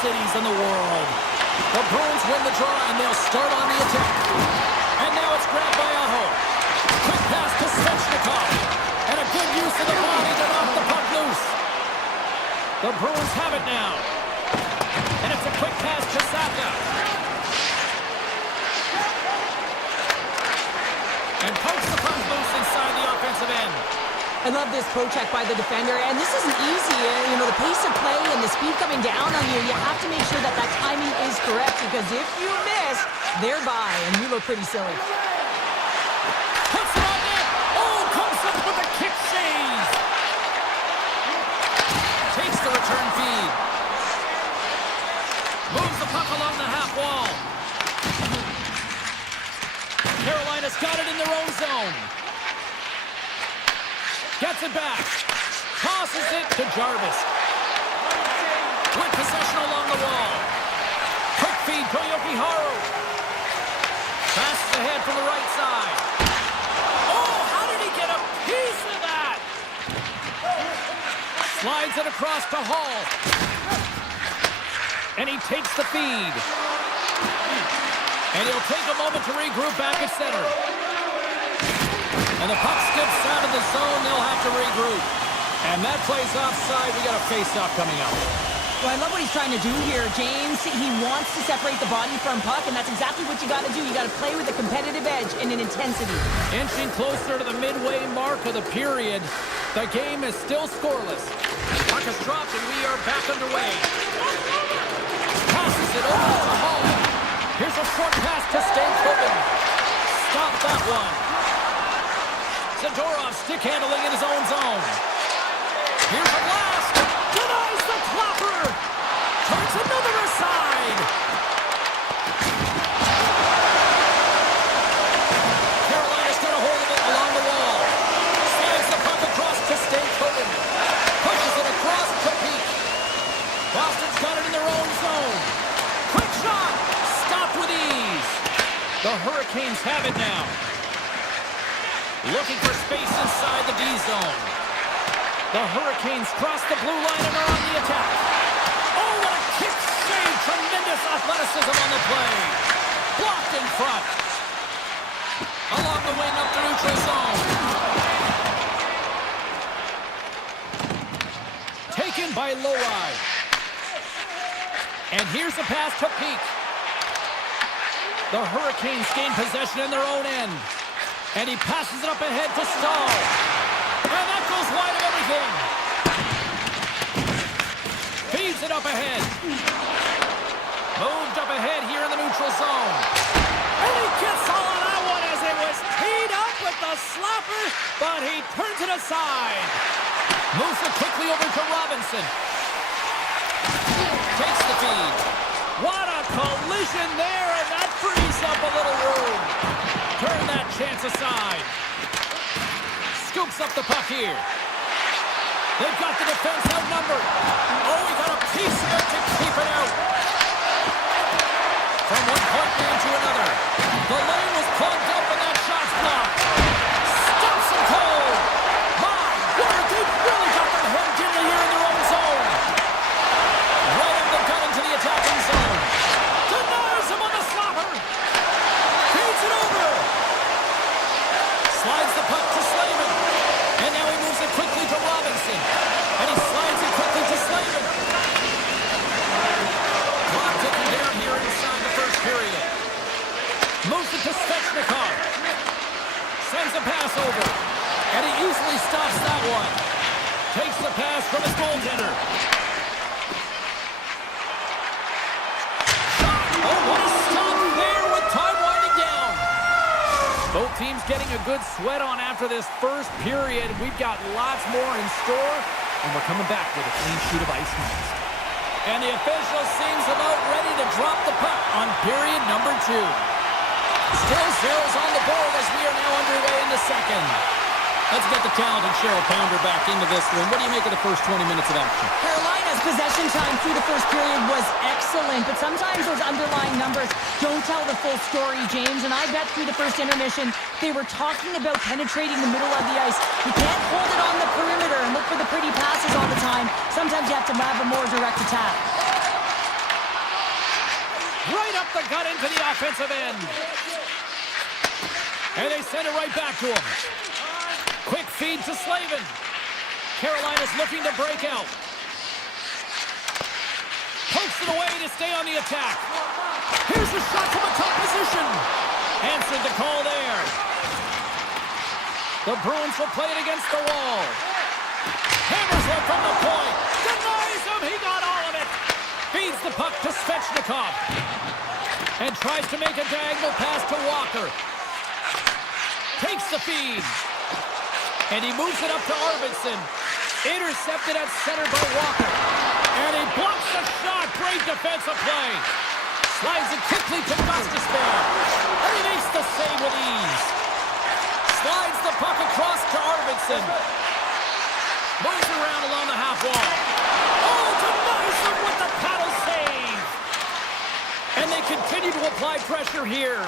cities in the world. The Bruins win the draw, and they'll start on the attack. And now it's grabbed by Aho. Quick pass to Svechnikov. And a good use of the body to knock the puck loose. The Bruins have it now. And it's a quick pass to Saka. And pokes the puck loose inside the offensive end. I love this pro check by the defender, and this isn't easy. You know, the pace of play and the speed coming down on you, you have to make sure that that timing is correct, because if you miss, they're by, and you look pretty silly. Puts it on net. Oh, comes up with a kick save. Takes the return feed. Moves the puck along the half wall. Carolina's got it in their own zone. Gets it back. Tosses it to Jarvis. With possession along the wall. Quick feed to Yokiharu. Passes ahead from the right side. Oh, how did he get a piece of that? Slides it across to Hall. And he takes the feed. And he'll take a moment to regroup back at center. And the puck skips out of the zone. They'll have to regroup. And that plays offside. We got a face-off coming up. Well, I love what he's trying to do here, James. He wants to separate the body from puck, and that's exactly what you got to do. You got to play with a competitive edge and an intensity. Inching closer to the midway mark of the period. The game is still scoreless. Puck is dropped, and we are back underway. Passes it over to Hall. Here's a short pass to Stankoven. Stop that one. Zadorov stick handling in his own zone. Here's a blast. Denies the clapper. Turns another aside. Carolina's got a hold of it along the wall. Slides the puck across to Stankoven. Pushes it across to Peak. Boston's got it in their own zone. Quick shot. Stopped with ease. The Hurricanes have it now. Looking for space inside the D zone. The Hurricanes cross the blue line and are on the attack. Oh, what a kick save. Tremendous athleticism on the play. Blocked in front. Along the wing up the neutral zone. Taken by Lowry. And here's the pass to Peak. The Hurricanes gain possession in their own end. And he passes it up ahead to Stahl. And that goes wide of everything. Feeds it up ahead. Moved up ahead here in the neutral zone. And he gets all of that one as it was teed up with the slapper, but he turns it aside. Moves it quickly over to Robinson. Takes the feed. What a collision there, and that frees up a little room. Turn that chance aside. Scoops up the puck here. They've got the defense outnumbered. Oh, he got a piece of it to keep it out. From one point man to another. The lane was plugged up and that shot's blocked. Stops him cold. My word, they've really got their head gently here in their own zone. Right up the gut into the attacking zone. Denies him on the slapper. Feeds it over. Slides the puck to Slavin. And now he moves it quickly to Robinson. And he slides it quickly to Slavin. Clock ticking down here inside the first period. Moves it to Svechnikov. Sends a pass over. And he easily stops that one. Takes the pass from his goaltender. Oh, what a stop there with time winding down. Both teams getting a good sweat on after this first period. We've got lots more in store, and we're coming back with a clean sheet of ice next. And the official seems about ready to drop the puck on period number 2. Still zeros on the board as we are now underway in the second. Let's get the talented Cheryl Pounder back into this one. What do you make of the first 20 minutes of action? Carolina's possession time through the first period was excellent, but sometimes those underlying numbers don't tell the full story, James. And I bet through the first intermission, they were talking about penetrating the middle of the ice. You can't hold it on the perimeter and look for the pretty passes all the time. Sometimes you have to have a more direct attack. up the gut into the offensive end. And they send it right back to him. Quick feed to Slavin. Carolina's looking to break out. Pokes it away to stay on the attack. Here's a shot from a top position. Answered the call there. The Bruins will play it against the wall. Hammers one from the point. Denies him. He got all of it. Feeds the puck to Svechnikov. And tries to make a diagonal pass to Walker. Takes the feed. And he moves it up to Arvidsson. Intercepted at center by Walker. And he blocks the shot. Great defensive play. Slides it quickly to Gustafsson. And he makes the save with ease. Slides the puck across to Arvidsson. Moves around along the half wall. Oh, denies him with the paddle save. And they continue to apply pressure here.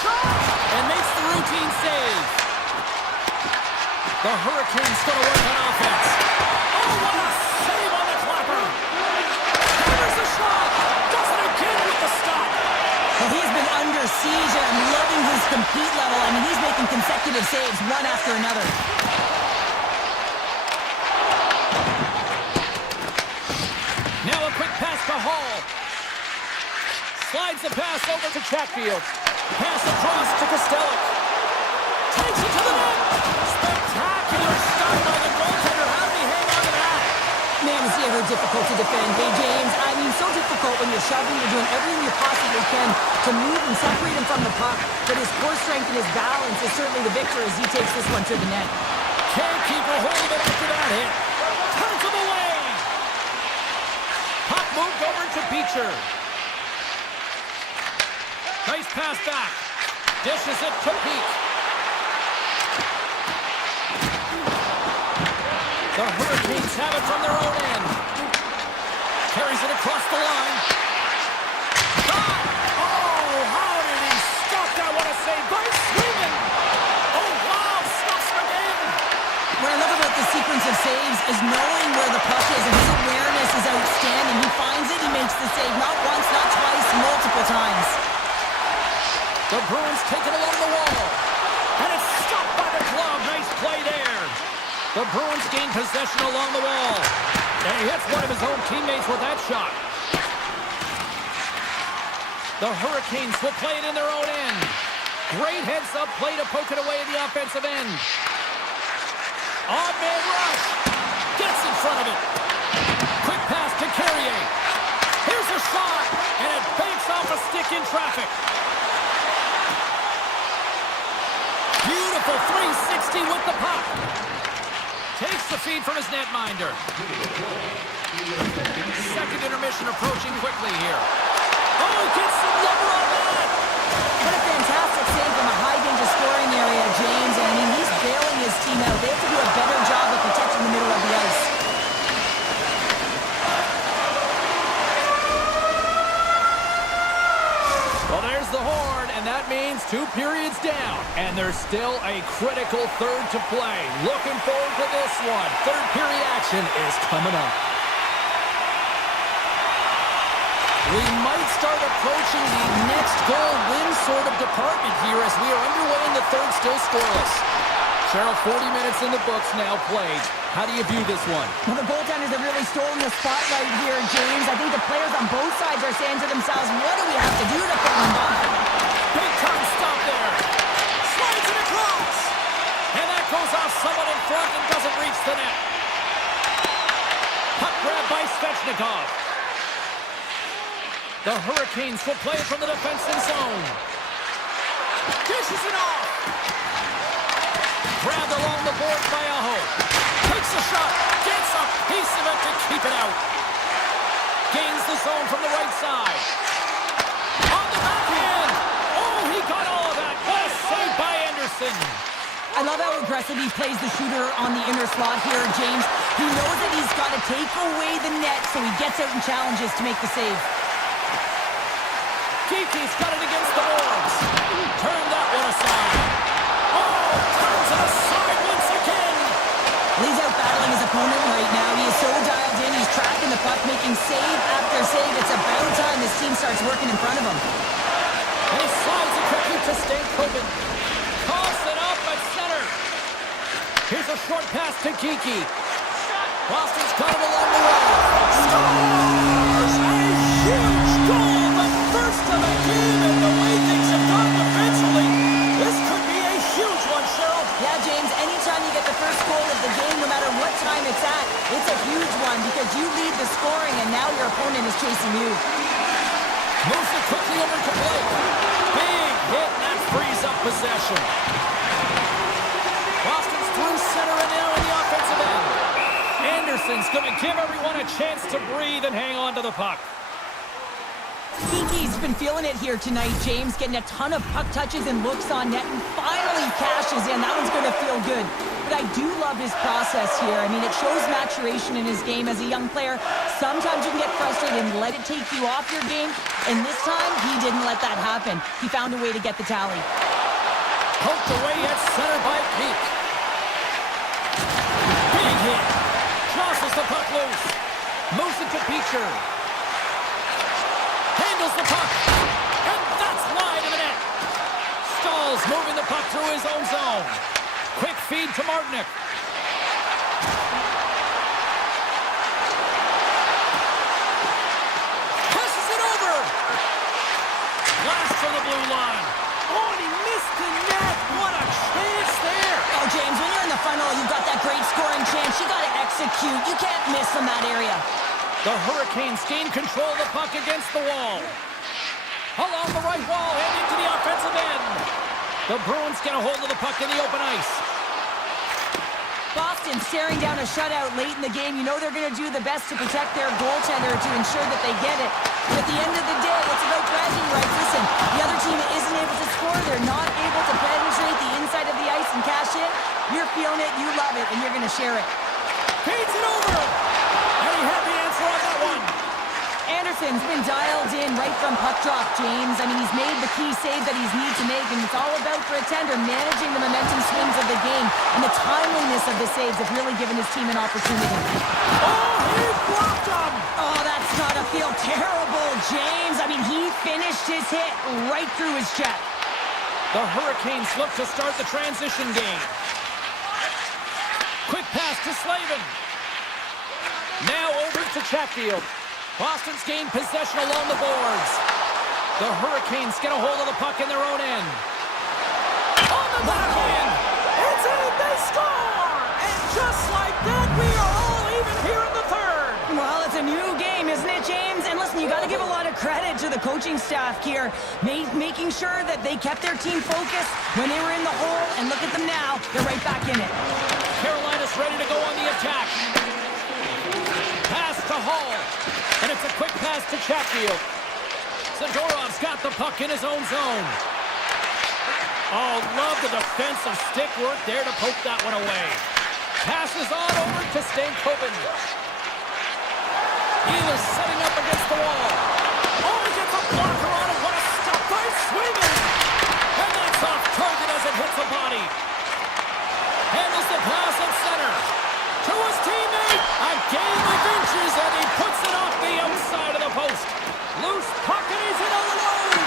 Shot! And makes the routine save. The Hurricanes going to work on offense. Oh, what a save on the clapper. There's a shot. Does it again with the stop. Well, he's been under siege, and I'm loving his compete level. I mean, he's making consecutive saves, one after another. Now a quick pass to Hall. Slides the pass over to Chatfield. Pass across to Kostelic. Takes it to the net. Spectacular stop by the goaltender. How did he hang on to that? Man, is he ever difficult to defend. Hey, James, I mean, so difficult when you're shoving, you're doing everything you possibly can to move and separate him from the puck. But his core strength and his balance is certainly the victor as he takes this one to the net. Can't keep a hold of it after that hit. Turns him away. Puck moved over to Beecher. Nice pass back. Dishes it to Peak. The Hurricanes have it from their own end. Carries it across the line. Shot! Oh, how did he stop that? What a save by Sweden! Oh, wow, stops the game! What I love about the sequence of saves is knowing where the puck is, and his awareness is outstanding. He finds it, he makes the save not once, not twice, multiple times. The Bruins take it along the wall. And it's stopped by the glove. Nice play there. The Bruins gain possession along the wall. And he hits one of his own teammates with that shot. The Hurricanes will play it in their own end. Great heads-up play to poke it away at the offensive end. Odd man rush. Gets in front of it. Quick pass to Carrier. Here's a shot. And it banks off a stick in traffic. Beautiful 360 with the puck. Takes the feed from his netminder. Second intermission approaching quickly here. Oh, gets some lever on that. What a fantastic save from a high-danger scoring area, James. I mean, he's bailing his team out. They have to do a better job of protecting the middle of the ice. Well, there's the horn, and that means 2 periods down. And there's still a critical third to play. Looking forward to this one. Third period action is coming up. We might start approaching the next goal win sort of department here as we are underway in the third, still scoreless. Cheryl, 40 minutes in the books now played. How do you view this one? Well, the goaltenders have really stolen the spotlight here, James. I think the players on both sides are saying to themselves, what do we have to do to put them by? Big time stop there. Slides it across. And that goes off someone in front and doesn't reach the net. Puck grab by Svechnikov. The Hurricanes will play it from the defensive zone. Dishes it off. Grabbed along the boards by Aho. Takes a shot. Gets a piece of it to keep it out. Gains the zone from the right side. On the backhand. Oh, he got all of that. What a save by Anderson. I love how aggressive he plays the shooter on the inner slot here, James. He knows that he's got to take away the net, so he gets out and challenges to make the save. Kiki's got it against the boards. Turn that one aside. Oh, turns it aside once again. He's out battling his opponent right now. He is so dialed in. He's tracking the puck, making getting save after save. It's about time his team starts working in front of him. And he slides it quickly to Stankoven. Toss it up at center. Here's a short pass to Kiki. Boston's got him along the way. Scores! A huge goal! The first of the game, and the way things have gone defensively, this could be a huge one, Cheryl. Yeah, James, anytime you get the first goal of the game, no matter what time it's at, it's a huge one because you lead the scoring and now your opponent is chasing you. Moves it quickly over to Blake. Big hit, and that frees up possession. Boston's through center and now in the offensive end. Anderson's going to give everyone a chance to breathe and hang on to the puck. Kiki's been feeling it here tonight, James, getting a ton of puck touches and looks on net and finally cashes in. That one's going to feel good. But I do love his process here. I mean, it shows maturation in his game as a young player. Sometimes you can get frustrated and let it take you off your game. And this time, he didn't let that happen. He found a way to get the tally. Poked away at center by Peak. Big hit. Jostles the puck loose. Moves it to Beecher. Handles the puck. And that's wide of the net. Stalls moving the puck through his own zone. Quick feed to Martinick. Passes it over. Blast from the blue line. Oh, and he missed the net. What a chance there. Oh, James, when you're in the final, you've got that great scoring chance. You got to execute. You can't miss from that area. The Hurricanes gain control of the puck against the wall. Along the right wall, heading to the offensive end. The Bruins get a hold of the puck in the open ice. Boston staring down a shutout late in the game. You know they're going to do the best to protect their goaltender to ensure that they get it. But at the end of the day, it's about bragging rights. Listen, the other team isn't able to score. They're not able to penetrate the inside of the ice and cash in. You're feeling it, you love it, and you're going to share it. Feeds it over. And he had the answer on that one. Anderson's been dialed in right from puck drop, James. I mean, he's made the key save that he's needs to make, and it's all about, for a tender, managing the momentum swings of the game, and the timeliness of the saves have really given his team an opportunity. Oh, he blocked him! Oh, that's gotta feel terrible, James. I mean, he finished his hit right through his chest. The Hurricanes look to start the transition game. Quick pass to Slavin. Now over to Chatfield. Boston's gained possession along the boards. The Hurricanes get a hold of the puck in their own end. On the backhand! It's in! They score! And just like that, we are all even here in the third. Well, it's a new game, isn't it, James? And listen, you got to give a lot of credit to the coaching staff here, making sure that they kept their team focused when they were in the hole. And look at them now. They're right back in it. Carolina's ready to go on the attack. Pass to Hall. And it's a quick pass to Chatfield. Zadorov's got the puck in his own zone. Oh, love the defensive stick work there to poke that one away. Passes on over to Stankoven. Ehlers setting up against the wall. Oh, he gets a blocker on it. What a stop by Swinging. And that's off target as it hits the body. Handles the pass at center. To his teammate. A game of inches, and he puts it off the outside of the post. Loose puck, and he's in all alone.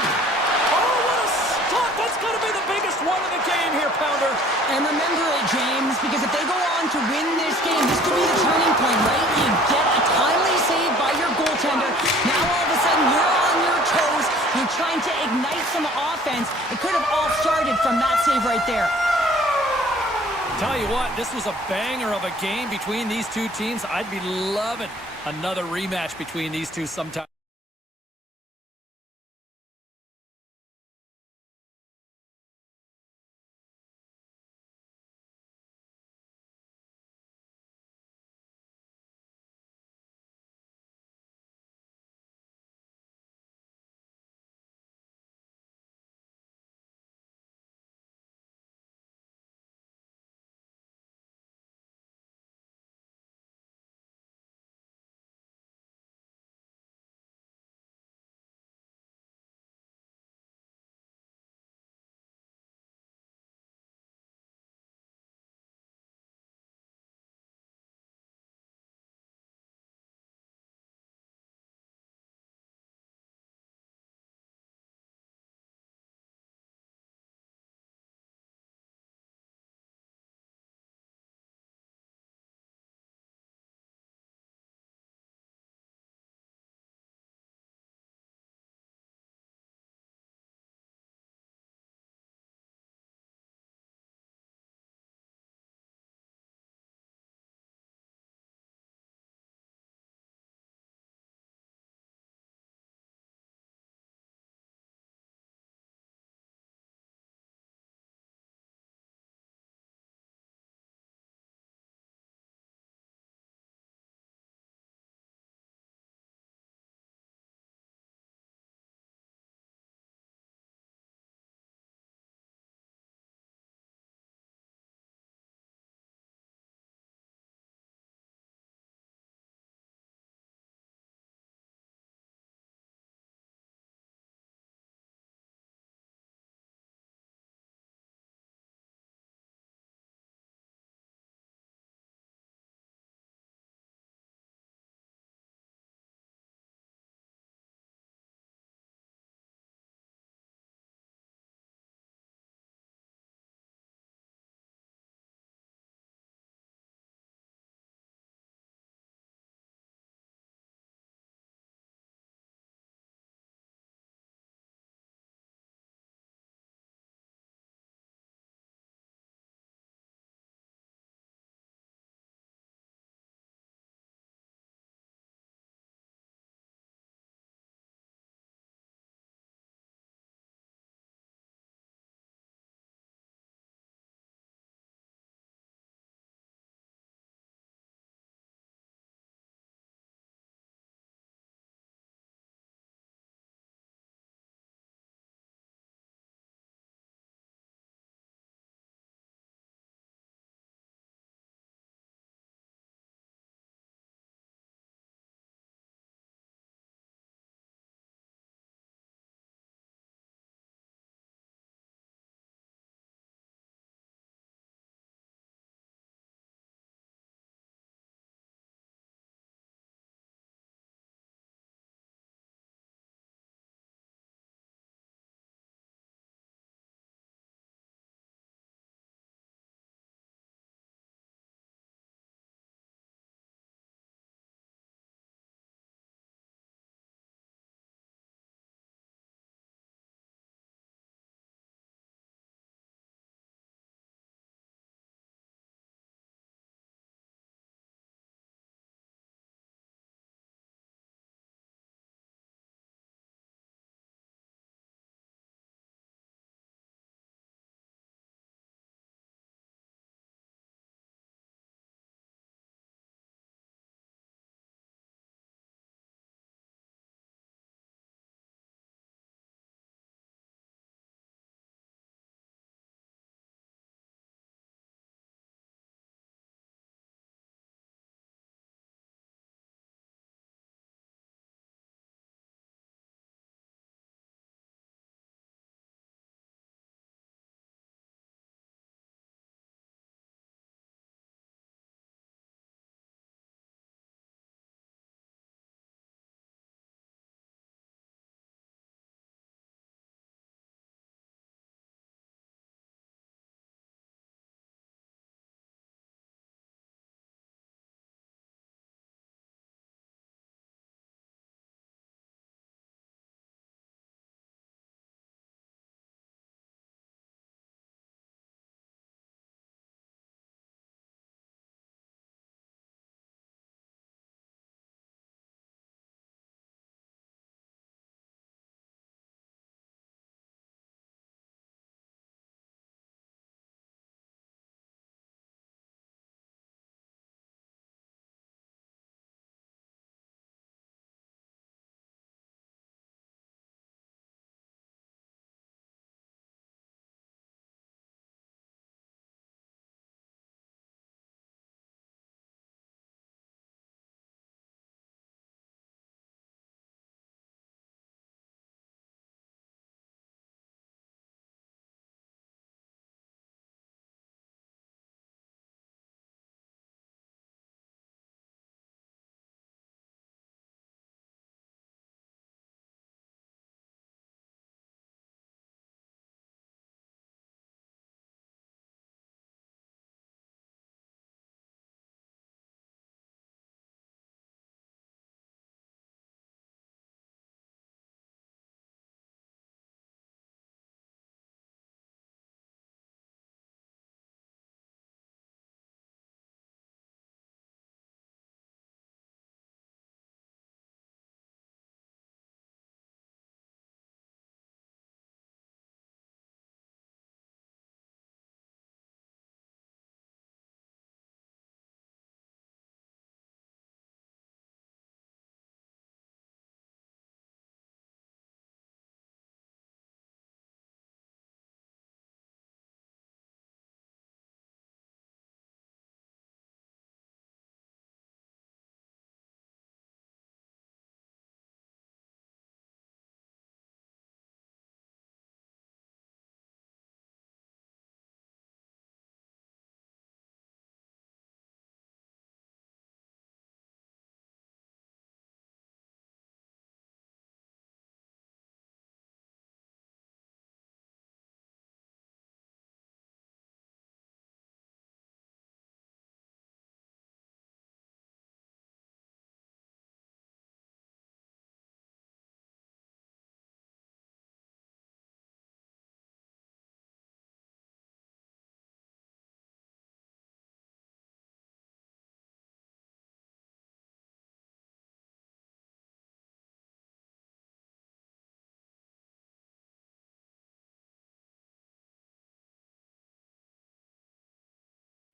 Oh, what a stop. That's going to be the biggest one of the game here, Pounder. And remember it, James, because if they go on to win this game, this could be the turning point, right? You get a timely save by your goaltender. Now all of a sudden you're on your toes. You're trying to ignite some offense. It could have all started from that save right there. Tell you what, this was a banger of a game between these two teams. I'd be loving another rematch between these two sometime.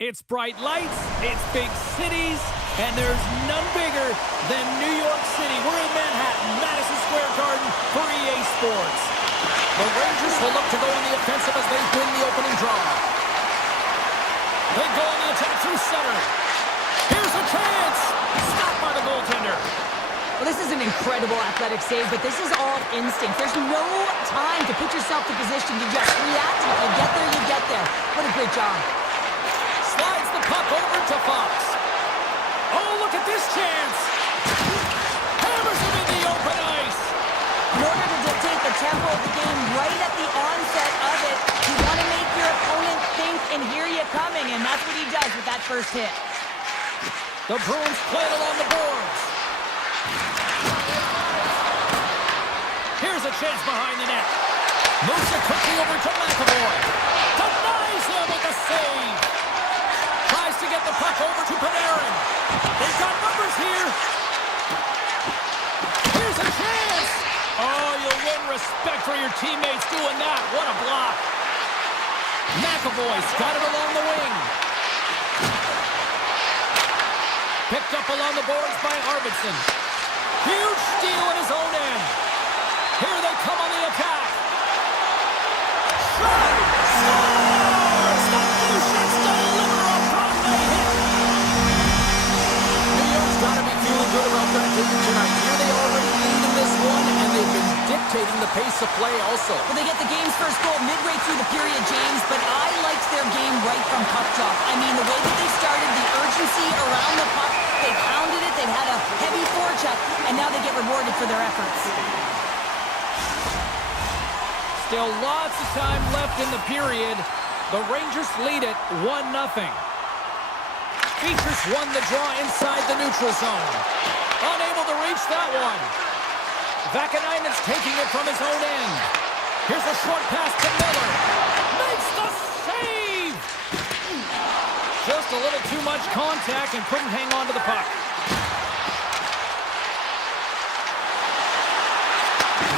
It's bright lights, it's big cities, and there's none bigger than New York City. We're in Manhattan, Madison Square Garden for EA Sports. The Rangers will look to go on the offensive as they win the opening draw. They go on the attack through center. Here's a chance! Stopped by the goaltender. Well, this is an incredible athletic save, but this is all instinct. There's no time to put yourself in position to just react. If you get there, you get there. What a great job. Slides the puck over to Fox. Oh, look at this chance! Hammers him in the open ice! In order to dictate the tempo of the game right at the onset of it, you want to make your opponent think and hear you coming, and that's what he does with that first hit. The Bruins play it along the boards. Here's a chance behind the net. Moves it quickly over to McAvoy. Denies him with the save. Tries to get the puck over to Panarin. They've got numbers here. Here's a chance. Oh, you'll win respect for your teammates doing that. What a block. McAvoy's got it along the wing. Picked up along the boards by Arvidsson. Huge steal at his own end. Here they come on the attack. Shot! Scores! The blue shirts deliver a Broadway hit. New York's got to be feeling good about that game tonight. Here they already lead in this one, and they've been dictating the pace of play also. Well, they get the game's first goal midway through the period, James, but I liked their game right from puck drop. I mean, the way that they started, the urgency around the puck, they pounded it, they had a heavy forecheck, and now they get rewarded for their efforts. Still lots of time left in the period. The Rangers lead it 1-0. Features won the draw inside the neutral zone. Unable to reach that one. Vakanainen's taking it from his own end. Here's a short pass to Miller. Makes the save! Just a little too much contact and couldn't hang on to the puck.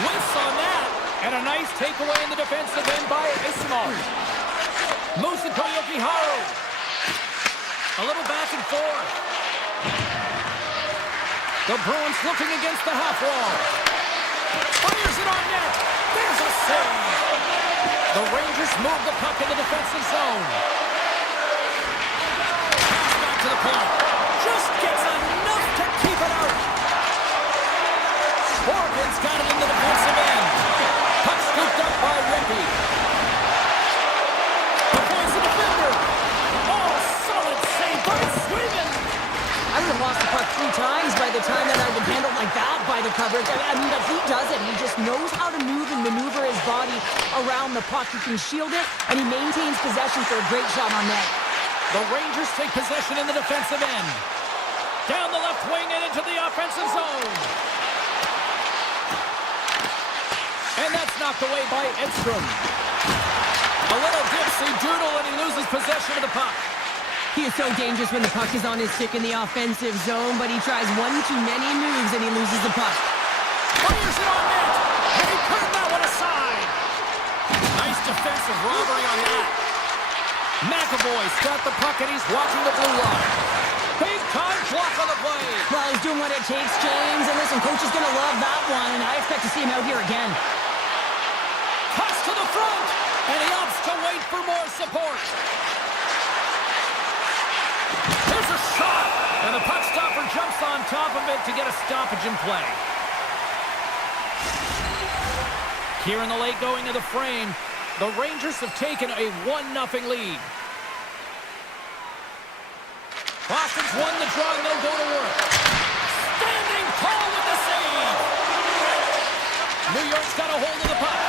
Whiffs on that. And a nice takeaway in the defensive end by Ismail. Moves to Toyoki Haru. A little back and forth. The Bruins looking against the half wall. Fires it on net. There's a save. The Rangers move the puck in the defensive zone. Pass back to the point. Just gets enough to keep it out. Morgan's got it in the defensive end. Puck scooped up by Rimpey. Avoids the defender. Oh, solid save by Sweden. I would have lost the puck 3 times by the time that I would handle like that by the coverage. I mean, but he does it. He just knows how to move and maneuver his body around the puck. He can shield it, and he maintains possession for a great shot on net. The Rangers take possession in the defensive end. Down the left wing and into the offensive zone. And that's knocked away by Edstrom. A little dipsy doodle and he loses possession of the puck. He is so dangerous when the puck is on his stick in the offensive zone, but he tries one too many moves and he loses the puck. Fires it on net, and he turned that one aside. Nice defensive robbery on that. McAvoy's got the puck and he's walking the blue line. Big time block on the play. Well, he's doing what it takes, James, and listen, coach is going to love that one, and I expect to see him out here again. Cuts to the front, and he opts to wait for more support. Here's a shot, and the puck stopper jumps on top of it to get a stoppage in play. Here in the late going of the frame, the Rangers have taken a 1-0 lead. Boston's won the draw, and they'll go to work. Standing tall with the save. New York's got a hold of the puck.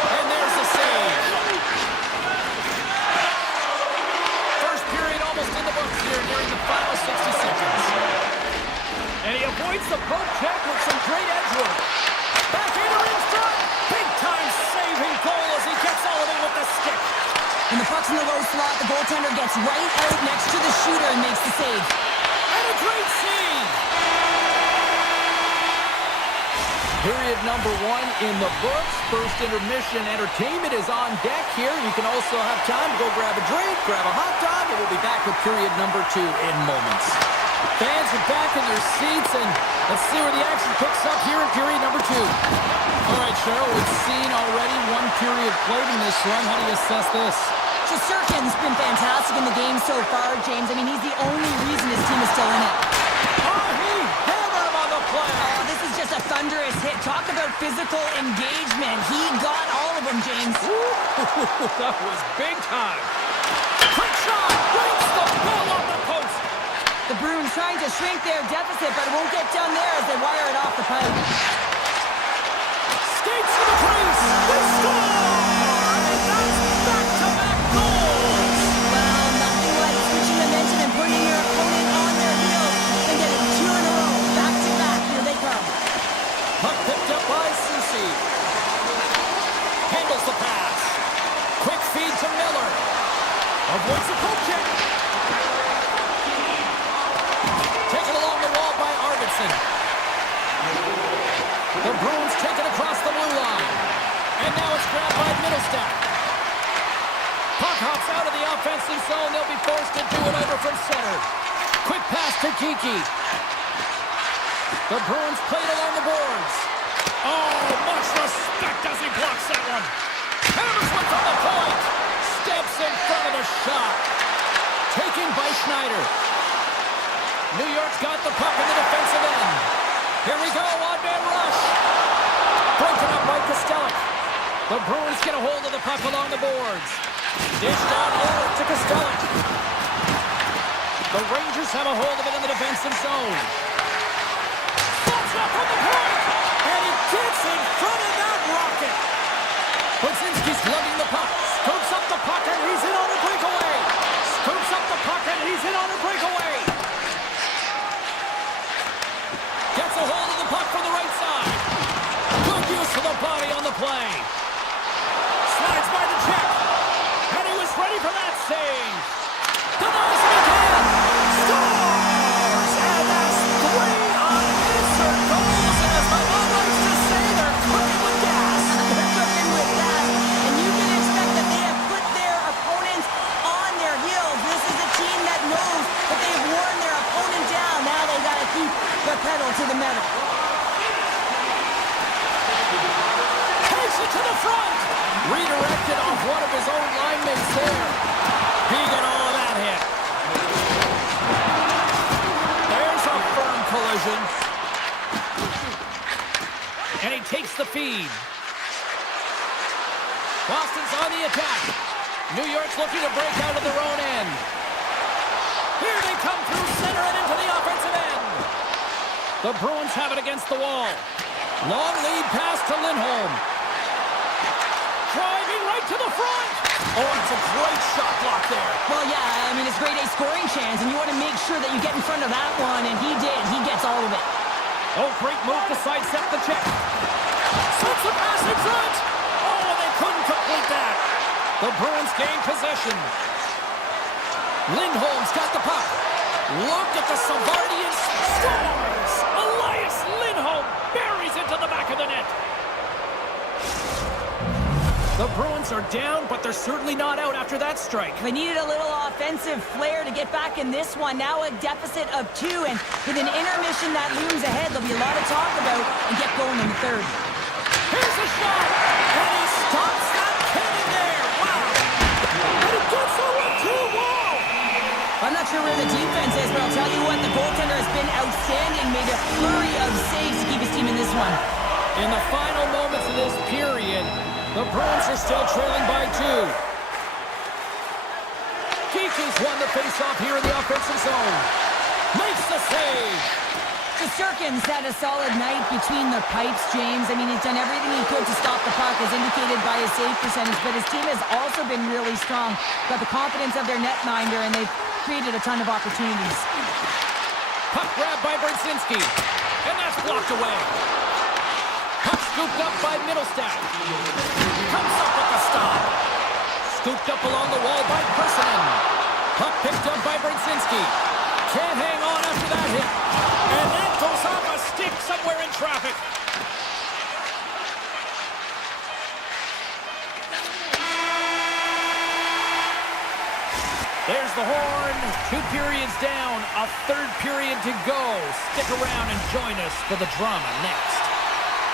And there's the save. First period almost in the books here during the final 60 seconds. And he avoids the poke check with some great edge work. Back into in front. Big time saving goal as he gets all of it with the stick. And the puck's in the low slot, the goaltender gets right out next to the shooter and makes the save. And a great save. Period number 1 in the books. First intermission entertainment is on deck here. You can also have time to go grab a drink, grab a hot dog, and we'll be back with period number 2 in moments. Fans are back in their seats, and let's see where the action picks up here in period number 2. All right, Cheryl, we've seen already 1 period played in this run. How do you assess this? Shesterkin's been fantastic in the game so far, James. I mean, he's the only reason his team is still in it. Oh, he hammered him on the play. Oh, this is just a thunderous hit. Talk about physical engagement. He got all of them, James. Ooh, that was big time. Quick shot! Breaks the bell on the post. The Bruins trying to shrink their deficit, but it won't get done there as they wire it off the pipe. Skates to the crease. They score! And that's back-to-back goals. Well, nothing like switching momentum and putting your opponent on their heels and getting 2 in a row. Back-to-back. Here they come. Puck picked up by Susi. Handles the pass. Quick feed to Miller. Avoids the poke check. Taken along the wall by Arvidsson. The Bruins take it across the blue line. And now it's grabbed by Middlestat. Puck hops out of the offensive zone. They'll be forced to do it over from center. Quick pass to Kiki. The Bruins played along the boards. Oh, much respect as he blocks that one. Hammers one from the point. Steps in front of the shot. Taken by Schneider. New York's got the puck in the defensive end. Here we go, odd-man rush. Broken up by Kostelic. The Bruins get a hold of the puck along the boards. Dished out over to Kostelic. The Rangers have a hold of it in the defensive zone. Slots up from the point. And he gets in front of that rocket. Brzezinski's lugging the puck. Scoops up the puck and he's in on a breakaway. Scoops up the puck and he's in on a breakaway. Gets a hold of the puck from the right side. Good use of the body on the play. Slides by the check. And he was ready for that save. Denies it again. Scores! And that's 3 unanswered goals. And as my mom likes to say, they're cooking with gas. They're cooking with gas. And you can expect that they have put their opponents on their heels. This is a team that knows that they've worn their opponent down. Now they got to keep the pedal to the metal. Takes it to the front. Redirected off one of his own linemen there. He got all of that hit. There's a firm collision. And he takes the feed. Boston's on the attack. New York's looking to break out of their own end. Here they come through center and into the offensive end. The Bruins have it against the wall. Long lead pass to Lindholm. Driving right to the front. Oh, it's a great shot block there. Well, yeah, I mean, it's grade A scoring chance, and you want to make sure that you get in front of that one, and he did. He gets all of it. Oh, great move to sidestep the check. Sets the pass in front. Oh, they couldn't complete that. The Bruins gain possession. Lindholm's got the puck. Look at the Savardian scores. Elias Lindholm buries it to the back of the net. The Bruins are down, but they're certainly not out after that strike. They needed a little offensive flair to get back in this one. Now a deficit of 2, and with an intermission that looms ahead, there'll be a lot to talk about and get going in the third. Here's a shot, and he stops that cannon there. Wow. And he gets the 1-2 wall. I'm not sure where the defense is, but I'll tell you what, the goaltender has been outstanding, made a flurry of saves to keep his team in this one. In the final moments of this period, the Bruins are still trailing by 2. Kiki's won the faceoff here in the offensive zone. Makes the save. Shesterkin's had a solid night between the pipes, James. I mean, he's done everything he could to stop the puck, as indicated by his save percentage, but his team has also been really strong. Got the confidence of their netminder, and they've created a ton of opportunities. Puck grabbed by Brzezinski, and that's blocked away. Puck scooped up by Middlestat. Comes up with the stop. Scooped up along the wall by Persinen. Puck picked up by Brzezinski. Can't hang on after that hit. And that goes off a stick somewhere in traffic. 2 periods down, a third period to go. Stick around and join us for the drama next.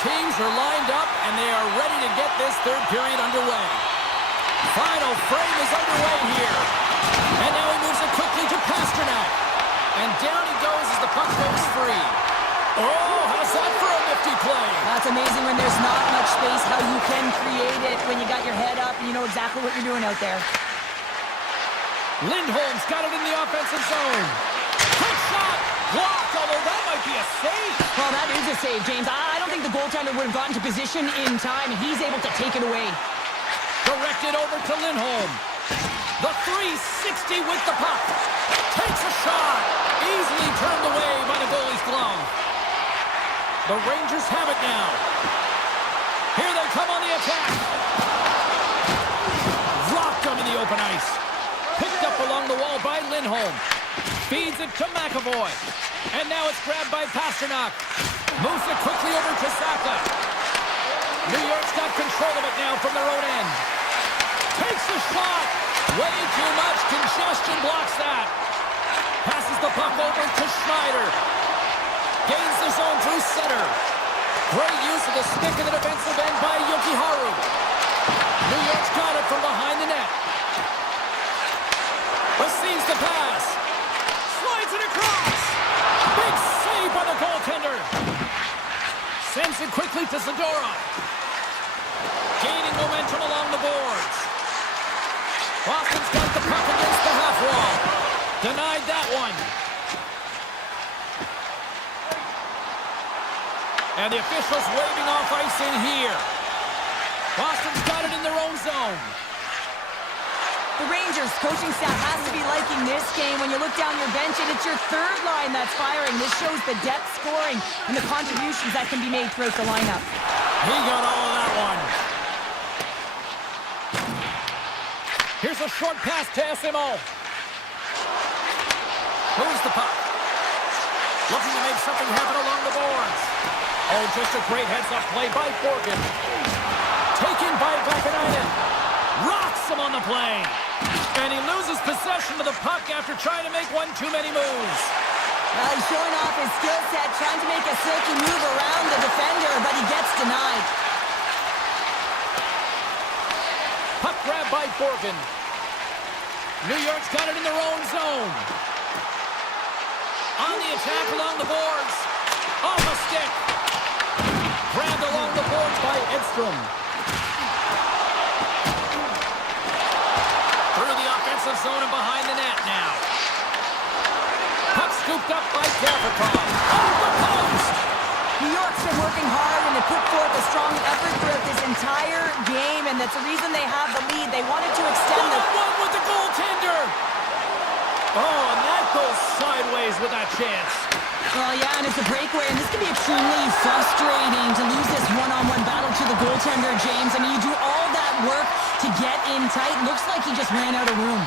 Teams are lined up, and they are ready to get this third period underway. Final frame is underway here. And now he moves it quickly to Pasternak. And down he goes as the puck goes free. Oh, how's that for a nifty play? That's amazing when there's not much space, how you can create it when you got your head up and you know exactly what you're doing out there. Lindholm's got it in the offensive zone. Quick shot! Blocked, although that might be a save. Well, that is a save, James. I don't think the goaltender would have gotten to position in time, and he's able to take it away. Directed over to Lindholm. The 360 with the puck. Takes a shot. Easily turned away by the goalie's glove. The Rangers have it now. Here they come on the attack. Rocked them in the open ice. Picked up along the wall by Lindholm. Feeds it to McAvoy. And now it's grabbed by Pasternak. Moves it quickly over to Saka. New York's got control of it now from their own end. Takes a shot. Way too much congestion blocks that. Passes the puck over to Schneider. Gains the zone through center. Great use of the stick in the defensive end by Yokiharu. New York's got it from behind the net. Receives the pass. Slides it across. Big save by the goaltender. Sends it quickly to Zadorov. Gaining momentum along the boards. Boston's got the puck against the half wall. Denied that one. And the officials waving off ice in here. Boston's got it in their own zone. The Rangers coaching staff has to be liking this game. When you look down your bench and it's your third line that's firing. This shows the depth scoring and the contributions that can be made throughout the lineup. He got all of that one. Here's a short pass to SMO. Moves the puck. Looking to make something happen along the boards. Oh, just a great heads-up play by Borgen. Taken by Vakanainen. Rocks him on the play. And he loses possession of the puck after trying to make one too many moves. Well, he's showing off his skill set, trying to make a silky move around the defender, but he gets denied. Puck grab by Borgen. New York's got it in their own zone. On the attack along the boards. Off a stick. Grabbed along the boards by Edstrom. Through the offensive zone and behind the net now. Puck scooped up by Gavrikov. Over the post. New York's been working hard and they put forth a strong effort throughout this entire game, and that's the reason they have the lead. They wanted to extend the... One with the goaltender. Oh, and that goes sideways with that chance. Well, yeah, and it's a breakaway, and this can be extremely frustrating to lose this one-on-one battle to the goaltender, James. I mean, you do all that work to get in tight. Looks like he just ran out of room.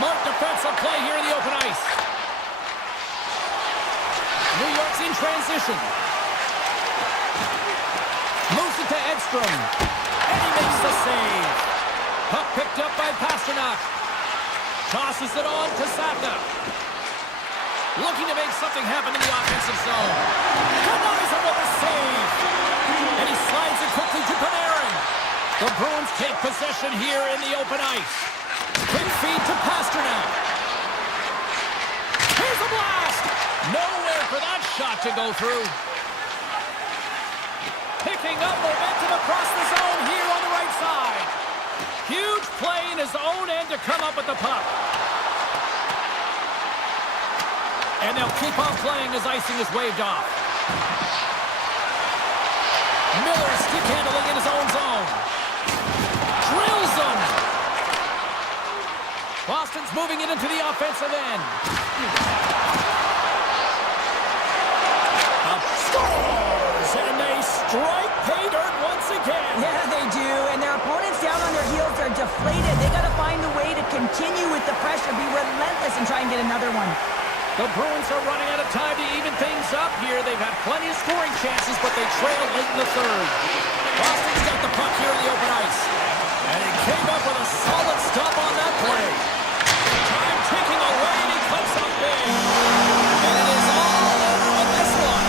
Smart defensive play here in the open ice. New York's in transition. Moves it to Edstrom. And he makes the save. Puck picked up by Pasternak. Tosses it on to Saka. Looking to make something happen in the offensive zone. Denies him with a save. And he slides it quickly to Panarin. The Bruins take possession here in the open ice. Quick feed to Pasternak. Here's a blast. Nowhere for that shot to go through. Picking up momentum across the zone here on the right side. Huge play in his own end to come up with the puck. And they'll keep on playing as icing is waved off. Miller stick handling in his own zone. Drills him. Boston's moving it into the offensive end. Scores! And they strike pay dirt once again. Yeah, they do. And their opponents down on their heels are deflated. They got to find a way to continue with the pressure, be relentless, and try and get another one. The Bruins are running out of time to even things up here. They've had plenty of scoring chances, but they trail late in the third. Boston's got the puck here in the open ice. And he came up with a solid stop on that play. away, and he comes up big. And it is all over with this one.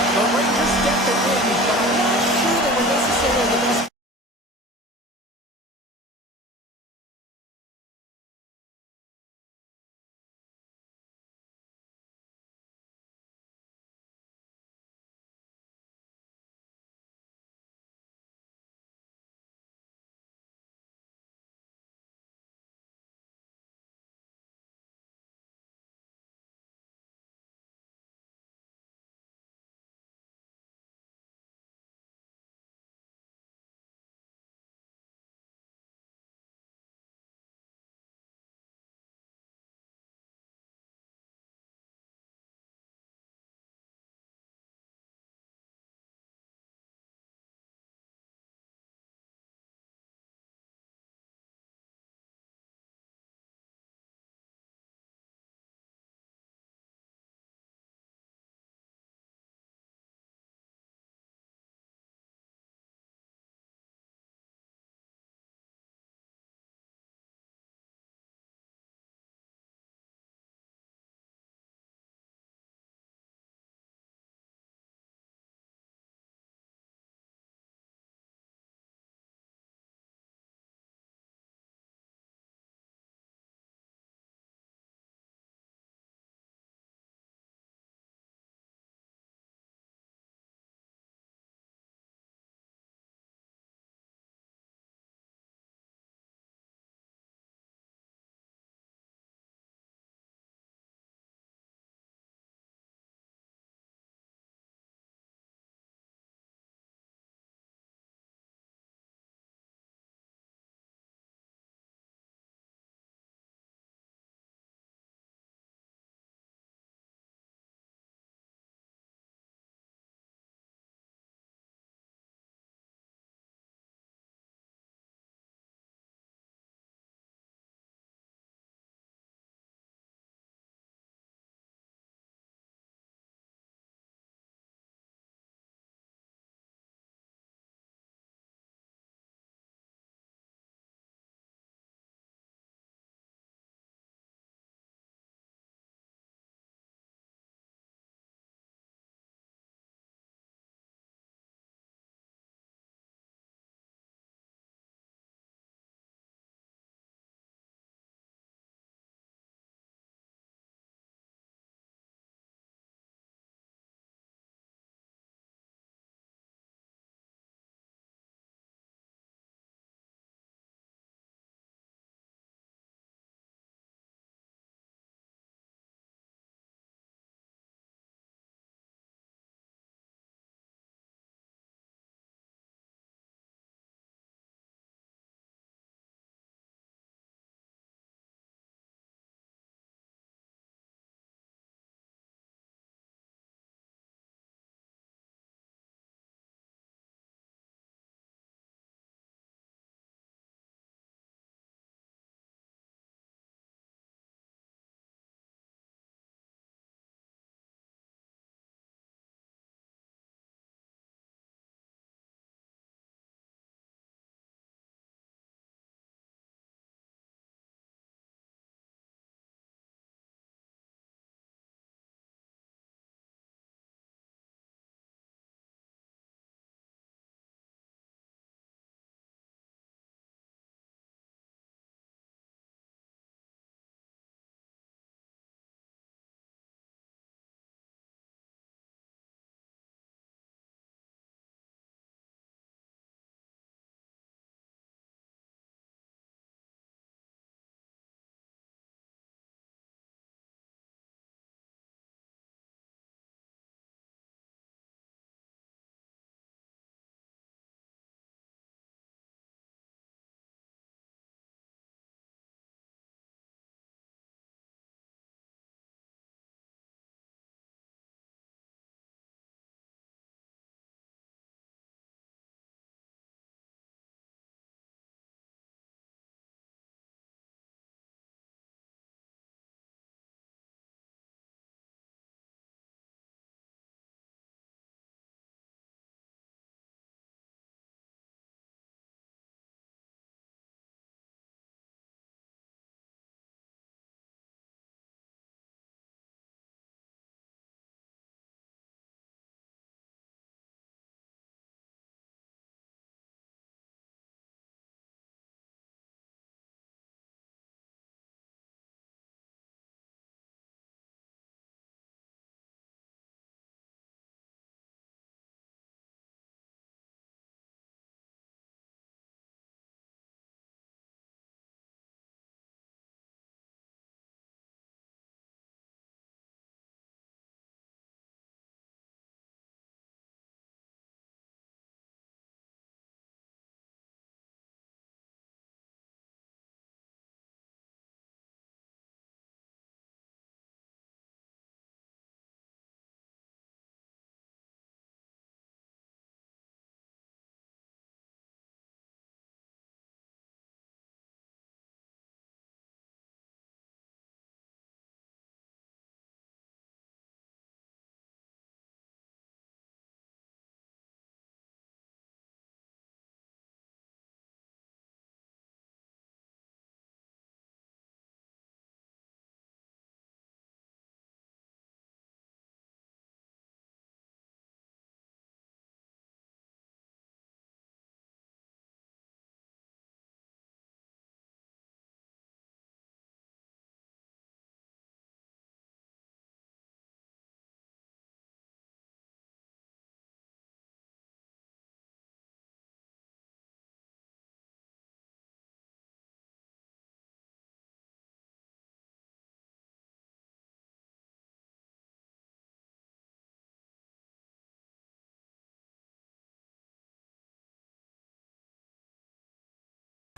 The Rangers get the win, but I'm not sure they were necessarily the best.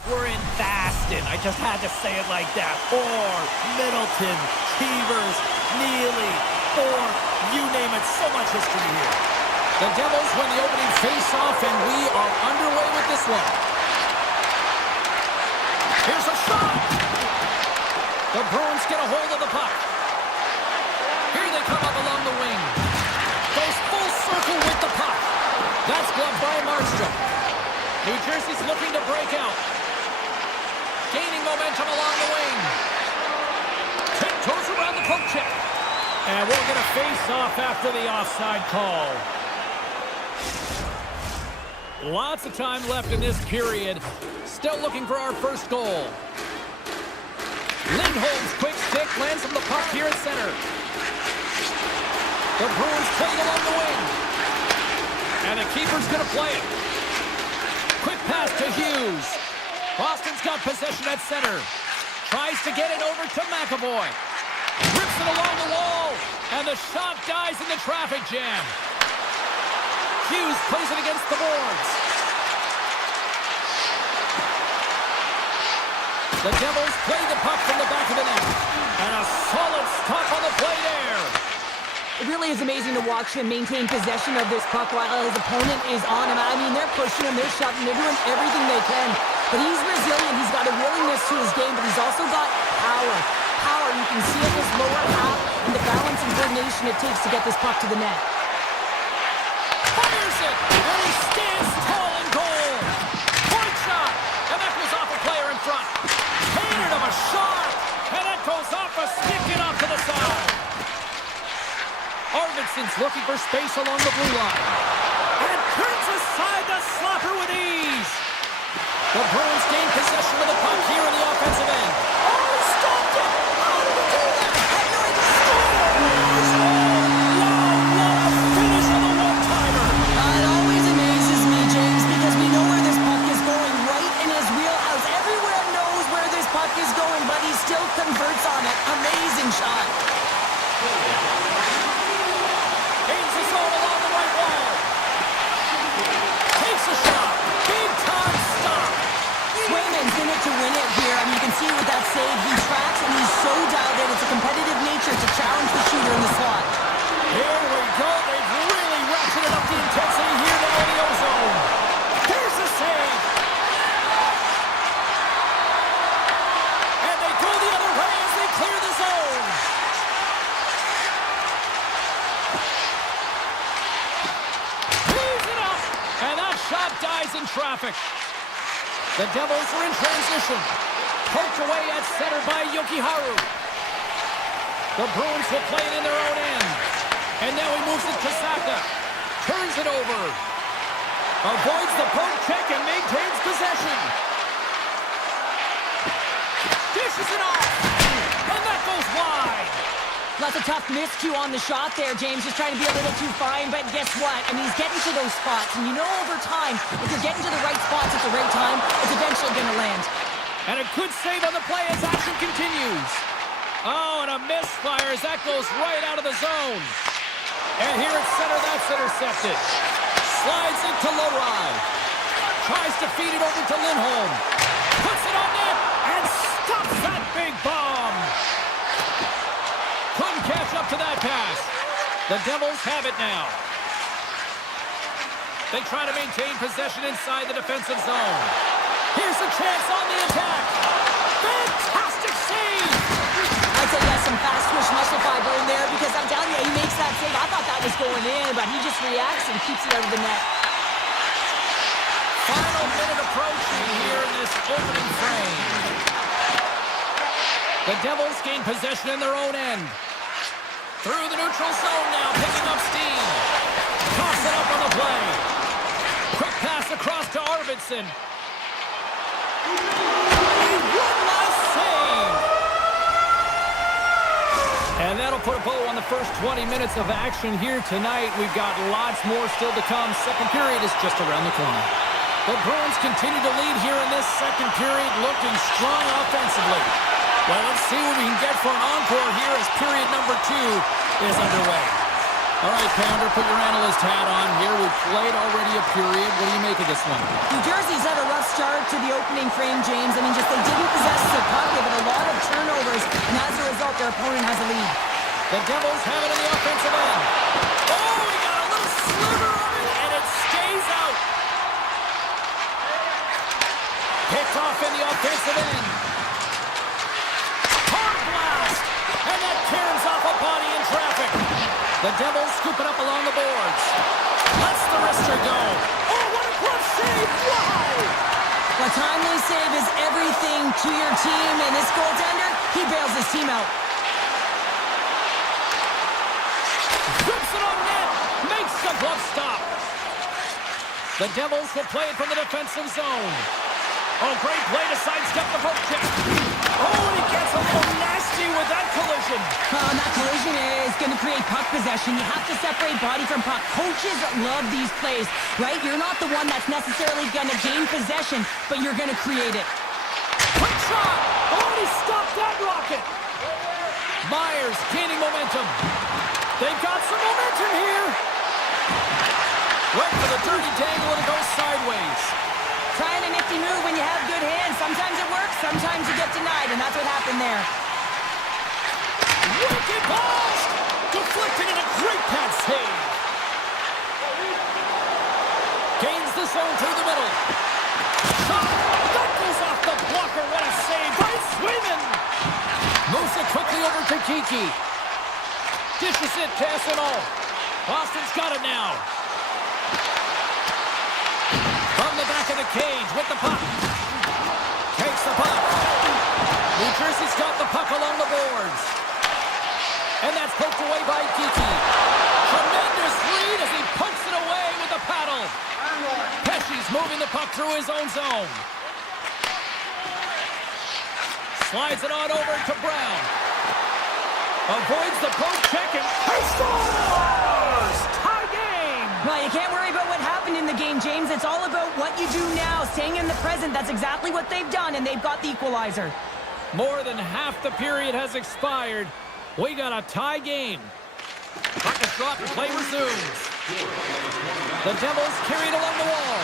We're in Baston. I just had to say it like that. Or Middleton, Keevers, Neely, or you name it. So much history here. The Devils win the opening face-off, and we are underway with this one. Here's a shot. The Bruins get a hold of the puck. Here they come up along the wing. Goes full circle with the puck. That's gloved by Markstrom. New Jersey's looking to break out. Gaining momentum along the wing. Tiptoes around the poke check. And we'll get a face-off after the offside call. Lots of time left in this period. Still looking for our first goal. Lindholm's quick stick lands from the puck here at center. The Bruins play it along the wing. And the keeper's going to play it. Quick pass to Hughes. Boston's got possession at center. Tries to get it over to McAvoy. Rips it along the wall. And the shot dies in the traffic jam. Hughes plays it against the boards. The Devils play the puck from the back of the net. And a solid stop on the play there. It really is amazing to watch him maintain possession of this puck while his opponent is on him. I mean, they're pushing him, they're shoving, they're doing everything they can. But he's resilient, he's got a willingness to his game, but he's also got power. Power, you can see in his lower half and the balance and coordination it takes to get this puck to the net. Fires it, and he stands tall in goal. Point shot, and that goes off a player in front. Painted him a shot, and that goes off a stick and off to the side. Arvidsson's looking for space along the blue line. And turns aside the slapper with ease. The Bruins gain possession of the puck here in the offensive end. Oh, he stopped it! How did he do that? I had no idea. Wow, what a finish on the one-timer. It always amazes me, James, because we know where this puck is going, right in his wheelhouse. Everywhere knows where this puck is going, but he still converts on it. Amazing shot. Gains his own along the right wall. Takes a shot. Big time stop. Swayman's in it to win it here. I mean, you can see with that save, he tracks and he's so dialed in. It's a competitive nature to challenge the shooter in the slot. Here we go. They've really ratcheted up the intensity here in the ozone. Here's the save. And they go the other way as they clear the zone. He's it up. And that shot dies in traffic. The Devils are in transition. Poked away at center by Yokiharu. The Bruins will play it in their own end. And now he moves it to Saka. Turns it over. Avoids the poke check and maintains possession. Dishes it off. And that goes wide. That's a tough miscue on the shot there, James. Just trying to be a little too fine, but guess what? I mean, he's getting to those spots. And you know over time, if you're getting to the right spots at the right time, it's eventually going to land. And a good save on the play as action continues. Oh, and a misfire as that goes right out of the zone. And here at center, that's intercepted. Slides it to Lowry. Tries to feed it over to Lindholm. Puts it on net and stops that big bomb. Couldn't catch up to that pass. The Devils have it now. They try to maintain possession inside the defensive zone. Here's a chance on the attack. Fantastic save. I'd say he has some fast twitch muscle fiber in there because I'm telling you, he makes that save. I thought that was going in, but he just reacts and keeps it out of the net. Final minute approaching here in this opening frame. The Devils gain possession in their own end. Through the neutral zone now, picking up steam. Toss it up on the play. Quick pass across to Arvidsson. And one last save. And that'll put a bow on the first 20 minutes of action here tonight. We've got lots more still to come. Second period is just around the corner. The Bruins continue to lead here in this second period, looking strong offensively. Well, let's see what we can get for an encore here as period number 2 is underway. All right, Pounder, put your analyst hat on here. We've played already a period. What do you make of this one? New Jersey's had a rough start to the opening frame, James. I mean, just they didn't possess the puck. They've had a lot of turnovers, and as a result, their opponent has a lead. The Devils have it in the offensive end. Oh, he got a little sliver of it, and it stays out. Picked off in the offensive end. Hard blast, and that tears off a body in traffic. The Devils scoop it up along the boards. Lets the wrister go. Oh, what a clutch save! Wow! A timely save is everything to your team, and this goaltender, he bails his team out. Whips it on net. Makes the glove stop. The Devils will play it from the defensive zone. Oh, great play to sidestep the poke check. Oh, and he gets a little nasty with that collision. And that collision is going to create puck possession. You have to separate body from puck. Coaches love these plays, right? You're not the one that's necessarily going to gain possession, but you're going to create it. Quick shot. Oh, and he stopped that rocket. Myers gaining momentum. They've got some momentum here. Went for the dirty dangle and it goes sideways. Trying a nifty move when you have good hands. Sometimes it works, sometimes you get denied, and that's what happened there. Wicked balls! Deflected in a great pad save. Gains the zone through the middle. Shot! That goes off the blocker. What a save by Swayman! Moves it quickly over to Kiki. Dishes it to SNO. Boston's got it now. From the back of the cage with the puck. Takes the puck. New Jersey's got the puck along the boards. And that's poked away by Kiki. Tremendous lead as he pokes it away with the paddle. Pesci's moving the puck through his own zone. Slides it on over to Brown. Avoids the poke check and he scores! Tie game! Well, you can't worry about what happened in the game, James. It's all about what you do now, staying in the present. That's exactly what they've done, and they've got the equalizer. More than half the period has expired. We got a tie game. Puck is dropped and play resumes. The Devils carried along the wall.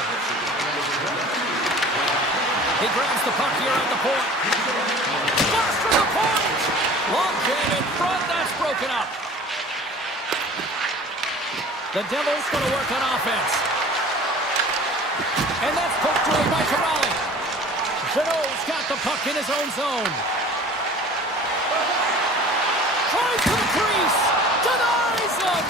He grabs the puck here at the point. Flash from the point! Long jam in front, that's broken up. The Devils going to work on offense. And that's poked away by Corrali. Jeannot's got the puck in his own zone. Tries to the crease. Denies him.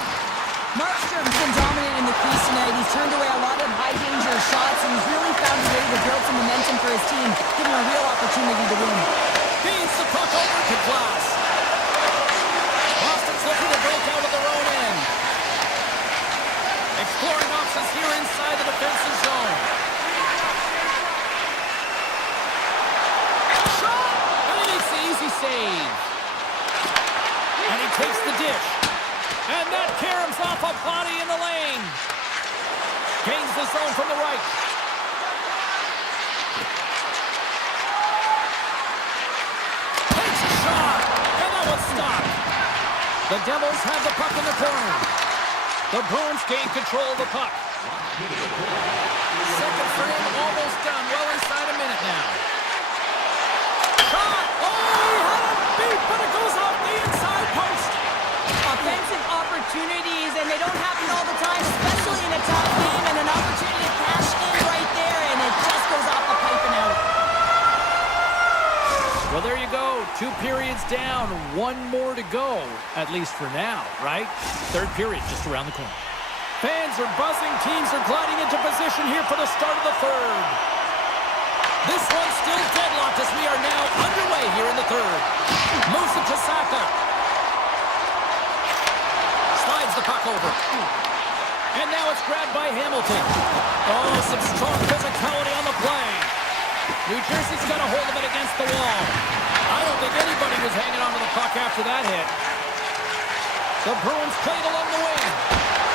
Markstrom's been dominant in the crease tonight. He's turned away a lot of high-danger shots, and he's really found a way to build some momentum for his team, giving him a real opportunity to win. Feeds the puck over to Glass. Boston's looking to break out of their own end. Exploring options here inside the defensive zone. Shot! And he makes the easy save. And he takes the dish. And that caroms off a body in the lane. Gains the zone from the right. Takes a shot. And that one's stopped. The Devils have the puck in the corner. The Bruins gain control of the puck. Second frame almost done. Well inside a minute now. Shot! Oh, he had it beat, but it goes off the inside post. Offensive opportunities, and they don't happen all the time, especially in a tie game, and an opportunity to cash in right there, and it just goes off the pipe and out. Well, there you go. 2 periods down, 1 more to go, at least for now, right? Third period just around the corner. Fans are buzzing. Teams are gliding into position here for the start of the third. This one's still deadlocked as we are now underway here in the third. Moves it to Saka. Slides the puck over. And now it's grabbed by Hamilton. Oh, some strong physicality on the play. New Jersey's got a hold of it against the wall. I don't think anybody was hanging onto the puck after that hit. The Bruins played along the wing.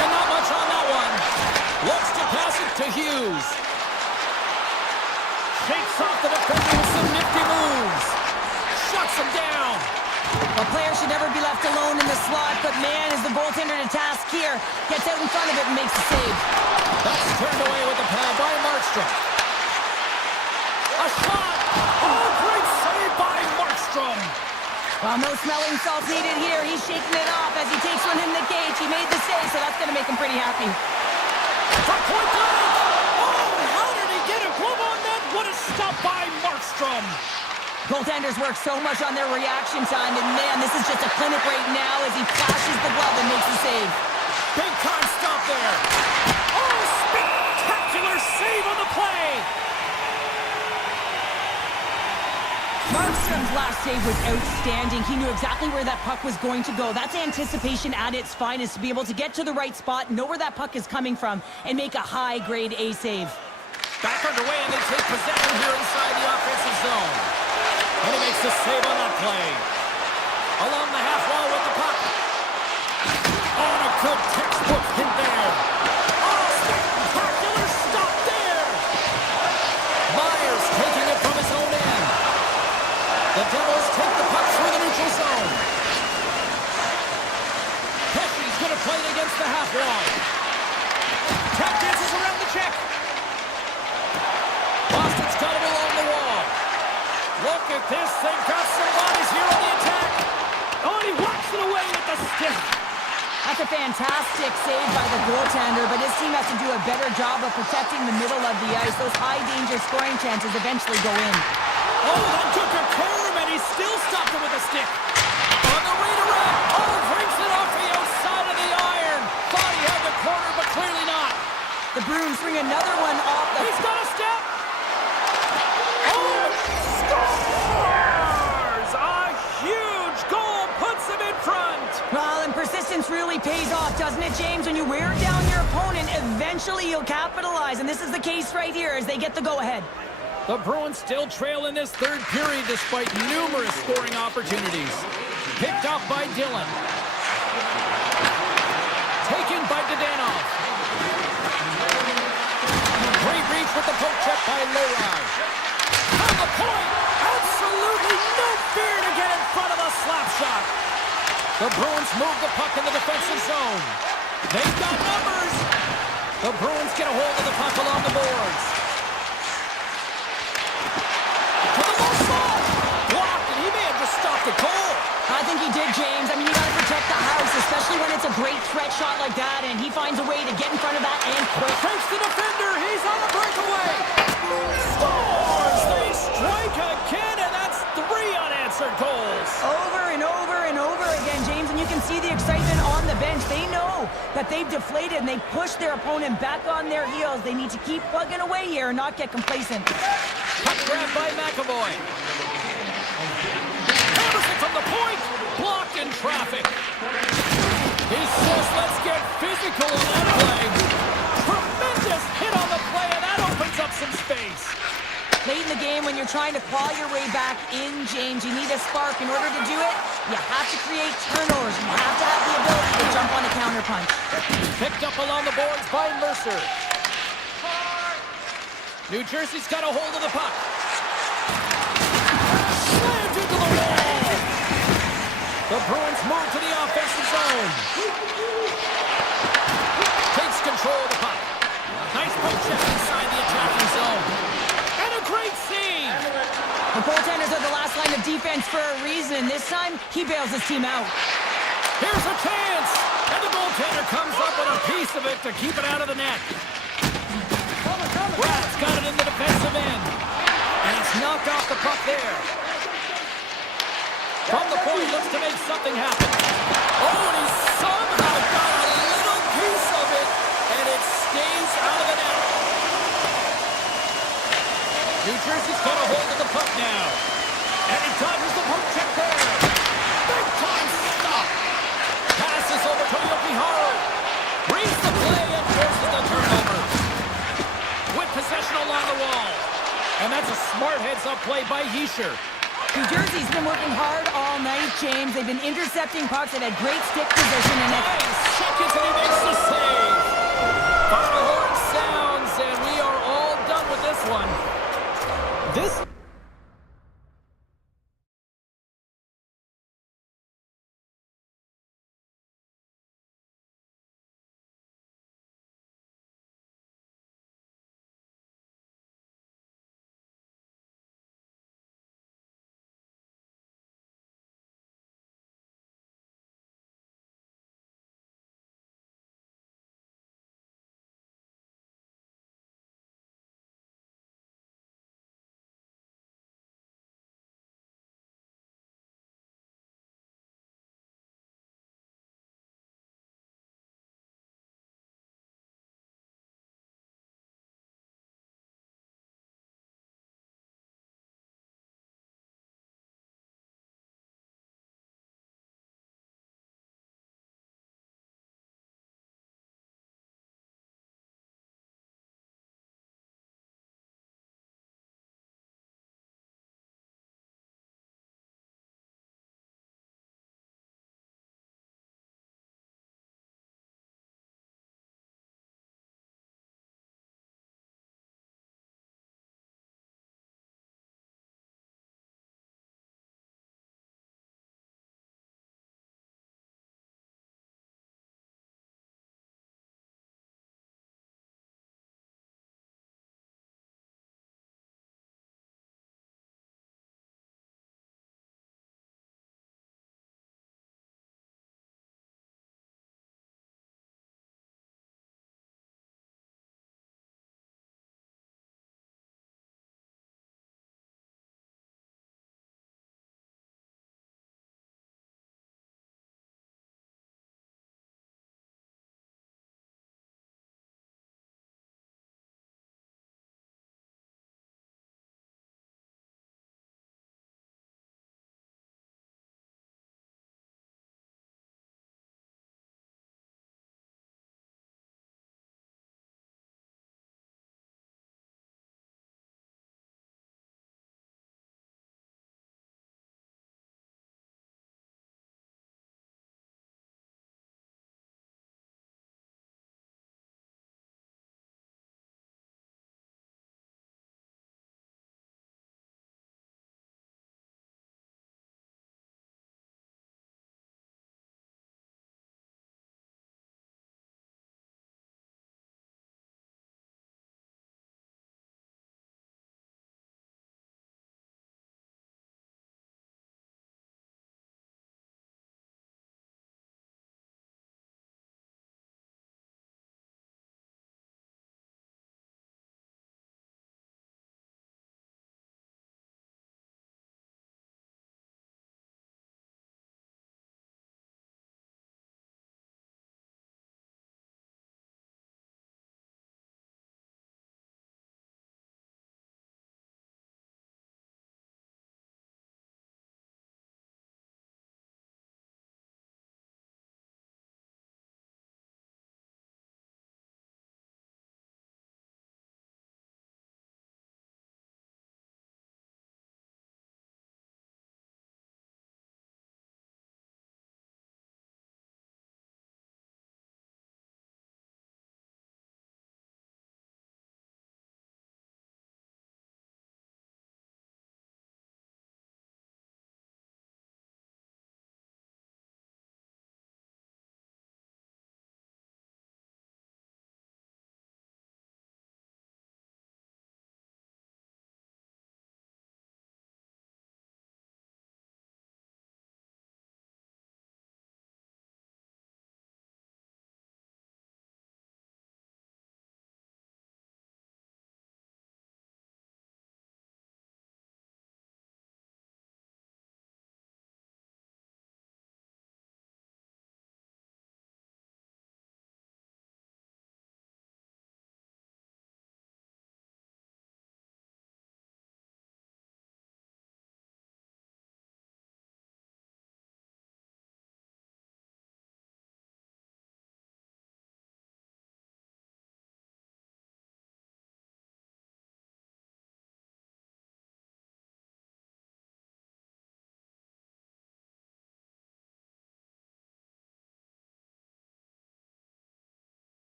And not much on that one. Looks to pass it to Hughes. Shakes off the defender with some nifty moves. Shuts him down. A player should never be left alone in the slot, but man, is the goaltender to task here. Gets out in front of it and makes the save. That's turned away with the pad by Markstrom. A shot! Oh, great save by Markstrom! Well, no smelling salts needed here. He's shaking it off as he takes one in the cage. He made the save, so that's going to make him pretty happy. For point blank! Oh, how did he get a glove on that? What a stop by Markstrom! Goaltenders work so much on their reaction time, and man, this is just a clinic right now as he flashes the glove and makes the save. Big time stop there! Oh, spectacular save on the play! Markstrom's last save was outstanding. He knew exactly where that puck was going to go. That's anticipation at its finest, to be able to get to the right spot, know where that puck is coming from, and make a high-grade A save. Back underway, and they take possession here inside the offensive zone. And he makes the save on that play. Along the half wall with the puck. Oh, and a good textbook hit there. Oh, spectacular stop there. Myers taking it from his own end. The Devils take the puck through the neutral zone. Pesci's going to play it against the half wall. Tap dances around the check. Boston's got it along the wall. Look at this. They've got some bodies here on the attack. Oh, and he whacks it away with the stick. That's a fantastic save by the goaltender, but his team has to do a better job of protecting the middle of the ice. Those high-danger scoring chances eventually go in. Oh, that took a curve, and he still stopped it with a stick. On the redirect. Oh, breaks it off the outside of the iron. Thought he had the corner, but clearly not. The Bruins bring another one off the... He's got a step. Oh, scores! A huge goal puts him in front. Well, and persistence really pays off, doesn't it, James? When you wear down your opponent, eventually you'll capitalize, and this is the case right here as they get the go-ahead. The Bruins still trail in this third period despite numerous scoring opportunities. Picked up by Dillon. Taken by Dadonov. Great reach with the poke check by Lowry. On the point! Absolutely no fear to get in front of the slap shot. The Bruins move the puck in the defensive zone. They've got numbers. The Bruins get a hold of the puck along the boards. To the low slot. Blocked, and he may have just stopped the goal. I think he did, James. I mean, you got to protect the house, especially when it's a great threat shot like that, and he finds a way to get in front of that and quick. Takes the defender. He's on the breakaway. Scores! They strike again, and that's 3 unanswered goals. Over and over and over again, James, and you can see the excitement on the bench. They know that they've deflated, and they push their opponent back on their heels. They need to keep plugging away here and not get complacent. Puck grab by McAvoy. Anderson from the point. Blocked in traffic. He says, let's get physical on that play. Tremendous hit on the play, and that opens up some space. Late in the game, when you're trying to claw your way back in, James, you need a spark. In order to do it, you have to create turnovers. You have to have the ability to jump on a counterpunch. Picked up along the boards by Mercer. New Jersey's got a hold of the puck. Slammed into the wall. The Bruins move to the offensive zone. Takes control of the puck. Nice poke check inside the attacking zone. And a great save. The goaltenders are the last line of defense for a reason. This time, he bails his team out. Here's a chance. And the goaltender comes up with a piece of it to keep it out of the net. Brad's got it in the defensive end. And it's knocked off the puck there. From the point, looks to make something happen. Oh, and he somehow got a little piece of it, and it stays out of the net. New Jersey's got a hold of the puck now. And he dodges the poke check there. Big time stop. Passes over to Yokiharu. Reads the play and forces the turnover. With possession along the wall. And that's a smart heads-up play by Hischier. New Jersey's been working hard all night, James. They've been intercepting pucks. They've had great stick position. And nice seconds, and he makes the save. Final horn sounds, and we are all done with this one. This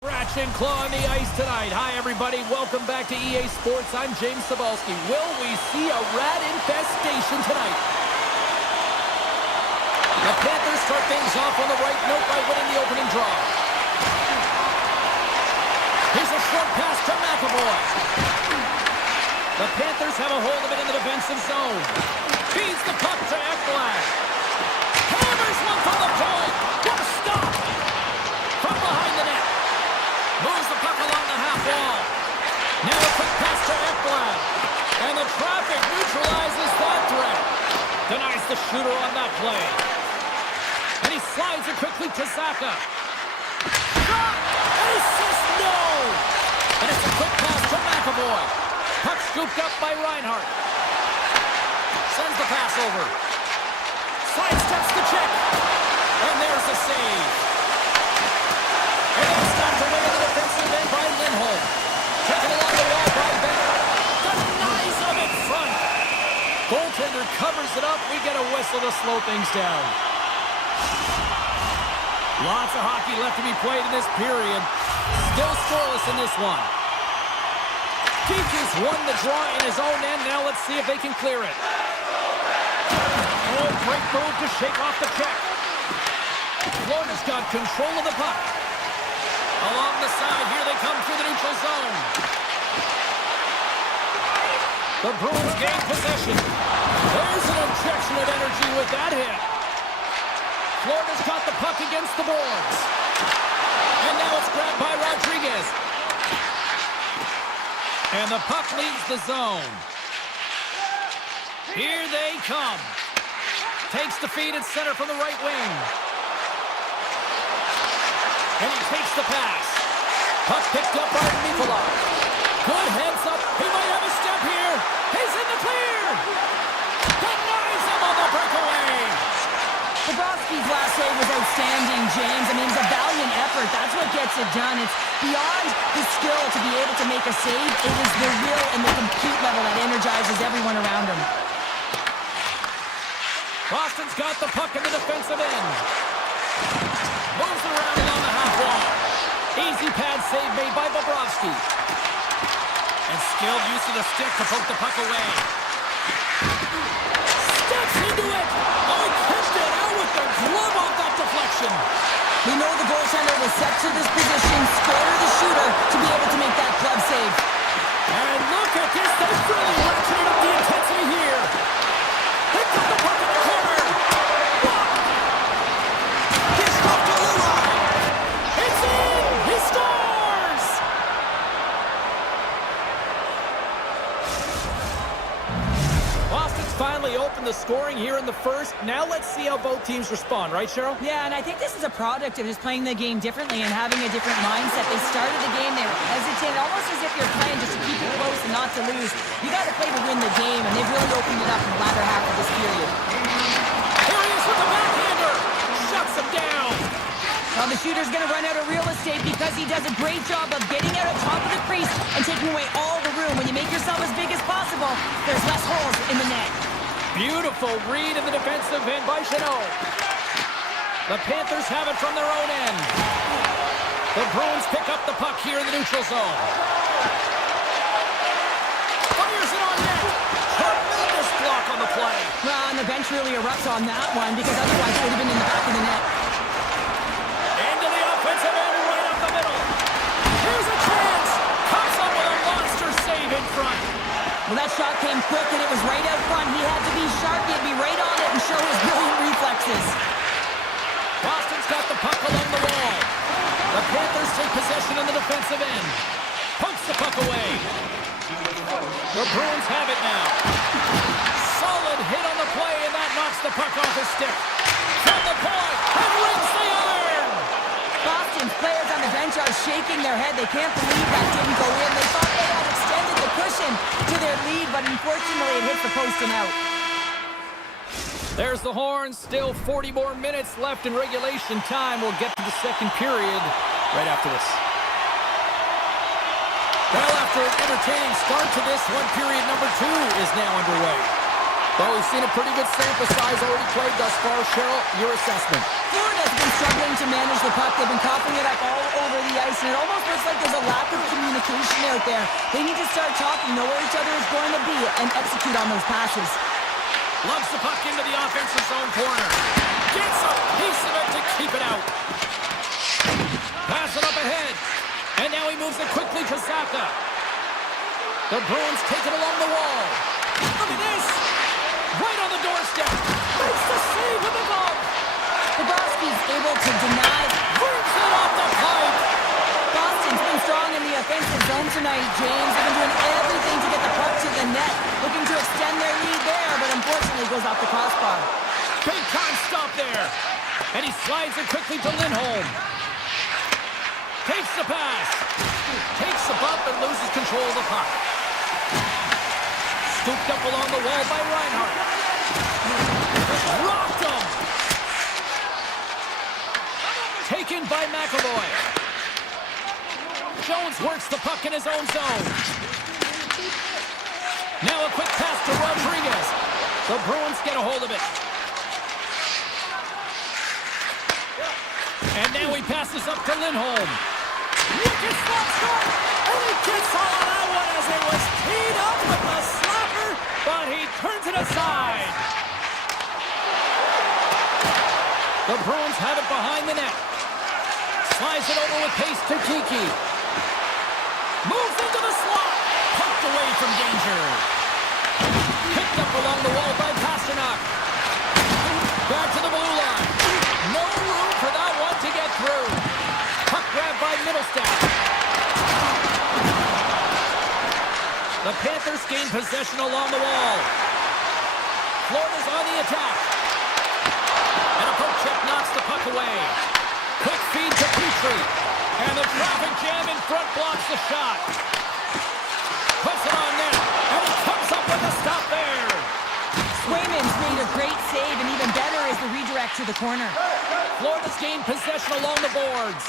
Scratch and claw on the ice tonight. Hi, everybody. Welcome back to EA Sports. I'm James Cybulski. Will we see a rat infestation tonight? The Panthers start things off on the right note by winning the opening draw. Here's a short pass to McAvoy. The Panthers have a hold of it in the defensive zone. Feeds the puck to Ekblad. Hammers one from the point. What a stop! From behind the net. Moves the puck along the half wall. Now a quick pass to Ekblad. And the traffic neutralizes that threat. Denies the shooter on that play. And he slides it quickly to Zaka. Shot! And assist, no! And it's a quick pass to McAvoy. Puck scooped up by Reinhart. Sends the pass over. Sidesteps the check. And there's the save. And it's stopped away in the defensive end by Lindholm. Taken along the wall by Benner. Denies him in front. Goaltender covers it up. We get a whistle to slow things down. Lots of hockey left to be played in this period. Still scoreless in this one. Keefe won the draw in his own end. Now let's see if they can clear it. Oh, great move to shake off the check. Florida's got control of the puck. Along the side, here they come through the neutral zone. The Bruins gain possession. There's an injection of energy with that hit. Florida's got the puck against the boards. And now it's grabbed by Rodriguez. And the puck leaves the zone. Here they come. Takes the feed at center from the right wing. And he takes the pass. Puck picked up by Nikolai. Good heads up. He might have a step here. He's in the clear. Denies him on the breakaway. Bobrovsky's last save was outstanding, James. I mean, it's a valiant effort. That's what gets it done. It's beyond the skill to be able to make a save. It is the will and the compete level that energizes everyone around him. Boston's got the puck in the defensive end. Moves it around along the half wall. Easy pad save made by Bobrovsky. And skilled use of the stick to poke the puck away. Steps into it. Oh, he kicked it out with the glove off that deflection. We know the goaltender was set to this position, square the shooter, to be able to make that glove save. And look at this. They've really ratcheted up the intensity here. They got the puck in the corner. Gets off to Lula. It's in. He scores. Boston's finally opened the scoring here in the first. Now let's see how both teams respond, right, Cheryl? Yeah, and I think this is a product of just playing the game differently and having a different mindset. They started the game, they were hesitant, almost as if you're playing just to keep it close and not to lose. You got to play to win the game, and they've really opened it up in the latter half of this period. Here he is with the backhander. Shuts him down. Well, the shooter's going to run out of real estate because he does a great job of getting out of top of the crease and taking away all the room. When you make yourself as big as possible, there's less holes in the net. Beautiful read in the defensive end by Chanot. The Panthers have it from their own end. The Bruins pick up the puck here in the neutral zone. Fires it on net. Tremendous block on the play. Well, and the bench really erupts on that one because otherwise it would have been in the back of the net. Into the offensive end right up the middle. Here's a chance. Comes up with a monster save in front. Well, that shot came quick and it was right out front. He had to be sharp, he had to be right on it and show his brilliant reflexes. Boston's got the puck along the wall. The Panthers take possession on the defensive end. Pokes the puck away. The Bruins have it now. Solid hit on the play, and that knocks the puck off his stick. From the point, and rings the iron. Boston's players on the bench are shaking their head. They can't believe that didn't go in. They thought they had extended the cushion to their lead, but unfortunately it hit the post and out. There's the horn. Still 40 more minutes left in regulation time. We'll get to the second period right after this. Well, after an entertaining start to this one, period number 2 is now underway. Well, we've seen a pretty good sample size already played thus far. Cheryl, your assessment. Florida's been struggling to manage the puck. They've been coughing it up all over the ice, and it almost looks like there's a lack of communication out there. They need to start talking, know where each other is going to be, and execute on those passes. Loves the puck into the offensive zone corner. Gets a piece of it to keep it out. Pass it up ahead. And now he moves it quickly to Saka. The Bruins take it along the wall. Look at this. Right on the doorstep. Makes the save with the glove. Bobrovsky's able to deny. Brings it off the pipe. Boston's been strong in the offensive zone tonight, James. They've been doing everything to get the puck to the net. Looking to extend their lead there, but unfortunately goes off the crossbar. Big time stop there. And he slides it quickly to Lindholm. Takes the pass. Takes the bump and loses control of the puck. Scooped up along the wall by Reinhardt. Rocked him. Taken by McAvoy. Jones works the puck in his own zone. Now a quick pass to Rodriguez. The Bruins get a hold of it. And now he passes up to Lindholm. Look at Slapshot! And he gets all of that one as it was teed up with the slapper, but he turns it aside. The Bruins have it behind the net. Slides it over with pace to Kiki. Moves into the slot. Pumped away from danger. Picked up along the wall by Pasternak. Back to the blue line. No room for that one to get through. Puck grab by Middlestat. The Panthers gain possession along the wall. Florida's on the attack. And a poke check knocks the puck away. Quick feed to Petrie. And the traffic jam in front blocks the shot. Puts it on net. And he comes up with a stop there. Swayman's made a great save, and even better is the redirect to the corner. Florida's gained possession along the boards.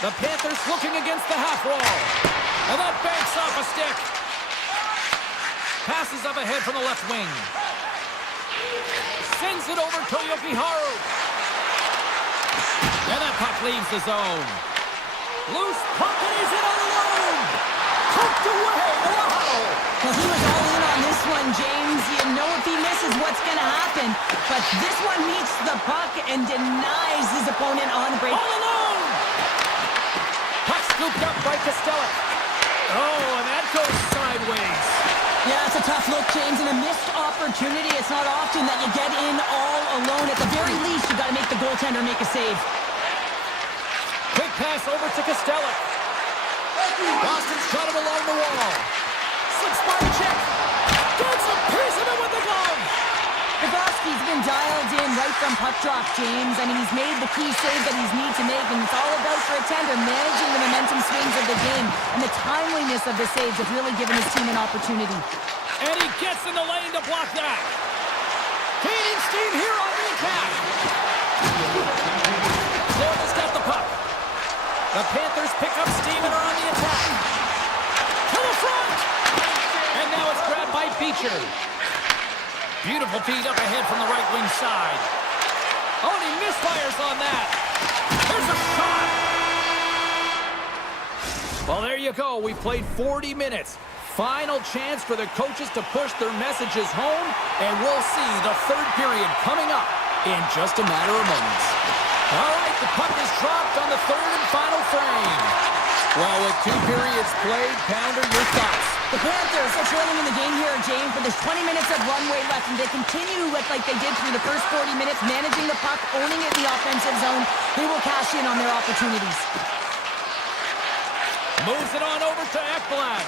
The Panthers looking against the half wall. And that banks off a stick. Passes up ahead from the left wing. Sends it over to Yokiharu. And that puck leaves the zone. Loose puck and he's in alone. Poked away. Wow. Well, he was all in on this one, James. You know if he misses what's going to happen. But this one meets the puck and denies his opponent on the break. All alone. Puck scooped up by Costello. Oh, and that goes sideways. Yeah, it's a tough look, James, and a missed opportunity. It's not often that you get in all alone. At the very least, you got to make the goaltender make a save. Quick pass over to Costello. Boston's got it along the wall. Six-spot check. Gets a piece of it with the glove. Bobrovsky's been dialed in right from puck drop, James. I mean, he's made the key save that he's need to make, and it's all about for a tender managing the momentum swings of the game, and the timeliness of the saves have really given his team an opportunity. And he gets in the lane to block that. Gaining steam here on the attack. Florida's got the puck. The Panthers pick up steam and are on the attack. To the front. And now it's grabbed by Beecher. Beautiful feed up ahead from the right wing side. Oh, and he misfires on that. There's a shot. Well, there you go. We played 40 minutes. Final chance for the coaches to push their messages home, and we'll see the third period coming up in just a matter of moments. All right, the puck is dropped on the third and final frame. Well, with 2 periods played, Pounder, your thoughts? The Panthers are trailing in the game here, James, but there's 20 minutes of runway left, and they continue with like they did through the first 40 minutes, managing the puck, owning it in the offensive zone. They will cash in on their opportunities. Moves it on over to Ekblad.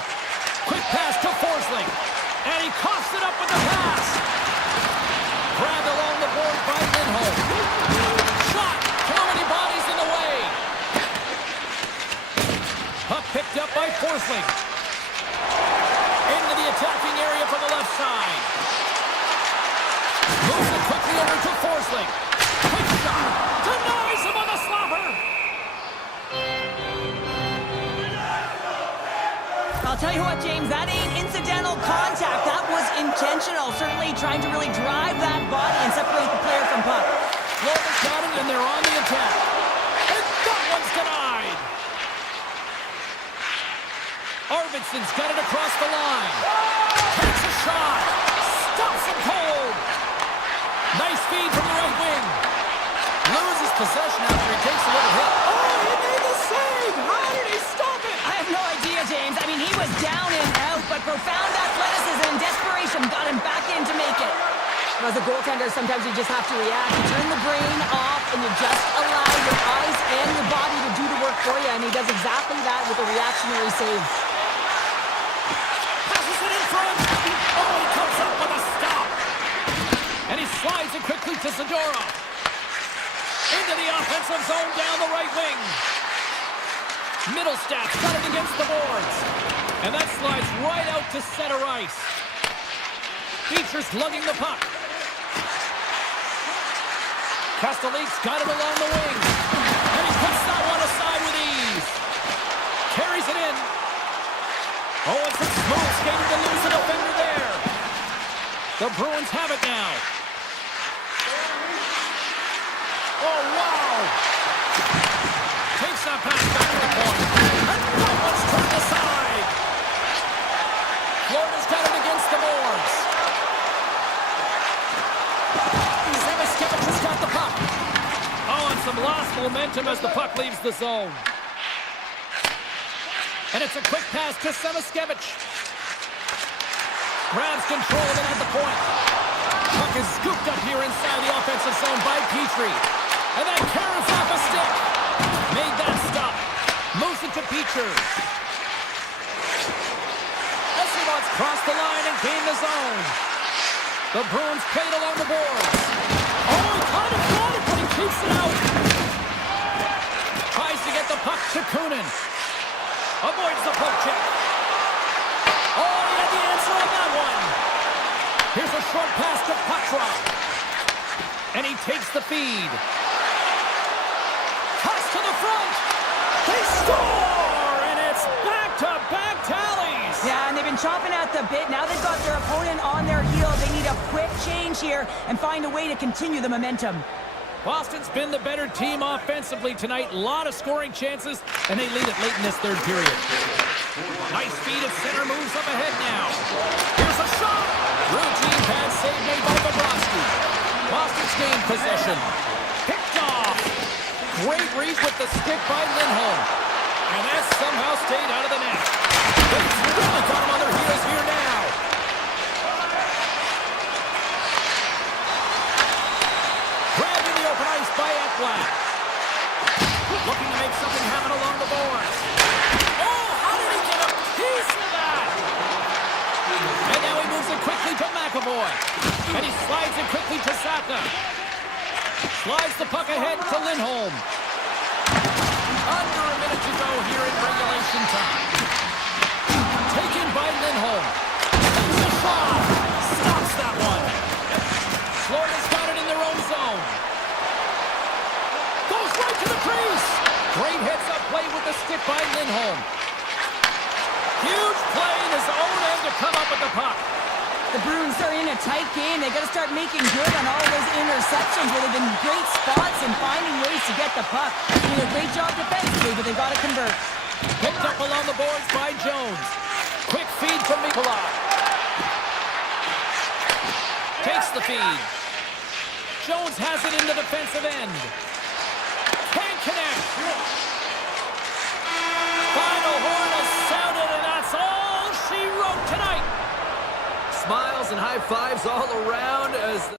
Quick pass to Forsling. And he coughs it up with the pass. Grabbed along the board by Lindholm. Shot. Too many bodies in the way. Puck picked up by Forsling. Into the attacking area from the left side. Moves it quickly over to Forsling. Quick shot. Denies him on the slapper. I'll tell you what, James, that ain't incidental contact. That was intentional, certainly trying to really drive that body and separate the player from puck. Florida's got it, and they're on the attack. And that one's denied. Arvidsson's got it across the line. Takes a shot. Stops him cold. Nice feed from the right wing. Loses possession after he takes a little hit. Oh, he made the save. How did he stop it? I have no idea, James. I mean, he was down and out, but profound athleticism and desperation got him back in to make it. As a goaltender, sometimes you just have to react. You turn the brain off, and you just allow your eyes and your body to do the work for you, and he does exactly that with a reactionary save. Passes it in front. Oh, he comes up with a stop. And he slides it quickly to Zadorov. Into the offensive zone down the right wing. Middlestadt got it against the boards. And that slides right out to center ice. Beecher's lugging the puck. Castellique's got it along the wing. And he puts that one aside with ease. Carries it in. Oh, it's a smooth skater to lose a defender there. The Bruins have it now. Oh, wow. Takes that pass back to the point. And that one's turned aside. Florida's got it against the boards. Samoskevich has got the puck. Oh, and some lost momentum as the puck leaves the zone. And it's a quick pass to Samoskevich. Grabs control of it at the point. Puck is scooped up here inside the offensive zone by Petrie. And then carries off a stick. Made that stop. Moves it to Beecher. Esselmont's crossed the line and gained the zone. The Bruins played along the boards. Oh, he kind of got it, but he keeps it out. Tries to get the puck to Kunin. Avoids the poke check. Oh, he had the answer on that one. Here's a short pass to Petrov. And he takes the feed. Pass to the front. They score! And it's back-to-back tallies. Yeah, and they've been chopping at the bit. Now they've got their opponent on their heels. They need a quick change here and find a way to continue the momentum. Boston's been the better team offensively tonight. A lot of scoring chances, and they lead it late in this third period. Nice feed at center, moves up ahead now. Here's a shot! Routine pass save made by Bobrovsky. Boston's gained possession. Picked off. Great reach with the stick by Lindholm. And that somehow stayed out of the net. But he's really got him on their heels here now. Grabbed in the open ice by Ekblad. Looking to make something happen along the boards. Oh, how did he get a piece of that? And now he moves it quickly to McAvoy. And he slides it quickly to Saka. Slides the puck ahead to Lindholm. Under a minute to go here in regulation time. Taken by Lindholm. Takes a shot. Stops that one. Florida's got it in their own zone. Goes right to the crease. Great heads-up play with the stick by Lindholm. Huge play in his own end to come up with the puck. The Bruins are in a tight game. They got to start making good on all those interceptions where they've been great spots and finding ways to get the puck. Doing a great job defensively, but they've got to convert. Picked up along the boards by Jones. Quick feed from Nikolai. Takes the feed. Jones has it in the defensive end. Can't connect. Final horn has sounded, and that's all she wrote tonight. Smiles and high fives all around as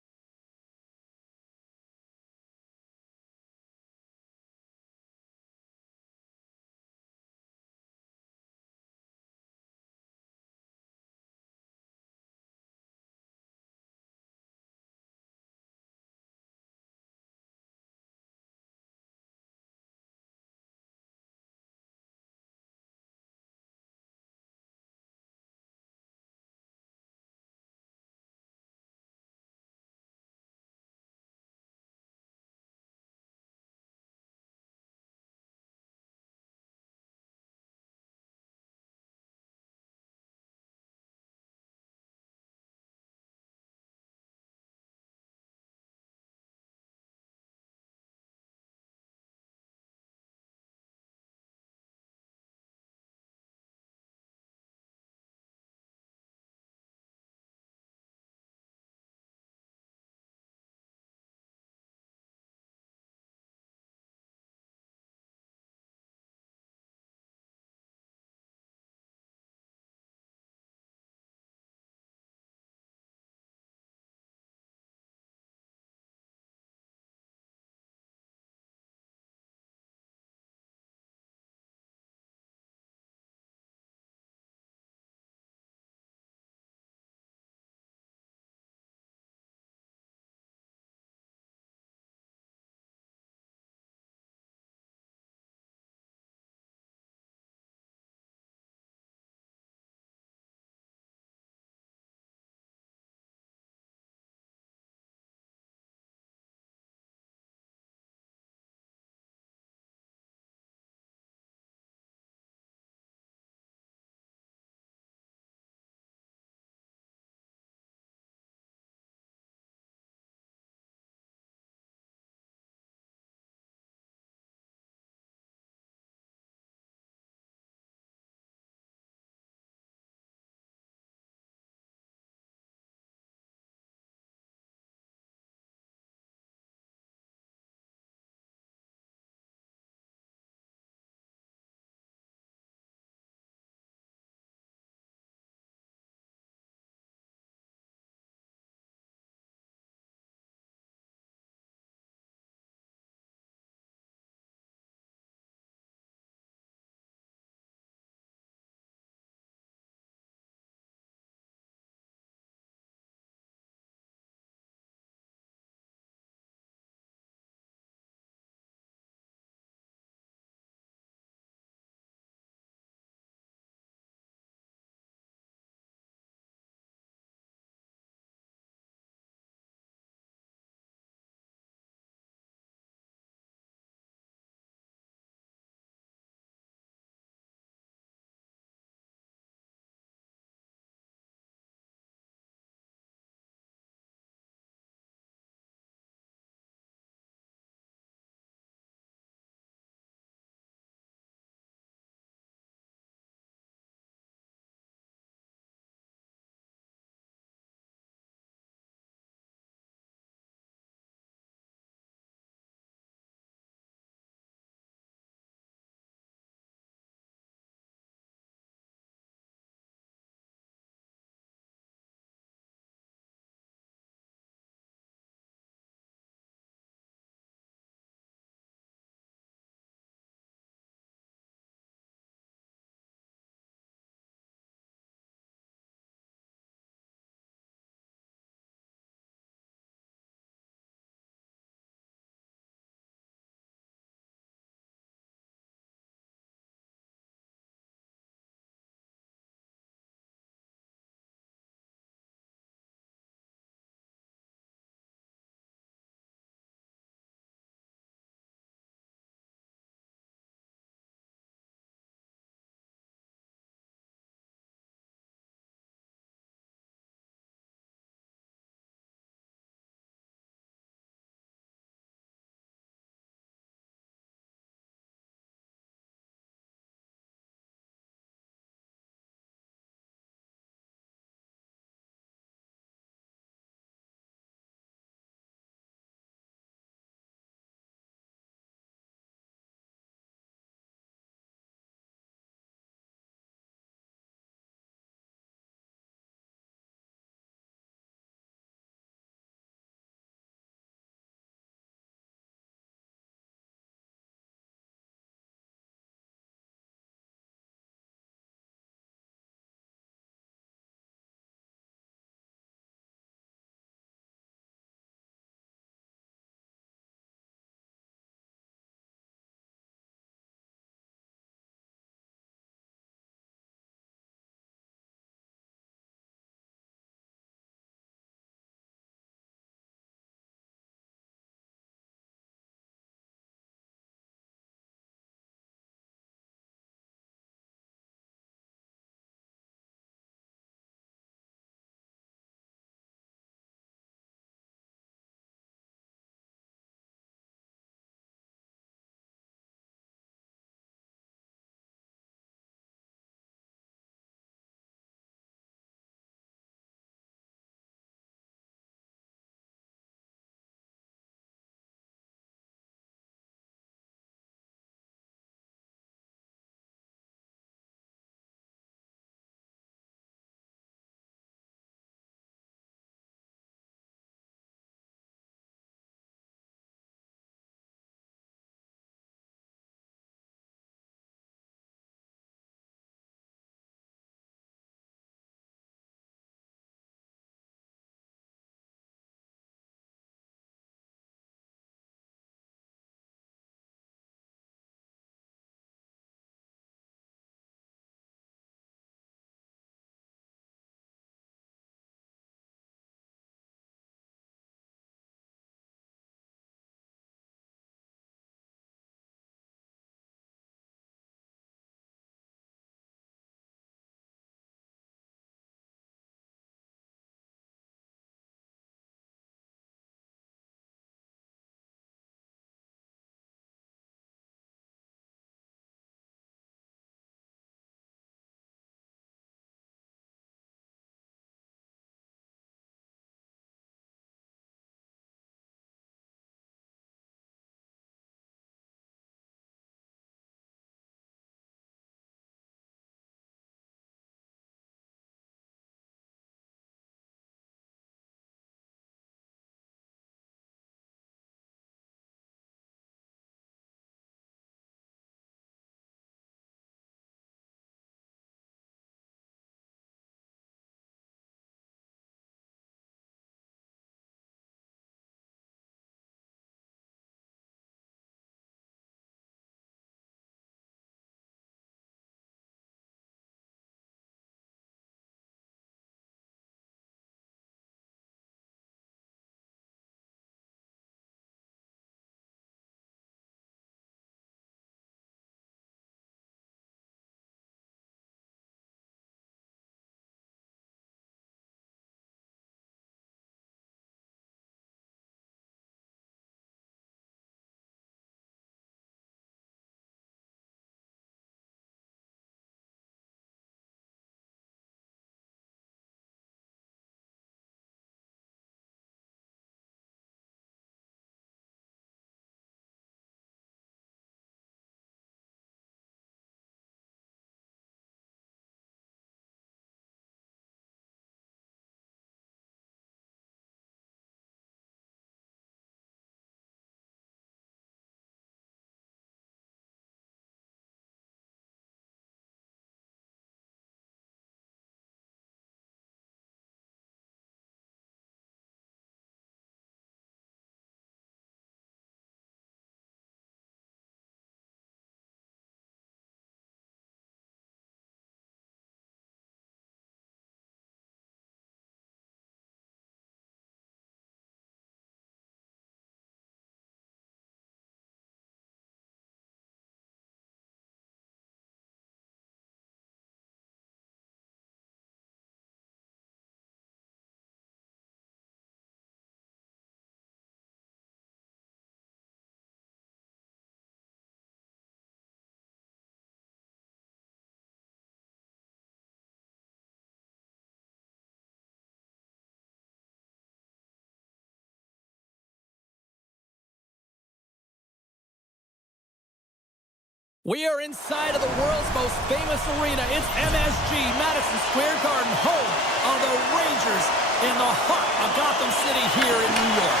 We are inside of the world's most famous arena. It's MSG, Madison Square Garden, home of the Rangers in the heart of Gotham City here in New York.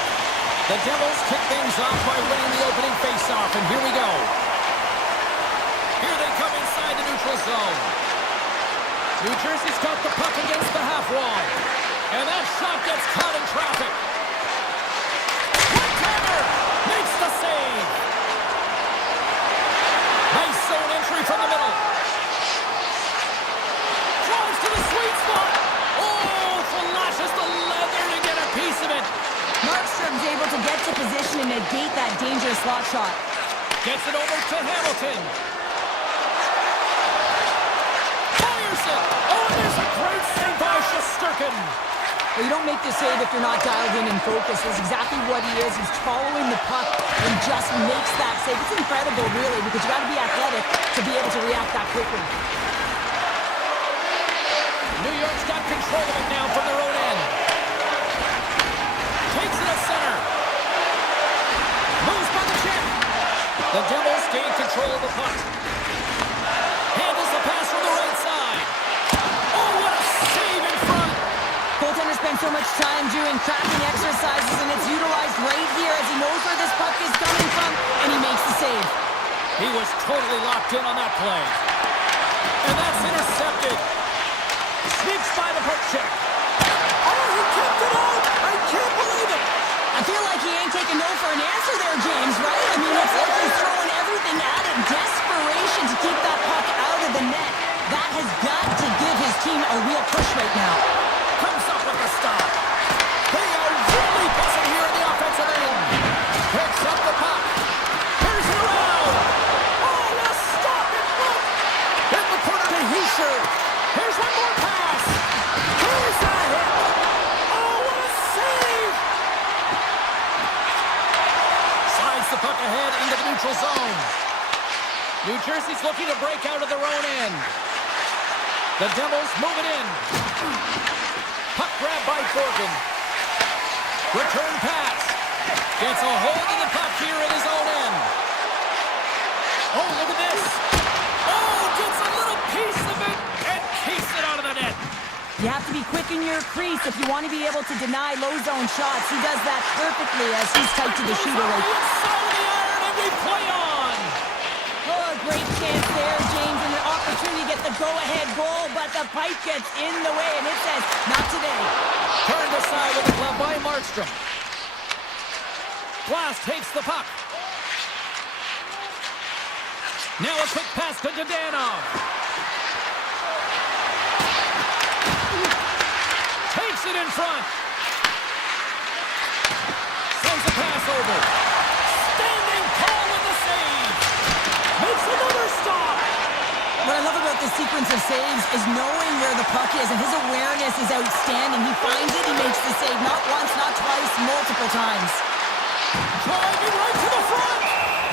The Devils kick things off by winning the opening faceoff, and here we go. Here they come inside the neutral zone. New Jersey's got the puck against the half wall. And that shot gets caught in traffic. One-timer makes the save. Nice zone entry from the middle. Drives to the sweet spot. Oh, flashes the leather to get a piece of it. Markstrom's able to get to position and negate that dangerous slot shot. Gets it over to Hamilton. Fires it. Oh, there's a great save by Shesterkin. Well, you don't make the save if you're not dialed in and focused. That's exactly what he is. He's following the puck and just makes that save. It's incredible, really, because you got to be athletic to be able to react that quickly. New York's got control of it now from their own end. Takes it at center. Moves by the chip. The Devils gain control of the puck. Handles the pass from the right side. Oh, what a save in front. Goaltender spends so much time doing tracking exercises, and it's utilized right here as he knows where this puck is coming from, and he makes the save. He was totally locked in on that play. And that's intercepted. Sneaks by the poke check. Oh, he kept it out! I can't believe it! I feel like he ain't taking no for an answer there, James, right? I mean, it's like he's throwing everything at it. Desperation to keep that puck out of the net. That has got to give his team a real push right now. Comes up with a stop. They are really buzzing here in the offensive end. Picks up the puck. Here's it around. Oh, a stop in front. In the corner to Hischer. Here's one more pass. Here's a hit. Oh, what a save. Slides the puck ahead into the neutral zone. New Jersey's looking to break out of their own end. The Devils move it in. Puck grab by Forkin. Return pass. Gets a hold of the puck here in his own end. Oh, look at this. Oh, gets a little piece of it and keeps it out of the net. You have to be quick in your crease if you want to be able to deny low zone shots. He does that perfectly as he's tight to the shooter right. Inside the iron and we play on. Oh, a great chance there, James, and an opportunity to get the go-ahead goal, but the pipe gets in the way, and it says, not today. Turned aside with the glove by Markstrom. Glass takes the puck. Now a quick pass to Dadonov. Takes it in front. Sends a pass over. Standing tall with the save. Makes another stop. What I love about this sequence of saves is knowing where the puck is, and his awareness is outstanding. He finds it, he makes the save not once, not twice, multiple times. Driving right to the front.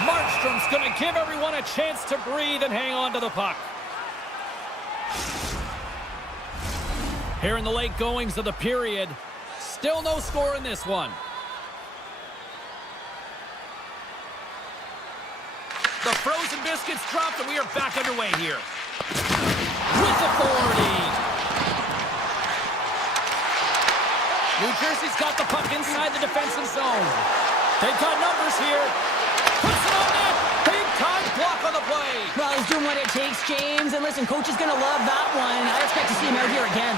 Markstrom's going to give everyone a chance to breathe and hang on to the puck. Here in the late goings of the period, still no score in this one. The frozen biscuits dropped, and we are back underway here. With authority. New Jersey's got the puck inside the defensive zone. They've got numbers here. Puts it on net. Big time block on the play. Well, he's doing what it takes, James. And listen, coach is going to love that one. I expect to see him out here again.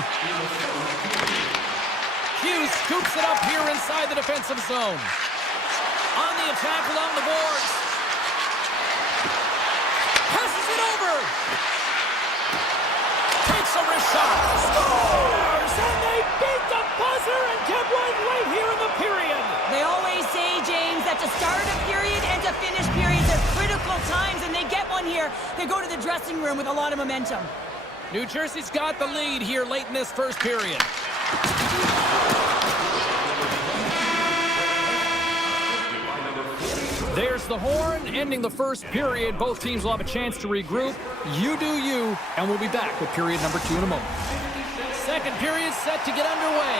Hughes scoops it up here inside the defensive zone. On the attack along the boards. Passes it over. Takes a wrist shot. Scores! And they beat the buzzer and get one right here in the period. They always say, James, that to start a period and to finish periods are critical times, and they get one here. They go to the dressing room with a lot of momentum. New Jersey's got the lead here late in this first period. There's the horn, ending the first period. Both teams will have a chance to regroup. You do you, and we'll be back with period number 2 in a moment. Second period set to get underway.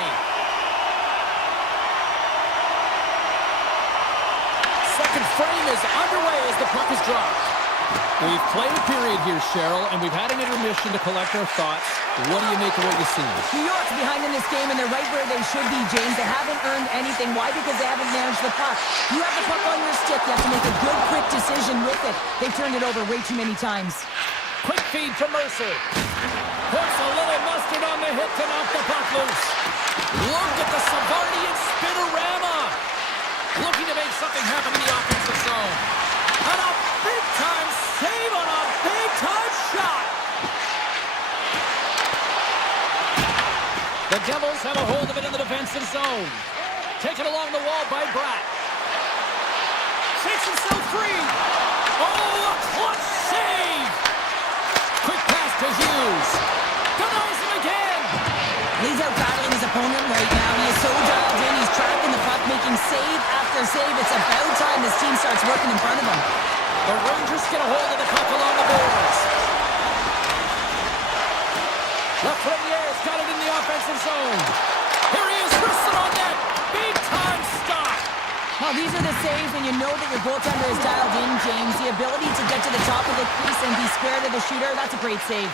Second frame is underway as the puck is dropped. We've played a period here, Cheryl, and we've had an intermission to collect our thoughts. What do you make of what you see? New York's behind in this game, and they're right where they should be, James. They haven't earned anything. Why? Because they haven't managed the puck. You have the puck on your stick. You have to make a good, quick decision with it. They've turned it over way too many times. Quick feed to Mercer. Puts a little mustard on the hit to knock the puck loose. Look at the Savardian spinorama. Looking to make something happen in the offensive zone. And a big-time save on a big-time shot. The Devils have a hold of it in the defensive zone. Taken along the wall by Bratt. Shakes himself free. Oh, a clutch save. Quick pass to Hughes. Denies him again. He's out battling his opponent right now. He is so dialed in. He's tracking the puck, making save after save. It's about time this team starts working in front of him. The Rangers get a hold of the puck along the boards. Lafreniere's got it in the offensive zone. Here he is, wristed on net. Big time stop. Well, these are the saves, and you know that your goaltender is dialed in, James. The ability to get to the top of the crease and be square to the shooter, that's a great save.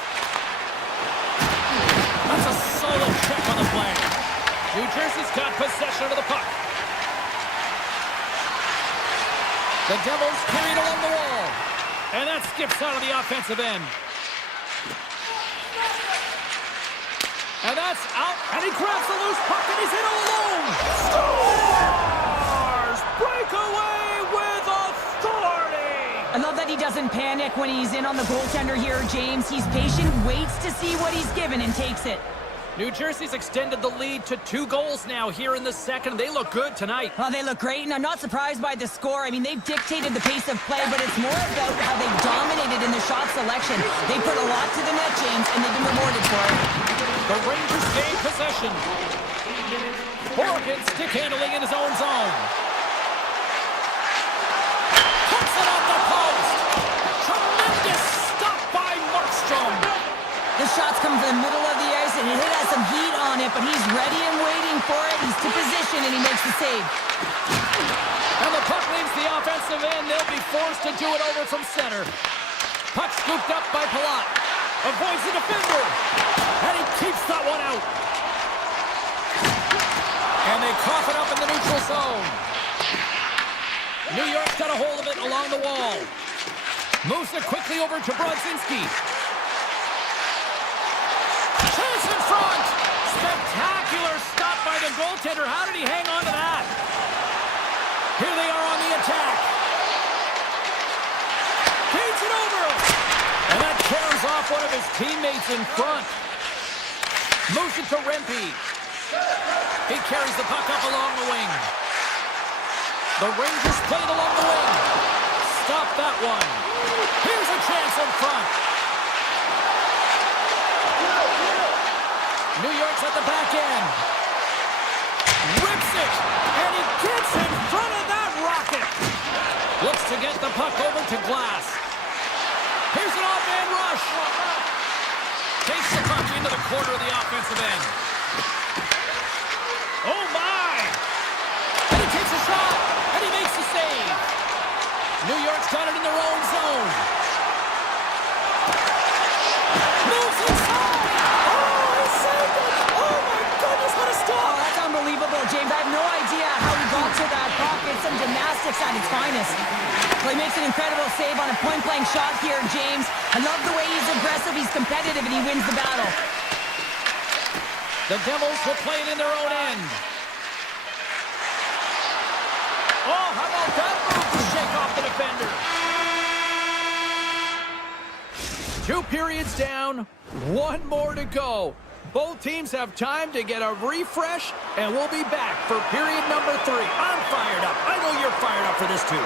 That's a solid check on the play. New Jersey's got possession of the puck. The Devils carried along the wall. And that skips out of the offensive end. And that's out. And he grabs the loose puck and he's in all alone. Scores! Breakaway with authority! I love that he doesn't panic when he's in on the goaltender here, James. He's patient, waits to see what he's given, and takes it. New Jersey's extended the lead to 2 goals now here in the second. They look good tonight. Well, they look great, and I'm not surprised by the score. I mean, they've dictated the pace of play, but it's more about how they've dominated in the shot selection. They put a lot to the net, James, and they've been rewarded for it. The Rangers gain possession. Horgan stick handling in his own zone. Puts it off the post. Tremendous stop by Markstrom. The shots come from the middle of the ice, and it has some heat on it, but he's ready and waiting for it. He's to position, and he makes the save. And the puck leaves the offensive end. They'll be forced to do it over from center. Puck scooped up by Palat. Avoids the defender. And he keeps that one out. And they cough it up in the neutral zone. New York's got a hold of it along the wall. Moves it quickly over to Brodzinski. Chase in front! Spectacular stop by the goaltender. How did he hang on to that? Here they are on the attack. Feeds it over. And that tears off one of his teammates in front. Moves it to Rempe. He carries the puck up along the wing. The Rangers play it along the wing. Stop that one. Here's a chance in front. New York's at the back end. Rips it, and he gets in front of that rocket. Looks to get the puck over to Glass. Here's an off-man rush. Takes the puck into the corner of the offensive end. Oh, my! And he takes a shot, and he makes the save. New York's got it in their own zone. Moves inside. Unbelievable, James. I have no idea how he got to that puck. It's some gymnastics at its finest. Well, he makes an incredible save on a point-blank shot here, James. I love the way he's aggressive, he's competitive, and he wins the battle. The Devils will play it in their own end. Oh, how about that move to shake off the defender? 2 periods down, 1 more to go. Both teams have time to get a refresh, and we'll be back for period number 3. I'm fired up. I know you're fired up for this too.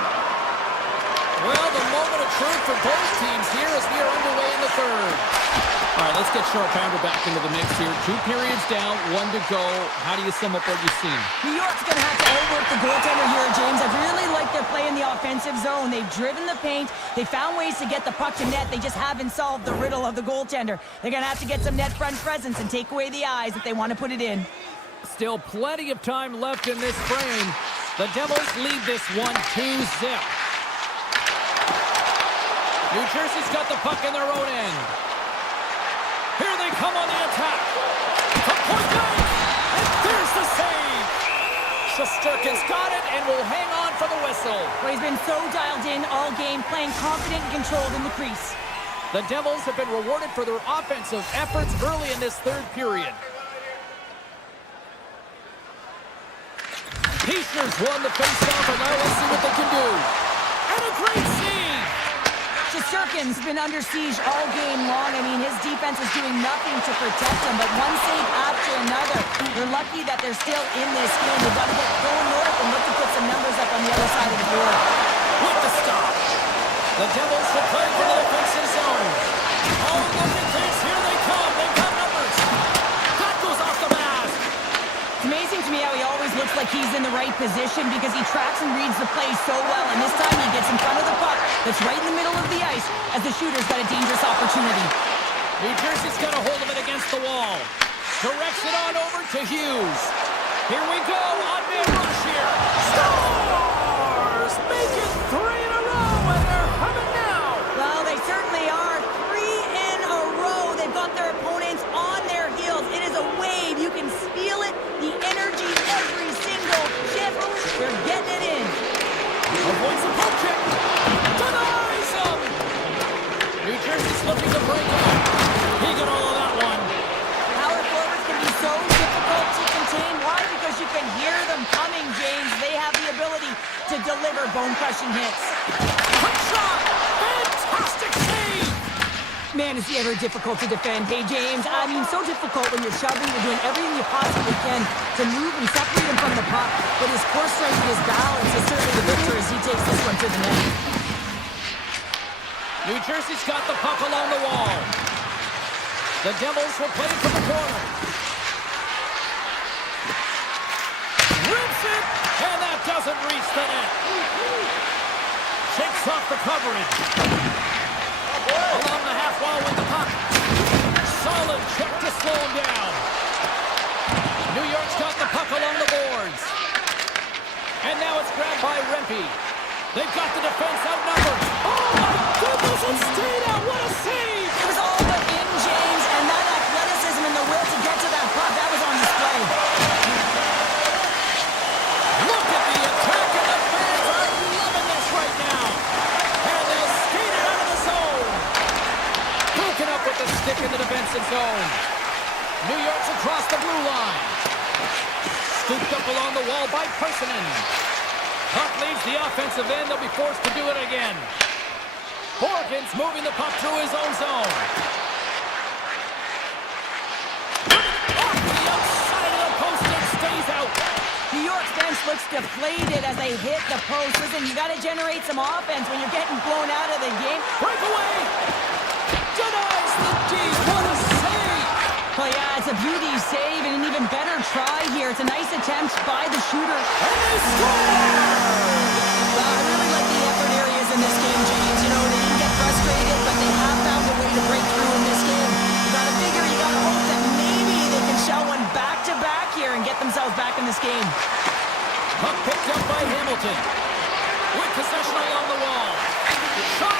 Well, the moment of truth for both teams here as we are underway in the third. All right, let's get Cheryl Pounder back into the mix here. 2 periods down, 1 to go. How do you sum up what you've seen? New York's going to have to outwork the goaltender here, James. I really like their play in the offensive zone. They've driven the paint. They found ways to get the puck to net. They just haven't solved the riddle of the goaltender. They're going to have to get some net front presence and take away the eyes if they want to put it in. Still plenty of time left in this frame. The Devils lead this one 2-0. New Jersey's got the puck in their own end. Here they come on the attack. From point blank, and there's the save. Shesterkin's got it and will hang on for the whistle. Well, he's been so dialed in all game, playing confident and controlled in the crease. The Devils have been rewarded for their offensive efforts early in this third period. Heischer's won the faceoff, and now let's see what they can do. And a great save! Shesterkin's been under siege all game long. I mean, his defense is doing nothing to protect him, but one save after another. They're lucky that they're still in this game. They've got to get going north and look to put some numbers up on the other side of the board. With the stop. The Devils will play for the defensive zone. Oh, look at this. Here they come. They've got numbers. That goes off the mask. It's amazing to me how he always looks like he's in the right position because he tracks and reads the play so well, and this time he gets in front of the puck that's right in the middle of the ice as the shooter's got a dangerous opportunity. New Jersey's got a hold of it against the wall. Directs it on over to Hughes. Here we go. On-man rush here. Stars! Make it 3 in a row, and they're humming now. Well, they certainly are. 3 in a row. They've got their opponents on their heels. It is a wave. You can feel it. The energy every single shift. They're getting it in. Avoids the poke check. Denies him. New Jersey's looking to break up. He got all of that one. Power forwards can be so difficult to contain. Why? Because you can hear them coming, James. They have the ability to deliver bone-crushing hits. Quick shot. Fantastic save. Man, is he ever difficult to defend. Hey, James, I mean, so difficult when you're shoving, you're doing everything you possibly can to move and separate him from the puck. But his core strength and his balance is certainly the victor as he takes this one to the net. New Jersey's got the puck along the wall. The Devils will play it from the corner. Rips it, and that doesn't reach the net. Shakes off the coverage. Along the half wall with the puck. Solid check to slow him down. New York's got the puck along the boards. And now it's grabbed by Rempe. They've got the defense outnumbered. Oh my goodness, it stayed out. What a save! It was all but in, James, and that athleticism and the will to get to that puck, that was on display. Look at the attack, and the fans are loving this right now. And they'll skate it out of the zone. Broken up with the stick in the defensive zone. New York's across the blue line. Scooped up along the wall by Personen. Puck leaves the offensive end. They'll be forced to do it again. Horgan's moving the puck through his own zone. Off the outside of the post and stays out. New York's bench looks deflated as they hit the post. Listen, you got to generate some offense when you're getting blown out of the game. Breakaway! Denies the D. What a save! Well, yeah, it's a beauty save and an even better try here. It's a nice attempt by the shooter. And they score! I really like the effort areas in this game, James. You know, they didn't get frustrated, but they have found a way to break through in this game. You got to figure, you got to hope that maybe they can shell one back-to-back here and get themselves back in this game. Puck picked up by Hamilton. With possession along the wall. Shot!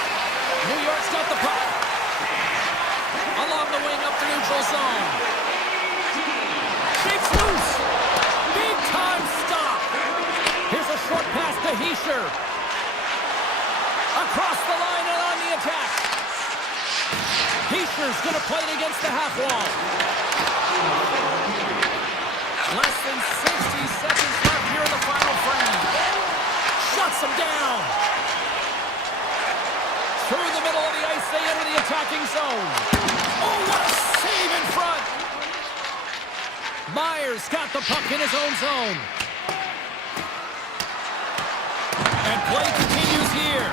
New York's got the puck. Along the wing up the neutral zone. Shakes loose. Big time stop. Here's a short pass to Hischier. Across the line and on the attack. Hischier's going to play it against the half wall. Less than 60 seconds left here in the final frame. Shuts him down. Through the middle of the ice, they enter the attacking zone. Oh, what a save in front. Myers got the puck in his own zone. And play continues here.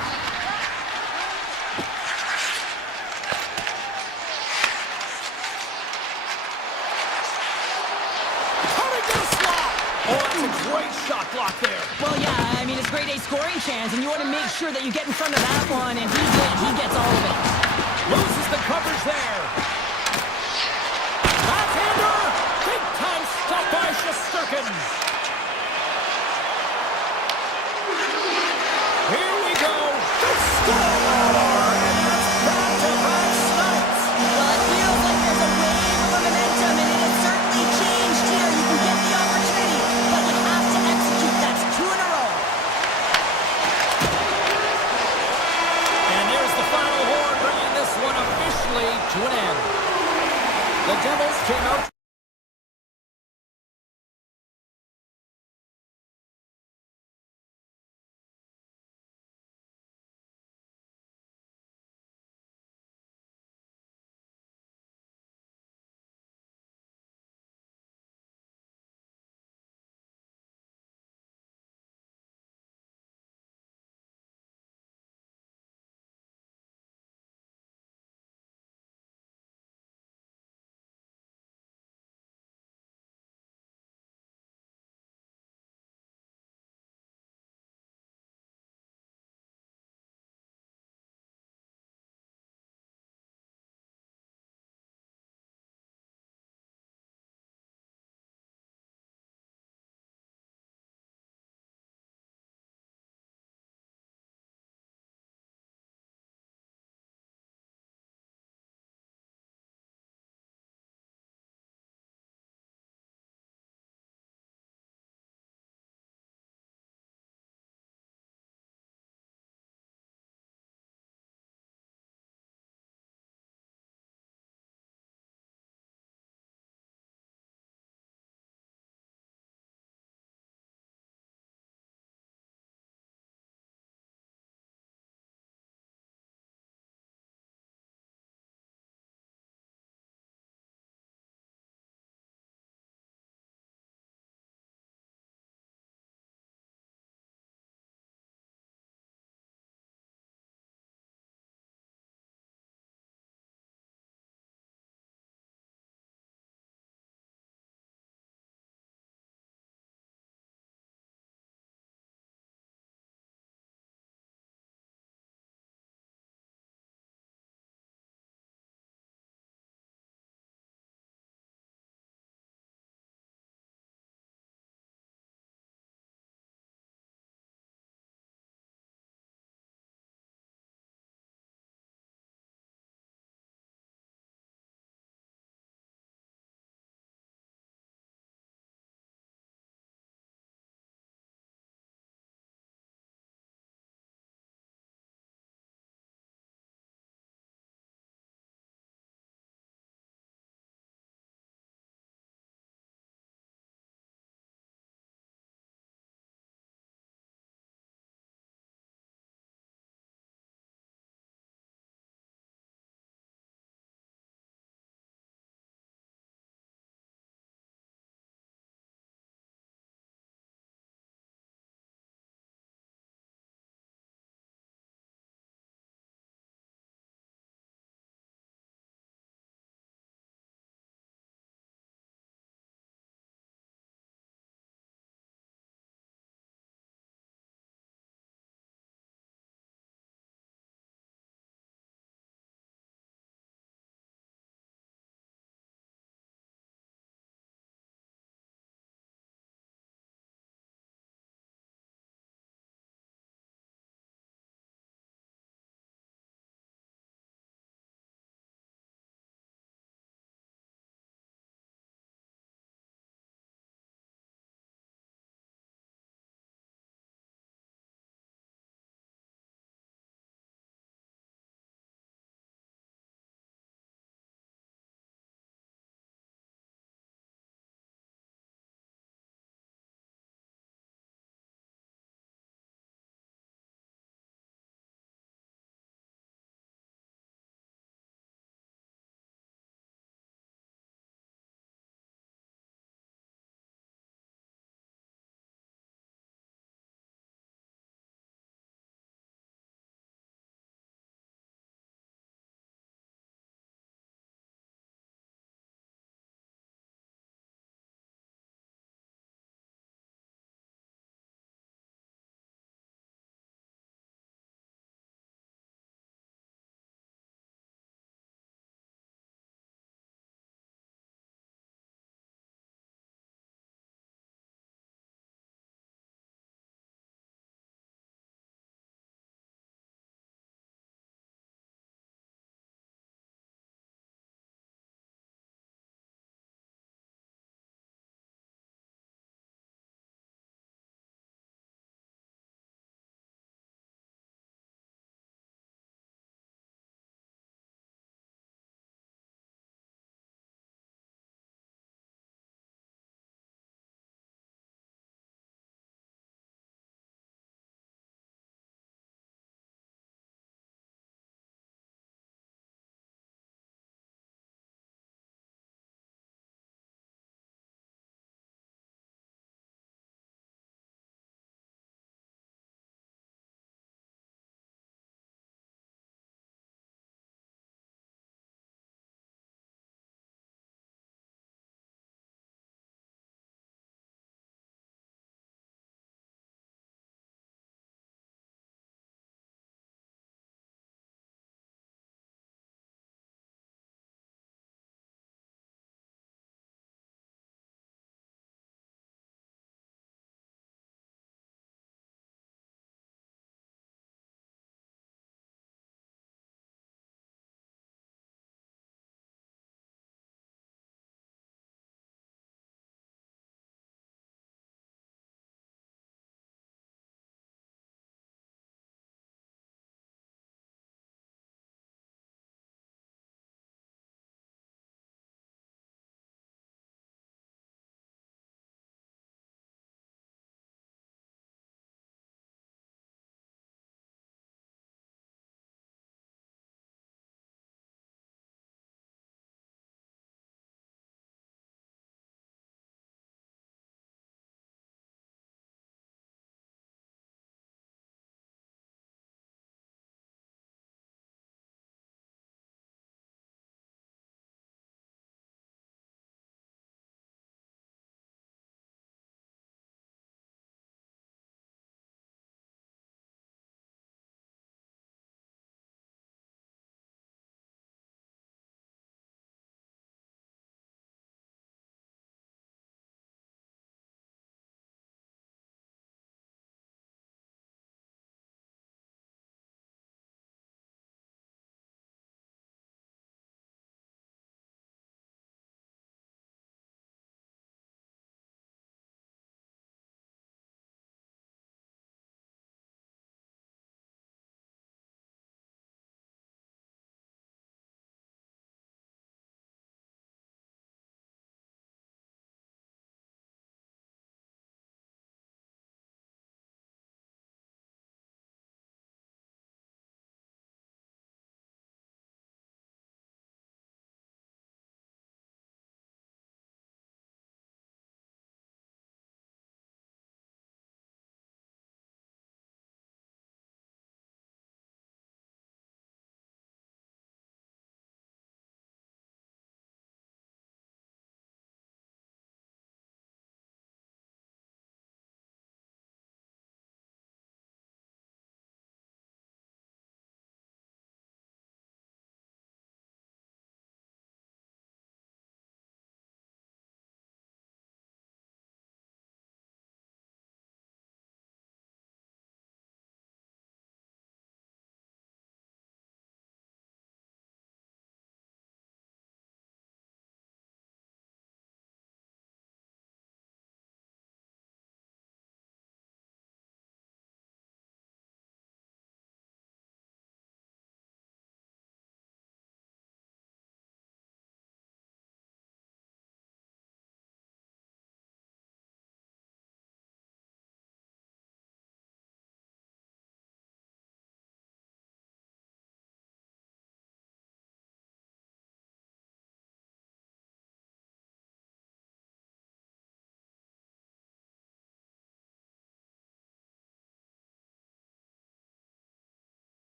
Coming to the slot. Oh, that's a great shot block there. Well, yeah, I mean, it's grade A scoring chance, and you want to make sure that you get in front of that one, and he did. He gets all of it. Loses the coverage there. Backhander. Big time stop by Shesterkin. Here we go. They score! And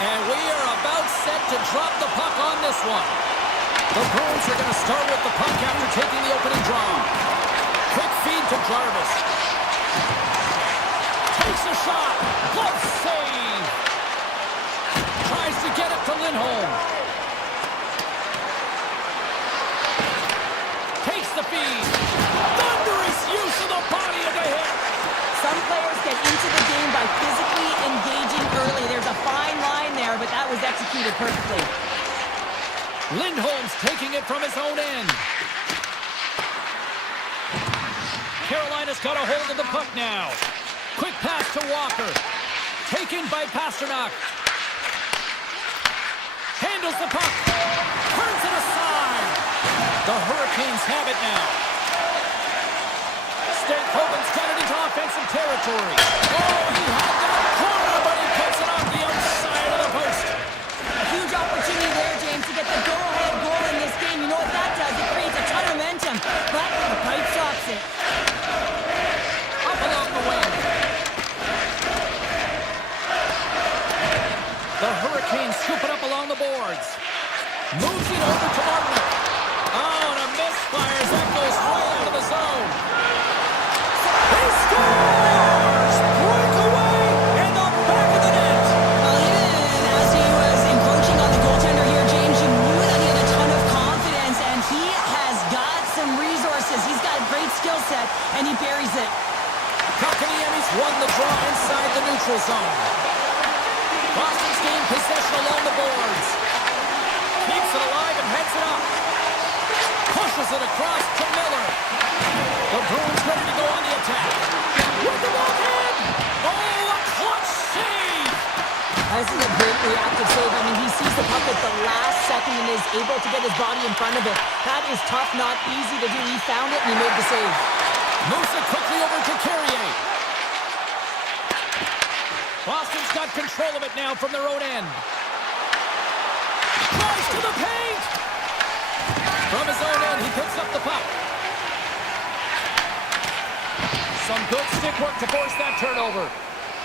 And we are about set to drop the puck on this one. The Bruins are going to start with the puck after taking the opening draw. Quick feed to Jarvis. Takes a shot. Glove save. Tries to get it to Lindholm. Takes the feed. Thunderous use of the body of the hit. Some players get into the game by physically engaging early. There's a fine line there, but that was executed perfectly. Lindholm's taking it from his own end. Carolina's got a hold of the puck now. Quick pass to Walker. Taken by Pasternak. Handles the puck. Turns it aside. The Hurricanes have it now. Hogan's got it into offensive territory. Oh, he had that corner, but he puts it off the outside of the post. A huge opportunity there, James, to get the go-ahead goal in this game. You know what that does? It creates a ton of momentum. But the pipe stops it. Up along the wing. The Hurricanes scoop it up along the boards. Moves it over to Martin. Oh, and a misfires. That goes right out of the zone. He scores! Breakaway in the back of the net! Even as he was encroaching on the goaltender here, James, you knew that he had a ton of confidence, and he has got some resources. He's got a great skill set, and he buries it. Kotkaniemi's won the draw inside the neutral zone. Boston's gained possession along the boards. Keeps it alive and heads it up. Pushes it across to Miller. The Bruins ready to go on the attack. With the ball in! Oh, a clutch save! This is a great reactive save. I mean, he sees the puck at the last second and is able to get his body in front of it. That is tough, not easy to do. He found it and he made the save. Moves it quickly over to Carrier. Boston's got control of it now from their own end. Drives to the paint! From his own end, he picks up the puck. Some good stick work to force that turnover.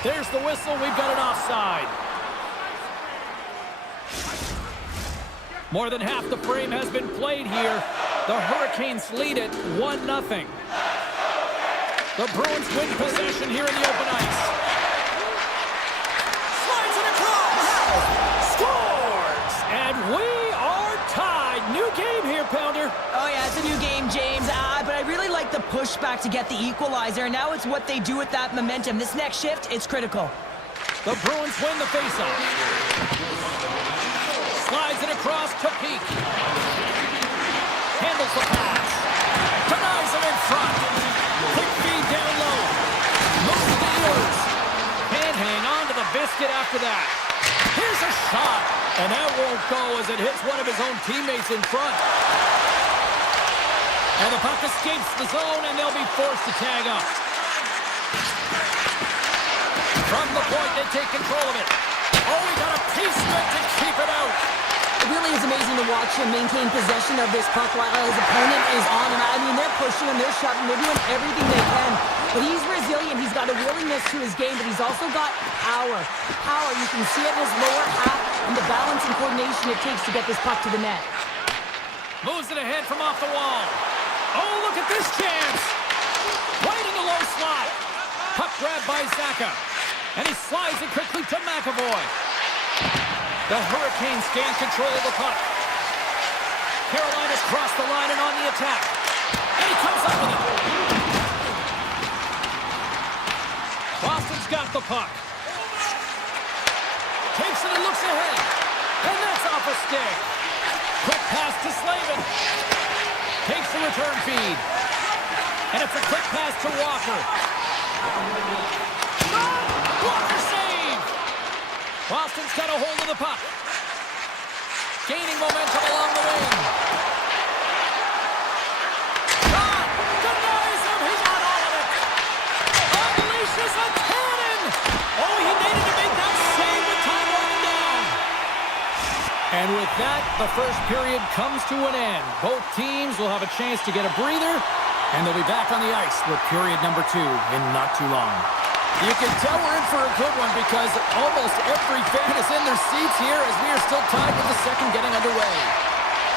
There's the whistle. We've got an offside. More than half the frame has been played here. The Hurricanes lead it 1-0. The Bruins win possession here in the open ice. Slides it across. Scores! And we are tied. New game here, Pounder. Oh, yeah, it's a new game, James. But I really like the pushback to get the equalizer. Now it's what they do with that momentum. This next shift, it's critical. The Bruins win the faceoff. Slides it across to Peak. Handles the pass. Denies him in front. Quick feed down low. Moves the Ears. Can't hang on to the biscuit after that. Here's a shot. And that won't go as it hits one of his own teammates in front. And the puck escapes the zone, and they'll be forced to tag up. From the point, they take control of it. Oh, he got a piece of it to keep it out. It really is amazing to watch him maintain possession of this puck while his opponent is on him. I mean, they're pushing him, they're shoving, they're doing everything they can. But he's resilient. He's got a willingness to his game, but he's also got power. Power, you can see it in his lower half and the balance and coordination it takes to get this puck to the net. Moves it ahead from off the wall. Oh, look at this chance. Right in the low slot. Puck grabbed by Zaka. And he slides it quickly to McAvoy. The Hurricanes gain control of the puck. Carolina's crossed the line and on the attack. And he comes up with it. Boston's got the puck. Takes it and looks ahead. And that's off a stick. Quick pass to Slavin. Takes the return feed. And it's a quick pass to Walker. Walker save! Boston's got a hold of the puck. Gaining momentum along the wing. Shot! Denies him! He got all of it! Unleashes a cannon! Oh, he needed to make that save with time running down. And with that, the first period comes to an end. Both teams will have a chance to get a breather, and they'll be back on the ice with period number 2 in not too long. You can tell we're in for a good one because almost every fan is in their seats here as we are still tied with the second getting underway.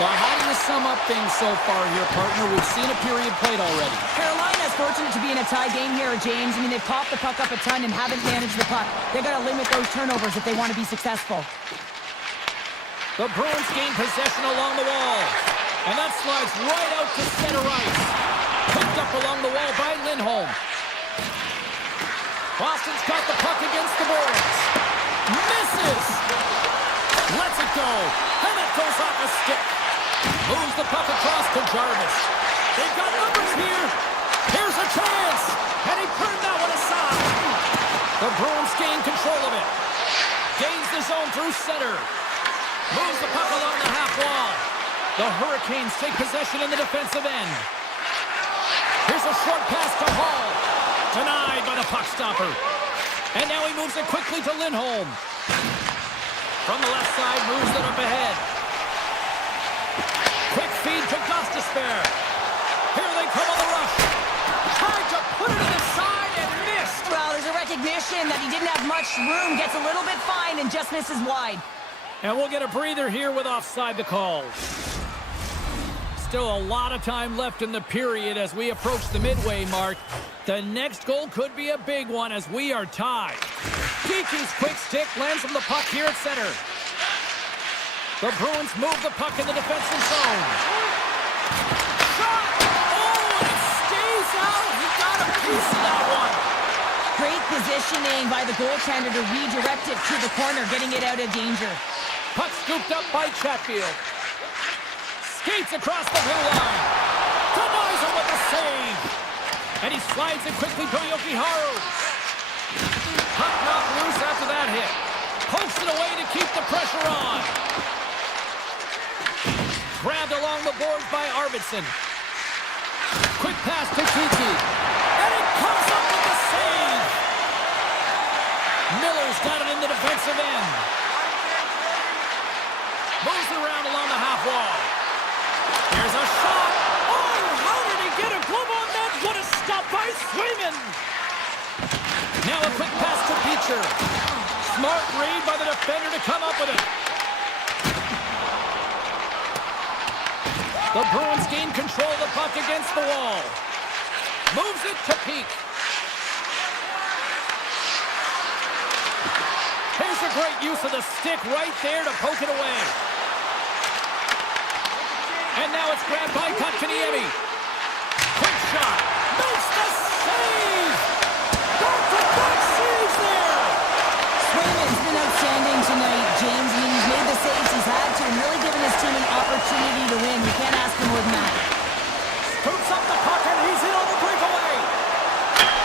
But how do you sum up things so far here, partner? We've seen a period played already. Carolina's fortunate to be in a tie game here, James. I mean, they've popped the puck up a ton and haven't managed the puck. They've got to limit those turnovers if they want to be successful. The Bruins gain possession along the wall. And that slides right out to center ice. Picked up along the wall by Lindholm. Boston's got the puck against the boards. Misses! Lets it go. And it goes off a stick. Moves the puck across to Jarvis. They've got numbers here. Here's a chance. And he turned that one aside. The Bruins gain control of it. Gains the zone through center. Moves the puck along the half wall. The Hurricanes take possession in the defensive end. Here's a short pass to Hall. Denied by the puck stopper. And now he moves it quickly to Lindholm. From the left side, moves it up ahead. Quick feed to Gostisbehere. Here they come on the rush. Tried to put it to the side and missed. Well, there's a recognition that he didn't have much room. Gets a little bit fine and just misses wide. And we'll get a breather here with offside the call. Still a lot of time left in the period as we approach the midway mark. The next goal could be a big one as we are tied. Geeky's quick stick lands from the puck here at center. The Bruins move the puck in the defensive zone. Shot! Oh, and it stays out. He got a piece of that one. Great positioning by the goaltender to redirect it to the corner, getting it out of danger. Puck scooped up by Chatfield. Skates across the blue line. Denies him with a save. And he slides it quickly to Jokiharju. Puck knocked loose after that hit. Pokes it away to keep the pressure on. Grabbed along the boards by Arvidsson. Quick pass to Kiki. And it comes up with the save. Miller's got it in the defensive end. Moves it around along the half wall. Here's a shot. Oh, how did he get a glove on that? What a stop by Swayman. Now a quick pass to Beecher. Smart read by the defender to come up with it. The Bruins gain control of the puck against the wall. Moves it to Peak. Here's a great use of the stick right there to poke it away. And now it's grabbed by Kotkaniemi. Quick shot. Makes the save. Back-to-back saves there. Swayman's been outstanding tonight, James. I mean, he's made the saves he's had to and really given his team an opportunity to win. You can't ask for more than that. Scoops up the puck and he's in on the breakaway.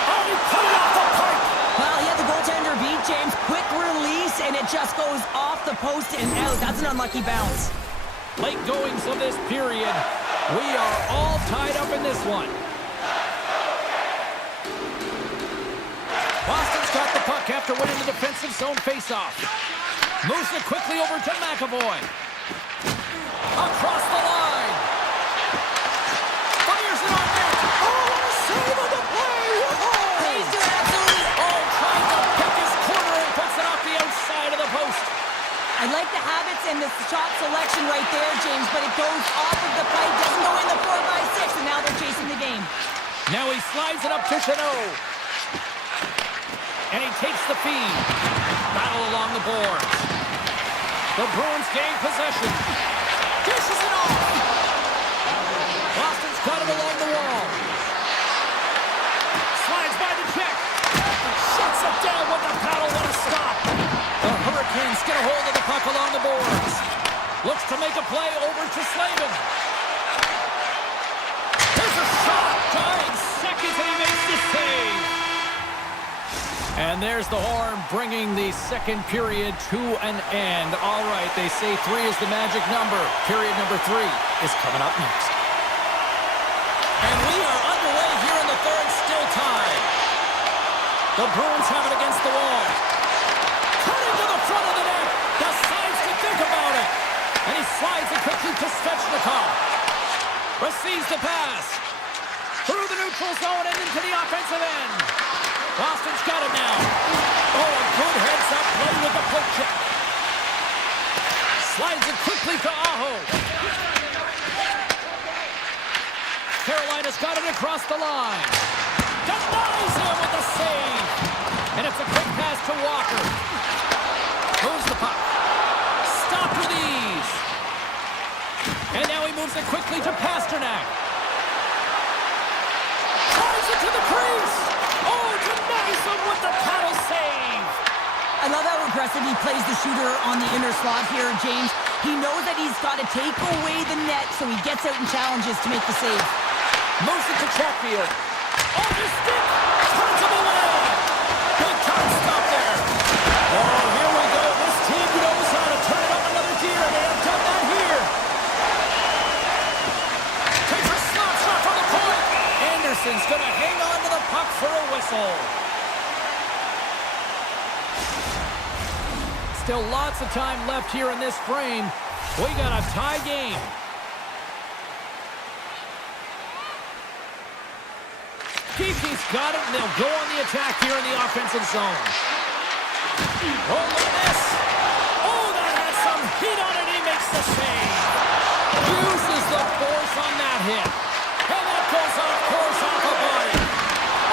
Oh, he put it off the pipe. Well, he had the goaltender beat, James. Quick release, and it just goes off the post and out. That's an unlucky bounce. Late goings of this period. We are all tied up in this one. Boston's got the puck after winning the defensive zone faceoff. Moves it quickly over to McAvoy. Across the line. Fires it on net. Oh, what a save on the play. Oh, He's doing absolutely... oh, trying to pick his corner and puts it off the outside of the post. I like the habits and the shot selection right there, James, but it goes off of the pipe, doesn't go in the 4x6, and now they're chasing the game. Now he slides it up to Chanot. And he takes the feed. Battle along the boards. The Bruins gain possession. Dishes it off. Boston's got it along the wall. Slides by the check. Shuts it down with the paddle. What a stop. The Hurricanes get a hold of the puck along the boards. Looks to make a play over to Slavin. Here's a shot. 9 seconds and he makes the save. And there's the horn bringing the second period to an end. All right, they say 3 is the magic number. Period number 3 is coming up next. And we are underway here in the third, still tied. The Bruins have it against the wall. Cutting to the front of the net. Decides to think about it. And he slides it quickly to Svechnikov. Receives the pass. Through the neutral zone and into the offensive end. Boston's got it now. Just got it across the line. Denies him with the save. And it's a quick pass to Walker. Moves the puck. Stopped with ease. And now he moves it quickly to Pasternak. Tries it to the crease. Oh, denies him with the paddle save. I love how aggressive he plays the shooter on the inner slot here, James. He knows that he's got to take away the net, so he gets out and challenges to make the save. Moves it to Chatfield. Off his stick. Turns him away. Big time stop there. Oh, here we go. This team knows how to turn it up another gear, and they have done that here. Takes a slap shot from the point. Anderson's going to hang on to the puck for a whistle. Still lots of time left here in this frame. We got a tie game. Geeky's got it, and they'll go on the attack here in the offensive zone. Oh, look at this. Oh, that has some heat on it. He makes the save. Uses the force on that hit. And that goes off course off the body.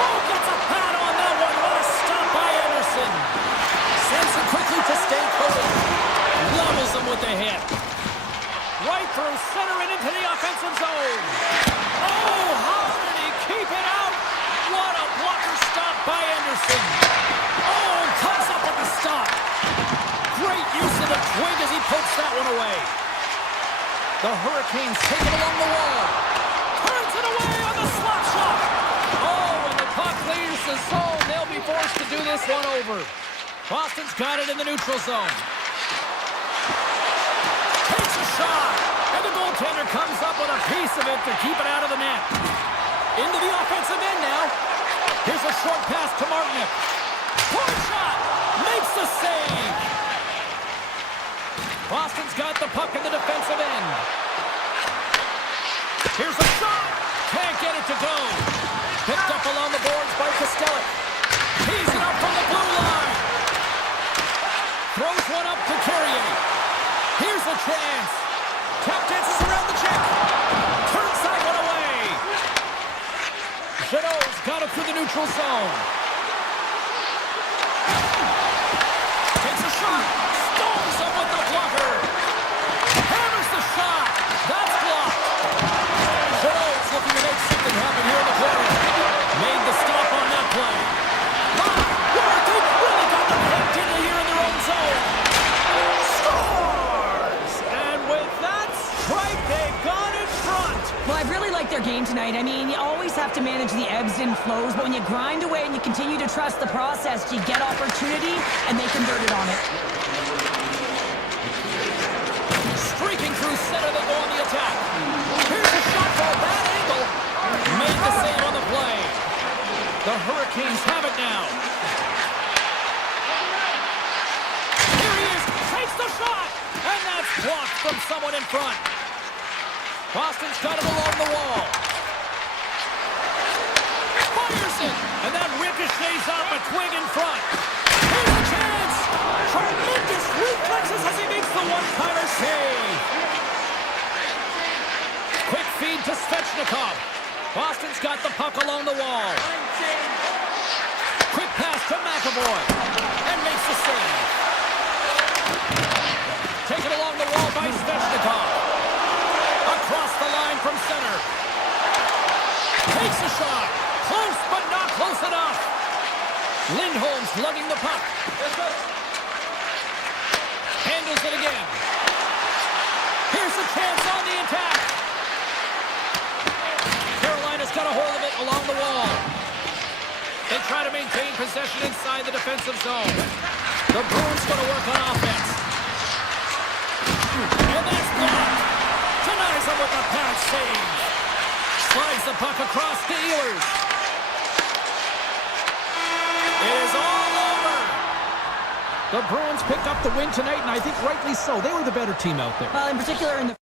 Oh, gets a pad on that one. What a stop by Anderson. Sends it quickly to stay cold. Levels him with the hit. Right through center and into the offensive zone. Oh, how did he keep it out? What a blocker stop by Anderson. Oh, comes up with the stop. Great use of the twig as he pokes that one away. The Hurricanes take it along the wall. Turns it away on the slap shot. Oh, when the puck leaves the zone, they'll be forced to do this one over. Boston's got it in the neutral zone. Takes a shot. And the goaltender comes up with a piece of it to keep it out of the net. Into the offensive end now. Here's a short pass to Martinick. Point shot. Makes the save. Boston's got the puck in the defensive end. Here's a shot. Can't get it to go. Picked up along the boards by Kostelik. He's it up from the blue line. Throws one up to Carrier. Here's a chance. Tap dances around the check. Turns that one away. Jeannot's got it through the neutral zone. Takes a shot. Storms up with the blocker. Hammers the shot. That's blocked. Jeannot's looking to make something happen here in the corner. Made the stop on that play. They really got them head into here in their own zone. Scores! And with that strike, they got in front. Well, I really like their game tonight. I mean, you always have to manage the ebbs and flows, but when you grind away and you continue to trust the process, you get opportunity, and they converted on it. Streaking through center, they go on the attack. Here's a shot for a bad angle. Made the save on the play. The Hurricanes have it now. Here he is, takes the shot, and that's blocked from someone in front. Boston's got it along the wall. Fires it, and that ricochets off a twig in front. Here's a chance. Tremendous reflexes as he makes the one-timer save. Quick feed to Svechnikov. Boston's got the puck along the wall. Quick pass to McAvoy. And makes the save. Taken along the wall by Svechnikov. Across the line from center. Takes a shot. Close, but not close enough. Lindholm's lugging the puck. Handles it again. Here's a chance on the attack. Carolina's got a hold of it along the wall. They try to maintain possession inside the defensive zone. The Bruins going to work on offense. And that's blocked. Denies him with a pad save. Slides the puck across the Ehlers. It is all over. The Bruins picked up the win tonight, and I think rightly so. They were the better team out there. Well, in particular in the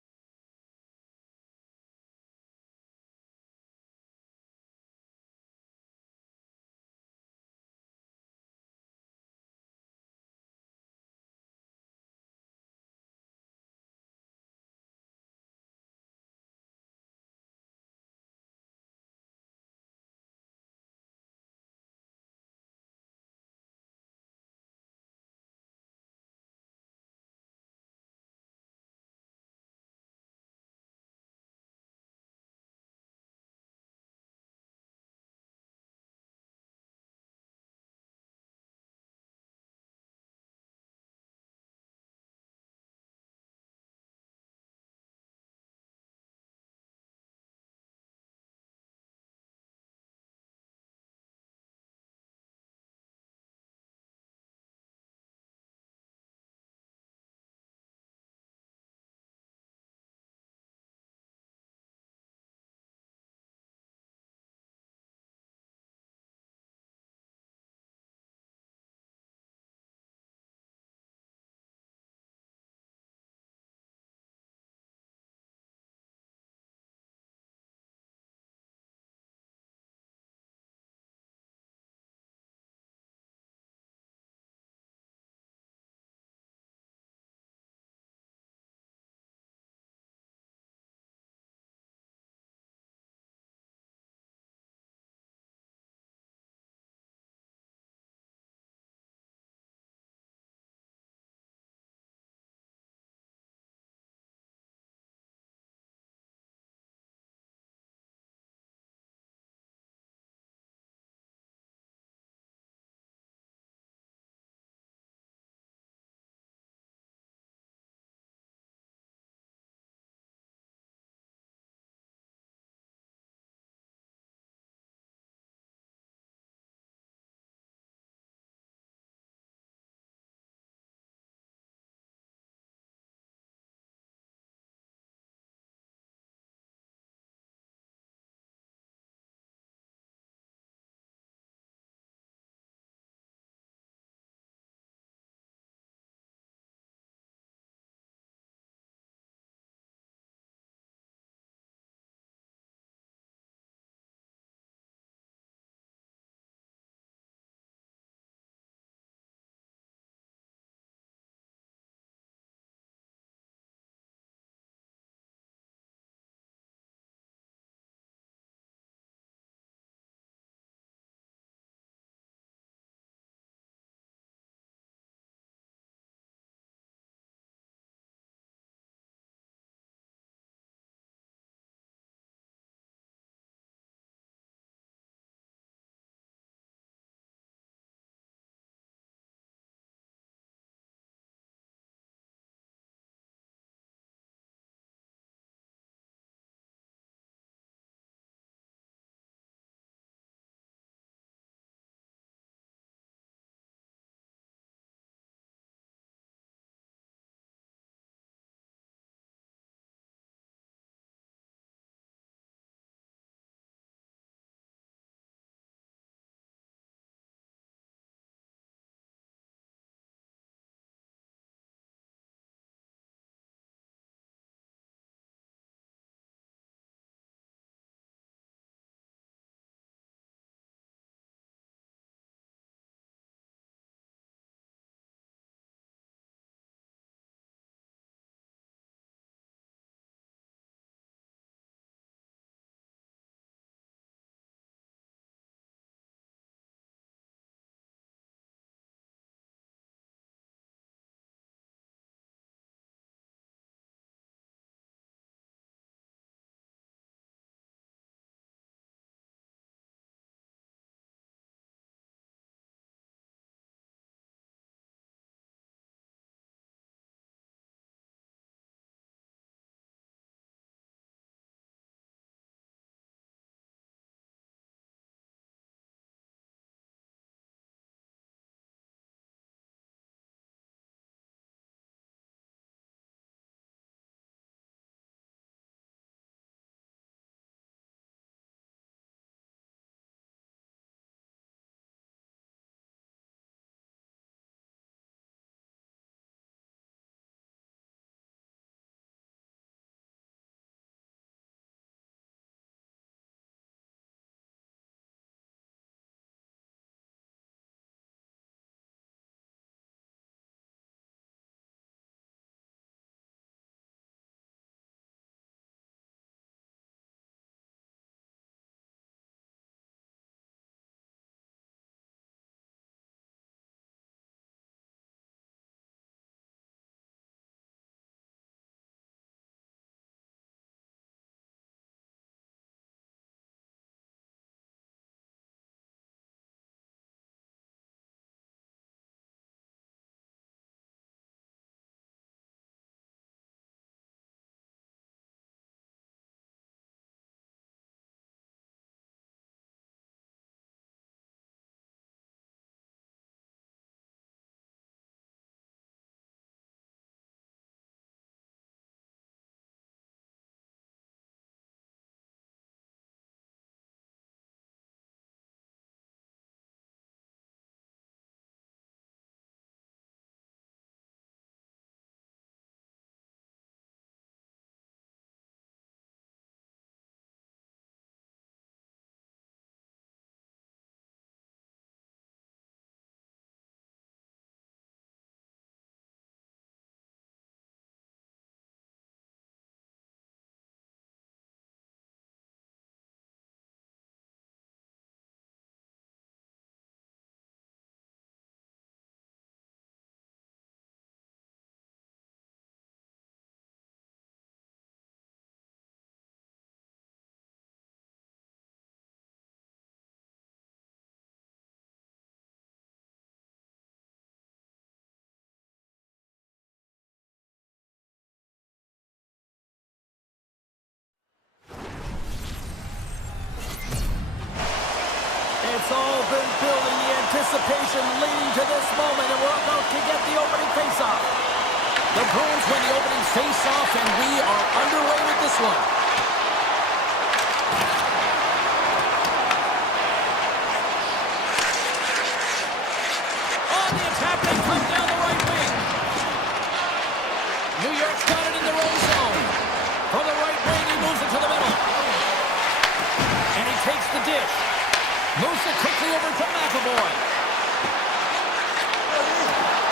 anticipation leading to this moment, and we're about to get the opening face-off. The Bruins win the opening face-off, and we are underway with this one. On the attack, they come down the right wing. New York's got it in their own zone. From the right wing, he moves it to the middle. And he takes the dish. Moves it quickly over to McAvoy.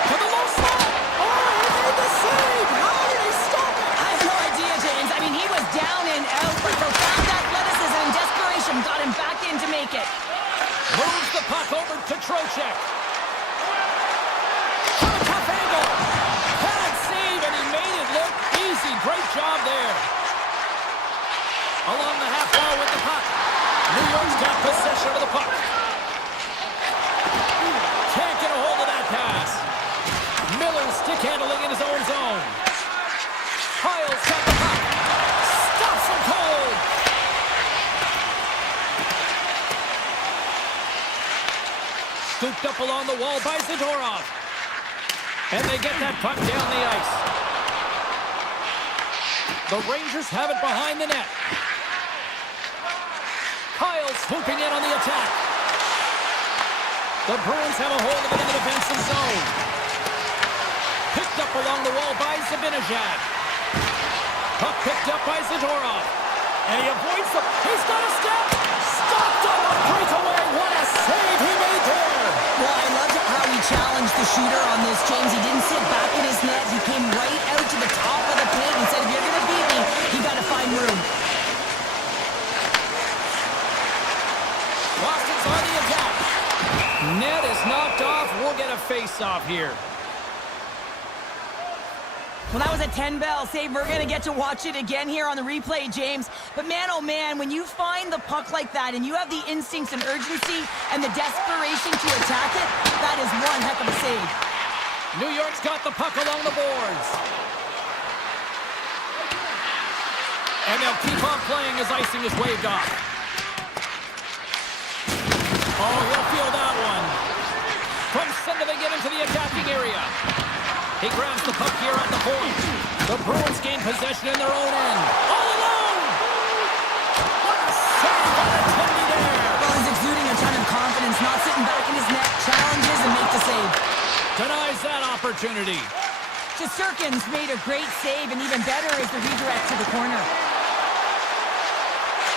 To the low slot. Oh, he made the save. How did he stop it? I have no idea, James. I mean, he was down and out, but profound athleticism and desperation got him back in to make it. Moves the puck over to Trocheck. From a tough angle. Bad save, and he made it look easy. Great job there. Along the half wall with the puck. New York's got possession of the puck. Can't get a hold of that pass. Miller stick handling in his own zone. Kyle's got the puck. Stops him cold. Scooped up along the wall by Zadorov. And they get that puck down the ice. The Rangers have it behind the net. Kyle swooping in on the attack. The Bruins have a hold of it in the defensive zone. Picked up along the wall by Zibanejad. Puck picked up by Zadorov. And he avoids the... He's got a step! Stopped on the breakaway! What a save he made there! Well, I loved how he challenged the shooter on this, James. He didn't sit back in his net. He came right out to the top of the paint and said, if you're going to beat me, you got to find room. Boston's on the attack. Net is knocked off. We'll get a face-off here. Well, that was a 10-bell save. We're going to get to watch it again here on the replay, James. But man, oh man, when you find the puck like that and you have the instincts and urgency and the desperation to attack it, that is one heck of a save. New York's got the puck along the boards. And they'll keep on playing as icing is waved off. Oh, he'll feel that one. From center they get into the attacking area. He grabs the puck here at the point. The Bruins gain possession in their own end. All alone! What a save by Attendee there! Well, he's exuding a ton of confidence, not sitting back in his net, challenges and make the save. Denies that opportunity. Shesterkin's made a great save, and even better is the redirect to the corner.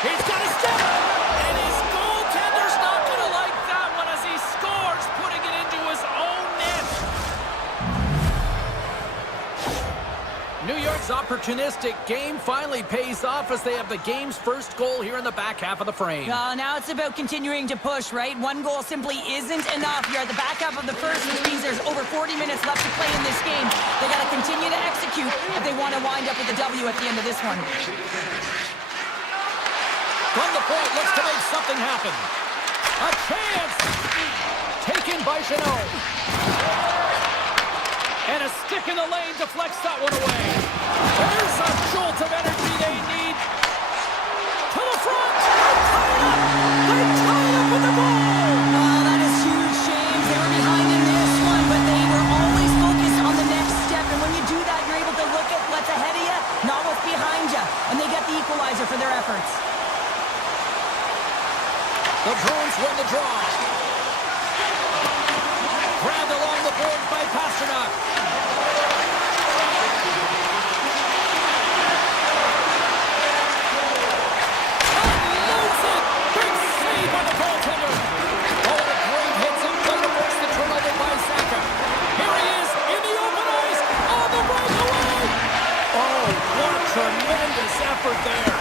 He's got a step! And his goaltender's not going to like that one as he scores, putting it into his own net. New York's opportunistic game finally pays off as they have the game's first goal here in the back half of the frame. Now it's about continuing to push, right? One goal simply isn't enough. You're at the back half of the first, which means there's over 40 minutes left to play in this game. They got to continue to execute if they want to wind up with a W at the end of this one. From the point, looks to make something happen. A chance! Taken by Jeannot. And a stick in the lane deflects that one away. There's a jolt of energy they need. To the front! They tie it up with the ball! Oh, that is huge, James. They were behind in this one, but they were always focused on the next step. And when you do that, you're able to look at what's ahead of you, not what's behind you. And they get the equalizer for their efforts. The Bruins win the draw. Grabbed along the boards by Pasternak. Unloads it! Big save by the goaltender. Oh, a great hit and play to force the turnover by Saka. Here he is in the open ice on the breakaway. Oh, what a tremendous effort there.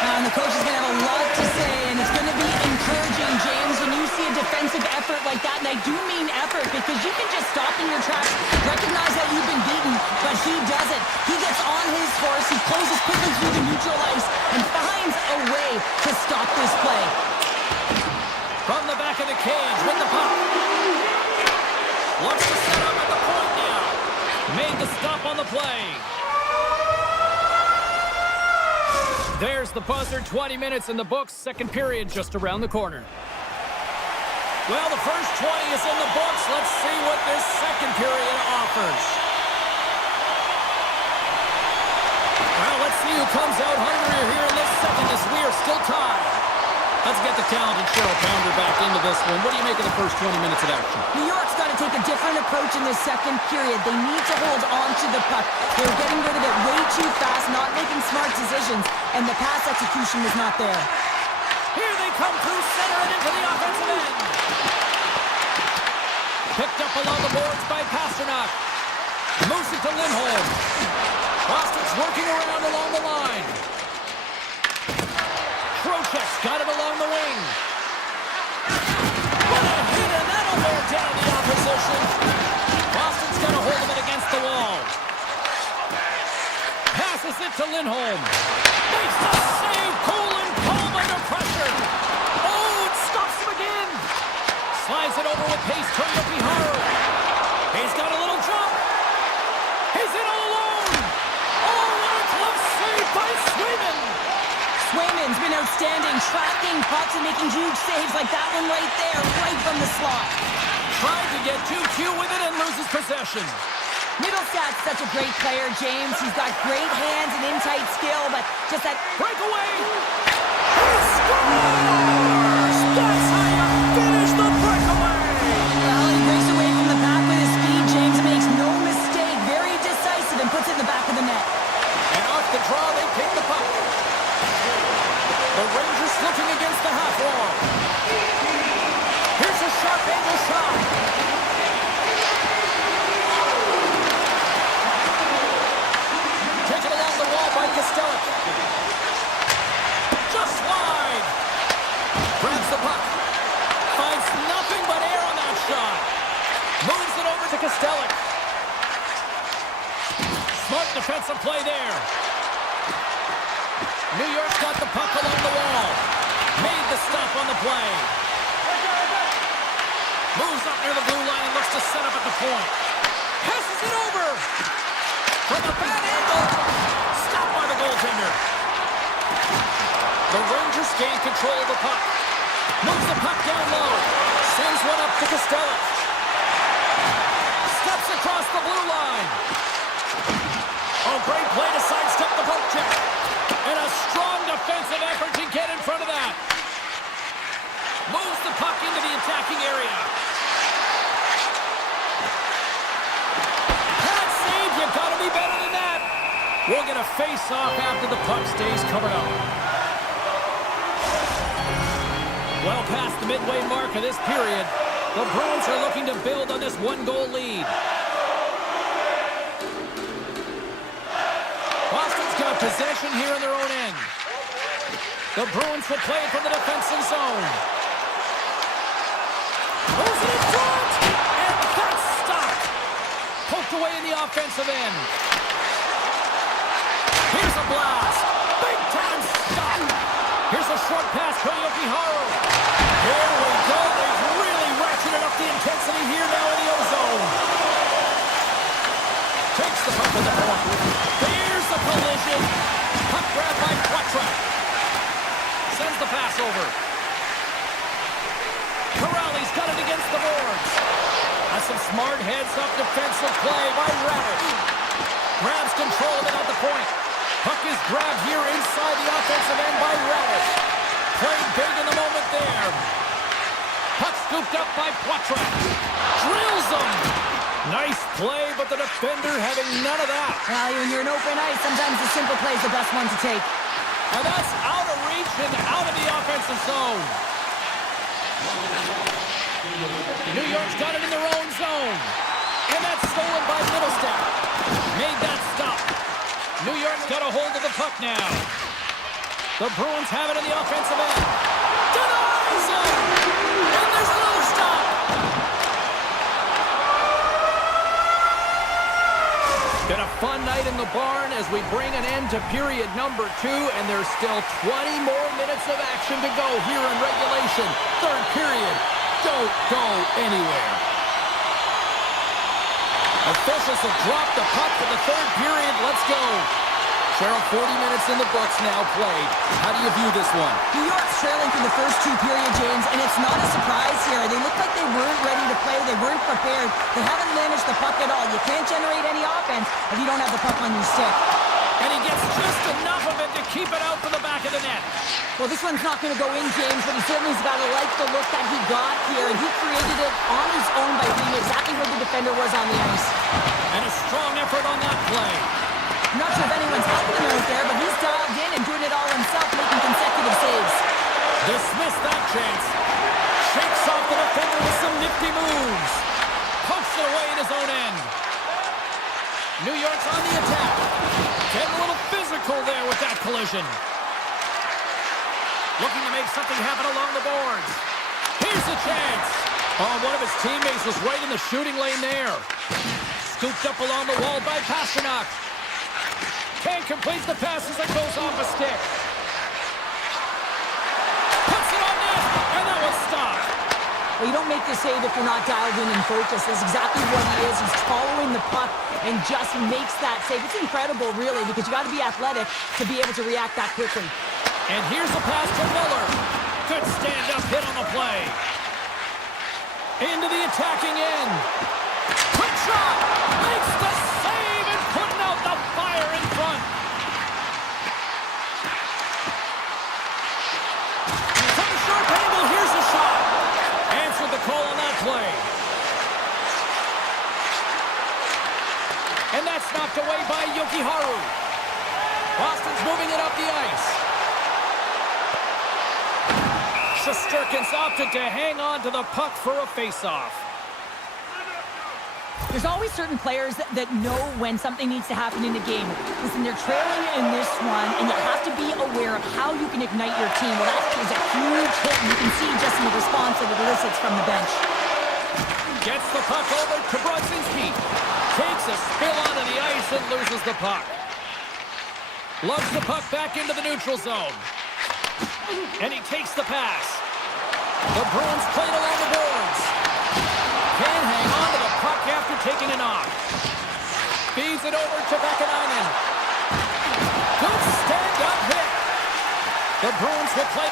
And the coach is going to have a lot to say, and it's going to be encouraging, James, when you see a defensive effort like that. And I do mean effort, because you can just stop in your tracks, recognize that you've been beaten, but he doesn't. He gets on his horse, he closes quickly through the neutral ice, and finds a way to stop this play. From the back of the cage with the puck. Looks to set up at the point now. Made the stop on the play. There's the buzzer. 20 minutes in the books. Second period just around the corner. Well, the first 20 is in the books. Let's see what this second period offers. Well, let's see who comes out hungrier here in this second as we are still tied. Let's get the talented Cheryl Pounder back into this one. What do you make of the first 20 minutes of action? New York's got to take a different approach in this second period. They need to hold on to the puck. They were getting rid of it way too fast, not making smart decisions, and the pass execution was not there. Here they come through center and into the offensive end. Picked up along the boards by Pasternak. Moves it to Lindholm. Boston's working around along the line. Trocheck's got it along the wing. What a hit, and that'll wear down the opposition. Boston's got a hold of it against the wall. Passes it to Lindholm. Makes the save. Cool and calm under pressure. Oh, it stops him again. Slides it over with pace. Turned to Piharu. He's got a little jump. He's in all alone. Oh, what a close save by Swayman. Swayman's been outstanding, tracking pucks and making huge saves like that one right there, right from the slot. Tried to get too cute with it and loses possession. Middlestad's such a great player, James. He's got great hands and in-tight skill, but just that breakaway. He scores! That's how you finish the breakaway. Well, he breaks away from the pack with his speed, James, makes no mistake. Very decisive and puts it in the back of the net. And off the draw, they pick the puck. The Rangers looking against the half wall. Here's a sharp angle shot. Taken along the wall by Costello. Just wide. Grabs the puck. Finds nothing but air on that shot. Moves it over to Costello. Smart defensive play there. New York's got the puck along the wall. Made the stop on the play. Moves up near the blue line and looks to set up at the point. Passes it over. From a bad angle. Stopped by the goaltender. The Rangers gain control of the puck. Moves the puck down low. Sends one up to Costello. Steps across the blue line. Oh, great play to sidestep the poke check. And a strong defensive effort to get in front of that. Moves the puck into the attacking area. That save, you've got to be better than that. We'll get a face-off after the puck stays covered up. Well past the midway mark of this period, the Bruins are looking to build on this one-goal lead. Boston's got possession here in their own end. The Bruins will play it from the defensive zone. Moves it in front! And that's stopped! Poked away in the offensive end. Here's a blast! Big time stop! Here's a short pass to Yokiharu. Here we go! They've really ratcheted up the intensity here now in the O-zone. Takes the puck to the point. Here's the collision. Puck grab by Quattrap. Sends the pass over. Corrali's got it against the boards. That's some smart heads-up defensive play by Rabbit. Grabs control of it at the point. Puck is grabbed here inside the offensive end by Rabbit. Played big in the moment there. Puck scooped up by Quattrap. Drills him. Nice play, but the defender having none of that. Well, when you're in open ice, sometimes the simple play is the best one to take. And that's out of reach and out of the offensive zone. New York's got it in their own zone. And that's stolen by Middlestad. Made that stop. New York's got a hold of the puck now. The Bruins have it in the offensive end. Denies him! And there's another stop. Been a fun night in the barn as we bring an end to period number 2, and there's still 20 more minutes of action to go here in regulation. Third period. Don't go anywhere. Officials have dropped the puck for the third period. Let's go. Cheryl, 40 minutes in the books now played. How do you view this one? New York's trailing through the first two periods, James, and it's not a surprise here. They look like they weren't ready to play. They weren't prepared. They haven't managed the puck at all. You can't generate any offense if you don't have the puck on your stick. And he gets just enough of it to keep it out for the back of the net. Well, this one's not going to go in, James, but he certainly's got to like the look that he got here, and he created it on his own by being exactly where the defender was on the ice. And a strong effort on that play. I'm not sure if anyone's helping him out there, but he's dialed in and doing it all himself, making consecutive saves. Dismiss that chance. Shakes off the defender with some nifty moves. Pokes it away in his own end. New York's on the attack. Getting a little physical there with that collision. Looking to make something happen along the boards. Here's a chance. Oh, one of his teammates was right in the shooting lane there. Scooped up along the wall by Pasternak. Can't complete the pass as it goes off a stick. Puts it on net, and that was stopped. Well, you don't make the save if you're not dialed in and focused. That's exactly what he is. He's following the puck and just makes that save. It's incredible, really, because you got to be athletic to be able to react that quickly. And here's the pass to Miller. Good stand-up hit on the play. Into the attacking end. Quick shot. Makes the save and putting out the fire in front. From a sharp angle, here's the shot. Answered the call on that play. And that's knocked away by Yokiharu. Boston's moving it up the ice. Shesterkin's opted to hang on to the puck for a face-off. There's always certain players that know when something needs to happen in a game. Listen, they're trailing in this one, and you have to be aware of how you can ignite your team. Well, that is a huge hit, and you can see just in the response that it elicits from the bench. Gets the puck over to Brodzinski. Takes a spill onto the ice and loses the puck. Lugs the puck back into the neutral zone. And he takes the pass. The Bruins played along the boards. Can hang on to the puck after taking a knock. Feeds it over to Vakanainen. Good stand-up hit. The Bruins will play...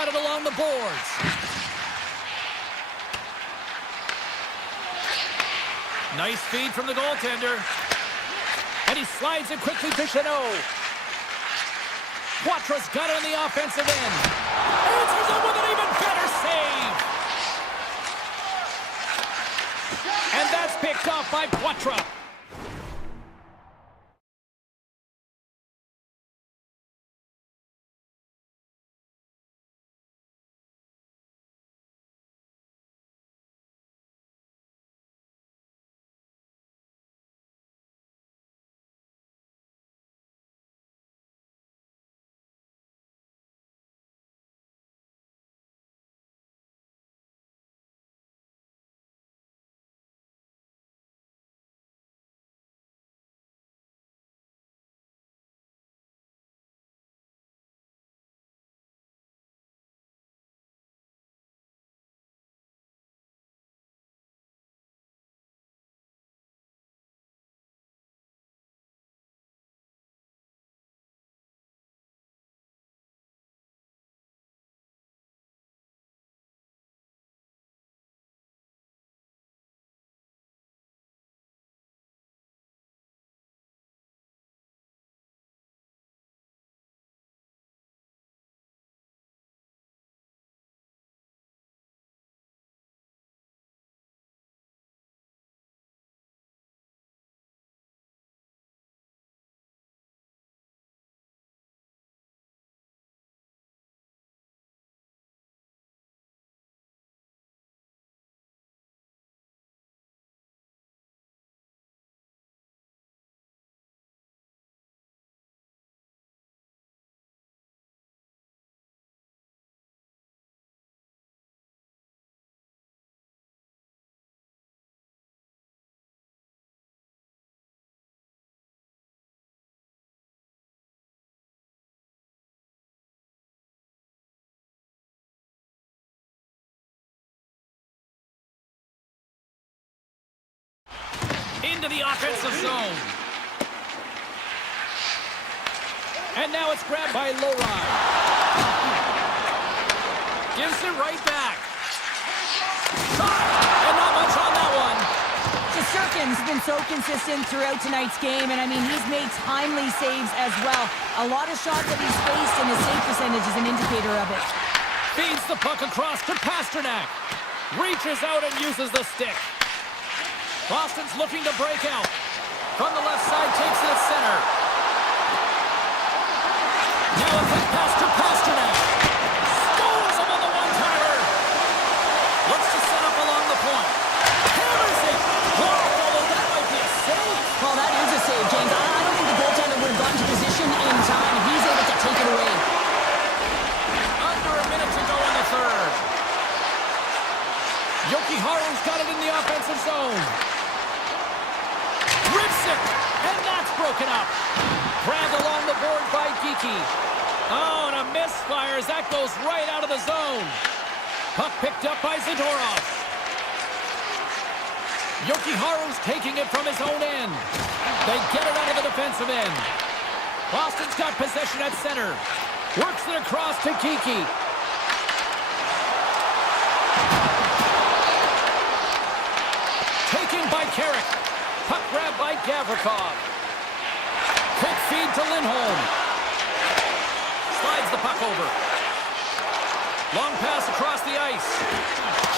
got it along the boards. Nice feed from the goaltender. And he slides it quickly to Chanot. Quatra's got it on the offensive end. Answers it with an even better save. And that's picked off by Quatra. Into the offensive zone. And now it's grabbed by Loride. Gives it right back. Shot! And not much on that one. Shesterkin's been so consistent throughout tonight's game, and I mean, he's made timely saves as well. A lot of shots that he's faced, and his save percentage is an indicator of it. Feeds the puck across to Pasternak. Reaches out and uses the stick. Boston's looking to break out. From the left side, takes it at center. Now a quick pass to Pasternak. Scores him on the one-timer. Looks to set up along the point. Hammers it. Whoa, that might be a save. Well, that is a save, James. I don't think the goaltender would have gotten to position in time. He's able to take it away. Under a minute to go in the third. Jokiharju's got it in the offensive zone. Rips it, and that's broken up. Grabbed along the board by Geeky. Oh, and a misfire as that goes right out of the zone. Puck picked up by Zadorov. Jokiharju's taking it from his own end. They get it out of the defensive end. Boston's got possession at center. Works it across to Geeky. Taken by Carrick. Puck grab by Gavrikov. Quick feed to Lindholm. Slides the puck over. Long pass across the ice.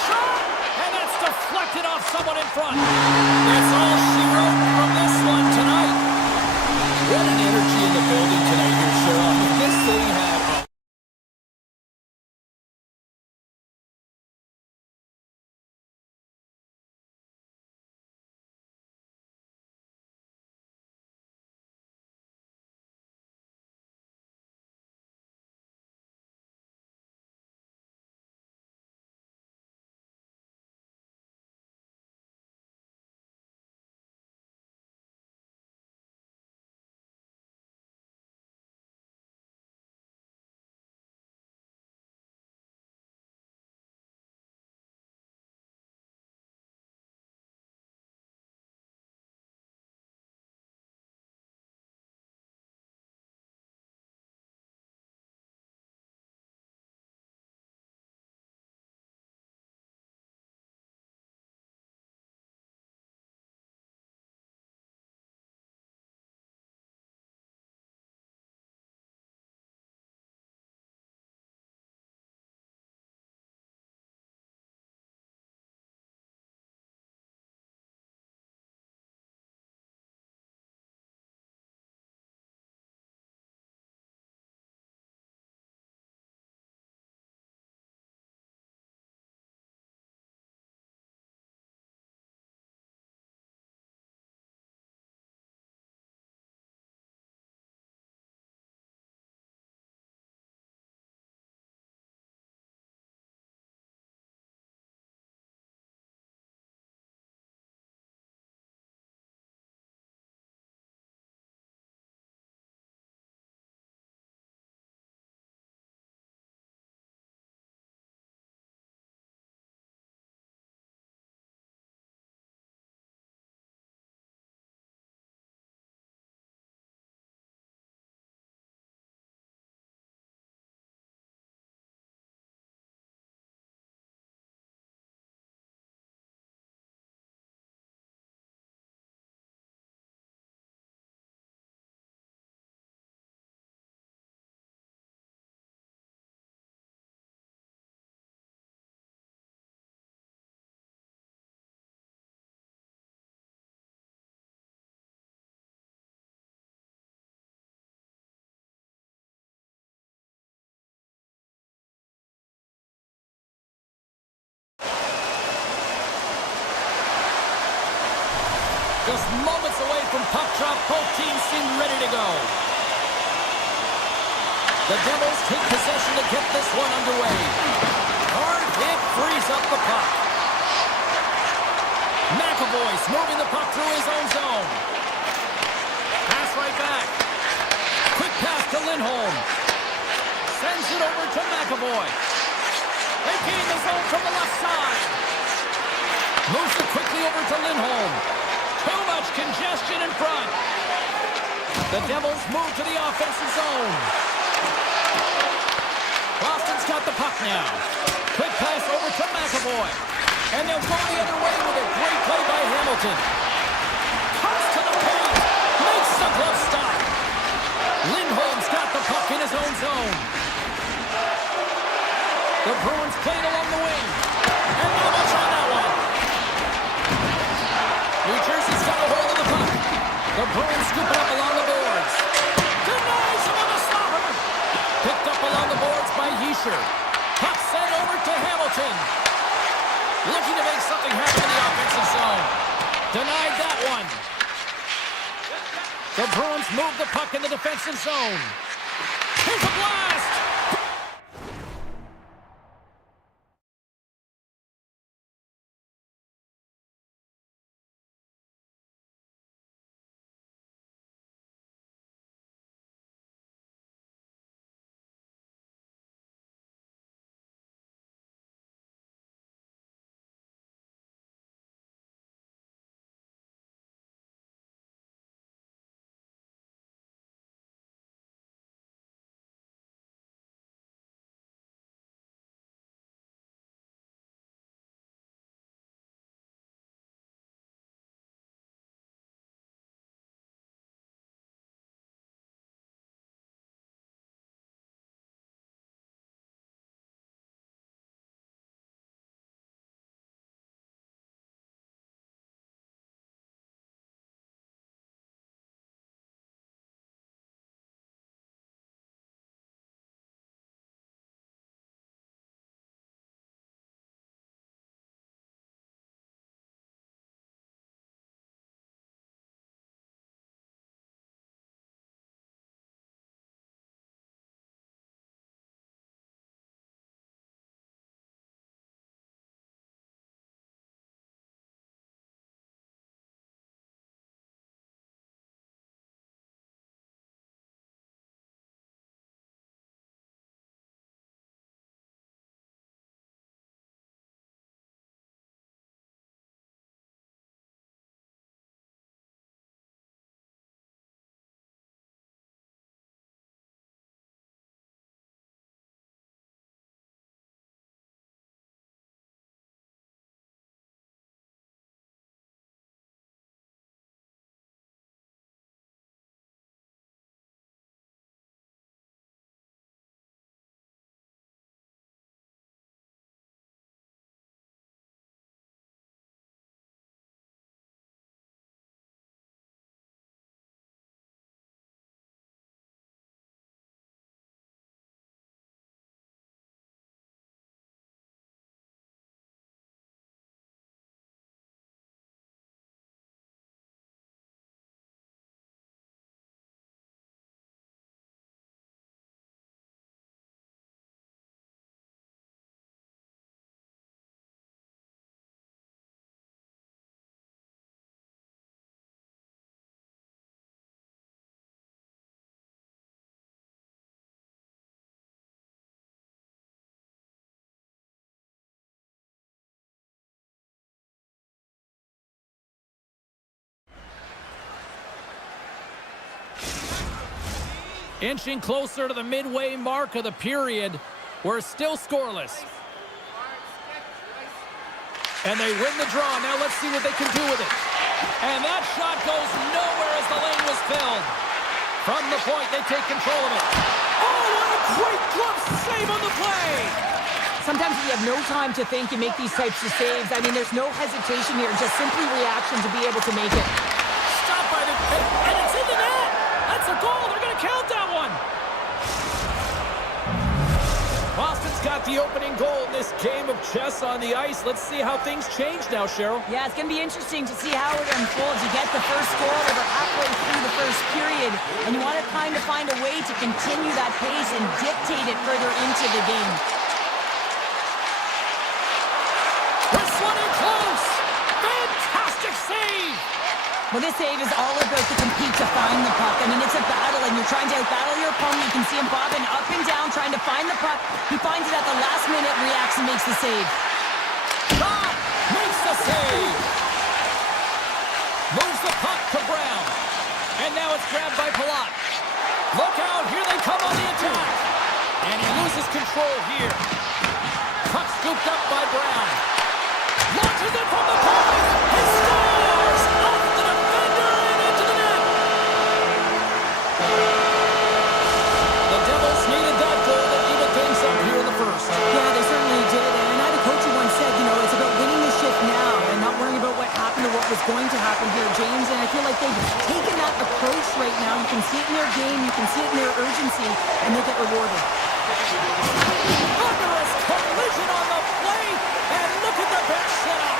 Shot! And that's deflected off someone in front. That's all she wrote from this one tonight. What an energy in the building tonight here, Cheryl. This thing had Just moments away from puck drop, both teams seem ready to go. The Devils take possession to get this one underway. Hard hit frees up the puck. McAvoy's moving the puck through his own zone. Pass right back. Quick pass to Lindholm. Sends it over to McAvoy. They gain the zone from the left side. Moves it quickly over to Lindholm. Too much congestion in front. The Devils move to the offensive zone. Boston's got the puck now. Quick pass over to McAvoy. And they'll go the other way with a great play by Hamilton. Comes to the paint. Makes the glove stop. Lindholm's got the puck in his own zone. The Bruins played along the wing. And not much on that one. New Jersey's got a hold of the puck. The Bruins scoop it up along the boards. Denies him on the stopper. Picked up along the boards by Yesher. Puck sent over to Hamilton. Looking to make something happen in the offensive zone. Denied that one. The Bruins move the puck in the defensive zone. Here's a blast! Inching closer to the midway mark of the period. We're still scoreless. And they win the draw. Now let's see what they can do with it. And that shot goes nowhere as the lane was filled. From the point, they take control of it. Oh, what a great glove save on the play! Sometimes you have no time to think and make these types of saves. I mean, there's no hesitation here, just simply reaction to be able to make it. Stopped by the... And it's in the net! That's a goal! They're going to count that one! Boston's got got the opening goal in this game of chess on the ice. Let's see how things change now, Cheryl. Yeah, it's going to be interesting to see how it unfolds. You get the first goal over halfway through the first period, and you want to kind of find a way to continue that pace and dictate it further into the game. This one in close. Fantastic save. Well, this save is all about to compete to find the puck. I mean, it's a battle, and you're trying to outbattle your opponent. You can see him bobbing up and down, trying to find the puck. He finds it at the last minute, reacts and makes the save. Top makes the save. Moves the puck to Brown. And now it's grabbed by Palat. Look out, here they come on the attack. And he loses control here. Puck scooped up by Brown. Launches it from the point. He scores! Off the defender and into the net. The Devils needed that goal to even things up here in the first. Yeah, they certainly did. And I had a coach who once said, you know, it's about winning the shift now and not worrying about what happened or what was going to happen here, James. And I feel like they've taken that approach right now. You can see it in their game, you can see it in their urgency, and they get rewarded. Thunderous collision on the play, and look at the bench setup.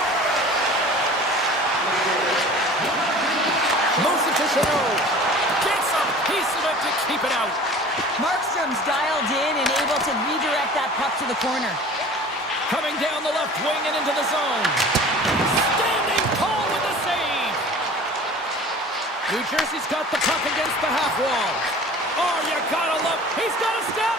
Moves it to Chanot. Gets a piece of it to keep it out. Markstrom's dialed in and able to redirect that puck to the corner. Coming down the left wing and into the zone. Standing tall with the save. New Jersey's got the puck against the half wall. Oh, you gotta love. He's got a step.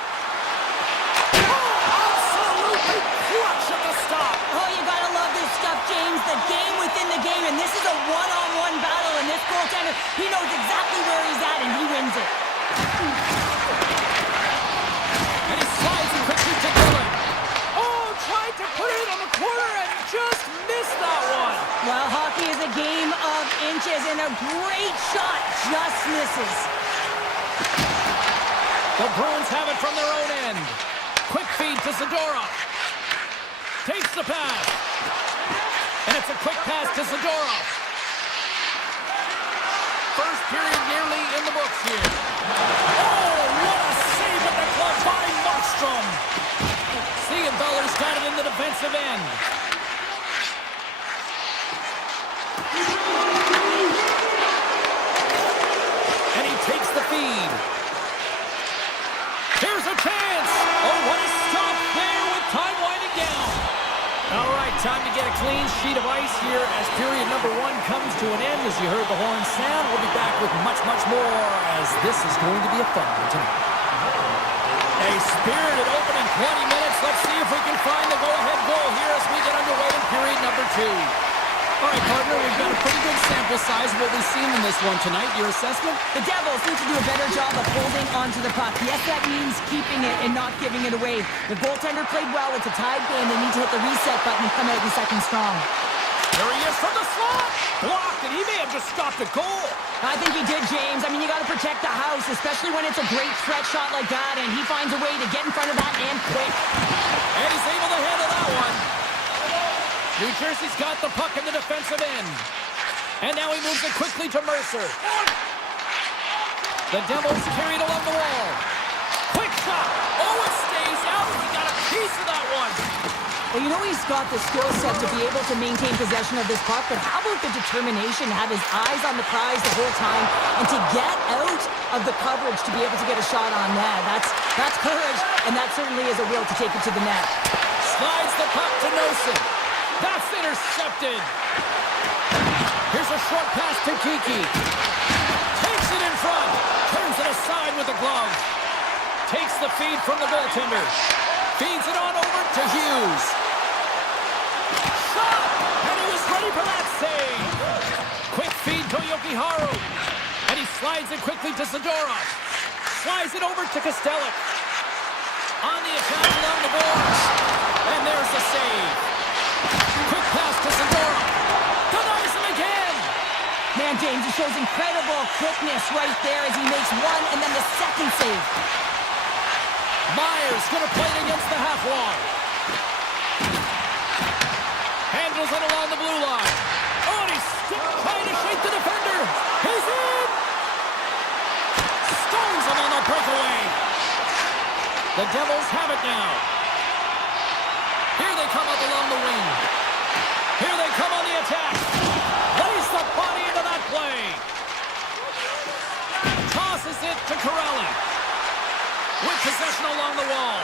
Oh, absolutely clutch at the stop. Oh, you gotta love this stuff, James. The game within the game, and this is a one-on-one battle, and this goaltender, he knows exactly where he's at, and he wins it. And he slides it quickly to Dillon. Oh, tried to put it on the corner and just missed that one. Well, hockey is a game of inches, and a great shot just misses. The Bruins have it from their own end. Quick feed to Zadorov. Takes the pass. And it's a quick pass to Zadorov. First period nearly in the books here. Oh, what a save at the glove by Markstrom. Siegenthaler's got it in the defensive end. And he takes the feed. Here's a chance. Oh, what a stop there with time winding down. All right, time to get a clean sheet of ice here as period number one comes to an end. As you heard the horn sound, we'll be back with much, much more as this is going to be a fun one tonight. A spirited opening 20 minutes. Let's see if we can find the go-ahead goal here as we get underway in period number two. All right, partner, we've got a pretty good sample size of what we've seen in this one tonight. Your assessment? The Devils need to do a better job of holding onto the puck. Yes, that means keeping it and not giving it away. The goaltender played well. It's a tied game. They need to hit the reset button and come out in second strong. There he is from the slot. Blocked, and he may have just stopped a goal. I think he did, James. I mean, you got to protect the house, especially when it's a great threat shot like that, and he finds a way to get in front of that and quick. And he's able to handle that one. New Jersey's got the puck in the defensive end. And now he moves it quickly to Mercer. The Devils carried along the wall. Quick shot. Oh, it stays out. He got a piece of that one. Well, you know he's got the skill set to be able to maintain possession of this puck, but how about the determination to have his eyes on the prize the whole time and to get out of the coverage to be able to get a shot on net? That's courage, and that certainly is a will to take it to the net. Slides the puck to Nosen. That's intercepted. Here's a short pass to Kiki. Takes it in front. Turns it aside with the glove. Takes the feed from the goaltender. Feeds it on over to Hughes. Shot! And he was ready for that save. Quick feed to Jokiharju. And he slides it quickly to Zadorov. Slides it over to Kostelic. On the attack along the boards. And there's the save. Quick pass to Zadorov. Denies him again. Man, James, he shows incredible quickness right there as he makes one and then the second save. Myers going to play it against the half wall. Handles it along the blue line. Oh, and he's still trying to shake the defender. He's in. Stones him on the breakaway. The Devils have it now. along the wing. Here they come on the attack. Lays the body into that play. Tosses it to Corelli. With possession along the wall.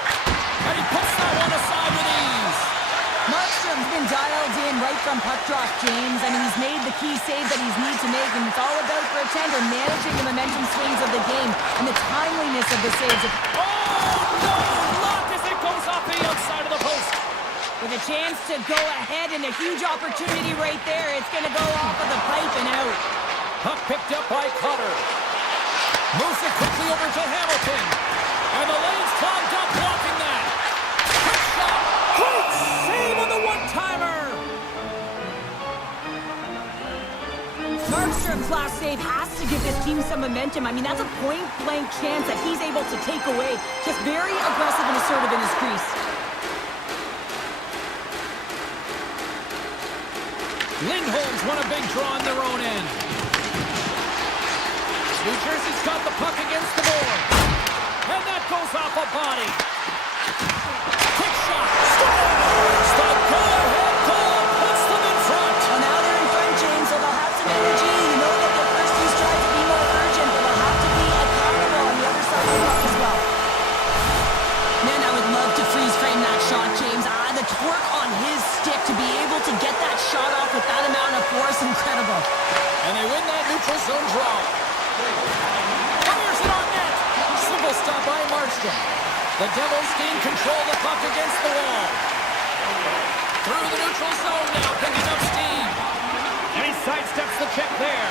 And he puts that one aside with ease. Markstrom's been dialed in right from puck drop, James. I mean, he's made the key save that he's need to make, and it's all about for a tender managing the momentum swings of the game and the timeliness of the saves. Oh, no! Blocked as it goes off the outside of the post. With a chance to go ahead and a huge opportunity right there. It's going to go off of the pipe and out. Puck picked up by Cutter. Moves it quickly over to Hamilton. And the lane's clogged up blocking that. Quick shot. Great save on the one-timer. Markstrom's last save has to give this team some momentum. I mean, that's a point-blank chance that he's able to take away. Just very aggressive and assertive in his crease. Lindholm's won a big draw on their own end. New Jersey's got the puck against the board. And that goes off a body. Quick shot. Scores! The go-ahead goal puts them in front. Well, now they're in front, James, so they'll have some energy. You know that their first two strides will be more urgent, but they'll have to be accountable on the other side of the puck as well. Man, I would love to freeze frame that shot, James. The torque on his stick to be able to get that shot off with that amount of force, incredible. And they win that neutral zone draw. Fires it on net. Simple stop by Markstrom. The Devils gain control of the puck against the wall. Through the neutral zone now, picking up steam. And he sidesteps the check there.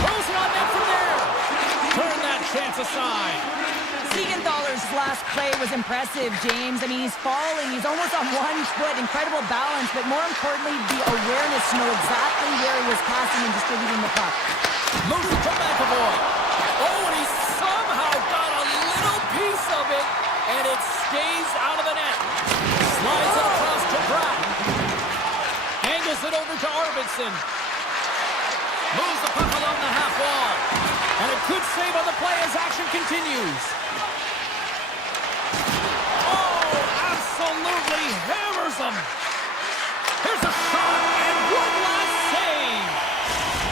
Throws it on net from there. Turn that chance aside. Siegenthaler's last play was impressive, James. I mean, he's falling. He's almost on one foot. Incredible balance, but more importantly, the awareness to know exactly where he was passing and distributing the puck. Moves it to McAvoy. Oh, and he somehow got a little piece of it, and it stays out of the net. Slides it across to Pratt. Angles it over to Arvidsson. Moves the puck along the half wall. And a good save on the play as action continues. Oh, absolutely hammers him. Here's a shot and one last save.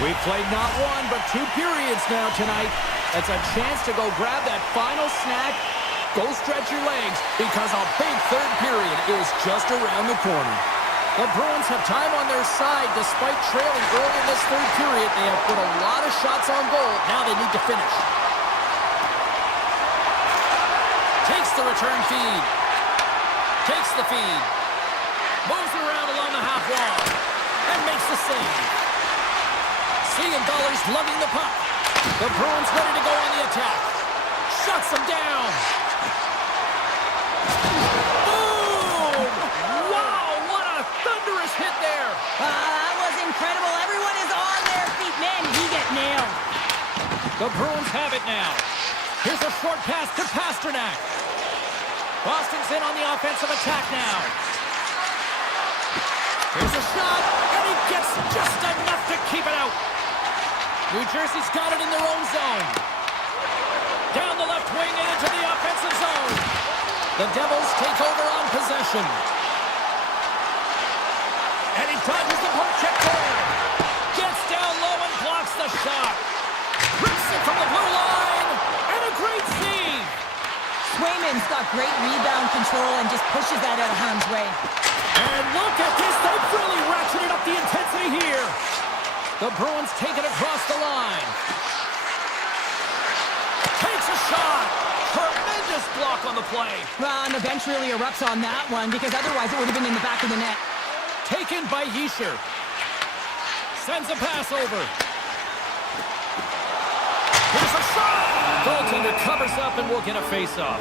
We've played not one, but 2 periods now tonight. That's a chance to go grab that final snack. Go stretch your legs because a big third period is just around the corner. The Bruins have time on their side despite trailing early in this third period. They have put a lot of shots on goal. Now they need to finish. Takes the return feed. Takes the feed. Moves around along the half wall. And makes the save. Siegenthaler's lugging the puck. The Bruins ready to go on the attack. Shuts them down. Thunderous hit there. That was incredible. Everyone is on their feet. Man, he get nailed. The Bruins have it now. Here's a short pass to Pasternak. Boston's in on the offensive attack now. Here's a shot, and he gets just enough to keep it out. New Jersey's got it in their own zone. Down the left wing and into the offensive zone. The Devils take over on possession. And he dodges the poke check there. Gets down low and blocks the shot. Rips it from the blue line. And a great save. Swayman's got great rebound control and just pushes that out of harm's way. And look at this. They've really ratcheted up the intensity here. The Bruins take it across the line. Takes a shot. Tremendous block on the play. Well, and the bench really erupts on that one because otherwise it would have been in the back of the net. Taken by Yesher. Sends a pass over. Here's a shot! Goaltender covers up and will get a face-off.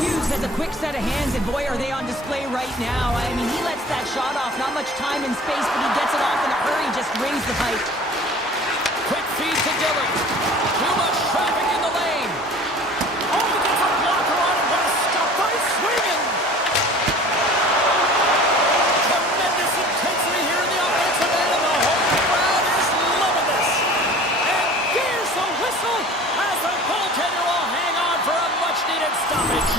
Hughes has a quick set of hands, and boy, are they on display right now. I mean, he lets that shot off. Not much time and space, but he gets it off in a hurry, just rings the pipe. Quick feed to Dillon. Too much traffic in the lane. Oh, he gets a blocker on it. What a stop by Swayman. Tremendous intensity here in the offensive end, and the whole crowd is loving this. And here's the whistle as the goaltender will hang on for a much-needed stoppage.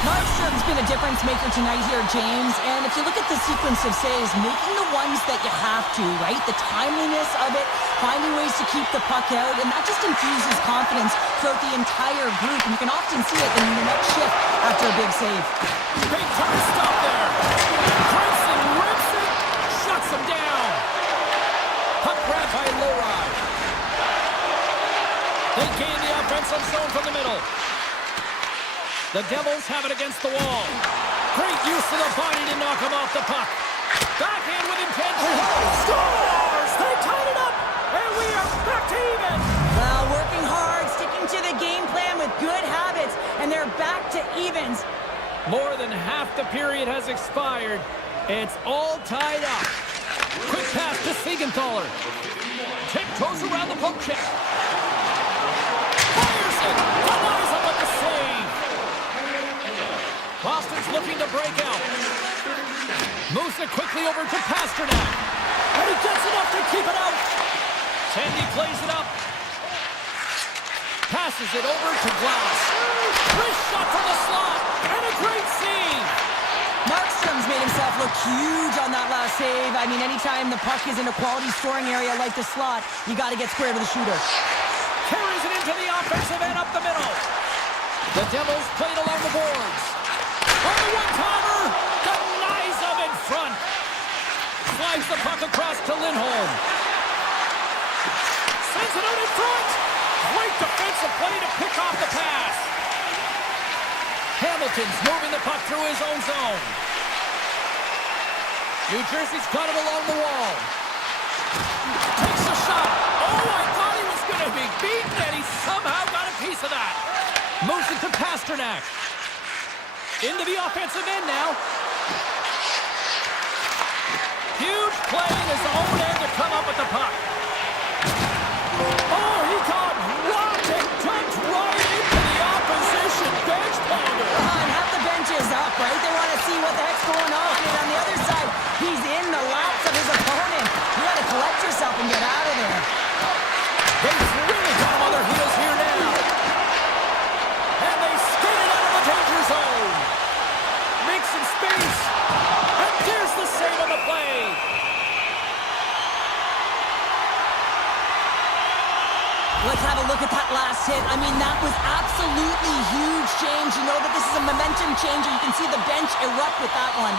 Markstrom's been a difference maker tonight here, James. And if you look at the sequence of saves, making the ones that you have to, right? The timeliness of it, finding ways to keep the puck out, and that just infuses confidence throughout the entire group. And you can often see it in the next shift after a big save. Big time stop there. Crimson rips it, shuts him down. Puck grab by Leroy. They gain the offensive zone from the middle. The Devils have it against the wall. Great use of the body to knock him off the puck. Backhand with intention. Scores! They tied it up, and we are back to even. Well, working hard, sticking to the game plan with good habits, and they're back to evens. More than half the period has expired. It's all tied up. Quick pass to Siegenthaler. Tiptoes around the poke check. Fires it. Denies him with the save. Boston's looking to break out. Moves it quickly over to Pasternak. And he gets enough to keep it out. Tandy plays it up. Passes it over to Glass. Wrist shot from the slot. And a great save. Markstrom's made himself look huge on that last save. I mean, anytime the puck is in a quality scoring area like the slot, you got to get square to the shooter. Carries it into the offensive end up the middle. The Devils played along the boards. On the one-timer, denies him in front. Slides the puck across to Lindholm. Sends it out in front. Great defensive play to pick off the pass. Hamilton's moving the puck through his own zone. New Jersey's got it along the wall. Takes a shot. Oh, I thought he was going to be beaten, and he somehow got a piece of that. Moves it to Pasternak. Into the offensive end now. Huge play in his own end to come up with the puck. Oh, he got rocked and dumped right into the opposition bench pounder. And half the bench is up, right? They want to see what the heck's going on. And on the other side, he's in the laps of his opponent. You got to collect yourself and get out of there. They've really got him on their heels here now. And they skated out of the danger zone. Make some space. And there's the save on the play. Let's have a look at that last hit. I mean, that was absolutely huge change. You know that this is a momentum changer. You can see the bench erupt with that one.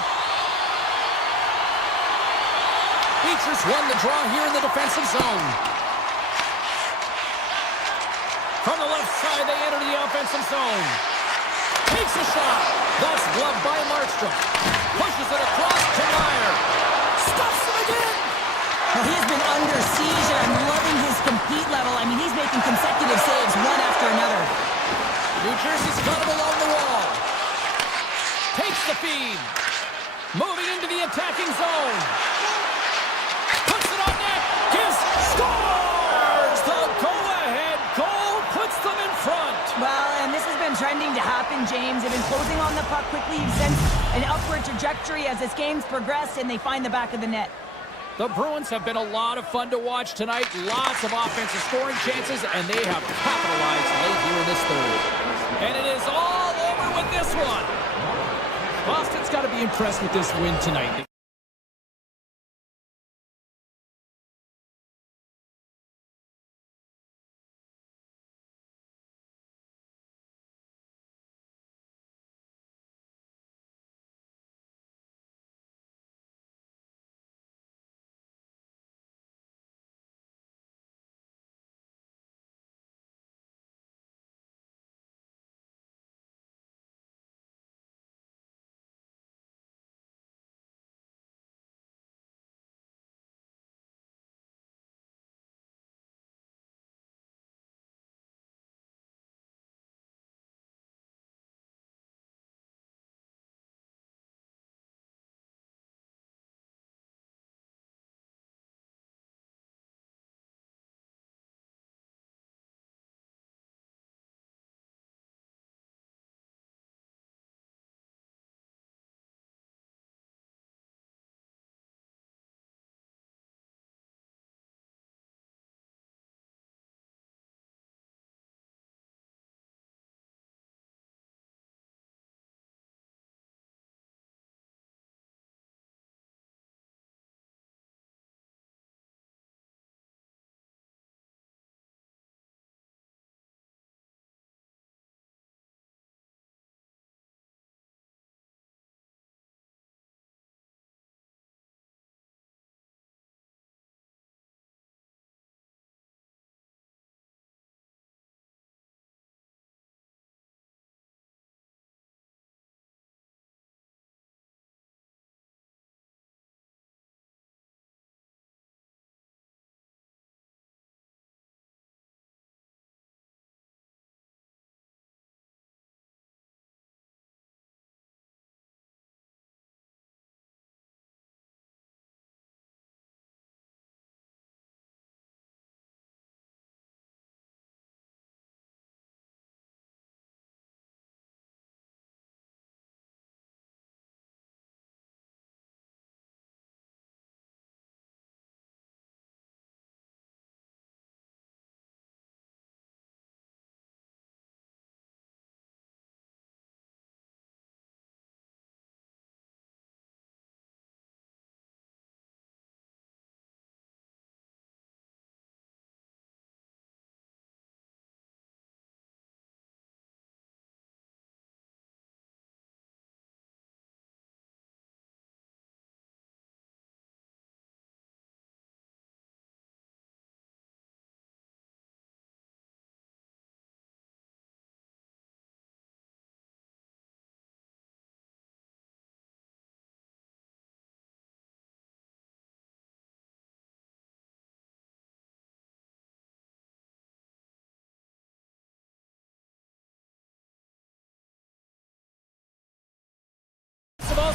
Features won the draw here in the defensive zone. From the left side, they enter the offensive zone. Takes a shot. That's gloved by Markstrom. Pushes it across to Meyer. Stuffs him again. Well, he has been under siege, and I'm loving his compete level. I mean, he's making consecutive saves, one after another. New Jersey's got him along the wall. Takes the feed. Moving into the attacking zone. Puts it on net. Gives. Scores! The go-ahead goal puts them in front. Well, and this has been trending to happen, James. They've been closing on the puck quickly. You've sensed an upward trajectory as this game's progressed, and they find the back of the net. The Bruins have been a lot of fun to watch tonight. Lots of offensive scoring chances, and they have capitalized late here in this third. And it is all over with this one. Boston's got to be impressed with this win tonight.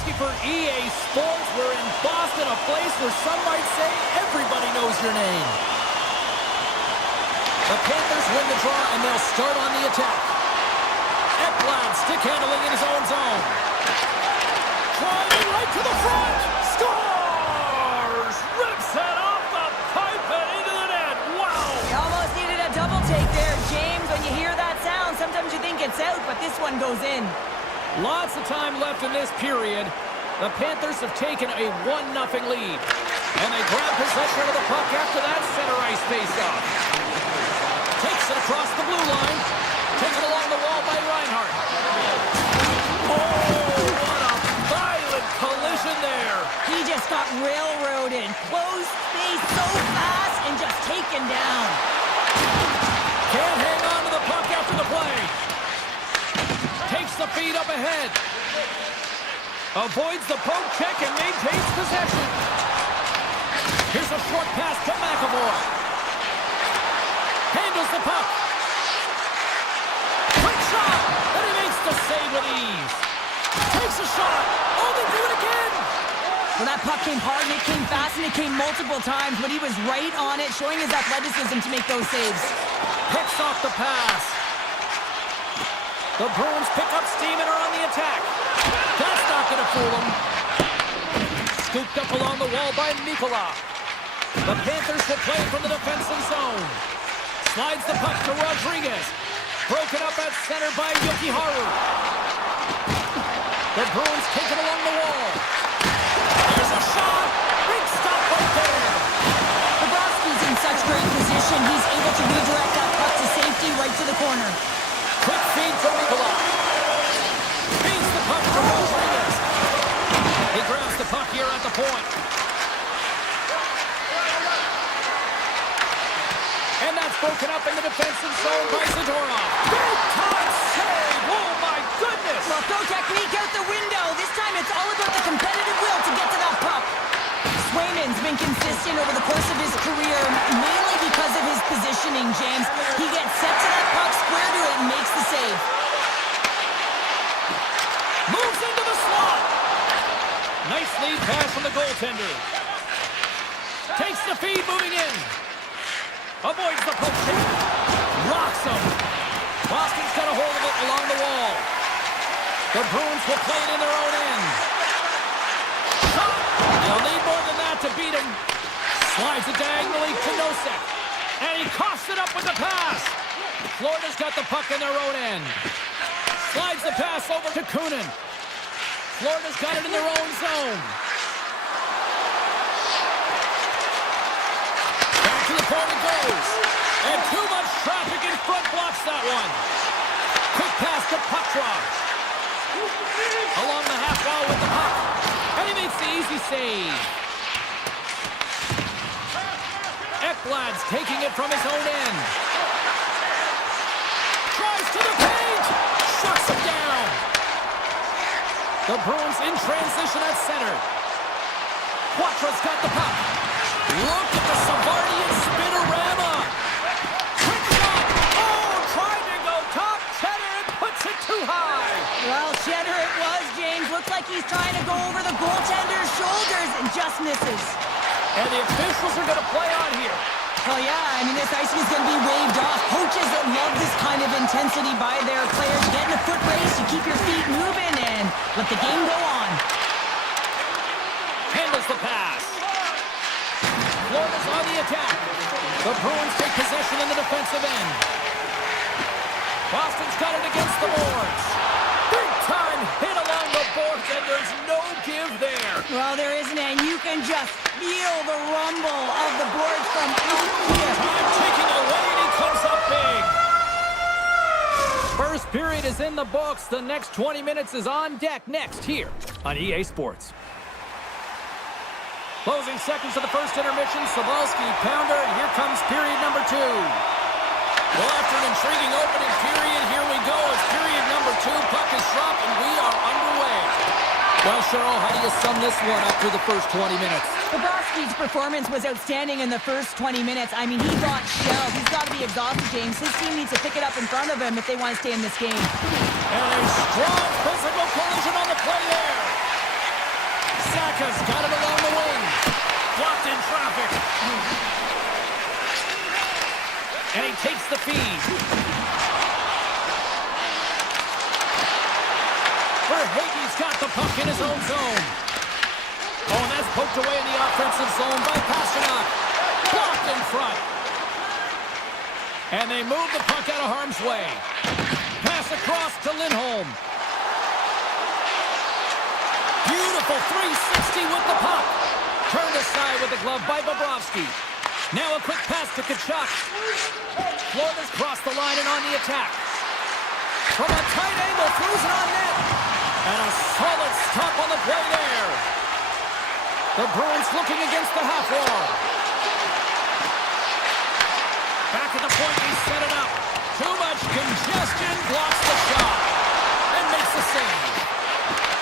Sabalski for EA Sports. We're in Boston, a place where some might say everybody knows your name. The Panthers win the draw, and they'll start on the attack. Ekblad stick handling in his own zone. Driving right to the front. Scores! Rips it off the pipe and into the net. Wow! You almost needed a double take there, James. When you hear that sound, sometimes you think it's out, but this one goes in. Lots of time left in this period. The Panthers have taken a 1-0 lead. And they grab possession of the puck after that center ice face-off. Takes it across the blue line. Taken along the wall by Reinhart. Oh, what a violent collision there. He just got railroaded. Closed space so fast and just taken down. Can't hang on to the puck after the play. Takes the feed up ahead. Avoids the poke check and maintains possession. Here's a short pass to McAvoy. Handles the puck. Quick shot! And he makes the save with ease. Takes a shot. Oh, they do it again! Well, that puck came hard and it came fast and it came multiple times, but he was right on it, showing his athleticism to make those saves. Picks off the pass. The Bruins pick up steam and are on the attack. That's not going to fool them. Scooped up along the wall by Mikula. The Panthers will play from the defensive zone. Slides the puck to Rodriguez. Broken up at center by Yokiharu. The Bruins take it along the wall. There's a shot. Big stop right there. Bobrovsky's in such great position, he's able to redirect that puck to safety right to the corner. Quick feed to Mikula. Feeds the puck to Rodriguez. He grabs the puck here at the point. And that's broken up in the defensive zone by Zadorov. Big time save! Oh my goodness! Well, throw technique out the window. This time it's all about the competitive will to get to that puck. Swayman's been consistent over the course of his career, mainly because of his positioning, James. He gets set to that puck, square to it, and makes the save. Moves into the slot. Nice lead pass from the goaltender. Takes the feed moving in. Avoids the poke check. Rocks him. Boston's got a hold of it along the wall. The Bruins will play it in their own end. Shot. They'll need more than that to beat him. Slides it diagonally to Nosek. And he coughs it up with the pass. Florida's got the puck in their own end. Slides the pass over to Kunin. Florida's got it in their own zone. Back to the corner goes. And too much traffic in front blocks that one. Quick pass to Petrov. Along the half wall with the puck. And he makes the easy save. Ekblad's taking it from his own end. Tries to the paint. Shuts him down. The Bruins in transition at center. Quatro's got the puck. Look at the Savardian spinorama. Quick shot. Oh, trying to go top. Cheddar and puts it too high. Well, Cheddar it was, James. Looks like he's trying to go over the goaltender's shoulders and just misses. And the officials are going to play on here. Well, yeah, I mean, this icing is going to be waved off. Coaches that love this kind of intensity by their players. Get in a foot race, you keep your feet moving, and let the game go on. Handles the pass. Florida's on the attack. The Bruins take possession in the defensive end. Boston's got it against the boards. Big time hit along the boards, and there's no give there. Well, there isn't, and you can just feel the rumble of the boards from out here. Time taking away, and he comes up big. First period is in the books. The next 20 minutes is on deck next here on EA Sports. Closing seconds of the first intermission. Sabalski, pounder, and here comes period number 2. Well, after an intriguing opening period, here we go as period number 2. Puck is dropped, and we are underway. Well, Cheryl, how do you sum this one up through the first 20 minutes? Bobrovsky's performance was outstanding in the first 20 minutes. I mean, he got shelled. He's got to be exhausted, James. His team needs to pick it up in front of him if they want to stay in this game. And a strong physical collision on the play there. Saka's got it along the wing. Blocked in traffic. And he takes the feed. Verhaeghe's got the puck in his own zone. Oh, and that's poked away in the offensive zone by Pasternak. Blocked in front. And they move the puck out of harm's way. Pass across to Lindholm. Beautiful 360 with the puck. Turned aside with the glove by Bobrovsky. Now a quick pass to Tkachuk. Florida's crossed the line and on the attack. From a tight angle, throws it on net. And a solid stop on the play there. The Bruins looking against the half wall. Back at the point, he set it up. Too much congestion, blocks the shot. And makes the save.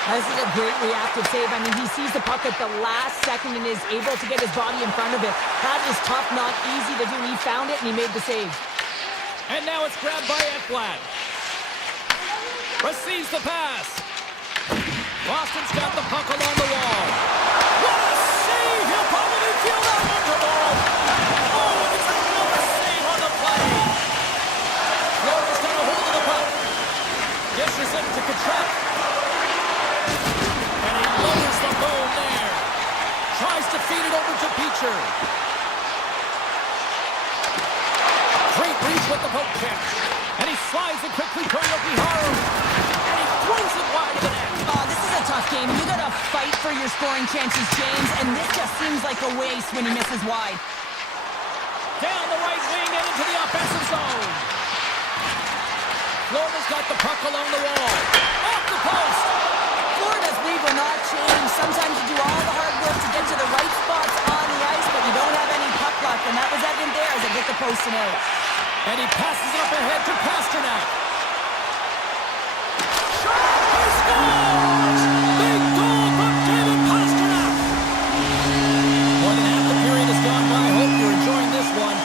This is a great reactive save. I mean, he sees the puck at the last second and is able to get his body in front of it. That is tough, not easy to do. He found it and he made the save. And now it's grabbed by Ekblad. Receives the pass. Boston's got the puck along the wall. What a save! He'll probably feel that one for ball. Oh, and it's another save on the play. Florida's got a hold of the puck. Dishes it to Tkachuk. And he lowers the boom there. Tries to feed it over to Beecher. Great reach with the poke check. And he slides it quickly toward Yokiharu. And he throws it wide of the net. Oh, this is a tough game. You gotta fight for your scoring chances, James, and this just seems like a waste when he misses wide. Down the right wing and into the offensive zone. Florida's got the puck along the wall. Off the post. Florida's lead will not change. Sometimes you do all the hard work to get to the right spots on the ice, but you don't have any puck luck, and that was evident there as it hit the post and out. And he passes it up ahead to Pasternak. Shot! He scores! Big goal from David Pasternak! More than half the period has gone by. I hope you're enjoying this one.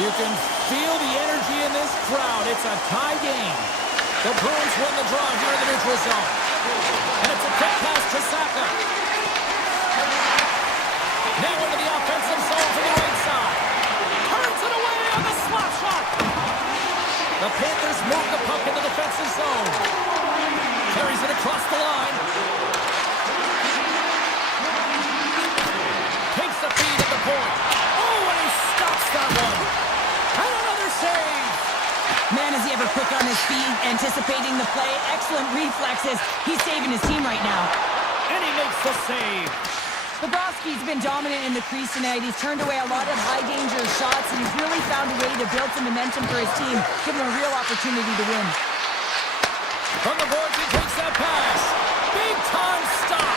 You can feel the energy in this crowd. It's a tie game. The Bruins win the draw here in the neutral zone. And it's a quick pass to Saka. Now into the offensive zone to the right side. Turns it away on the slap shot. The Panthers move the puck in the defensive zone. Carries it across the line. Takes the feed at the point. Oh, and he stops that one. And another save. Man, is he ever quick on his feet, anticipating the play. Excellent reflexes. He's saving his team right now. And he makes the save. Bobrovsky's been dominant in the crease tonight. He's turned away a lot of high-danger shots, and he's really found a way to build some momentum for his team, giving him a real opportunity to win. From the boards, he takes that pass. Big-time stop.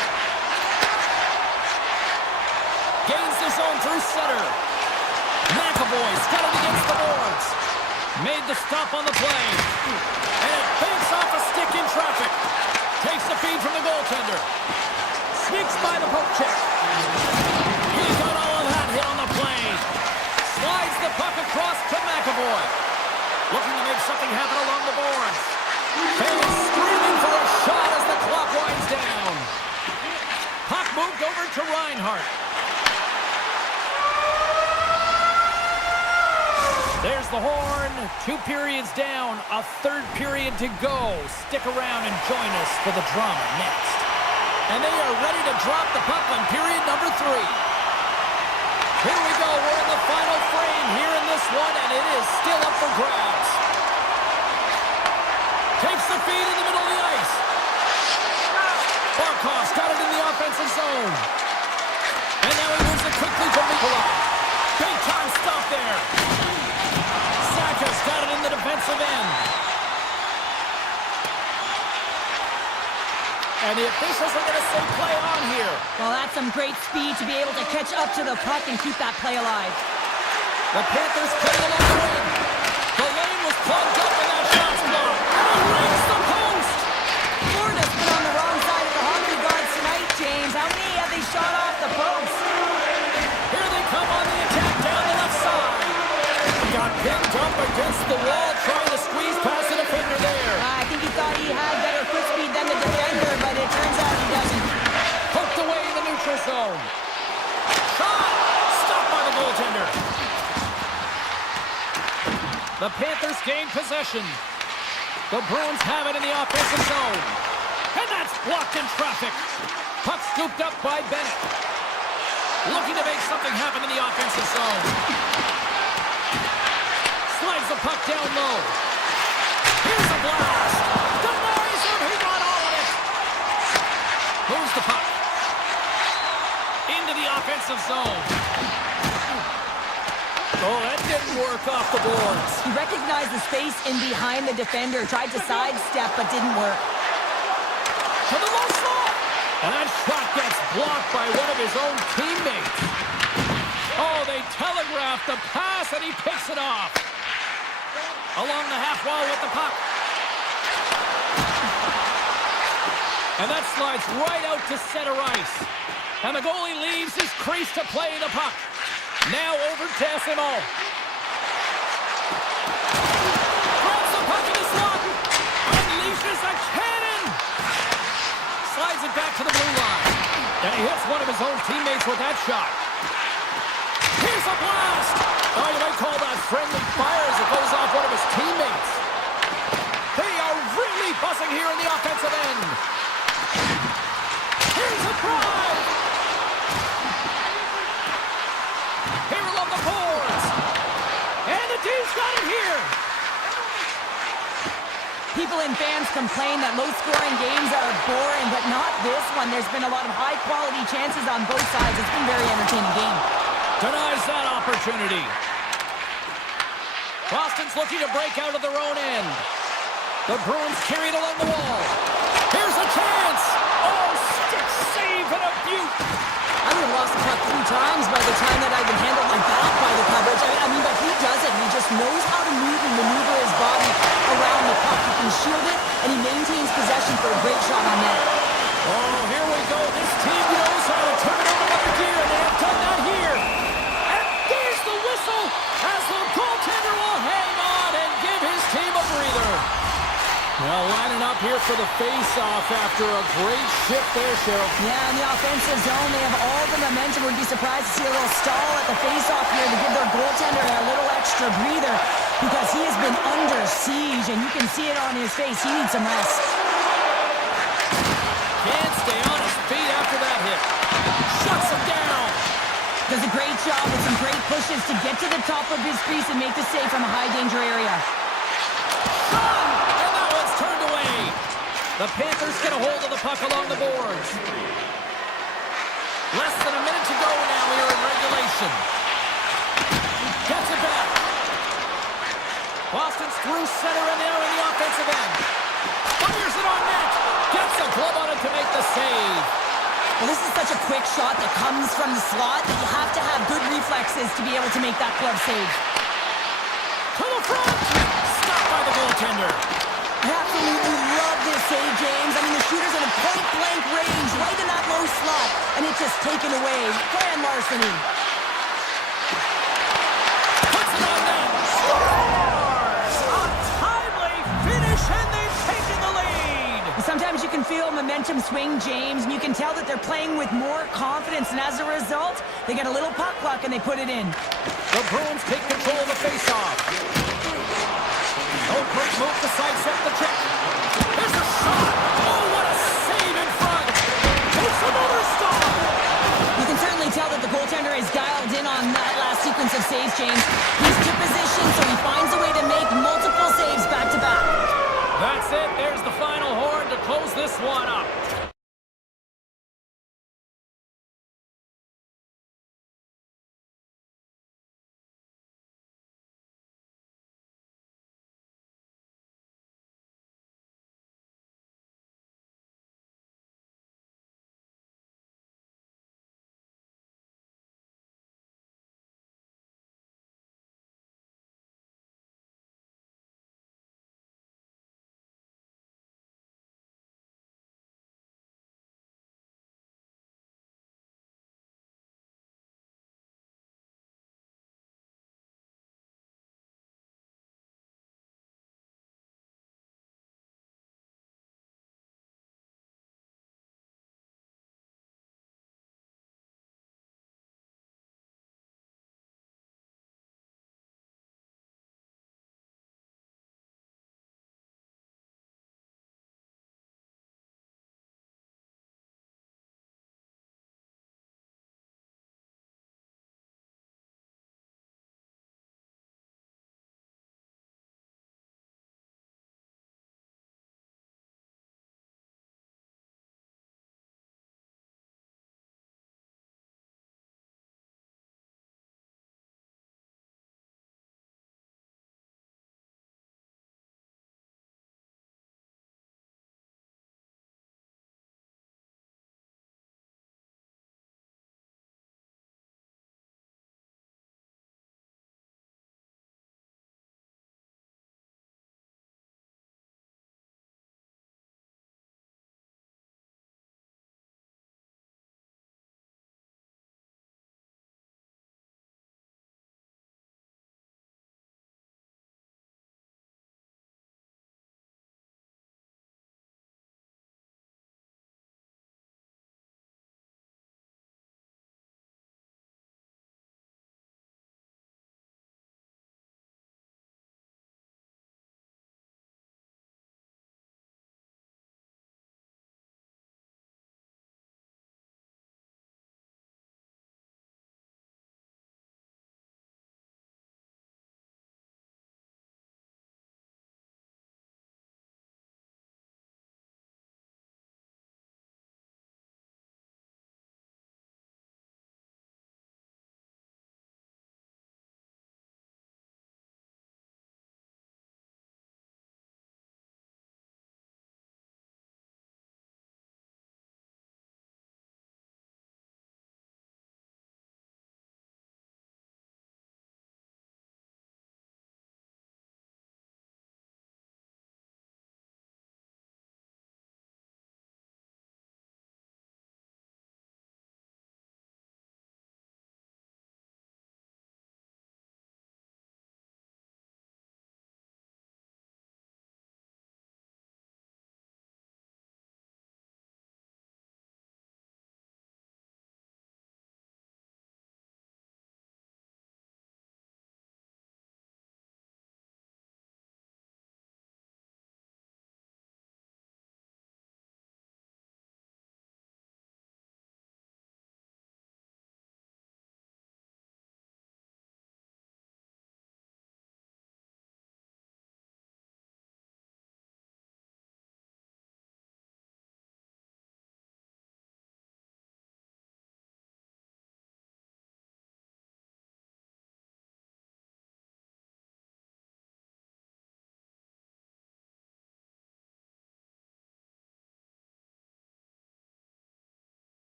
Gains the zone through center. McAvoy's got it against the boards. Made the stop on the play. And it banks off a stick in traffic. Takes the feed from the goaltender. Sneaks by the poke check. He's got all of that hit on the play. Slides the puck across to McAvoy. Looking to make something happen along the boards. Fans screaming for a shot as the clock winds down. Puck moved over to Reinhart. There's the horn. 2 periods down. A 3rd period to go. Stick around and join us for the drama next. And they are ready to drop the puck on period number 3. Here we go. We're in the final frame here in this one, and it is still up for grabs. Takes the feed in the middle of the ice. Barkov's got it in the offensive zone. And now he moves it quickly to Nikolai. Big time stop there. Saka's got it in the defensive end. And the officials are going to say play on here. Well, that's some great speed to be able to catch up to the puck and keep that play alive. The Panthers play along the wing. The lane was plugged up and that shot's blocked. And he rings the post. Florida's been on the wrong side of the hockey gods tonight, James. How many have they shot off the post? Here they come on the attack down the left side. Got pinned up against the wall, trying to squeeze past the defender there. I think he thought he had better foot speed than the defender, but it turns out he doesn't. Poked away in the neutral The Panthers gain possession. The Bruins have it in the offensive zone. And that's blocked in traffic. Puck scooped up by Bennett. Looking to make something happen in the offensive zone. Slides the puck down low. Here's a blast. Denies him. He got all of it. Moves the puck into the offensive zone. Oh, that didn't work off the boards. He recognized the space in behind the defender, tried to sidestep, but didn't work. To the low slot. And that shot gets blocked by one of his own teammates. Oh, they telegraphed the pass, and he picks it off. Along the half wall with the puck. And that slides right out to center ice. And the goalie leaves his crease to play the puck. Now over to SMO. Throws the puck in the slot. Unleashes a cannon. Slides it back to the blue line. And he hits one of his own teammates with that shot. Here's a blast. Oh, you might call that friendly fire as it goes off one of his teammates. They are really buzzing here in the offensive end. Here's a drive. Here along the boards. And the team's got it here. People and fans complain that low-scoring games are boring, but not this one. There's been a lot of high-quality chances on both sides. It's been a very entertaining game. Denies that opportunity. Boston's looking to break out of their own end. The Bruins carry it along the wall. Here's a chance. Oh, stick save and a beaut. I would have lost the puck 3 times by the time that I would handle my back by the coverage. I mean, but he does it. He just knows how to move and maneuver his body around the puck. He can shield it, and he maintains possession for a great shot on net. Oh, here we go. This team knows how to turn it over another gear, and they have done that here. And there's the whistle as the goaltender will hang on and give his team a breather. Well, lining up here for the face-off after a great shift there, Cheryl. Yeah, in the offensive zone, they have all the momentum. Would be surprised to see a little stall at the face-off here to give their goaltender a little extra breather because he has been under siege, and you can see it on his face. He needs some rest. Can't stay on his feet after that hit. Shuts him down. Does a great job with some great pushes to get to the top of his crease and make the save from a high-danger area. And that one's turned away. The Panthers get a hold of the puck along the boards. Less than a minute to go now here in regulation. Gets it back. Boston's through center and now in the offensive end. Fires it on net. Gets a glove on it to make the save. Well, this is such a quick shot that comes from the slot that you have to have good reflexes to be able to make that glove save. To the front. Stopped by the goaltender. I absolutely love this save, James. I mean, the shooter's in a point-blank range, right in that low slot, and it's just taken away. Grand larceny. Puts it on net. Scores! A timely finish, and they've taken the lead. Sometimes you can feel momentum swing, James, and you can tell that they're playing with more confidence, and as a result, they get a little puck luck and they put it in. The Bruins take control of the faceoff. Oh, great move to sidestep the check. There's a shot. Oh, what a save in front. Takes another stop. You can certainly tell that the goaltender is dialed in on that last sequence of saves, James. He's to position, so he finds a way to make multiple saves back-to-back. That's it. There's the final horn to close this one up.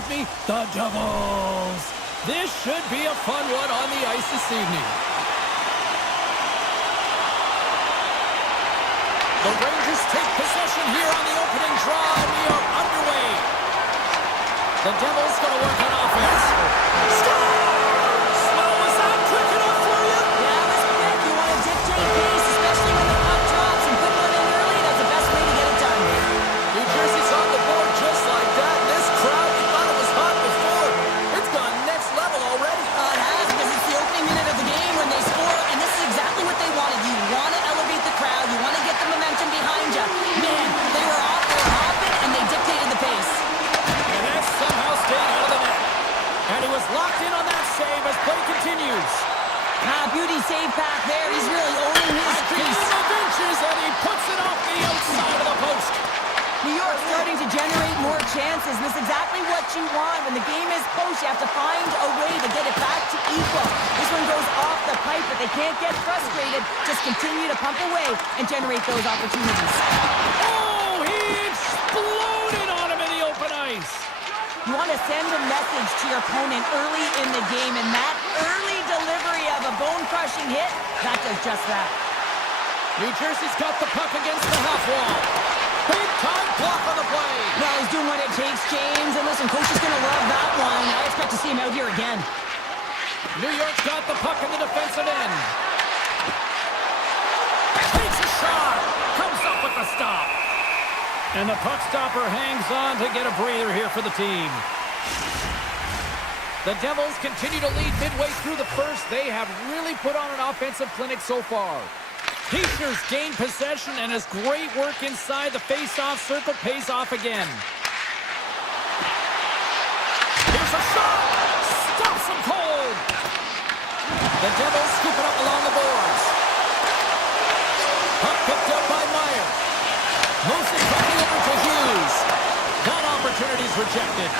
with me, the Devils. This should be a fun one on the ice this evening. The Rangers take possession here on the opening draw, and we are underway. The Devils going to work on offense. Slow, was that quick enough for you? Yeah, it was quick. You want to dictate pace, especially when the puck drops, and put one in early. That's the best way to get it done. New Jersey's on the board just like that. This crowd, you thought it was hot before. It's gone next level already. It has, because it's the opening minute of the game when they score, and this is exactly what they wanted. You want to elevate the crowd. You want to get the momentum behind you. Man, they were off, they were hopping, and they dictated the pace. And that somehow stayed out of the net. And he was locked in on that save as play continues. Beauty save back there. He's really owning his crease. Of inches, and he puts it off the outside of the post. New York starting to generate more chances, and this is exactly what you want. When the game is close, you have to find a way to get it back to equal. This one goes off the pipe, but they can't get frustrated. Just continue to pump away and generate those opportunities. Oh, he exploded on him in the open ice. You want to send a message to your opponent early in the game, and that early delivery of a bone-crushing hit, that does just that. New Jersey's got the puck against the half wall. Big-time block on the play. Well, he's doing what it takes, James, and listen, coach is going to love that one. I expect to see him out here again. New York's got the puck in the defensive end. Takes a shot. Comes up with the stop. And the puck stopper hangs on to get a breather here for the team. The Devils continue to lead midway through the first. They have really put on an offensive clinic so far. Heischer's gained possession, and his great work inside the face-off circle pays off again. Here's a shot! Stops him cold! The Devils scoop it up along the boards. Puck picked up by Meyer. Moves it back over to Hughes. That opportunity's rejected.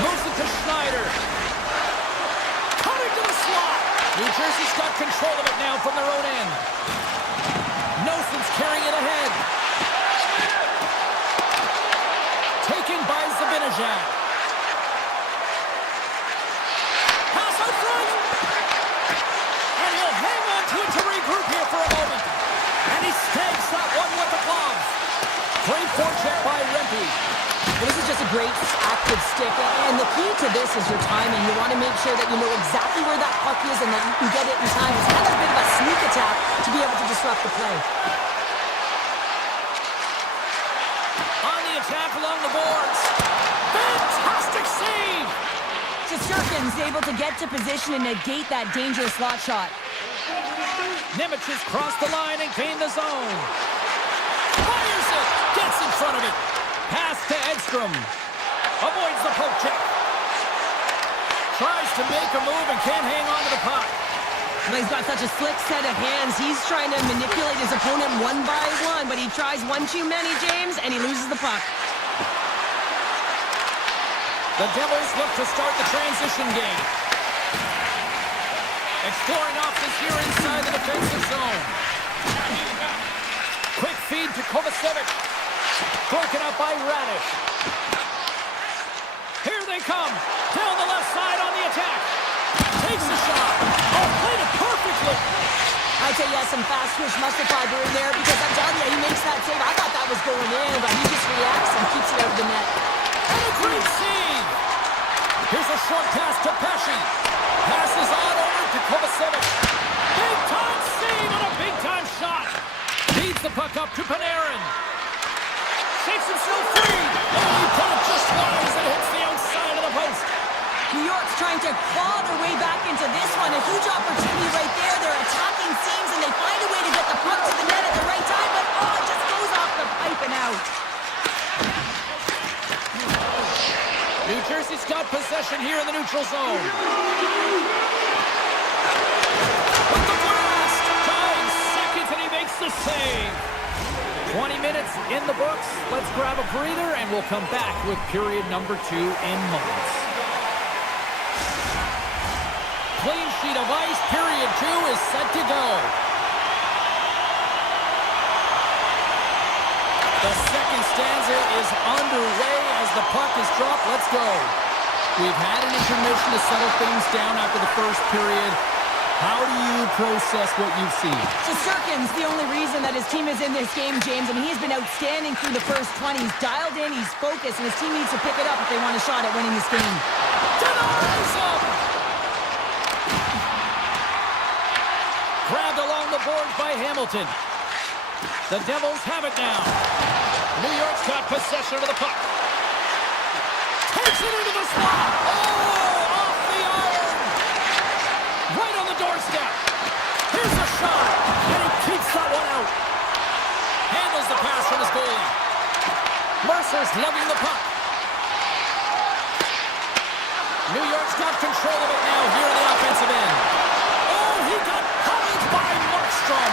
Moves it to Schneider. Coming to the slot. New Jersey's got control of it now from their own end. Nelson's carrying it ahead. Taken by Zabinajad. Pass out front. And he'll hang on to it to regroup here for a moment. And he snags that one with the glove. Great forecheck by Rempe. Well, this is just a great active stick, and the key to this is your timing. You want to make sure that you know exactly where that puck is and that you can get it in time. It's kind of a bit of a sneak attack to be able to disrupt the play. On the attack along the boards. Fantastic save! Shesterkin's able to get to position and negate that dangerous slot shot. Nemec has crossed the line and gained the zone. Fires it! Gets in front of it. Pass to Edstrom. Avoids the poke check. Tries to make a move and can't hang on to the puck. Well, he's got such a slick set of hands. He's trying to manipulate his opponent one by one, but he tries one too many, James, and he loses the puck. The Devils look to start the transition game. Exploring options here inside the defensive zone. Quick feed to Kovacevic. Broken up by Radish. Here they come. Down the left side on the attack. Takes the shot. Oh, played it perfectly. I'd say he has some fast twitch muscle fiber in there because I'm telling you, he makes that save. I thought that was going in, but he just reacts and keeps it out of the net. And a great save. Here's a short pass to Pesci. Passes on over to Kovacevic. Big-time save and a big-time shot. Feeds the puck up to Panarin. Shakes himself free. Oh, he put it just wide as it hits the outside of the post. New York's trying to claw their way back into this one. A huge opportunity right there. They're attacking seams, and they find a way to get the puck to the net at the right time, but oh, it just goes off the pipe and out. New Jersey's got possession here in the neutral zone. With the blast! 9 seconds, and he makes the save. 20 minutes in the books. Let's grab a breather, and we'll come back with period number 2 in moments. Clean sheet of ice. Period 2 is set to go. The second stanza is underway as the puck is dropped. Let's go. We've had an intermission to settle things down after the first period. How do you process what you've seen? So Sirkin's the only reason that his team is in this game, James. I mean, he's been outstanding through the first 20. He's dialed in, he's focused, and his team needs to pick it up if they want a shot at winning this game. Denies him! Grabbed along the boards by Hamilton. The Devils have it now. New York's got possession of the puck. Takes it into the slot. Oh, off the iron. Right on the doorstep. Here's a shot. And he keeps that one out. Handles the pass from his goalie. Mercer's lugging the puck. New York's got control of it now here in the offensive end. Oh, he got pummeled by Markstrom.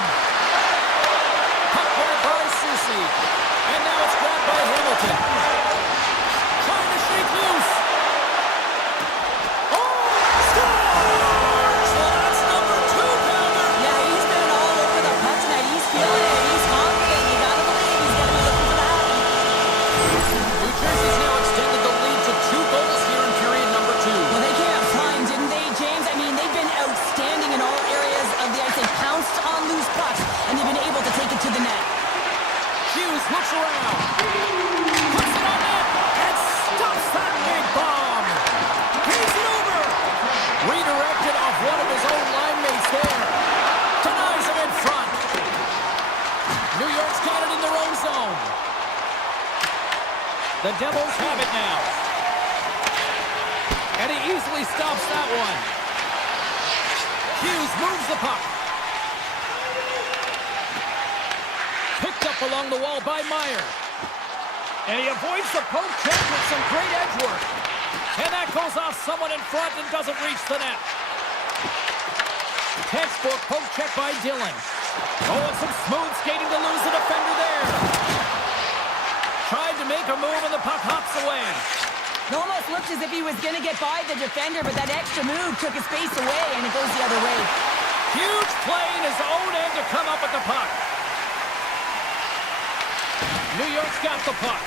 Puck grabbed by Susie. And now it's grabbed by Hamilton. Trying to shake loose. Oh, scores! Well, that's number 2-pounder. Yeah, he's been all over the puck tonight. He's feeling it. He's confident. You gotta believe he's gonna be looking for that. New Jersey's now extended the lead to 2 goals here in period number 2. Well, they came up flying, didn't they, James? I mean, they've been outstanding in all areas of the ice. They pounced on loose pucks, and they've been able to take it to the net. Hughes looks around. Puts it on net and stops that big bomb. He's it over. Redirected off one of his own line mates there. Denies him in front. New York's got it in their own zone. The Devils have it now. And he easily stops that one. Hughes moves the puck. Picked up along the wall by Meyer. And he avoids the poke check with some great edge work. And that goes off someone in front and doesn't reach the net. Textbook poke check by Dillon. Oh, and some smooth skating to lose the defender there. Tried to make a move and the puck hops away. It almost looked as if he was going to get by the defender, but that extra move took his space away, and it goes the other way. Huge play in his own end to come up with the puck. New York's got the puck.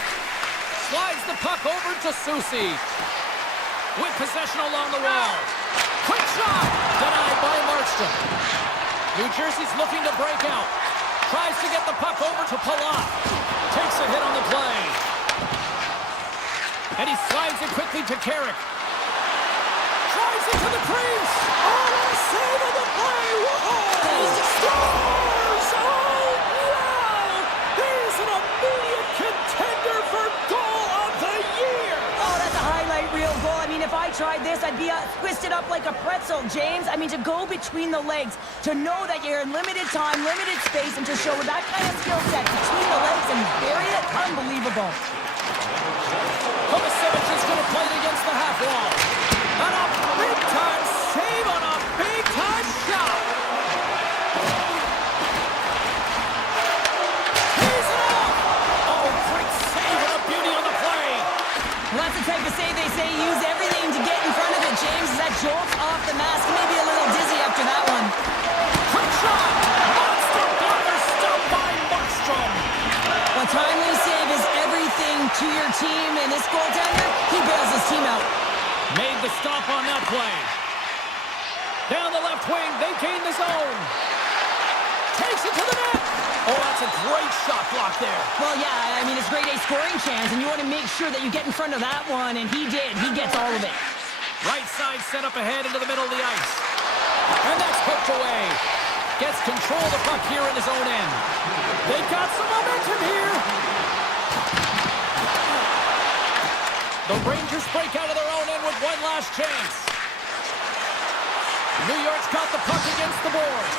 Slides the puck over to Susie. With possession along the wall. Quick shot! Denied by Markstrom. New Jersey's looking to break out. Tries to get the puck over to Palat. Takes a hit on the play. And he slides it quickly to Carrick. Tries it to the crease. Oh, what a save on the play! Whoa! Scores! Oh, wow! There's an immediate contender for goal of the year! Oh, that's a highlight reel goal. I mean, if I tried this, I'd be twisted up like a pretzel, James. I mean, to go between the legs, to know that you're in limited time, limited space, and to show that kind of skill set between the legs and bury it, unbelievable. Kovacevic is going to play it against the half wall. And a big-time save on a big-time shot. He's it off. Oh, great save and a beauty on the play. Well, that's the type of save they say use everything to get in front of it, James. As that jolts off the mask, maybe a little dizzy after that one. Quick shot. Monster blocker stopped by Markstrom. Well, timely save is everything to your team, and this goaltender, he bails his team out. Made the stop on that play. Down the left wing, they gain the zone. Takes it to the net. Oh, that's a great shot block there. Well, yeah, I mean, it's grade A scoring chance, and you want to make sure that you get in front of that one, and he did. He gets all of it. Right side set up ahead into the middle of the ice. And that's poked away. Gets control of the puck here in his own end. They've got some momentum here. The Rangers break out of their own end with one last chance. New York's got the puck against the boards.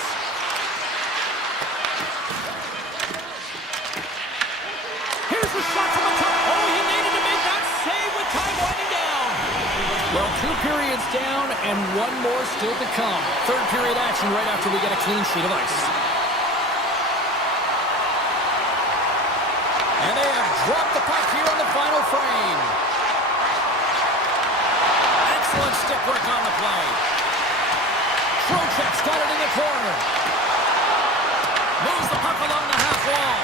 Here's the shot from the top. Oh, he needed to make that save with time winding down. Well, 2 periods down and 1 more still to come. Third period action right after we get a clean sheet of ice. And they have dropped the puck here on the final frame. Excellent stick work on the play. Trocheck's got it in the corner. Moves the puck along the half wall.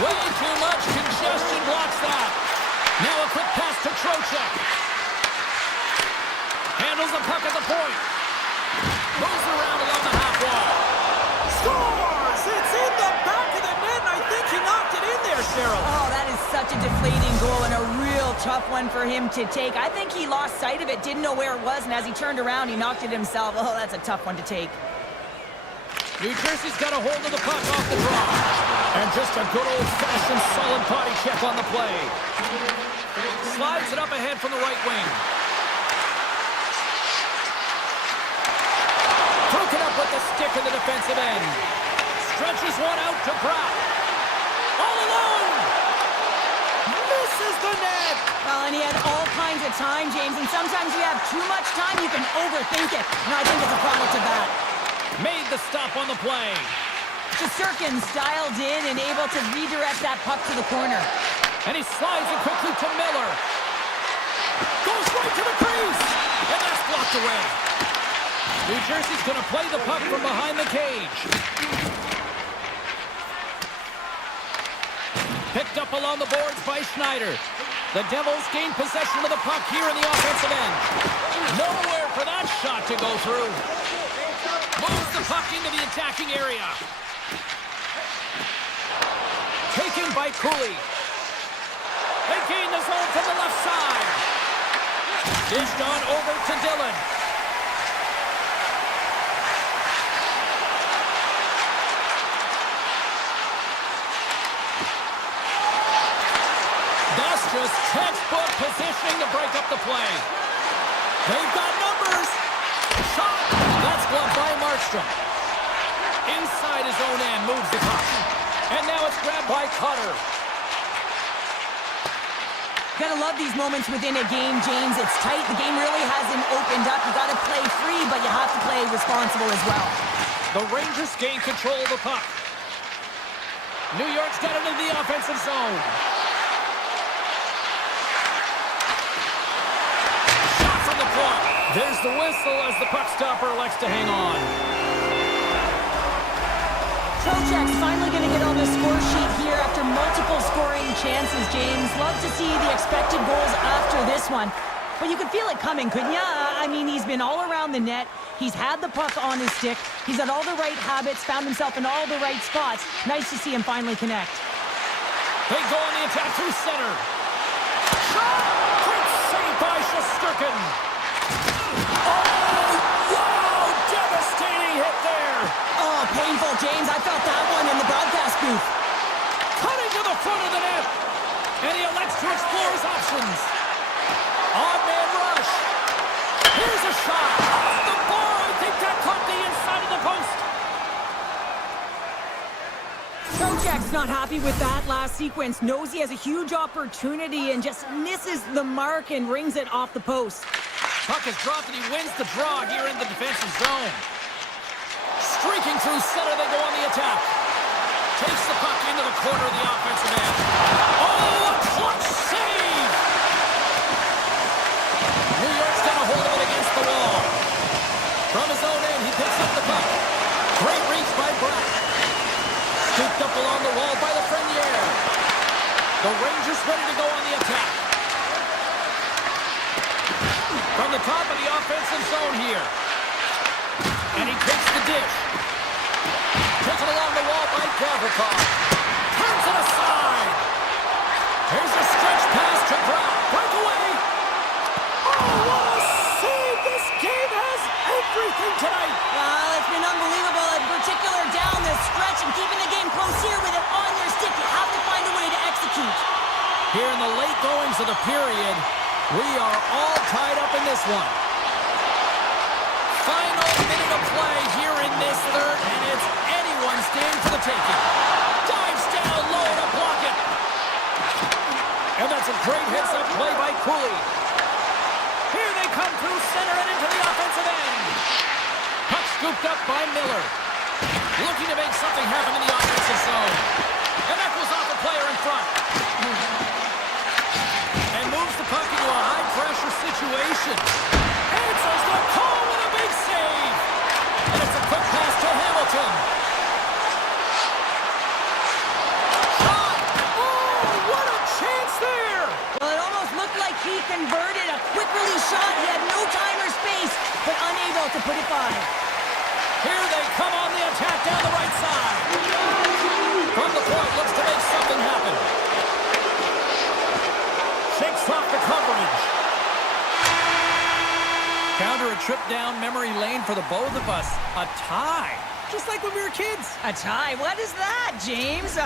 Way too much congestion. point. Moves around along the half wall. Scores! It's in the back of the net, and I think he knocked it in there, Cheryl. Oh, that is such a deflating goal and a real tough one for him to take. I think he lost sight of it, didn't know where it was, and as he turned around, he knocked it himself. Oh, that's a tough one to take. New Jersey's got a hold of the puck off the draw. And just a good old-fashioned solid body check on the play. Slides it up ahead from the right wing. Broken up with the stick in the defensive end. Stretches one out to Brock. All alone! Misses the net! Well, and he had all kinds of time, James, and sometimes you have too much time, you can overthink it. And I think it's a product of that. Made the stop on the play. Shesterkin's dialed in and able to redirect that puck to the corner. And he slides it quickly to Miller. Goes right to the crease! And that's blocked away. New Jersey's going to play the puck from behind the cage. Picked up along the boards by Schneider. The Devils gain possession of the puck here in the offensive end. Nowhere for that shot to go through. Moves the puck into the attacking area. Taken by Cooley. They gain the zone from the left side. Dished on over to Dillon. That's just textbook positioning to break up the play. They've got numbers. Shot. That's gloved by Markstrom. Inside his own end, moves the puck. And now it's grabbed by Cutter. Gotta love these moments within a game, James. It's tight. The game really hasn't opened up. You gotta play free, but you have to play responsible as well. The Rangers gain control of the puck. New York's got it into the offensive zone. Shot from the point. There's the whistle as the puck stopper elects to hang on. Trocheck's finally going to get on the score sheet here after multiple scoring chances, James. Love to see the expected goals after this one. But you could feel it coming, couldn't you? I mean, he's been all around the net. He's had the puck on his stick. He's had all the right habits, found himself in all the right spots. Nice to see him finally connect. They go on the attack through center. Shot! Quick save by Shesterkin. Oh, wow! Devastating hit there. Oh, painful, James. I felt that one in the broadcast booth. Cutting to the front of the net. And he elects to explore his options. Odd man rush. Here's a shot. Off the bar. I think that caught the inside of the post. Trocheck's not happy with that last sequence. Knows he has a huge opportunity and just misses the mark and rings it off the post. Puck is dropped and he wins the draw here in the defensive zone. Streaking through center, they go on the attack. Takes the puck into the corner of the offensive end. Oh, a clutch save! New York's got a hold of it against the wall. From his own end, he picks up the puck. Great reach by Brack. Scooped up along the wall by Lafreniere. The Rangers ready to go on the attack. From the top of the offensive zone here. And he takes the dish. Taken along the wall by Gavrikov. Turns it aside. Here's a stretch pass to Brock. Breakaway. Oh, what a save! This game has everything tonight. Well, it's been unbelievable, in particular down the stretch and keeping the game close here with it on your stick. You have to find a way to execute. Here in the late goings of the period, we are all tied up in this one. Final minute of play here in this third, and it's anyone's game for the taking. Dives down low to block it. And that's a great heads-up play by Cooley. Here they come through center and into the offensive end. Puck scooped up by Miller. Looking to make something happen in the offensive zone. And that goes off a player in front. And moves the puck into a high-pressure situation. Answers the call with a big save. And it's a quick pass to Hamilton. Shot! Oh, what a chance there! Well, it almost looked like he converted a quick release shot. He had no time or space, but unable Counter a trip down memory lane for the both of us. A tie. Just like when we were kids. A tie? What is that, James?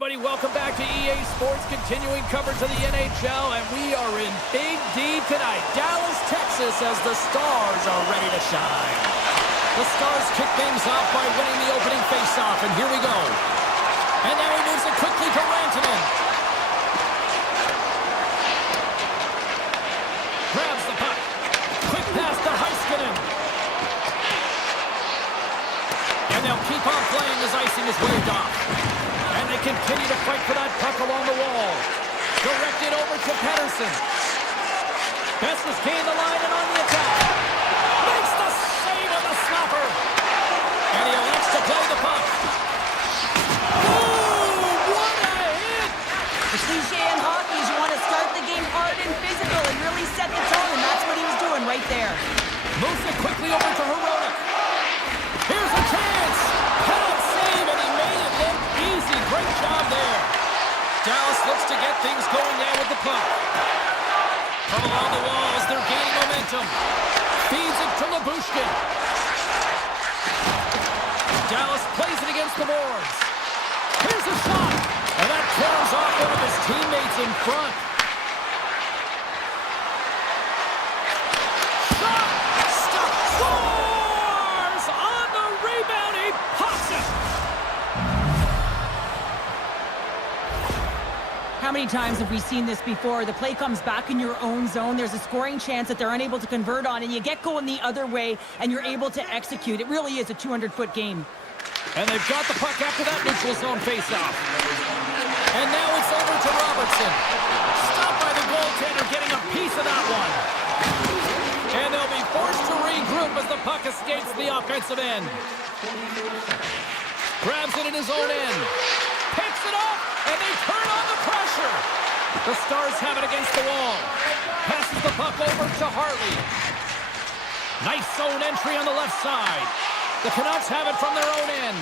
Everybody, welcome back to EA Sports, continuing coverage of the NHL, and we are in Big D tonight, Dallas, Texas, as the Stars are ready to shine. The Stars kick things off by winning the opening faceoff, and here we go. And now he moves it quickly to Rantanen. Grabs the puck. Quick pass to Heiskanen. And they'll keep on playing as icing is waved off. And they continue to fight for that puck along the wall. Directed over to Pettersson. Besser's gained the line and on the attack. Makes the save of the slapper. And he elects to play the puck. Ooh, what a hit! The cliche in hockey is you want to start the game hard and physical and really set the tone, and that's what he was doing right there. Moves it quickly over to Hronek. Here's a chance. Cannot save, and he made it look easy. Great job there. Dallas looks to get things going now with the puck. From along the walls, they're gaining momentum. Feeds it to Lyubushkin. Dallas plays it against the boards. Here's a shot. And that clears off one of his teammates in front. Shot! Stop! Scores! On the rebound, he pops it! How many times have we seen this before? The play comes back in your own zone. There's a scoring chance that they're unable to convert on, and you get going the other way, and you're able to execute. It really is a 200-foot game. And they've got the puck after that neutral zone faceoff. And now it's over to Robertson. Stopped by the goaltender, getting a piece of that one. And they'll be forced to regroup as the puck escapes the offensive end. Grabs it in his own end. Picks it up, and they turn on the pressure. The Stars have it against the wall. Passes the puck over to Hartley. Nice zone entry on the left side. The Canucks have it from their own end.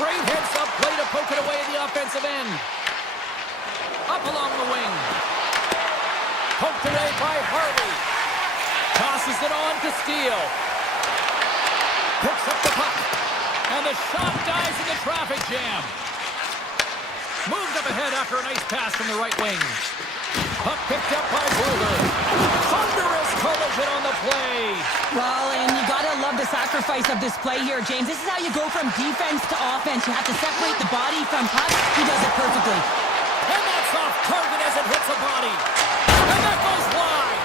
Great heads-up play to poke it away at the offensive end. Up along the wing. Poked away by Hartley. Tosses it on to Steele. Picks up the puck. And the shot dies in the traffic jam. Moved up ahead after a nice pass from the right wing. Puck picked up by Booger. Thunderous collision on the play. Well, and you gotta love the sacrifice of this play here, James. This is how you go from defense to offense. You have to separate the body from puck. He does it perfectly. And that's off target as it hits a body. And that goes wide.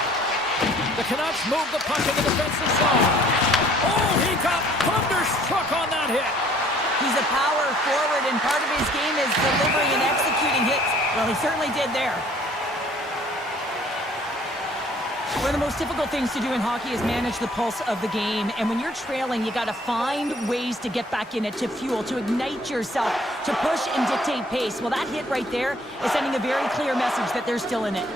The Canucks move the puck in the defensive zone. Oh, he got thunderstruck on that hit. He's a power forward, and part of his game is delivering and executing hits. Well, he certainly did there. One of the most difficult things to do in hockey is manage the pulse of the game. And when you're trailing, you got to find ways to get back in it, to fuel, to ignite yourself, to push and dictate pace. Well, that hit right there is sending a very clear message that they're still in it.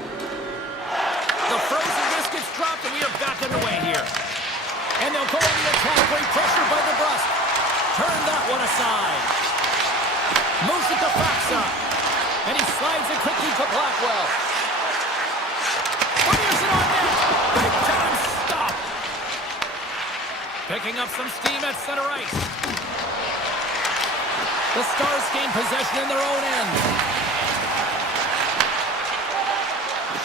The frozen biscuits dropped, and we are back underway here. And they'll go on the attack. Great pressure by DeBrusque. Turn that one aside. Moves it to Faksa. And he slides it quickly to Blackwell. Fires it on net. Big time stop. Picking up some steam at center ice. The Stars gain possession in their own end.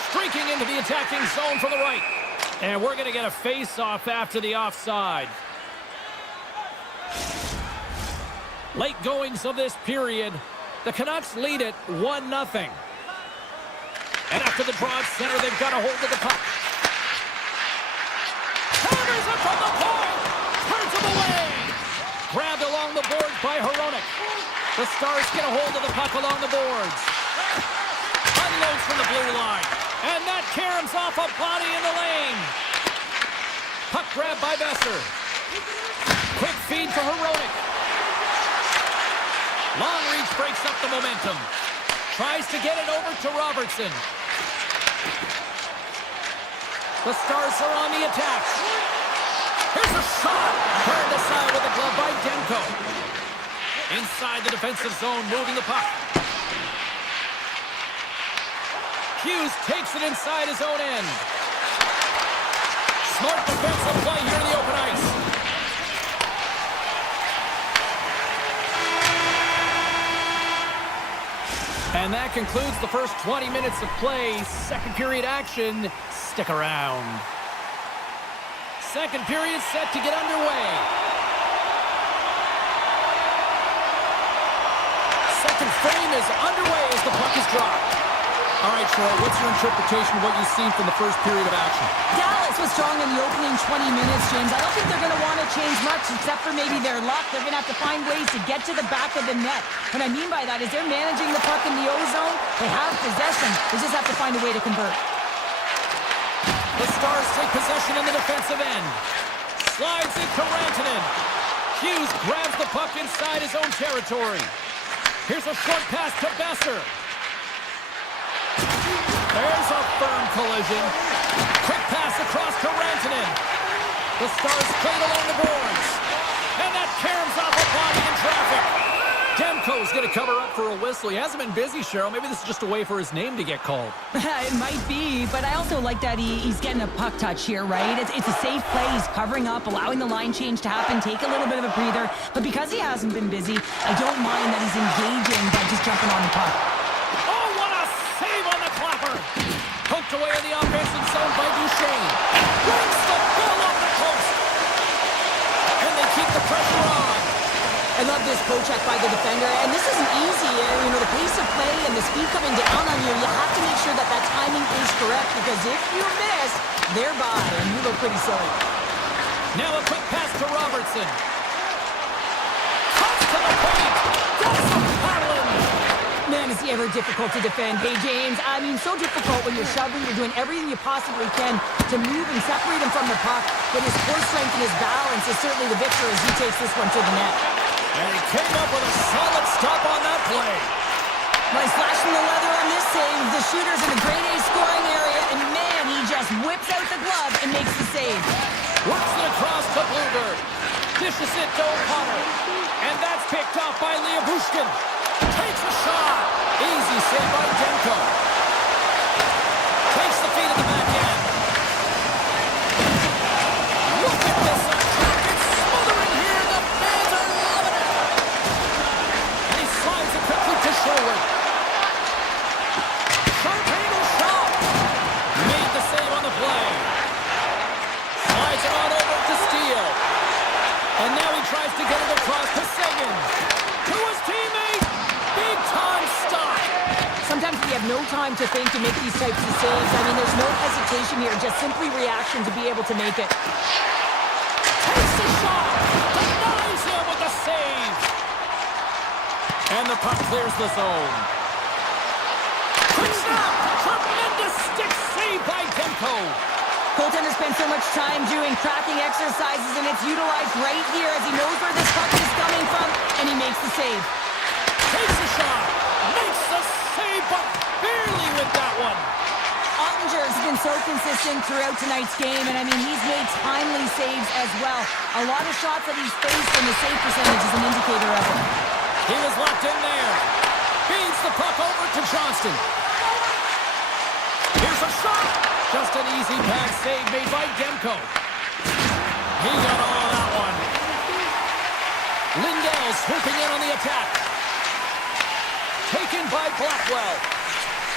Streaking into the attacking zone from the right. And we're going to get a face-off after the offside. Late goings of this period. The Canucks lead it 1-0. And after the draw at center, they've got a hold of the puck. Counters it from the point. Turns him away. Grabbed along the boards by Hronek. The Stars get a hold of the puck along the boards. Unloads from the blue line. And that caroms off a body in the lane. Puck grabbed by Besser. Quick feed for Hronek. Long reach breaks up the momentum. Tries to get it over to Robertson. The Stars are on the attack. Here's a shot. Turned aside with a glove by Demko. Inside the defensive zone, moving the puck. Hughes takes it inside his own end. Smart defensive play here in the open ice. And that concludes the first 20 minutes of play. Second period action. Stick around. Second period set to get underway. Second frame is underway as the puck is dropped. All right, Troy, what's your interpretation of what you've seen from the first period of action? Dallas was strong in the opening 20 minutes, James. I don't think they're going to want to change much, except for maybe their luck. They're going to have to find ways to get to the back of the net. What I mean by that is they're managing the puck in the O-zone. They have possession. They just have to find a way to convert. The Stars take possession in the defensive end. Slides it to Rantanen. Hughes grabs the puck inside his own territory. Here's a short pass to Besser. There's a firm collision. Quick pass across to Rantanen. The Stars played along the boards. And that caroms off a body in traffic. Demko's going to cover up for a whistle. He hasn't been busy, Cheryl. Maybe this is just a way for his name to get called. It might be, but I also like that he's getting a puck touch here, right? It's a safe play. He's covering up, allowing the line change to happen, take a little bit of a breather. But because he hasn't been busy, I don't mind that he's engaging by just jumping on the puck. Oh, what a save on the clapper! Poked away in the offensive zone by Duchesne. Brings the ball off the coast. And they keep the pressure on. I love this poke-check by the defender, and this isn't easy. You know, the pace of play and the speed coming down on you, you have to make sure that that timing is correct, because if you miss, they're by, and you look pretty silly. Now a quick pass to Robertson. Cuts to the paint. Does some paddling. Man, is he ever difficult to defend. Hey, James, I mean, so difficult when you're shoving, you're doing everything you possibly can to move and separate him from the puck, but his core strength and his balance is certainly the victor as he takes this one to the net. And he came up with a solid stop on that play. Nice flash from the leather on this save. The shooter's in a grade A scoring area, and man, he just whips out the glove and makes the save. Works it across to Bluebird. Dishes it to O'Connor. And that's picked off by Liabushkin. Takes a shot. Easy save by Demko. Takes the feed at the back end. Look at this attack. It's smothering here. The fans are loving it. And he slides it quickly to Sherwood. Sharp angle shot. Made the save on the play. Slides it on over to Steele. And now he tries to get it across to Sagan. To his teammate. Big time stop. Sometimes we have no time to think to make these types of saves. I mean, there's no hesitation here, just simply reaction to be able to make it. Takes the shot. Denies him with the save. And the puck clears the zone. Quick snap. Tremendous stick save by Demko. Goaltender spends so much time doing tracking exercises, and it's utilized right here as he knows where this puck is coming from, and he makes the save. Takes the shot. Makes the save, but barely with that one. Ottinger has been so consistent throughout tonight's game, and I mean, he's made timely saves as well. A lot of shots that he's faced, and the save percentage is an indicator of it. He was locked in there. Feeds the puck over to Johnston. Here's a shot. Just an easy pass save made by Demko. He got all of that one. Lindell swooping in on the attack. Taken by Blackwell.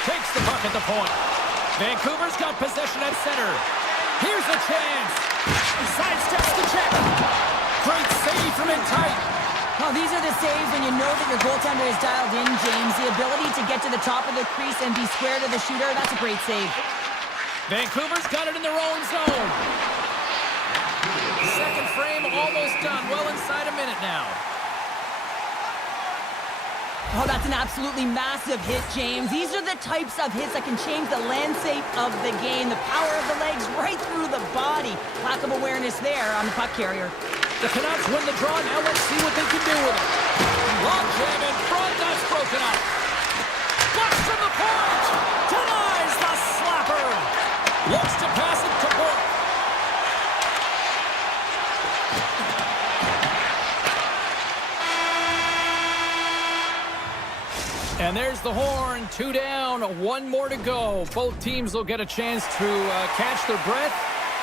Takes the puck at the point. Vancouver's got possession at center. Here's a chance. He sidesteps the check. Great save from in tight. Well, these are the saves when you know that your goaltender is dialed in, James. The ability to get to the top of the crease and be square to the shooter, that's a great save. Vancouver's got it in their own zone. Second frame almost done. Well inside a minute now. Oh, that's an absolutely massive hit, James. These are the types of hits that can change the landscape of the game. The power of the legs right through the body. Lack of awareness there on the puck carrier. The Canucks win the draw. Now let's see what they can do with it. Long jam in front. That's broken up. Blocks from the point. Denies the slapper. Looks to pass it to Burke. And there's the horn. 2 down, 1 more to go. Both teams will get a chance to catch their breath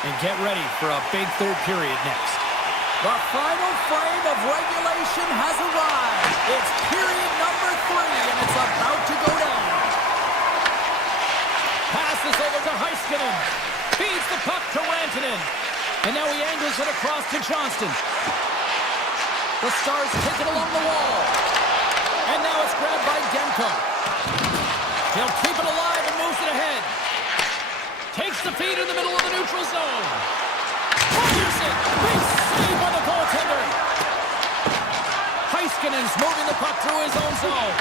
and get ready for a big third period next. The final frame of regulation has arrived. It's period number 3, and it's about to go down. Passes over to Heiskanen. Feeds the puck to Rantanen. And now he angles it across to Johnston. The Stars take it along the wall. And now it's grabbed by Demko. He'll keep it alive and moves it ahead. Takes the feed in the middle of the neutral zone. Fires it. Big save by the goaltender. Heiskanen's moving the puck through his own zone.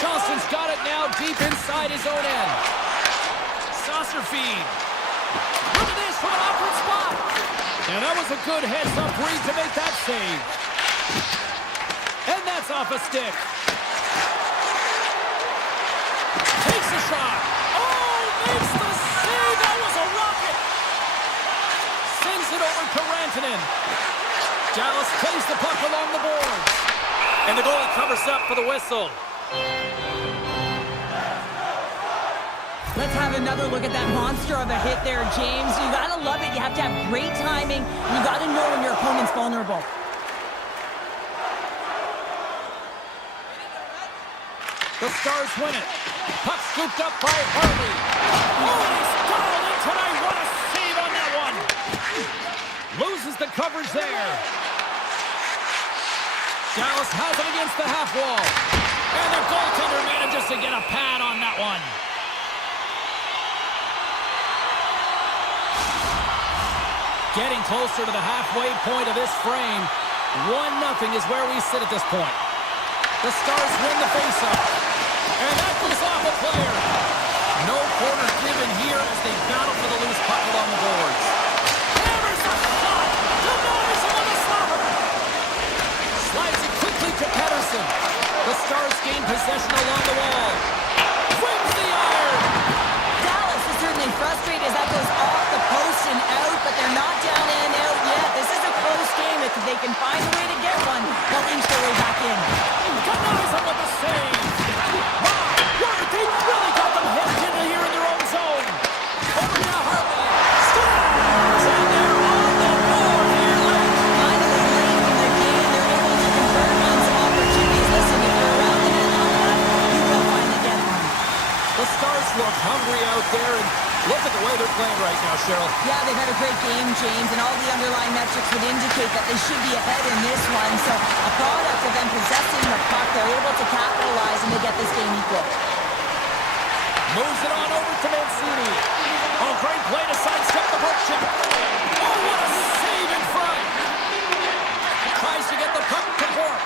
Johnston's got it now deep inside his own end. Saucer feed. Look at this from an awkward spot. And that was a good heads-up read to make that save. And that's off a stick. Takes a shot. Oh, makes the save. That was a rocket. Sends it over to Rantanen. Dallas plays the puck along the boards. And the goalie covers up for the whistle. Let's have another look at that monster of a hit there, James. You gotta love it. You have to have great timing. You gotta know when your opponent's vulnerable. The Stars win it. Puck scooped up by Harley. Oh, he's dialed in tonight. What a save on that one. Loses the coverage there. Dallas has it against the half wall. And the goaltender manages to get a pad on that one. Getting closer to the halfway point of this frame. 1-0 is where we sit at this point. The Stars win the faceoff. And that goes off a player. No corner given here as they battle for the loose puck along the boards. Hammers a shot. Denies him on the slapper. Slides it quickly to Pettersson. The Stars gain possession along the wall. Wins the iron. Dallas is certainly frustrated as that goes off the post and out, but they're not down and out yet. This is a close game. If they can find a way to get one, they'll inch their way back in. Denies him with the save. My word, they really got them hedged into here in their own zone. Over to Harley. Stars! And they're on the board here late. Finally, late in the game, they're able to convert on some opportunities. Listen, if you're around the net like that, you will finally get one. The Stars look hungry out there, and look at the way they're playing right now, Cheryl. Yeah, they've had a great game, James, and all the underlying metrics would indicate that they should be ahead in this one. So a product of them possessing the puck, they're able to capitalize and they get this game equal. Moves it on over to Mancini. Oh, great play to sidestep the poke check. Oh, what a save in front. Tries to get the puck to work.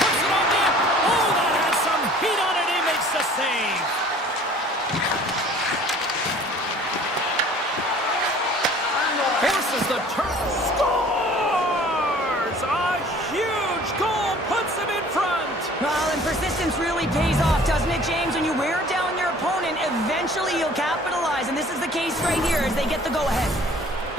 Puts it on net. Oh, that has some heat on it. He makes the save. Forces the turn. Scores! A huge goal puts him in front. Well, and persistence really pays off, doesn't it, James? When you wear down your opponent, eventually you'll capitalize. And this is the case right here as they get the go-ahead.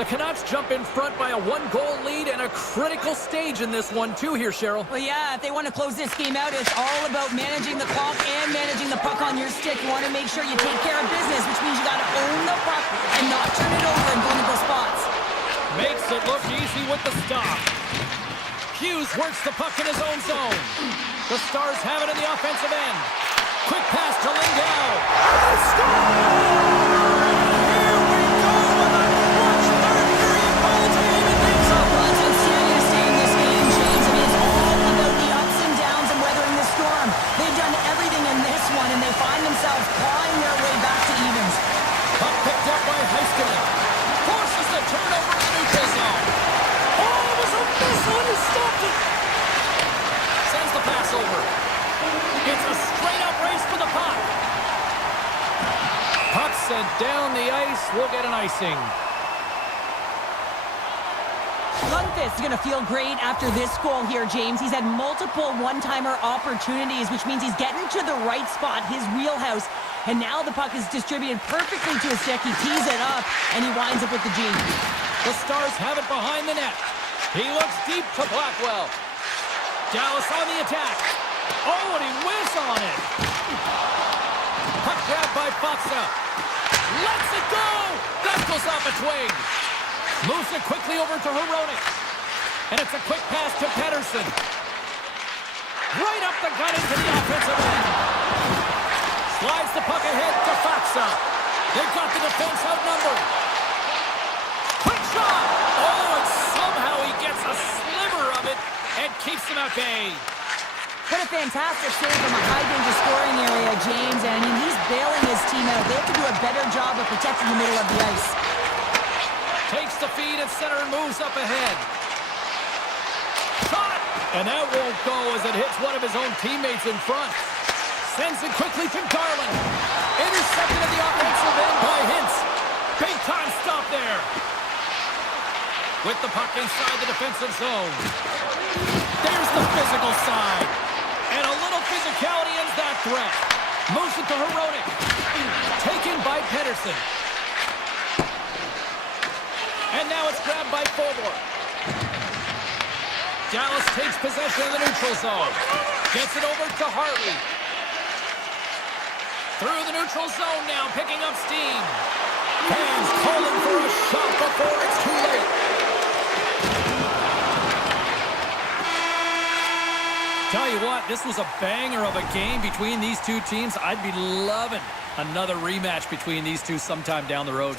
The Canucks jump in front by a 1-goal lead and a critical stage in this one, too, here, Cheryl. Well, yeah, if they want to close this game out, it's all about managing the clock and managing the puck on your stick. You want to make sure you take care of business, which means you got to own the puck and not turn it over in vulnerable spots. Makes it look easy with the stop. Hughes works the puck in his own zone. The Stars have it in the offensive end. Quick pass to Lindell. Here we go with a clutch third-period goal to even things up. Well, it's outstanding to stay in this game, James. I mean, it's all about the ups and downs and weathering the storm. They've done everything in this one, and they find themselves clawing their way back to evens. Puck picked up by Heiskanen. Forces the turnover in the neutral zone. Oh, it was a miss when he stopped it. Sends the pass over. It's a straight-up race for the puck. Puck sent down the ice. We'll get an icing. Lundqvist is going to feel great after this goal here, James. He's had multiple one-timer opportunities, which means he's getting to the right spot, his wheelhouse. And now the puck is distributed perfectly to his stick. He tees it up, and he winds up with the G. The Stars have it behind the net. He looks deep to Blackwell. Dallas on the attack. Oh, and he whiffs on it. Puck grabbed by Faksa. Lets it go. That goes off its wing. Moves it quickly over to Hronek. And it's a quick pass to Pettersson. Right up the gut into the offensive end. Slides the puck ahead to Faksa. They've got the defense outnumbered. Quick shot! Oh, and somehow he gets a sliver of it and keeps them at bay. What a fantastic save from a high-danger scoring area, James. And I mean, he's bailing his team out. They have to do a better job of protecting the middle of the ice. Takes the feed at center and moves up ahead. Shot! And that won't go as it hits one of his own teammates in front. Sends it quickly to Garland. Intercepted at the offensive end by Hintz. Big time stop there. With the puck inside the defensive zone. There's the physical side. And a little physicality ends that threat. Moves it to Heronic. Taken by Pedersen. And now it's grabbed by Fulmore. Dallas takes possession of the neutral zone. Gets it over to Hartley. Through the neutral zone now, picking up steam. Fans calling for a shot before it's too late. Tell you what, this was a banger of a game between these two teams. I'd be loving another rematch between these two sometime down the road.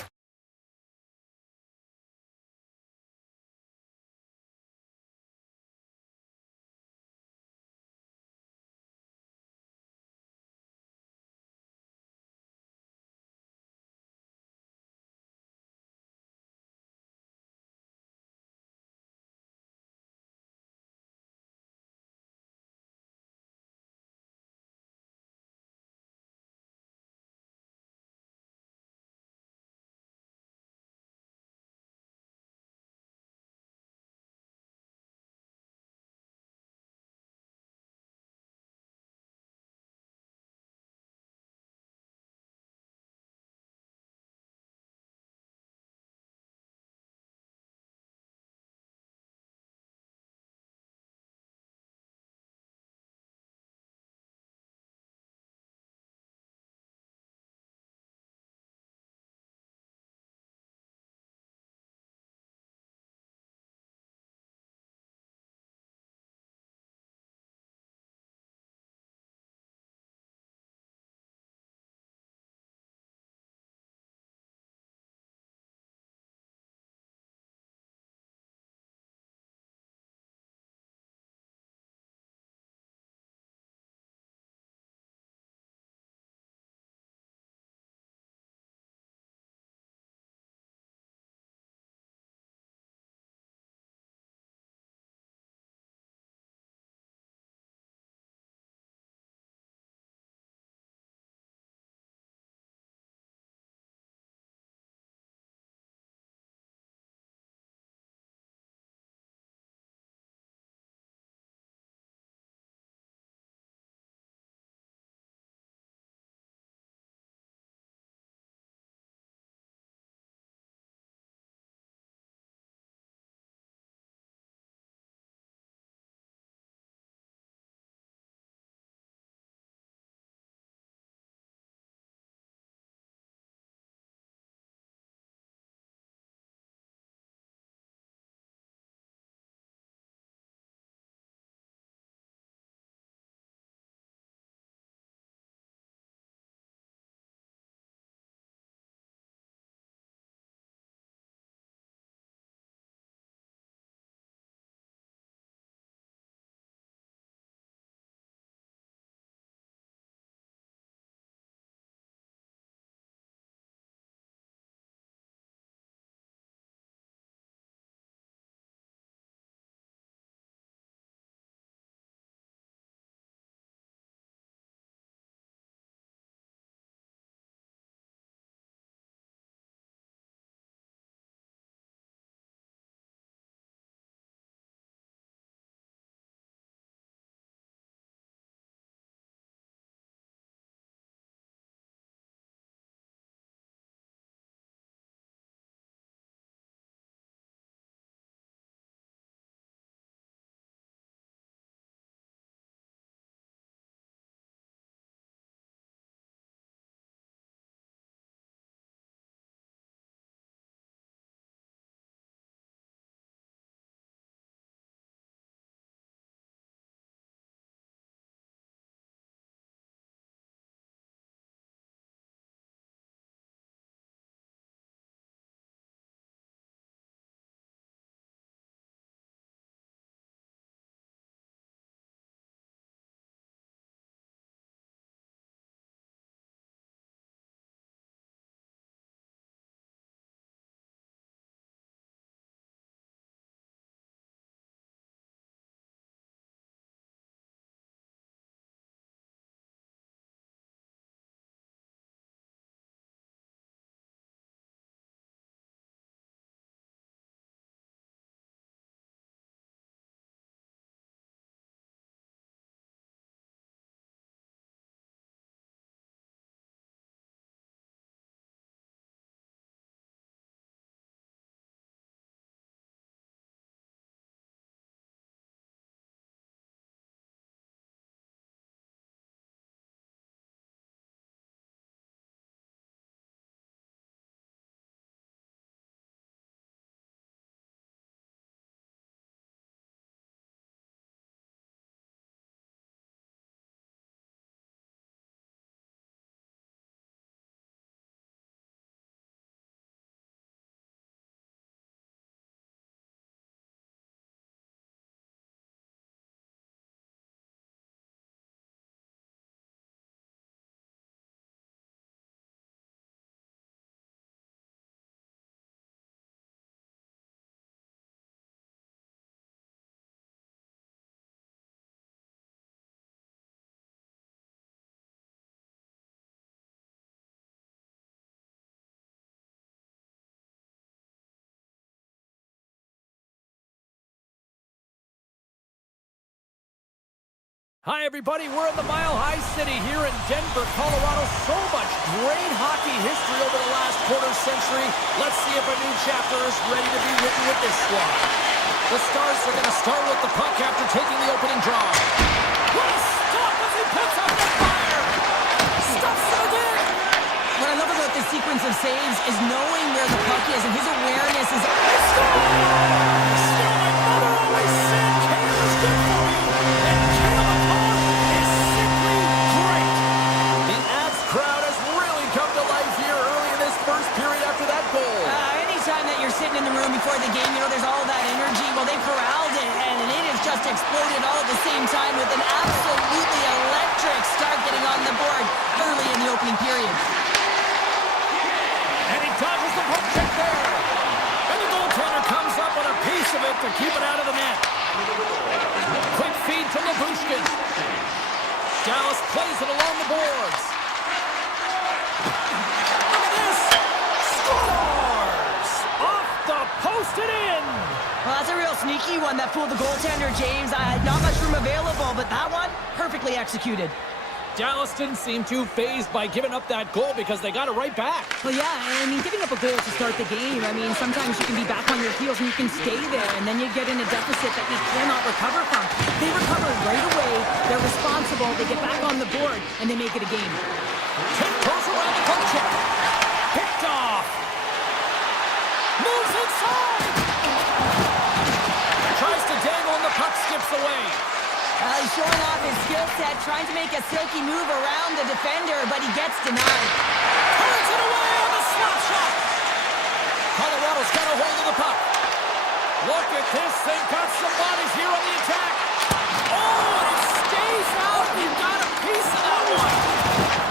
Hi, everybody. We're in the Mile High City here in Denver, Colorado. So much great hockey history over the last quarter century. Let's see if a new chapter is ready to be written with this squad. The Stars are going to start with the puck after taking the opening draw. What a stop as he puts up the fire! Stuffs it again! What I love about this sequence of saves is knowing where the puck is, and his awareness is... Still, my mother always said, Kale is good for you. And Kale is simply great. The Avs crowd has really come to life here early in this first period after that goal. Anytime that you're sitting in the room before the game, you know there's all that energy. Well, they corralled it, and it has just exploded all at the same time with an absolutely electric start getting on the board early in the opening period. And he dodges the poke check there. And the goaltender comes up with a piece of it to keep it out of the net. Quick feed to Labushkin. Dallas plays it along the boards. Look at this. Scores! Off the post and in. Well, that's a real sneaky one that fooled the goaltender, James. Not much room available, but that one, perfectly executed. Dallas didn't seem too fazed by giving up that goal because they got it right back. Well, yeah, I mean, giving up a goal to start the game, I mean, sometimes you can be back on your heels and you can stay there, and then you get in a deficit that you cannot recover from. They recover right away, they're responsible, they get back on the board, and they make it a game. Tip goes around the poke check. Picked off. Moves inside. Tries to dangle and the puck skips away. He's showing off his skill set, trying to make a silky move around the defender, but he gets denied. Turns it away on the slap shot. Colorado's got a hold of the puck. Look at this. They've got some bodies here on the attack. Oh, and it stays out. You got a piece of that one.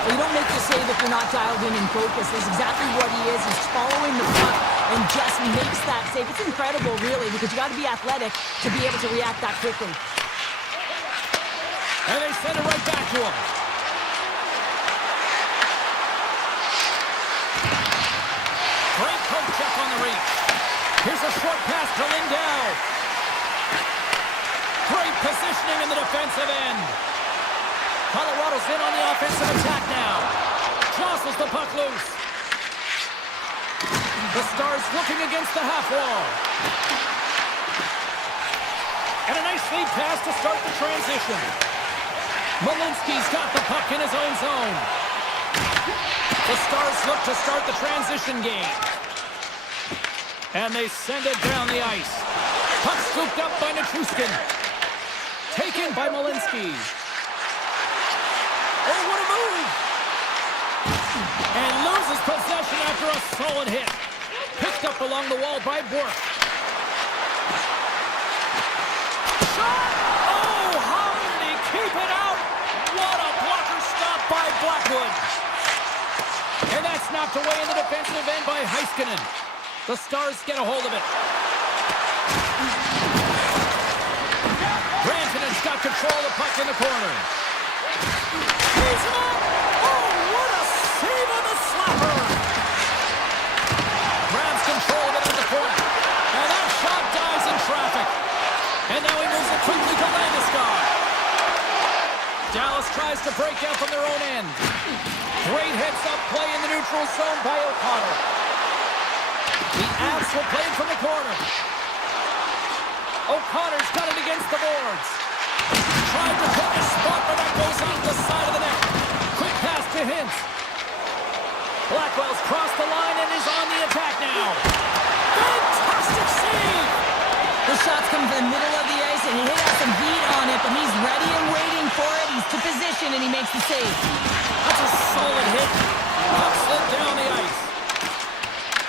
Well, you don't make the save if you're not dialed in and focused. That's exactly what he is. He's following the puck and just makes that save. It's incredible, really, because you got to be athletic to be able to react that quickly. And they send it right back to him. Great poke check on the reach. Here's a short pass to Lindell. Great positioning in the defensive end. Colorado's in on the offensive attack now. Jostles the puck loose. The Stars looking against the half wall. And a nice lead pass to start the transition. Malinsky's got the puck in his own zone. The Stars look to start the transition game. And they send it down the ice. Puck scooped up by Nichushkin. Taken by Malinsky. Oh, what a move! And loses possession after a solid hit. Picked up along the wall by Bork. Shot! Oh, how did he keep it out? What a blocker stop by Blackwood. And that's knocked away in the defensive end by Heiskanen. The Stars get a hold of it. Rantanen's got control of the puck in the corner. He's up! Oh, what a save on the slapper! Grabs control of it in the corner. And that shot dies in traffic. And now he moves it quickly to Landeskog. Dallas tries to break out from their own end. Great heads-up play in the neutral zone by O'Connor. The Avs will play it from the corner. O'Connor's got it against the boards. Tried to put a spot, but that goes off the side of the net. Quick pass to Hintz. Blackwell's crossed the line and is on the attack now. Fantastic save! The shot's come from the middle of the ice, and he has some heat on it, but he's ready and waiting for it. He's to position, and he makes the save. That's a solid hit. Puck slid down the ice.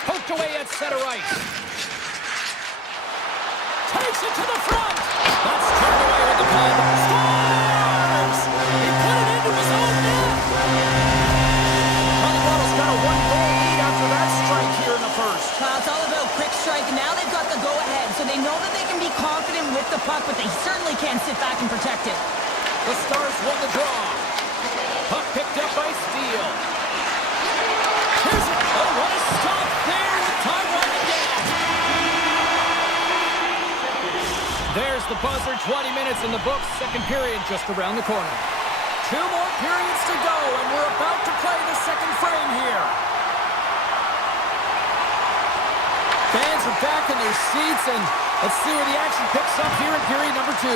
Poked away at center ice. Takes it to the front. That's turned away with the pad. Scores! He put it into his own net. Colorado's got a one-goal lead after that strike here in the first. It's all about quick strike, and now they've got the go-ahead, so they know that they can be confident with the puck, but they certainly can't sit back and protect it. The Stars won the draw. Puck picked up by Steele. Here's it. Oh, what a stop there with time winding down. There's the buzzer, 20 minutes in the books. Second period just around the corner. 2 more periods to go, and we're about to play the second frame here. Fans are back in their seats, and let's see where the action picks up here in period number 2.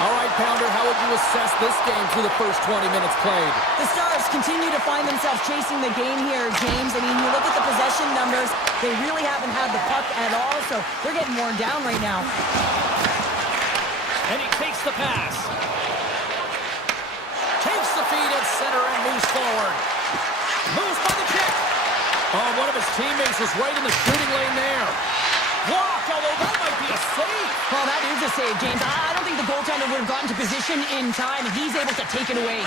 All right, Pounder, how would you assess this game through the first 20 minutes played? The Stars continue to find themselves chasing the game here, James. I mean, you look at the possession numbers, they really haven't had the puck at all, so they're getting worn down right now. And he takes the pass. Takes the feed at center and moves forward. Moves by the kick. Oh, one of his teammates is right in the shooting lane there. Blocked, although that might be a save. Well, that is a save, James. I don't think the goaltender would have gotten to position in time, and he's able to take it away.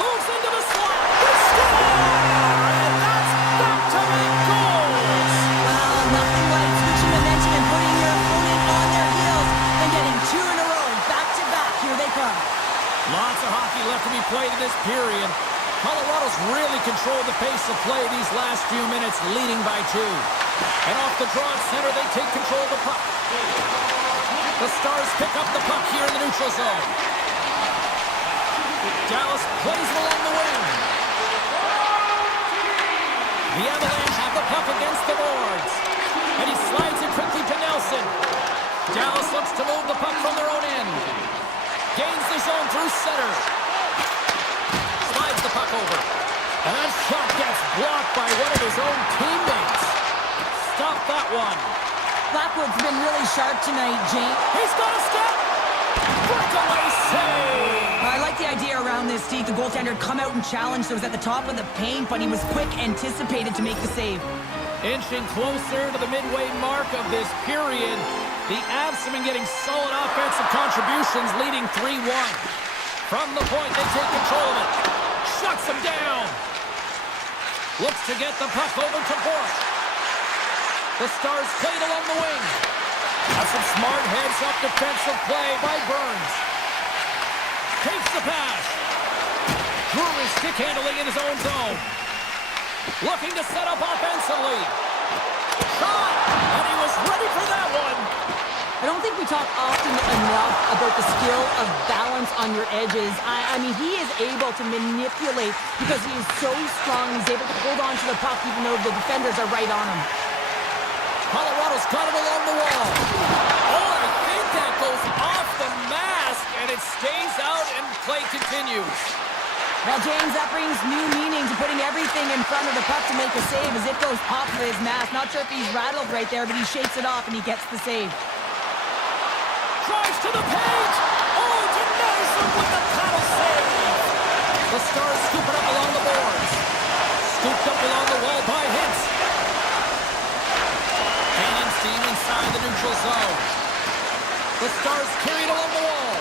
Moves into the slot. They score! And that's back-to-back goals. Well, nothing like switching momentum and putting your opponent on their heels and getting 2 in a row, back-to-back. Here they come. Lots of hockey left to be played in this period. Colorado's really controlled the pace of play these last few minutes, leading by 2. And off the draw at center, they take control of the puck. The Stars pick up the puck here in the neutral zone. Dallas plays it along the wing. The Avalanche have the puck against the boards. And he slides it quickly to Nelson. Dallas looks to move the puck from their own end. Gains the zone through center. Slides the puck over. And that shot gets blocked by one of his own teammates. Stop that one. Blackwood's been really sharp tonight, James. He's got a step. Breakaway save. I like the idea around this, Steve. The goaltender come out and challenge, so it was at the top of the paint, but he was quick, anticipated to make the save. Inching closer to the midway mark of this period, the Avs have been getting solid offensive contributions, leading 3-1. From the point, they take control of it. Shuts them down. Looks to get the puck over to Bork. The Stars played along the wing. That's some smart heads-up defensive play by Burns. Takes the pass. Drew is stick handling in his own zone. Looking to set up offensively. Shot! And he was ready for that one. I don't think we talk often enough about the skill of balance on your edges. I mean, he is able to manipulate because he is so strong. He's able to hold on to the puck even though the defenders are right on him. Colorado's got it along the wall. Oh, I think that goes off the mask, and it stays out, and play continues. Well, James, that brings new meaning to putting everything in front of the puck to make a save as it goes off of his mask. Not sure if he's rattled right there, but he shakes it off, and he gets the save. Drives to the paint. Oh, denies him with the paddle save. The Stars scoop it up along the boards. Scooped up along the wall by Hintz. Gaining steam inside the neutral zone. The Stars carried along the wall.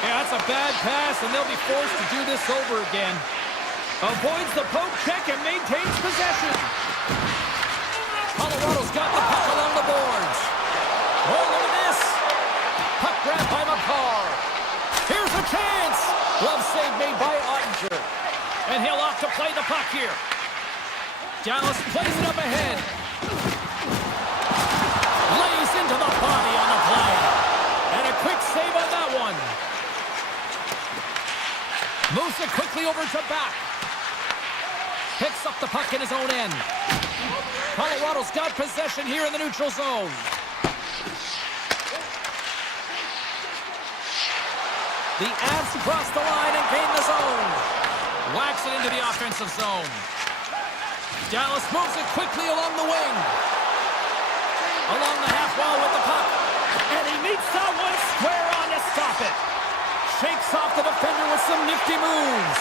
Yeah, that's a bad pass, and they'll be forced to do this over again. Avoids the poke check and maintains possession. Colorado's got the puck along the boards. Oh, look at this. Puck grab by McCarr. Here's a chance. Glove save made by Ottinger. And he'll off to play the puck here. Dallas plays it up ahead. Lays into the body on the play. And a quick save on that one. Moves it quickly over to back. Picks up the puck in his own end. Colorado's got possession here in the neutral zone. The Avs cross the line and gain the zone. Whacks it into the offensive zone. Dallas moves it quickly along the wing. Along the half wall with the puck. And he meets that one square on to stop it. Shakes off the defender with some nifty moves.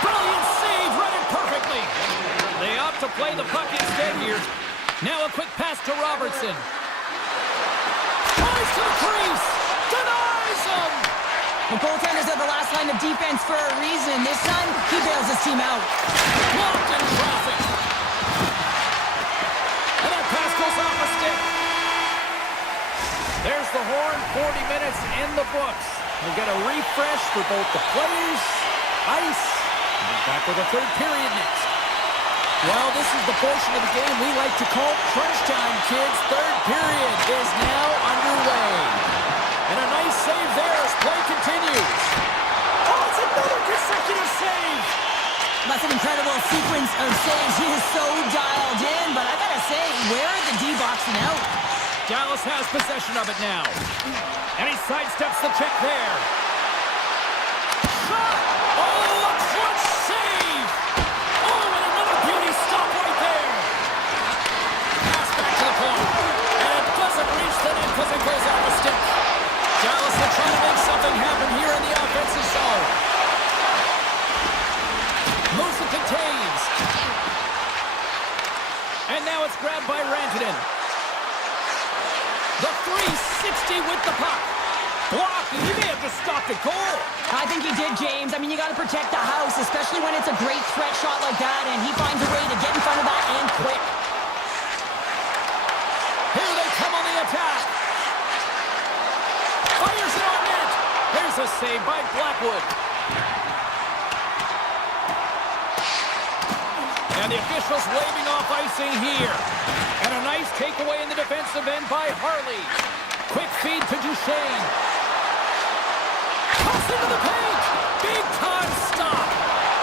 Brilliant save, read it perfectly. They opt to play the puck instead here. Now a quick pass to Robertson. Tries to the crease. Denies him. The goaltenders are the last line of defense for a reason. This time, he bails his team out. Blocked in traffic. And that pass goes off a stick. There's the horn, 40 minutes in the books. We'll get a refresh for both the players, ice, and we're back with the third period next. Well, this is the portion of the game we like to call crunch time, kids. Third period is now underway. And a nice save there as play continues. Oh, it's another consecutive save. That's an incredible sequence of saves. He is so dialed in, but I gotta say, where are the D-boxing out? Dallas has possession of it now. And he sidesteps the check there. Shot! Oh, a clutch save! Oh, and another beauty stop right there. Pass back to the point. And it doesn't reach the net because it goes out the stick. Dallas will try to make something happen here in the offensive zone. Moves it to Taves. And now it's grabbed by Rantanen. The 360 with the puck. Blocked, and he may have just stopped a goal. I think he did, James. I mean, you got to protect the house, especially when it's a great threat shot like that, and he finds a way to get in front of that and quick. Here they come on the attack. Fires it on net. Here's a save by Blackwood. And the officials waving off icing here. And a nice takeaway in the defensive end by Harley. Quick feed to Duchesne. Toss into the paint. Big time stop.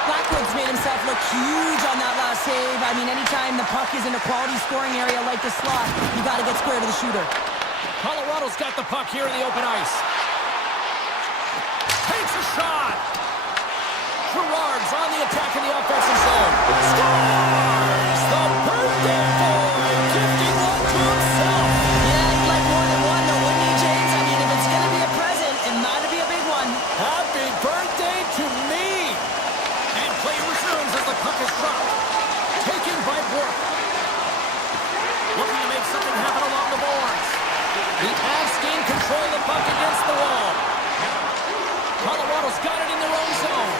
Blackwood's made himself look huge on that last save. I mean, anytime the puck is in a quality scoring area like the slot, you got to get square to the shooter. Colorado's got the puck here in the open ice. Takes a shot. Gerard's on the attack in the offensive zone. Scores! The birthday boy gifting one to himself. Yeah, he'd like more than one, though, wouldn't he, James? I mean, if it's going to be a present, it might be a big one. Happy birthday to me! And play resumes as the puck is dropped. Taken by Bork. Looking to make something happen along the boards. The Avs gain control of the puck against the wall. Colorado's got it in their own zone.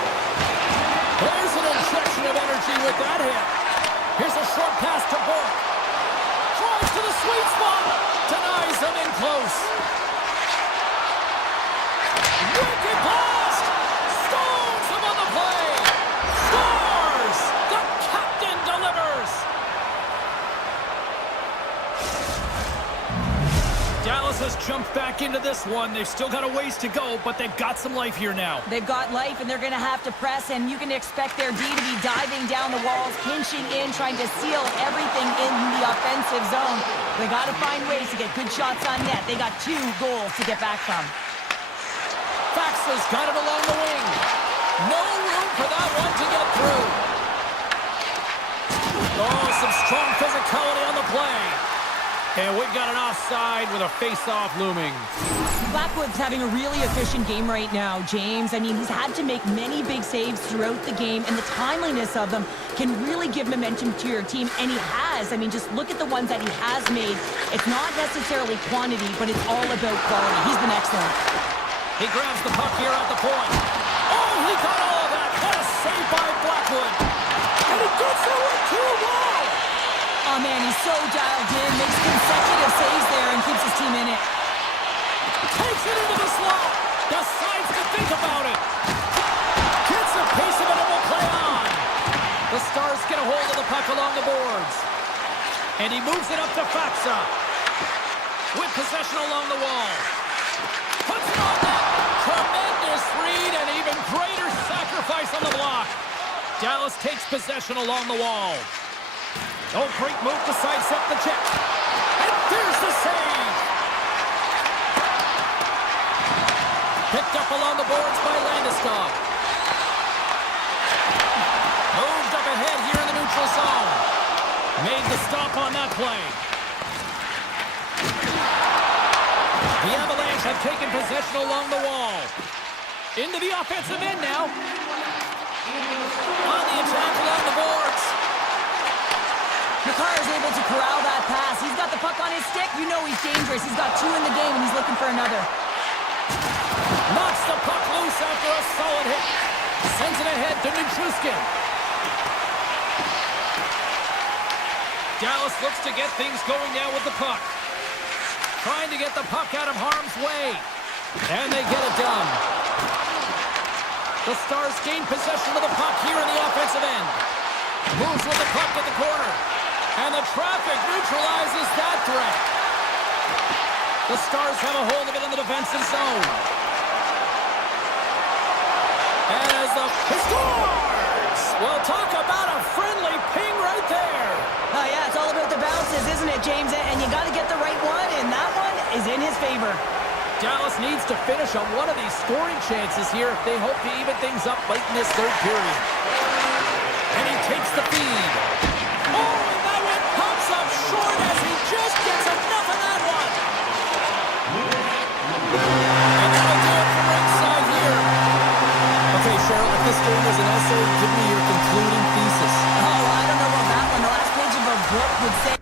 There's an injection of energy with that hit. Here's a short pass to Bork. Drives to the sweet spot. Denies them in close. Wicked blast. Stones him on the play. Scores. The captain delivers. Dallas has jumped back into this one. They've still got a ways to go, but they've got some life here now. They've got life, and they're going to have to press, and you can expect their D to be diving down the walls, pinching in, trying to seal everything in the offensive zone. They got to find ways to get good shots on net. They got 2 goals to get back from. Faxa's got it along the wing. No room for that one to get through. Oh, some strong physicality on the play. And we've got an offside with a face-off looming. Blackwood's having a really efficient game right now, James. I mean, he's had to make many big saves throughout the game, and the timeliness of them can really give momentum to your team, and he has. I mean, just look at the ones that he has made. It's not necessarily quantity, but it's all about quality. He's been excellent. He grabs the puck here at the point. Oh, he got all of that. What a save by Blackwood. And he gets it with 2 wall. Oh, man, he's so dialed in, makes consecutive saves there, and keeps his team in it. Takes it into the slot. Decides to think about it. Gets a piece of it and will play on. The Stars get a hold of the puck along the boards. And he moves it up to Faxa. With possession along the wall. Puts it on net. Tremendous read and even greater sacrifice on the block. Dallas takes possession along the wall. Oh, great move to sidestep the check. And there's the save. Picked up along the boards by Landeskog. Moved up ahead here in the neutral zone. Made the stop on that play. The Avalanche have taken possession along the wall. Into the offensive end now. On the attack along the boards. Makar is able to corral that pass. He's got the puck on his stick. You know he's dangerous. He's got 2 in the game, and he's looking for another. Knocks the puck loose after a solid hit. Sends it ahead to Nichushkin. Dallas looks to get things going now with the puck. Trying to get the puck out of harm's way. And they get it done. The Stars gain possession of the puck here in the offensive end. Moves with the puck to the corner. And the traffic neutralizes that threat. The Stars have a hold of it in the defensive zone. And as he scores! Well, talk about a friendly ping right there. Oh, yeah, it's all about the bounces, isn't it, James? And you got to get the right one, and that one is in his favor. Dallas needs to finish on one of these scoring chances here if they hope to even things up late in this third period. And he takes the feed. Oh, and that one pops up short as he just gets enough of that one. And that'll do it from ringside here. Okay, Cheryl, if this game was an essay, give me your concluding thesis. Oh, I don't know about that one. The last page of a book would say...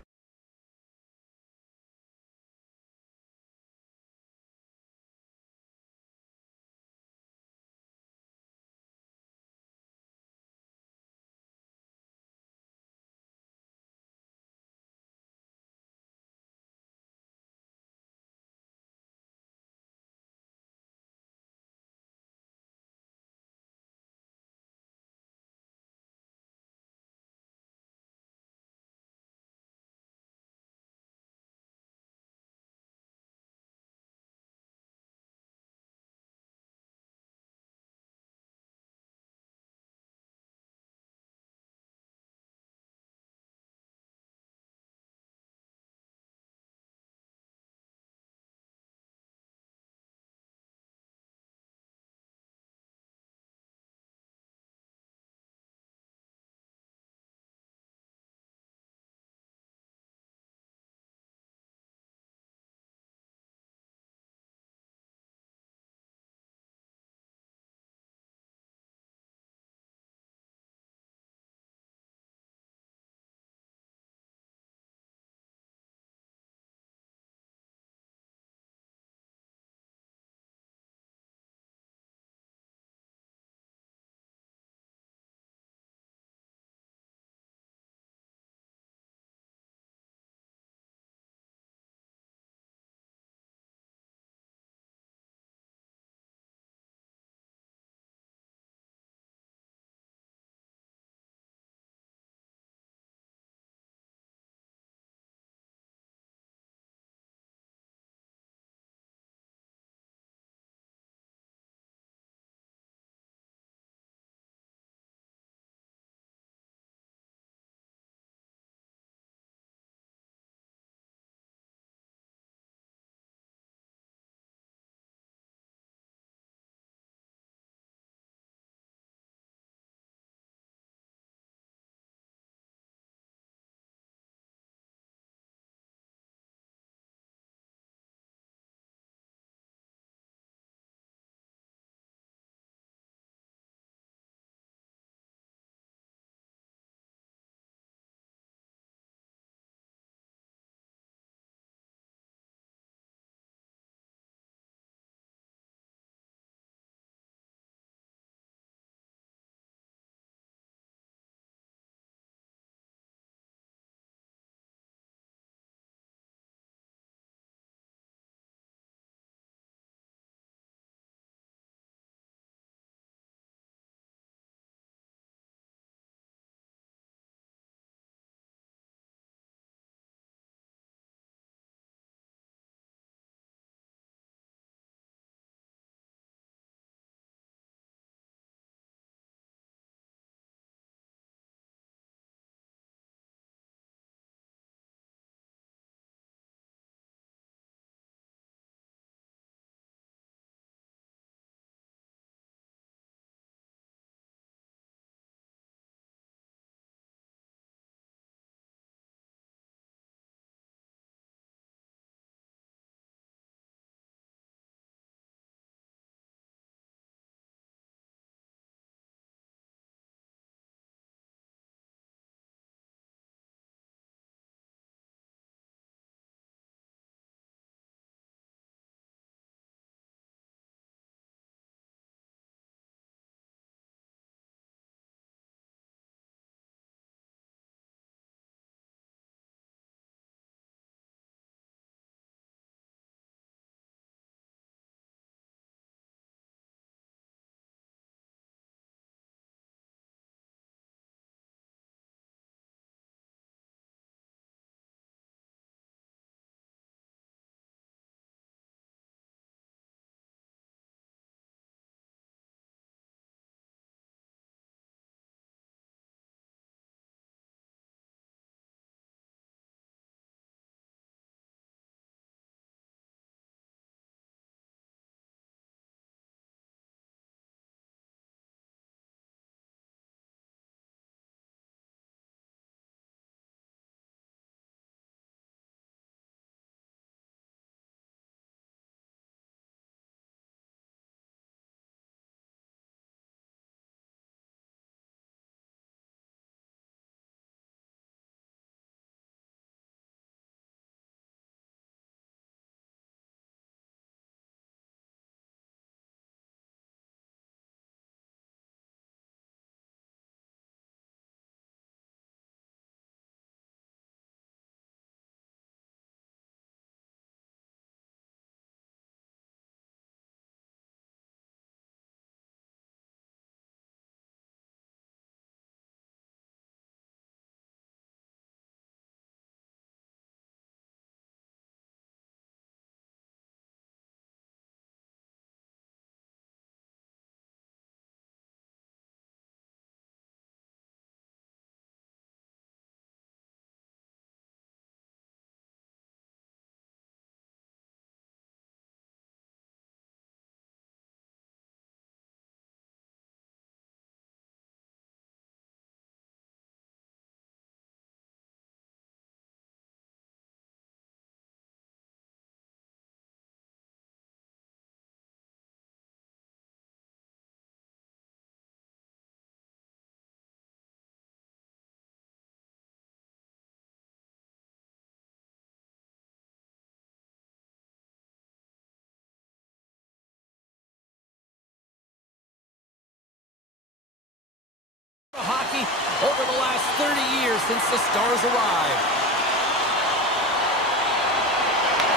Hockey over the last 30 years since the Stars arrived.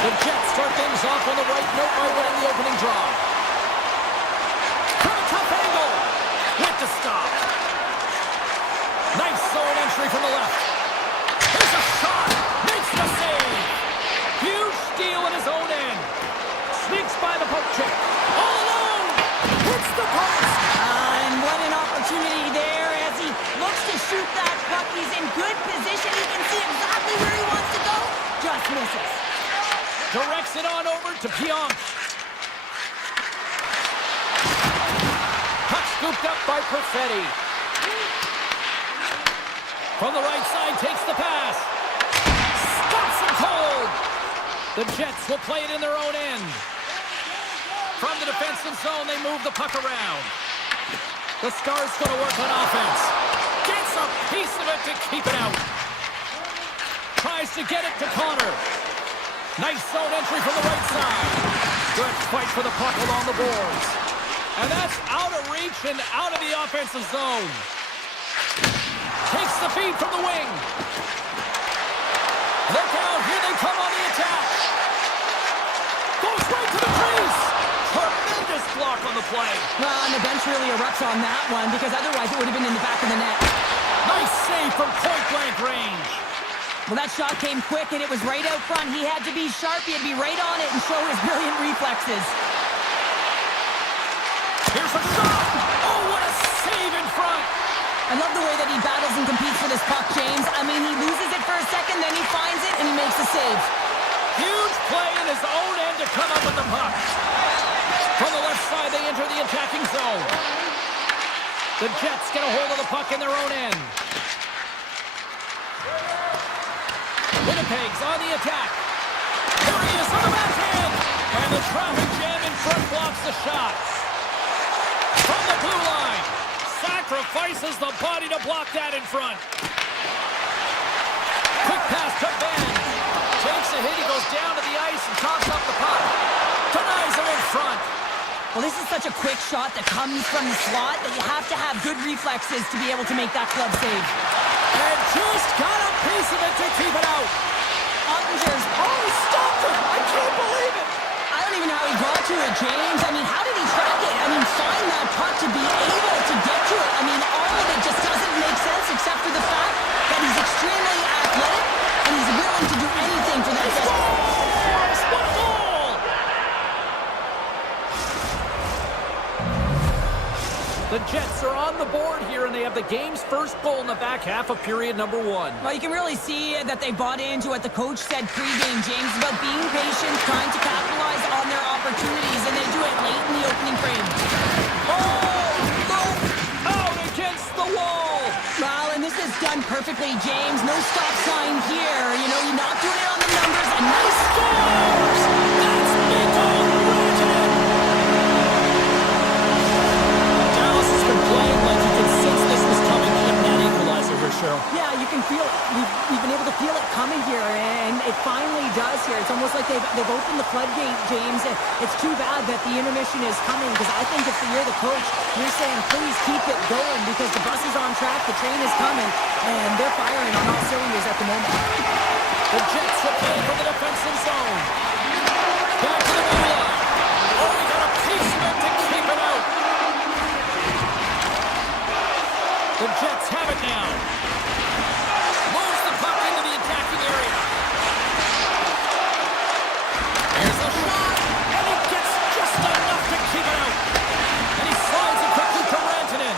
The Jets start things off on the right note by winning the opening draw. From a tough angle, with the stop. Nice zone entry from the left. Here's a shot, makes the save. Huge steal in his own end. Sneaks by the poke check. All alone, hits the post. And what an opportunity there as he looks to shoot that puck. He's in good position. He can see exactly where he wants to go. Just misses. Directs it on over to Pionk. Puck scooped up by Perfetti. From the right side, takes the pass. Stops him cold. The Jets will play it in their own end. From the defensive zone, they move the puck around. The Stars going to work on offense. Gets a piece of it to keep it out. Tries to get it to Connor. Nice zone entry from the right side. Good fight for the puck along the boards. And that's out of reach and out of the offensive zone. Takes the feed from the wing. Look out, here they come on the attack. Goes right to the crease. Tremendous block on the play. Well, and the bench really erupts on that one because otherwise it would have been in the back of the net. Nice save from point-blank range. Well, that shot came quick and it was right out front. He had to be sharp. He had to be right on it and show his brilliant reflexes. Here's a shot. Oh, what a save in front. I love the way that he battles and competes for this puck, James. I mean, he loses it for a second, then he finds it, and he makes the save. Huge play in his own end to come up with the puck. From the left side, they enter the attacking zone. The Jets get a hold of the puck in their own end. Winnipeg's on the attack. There he is on the backhand. And the traffic jam in front blocks the shot. From the blue line. Sacrifices the body to block that in front. Quick pass to Ben. Takes a hit, he goes down to the ice and tops up the puck. Denies him in front. Well, this is such a quick shot that comes from the slot that you have to have good reflexes to be able to make that club save. And just got a piece of it to keep it out. Ottinger's, Oh, he stopped him. I can't believe it. I don't even know how he got to it, James. I mean, how did he track it? I mean, find that puck to be able to get to it. I mean, all of it just doesn't make sense except for the fact that he's extremely athletic and he's willing to do anything for that. Scores! What a goal! The Jets are on the board here, and they have the game's first goal in the back half of period number 1. Well, you can really see that they bought into what the coach said pregame, James, about being patient, trying to capitalize on their opportunities, and they do it late in the opening frame. Oh, look! Out against the wall! Well, and this is done perfectly, James. No stop sign here. You know, you're not doing it on the numbers, and nice scores! That's big goal! Dallas has been playing like you can sense this was coming in that equalizer here, Cheryl. Yeah, you can feel it. We've been able to feel it coming here, and it finally does here. It's almost like they've opened the floodgate, James. It's too bad that the intermission is coming, because I think if you're the coach, you're saying, please keep it going, because the bus is on track, the train is coming, and they're firing on all cylinders at the moment. The Jets will play for the defensive zone. Back to the blue line. Oh, we got a piece of it to keep it out. The Jets have it now. Moves the puck into the attacking area. Here's a shot, and he gets just enough to keep it out. And he slides it quickly to Rantanen.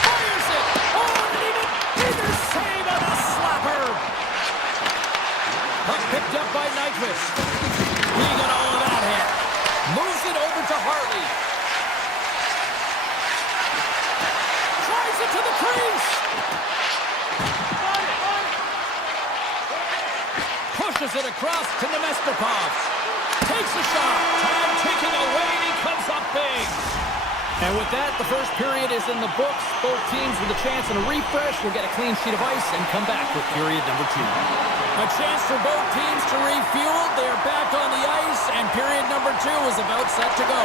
Fires it. Oh, and he did either save on a slapper. Puck picked up by Nyquist. He got all of that hit. Moves it over to Hartley. Tries it to the crease. Pushes it across to Nemestnikov. Takes a shot. Time ticking away, and he comes up big. And with that, the first period is in the books. Both teams with a chance and a refresh will get a clean sheet of ice and come back with period number 2. A chance for both teams to refuel. They're back on the ice, and period number 2 is about set to go.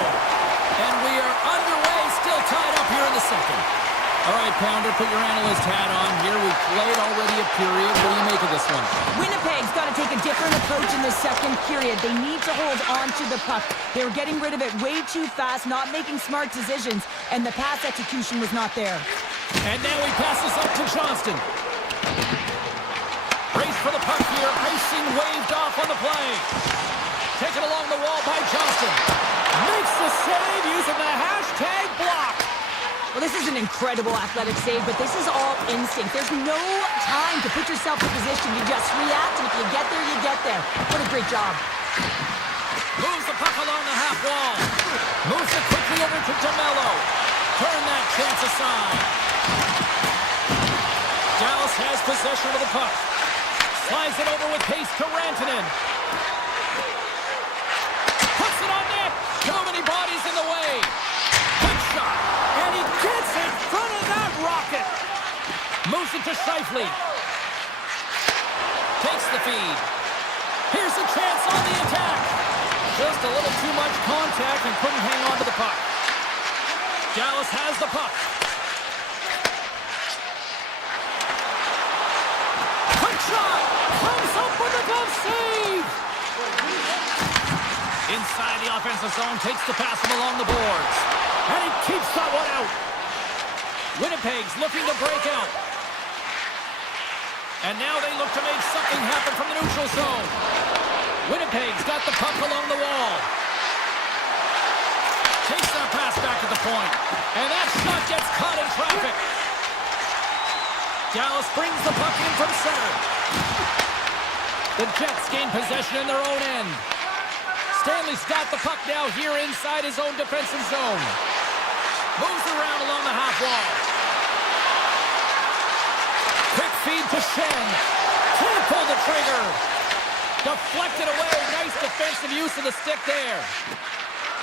And we are underway, still tied up here in the second. All right, Pounder, put your analyst hat on here. We've played already a period. What do you make of this one? Winnipeg's got to take a different approach in the second period. They need to hold on to the puck. They were getting rid of it way too fast, not making smart decisions, and the pass execution was not there. And now he passes up to Johnston. Race for the puck here. Icing waved off on the play. Taken along the wall by Johnston. Makes the save using the hashtag block. Well, this is an incredible athletic save, but this is all instinct. There's no time to put yourself in position. You just react, and if you get there, you get there. What a great job. Moves the puck along the half wall. Moves it quickly over to DeMello. Turn that chance aside. Dallas has possession of the puck. Slides it over with pace to Rantanen. Puts it on net. Too many bodies in the way. Quick shot. And he gets in front of that rocket. Moves it to Scheifele. Takes the feed. Here's a chance on the attack. Just a little too much contact and couldn't hang on to the puck. Dallas has the puck. Quick shot. Comes up with a glove save. Inside the offensive zone. Takes the pass from along the boards. And he keeps that one out. Winnipeg's looking to break out. And now they look to make something happen from the neutral zone. Winnipeg's got the puck along the wall. Takes that pass back to the point. And that shot gets caught in traffic. Dallas brings the puck in from center. The Jets gain possession in their own end. Stanley's got the puck now here inside his own defensive zone. Moves around along the half wall. Quick feed to Shen. Can't pull the trigger. Deflected away. Nice defensive use of the stick there.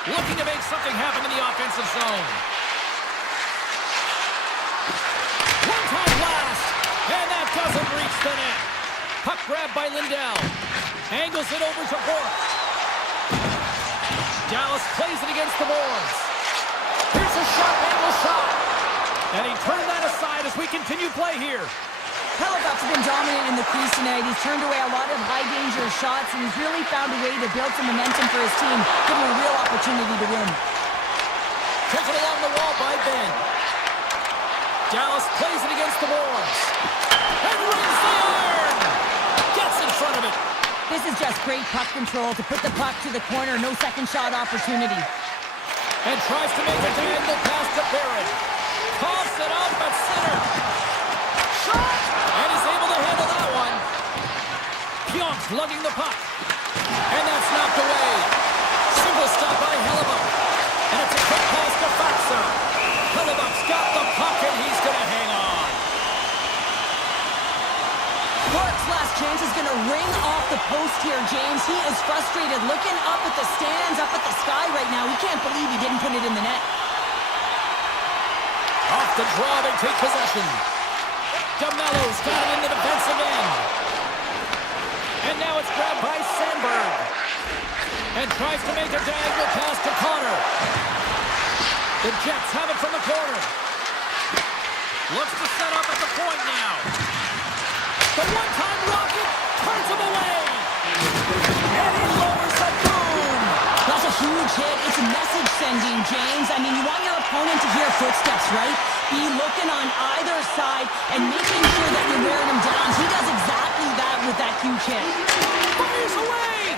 Looking to make something happen in the offensive zone. One-time blast. And that doesn't reach the net. Puck grabbed by Lindell. Angles it over to Bork. Dallas plays it against the boards. Here's a sharp angle shot. And he turned that aside as we continue play here. Hellebuck's been dominant in the crease tonight. He's turned away a lot of high-danger shots, and he's really found a way to build some momentum for his team, give him a real opportunity to win. Taken along the wall by Ben. Dallas plays it against the boards. And rings the iron. Gets in front of it. This is just great puck control to put the puck to the corner. No second shot opportunity. And tries to make a diagonal pass to Barrett. Toss it up at center. Shot! And he's able to handle that one. Pionk's lugging the puck. And that's knocked away. Simple stop by Hellebuck. And it's a quick pass to Faxer. Hellebuck's got the puck and he's going to hang on. Bork's last chance is going to ring off the post here, James. He is frustrated, looking up at the stands, up at the sky right now. He can't believe he didn't put it in the net. Off the draw, they take possession. DeMello's got it in the defensive end. And now it's grabbed by Sandberg. And tries to make a diagonal pass to Connor. The Jets have it from the corner. Looks to set up at the point now. The one-time rocket turns him away. And he lowers the boom. That's a huge hit. It's a message sending, James. I mean, you want your opponent to hear footsteps, right? Be looking on either side and making sure that you're wearing him down. He does exactly that with that huge hit. Fires away.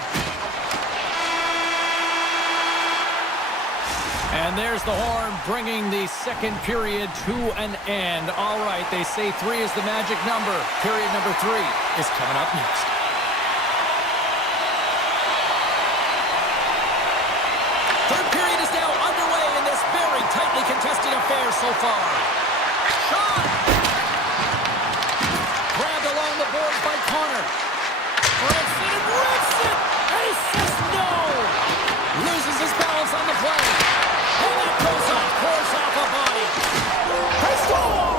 And there's the horn bringing the second period to an end. All right, they say 3 is the magic number. Period number 3 is coming up next. Third period is now underway in this very tightly contested affair so far. Shot! Grabbed along the boards by Connor. Branson rips it! And he says no! Loses his balance on the play. And that goes off course off a body. They score!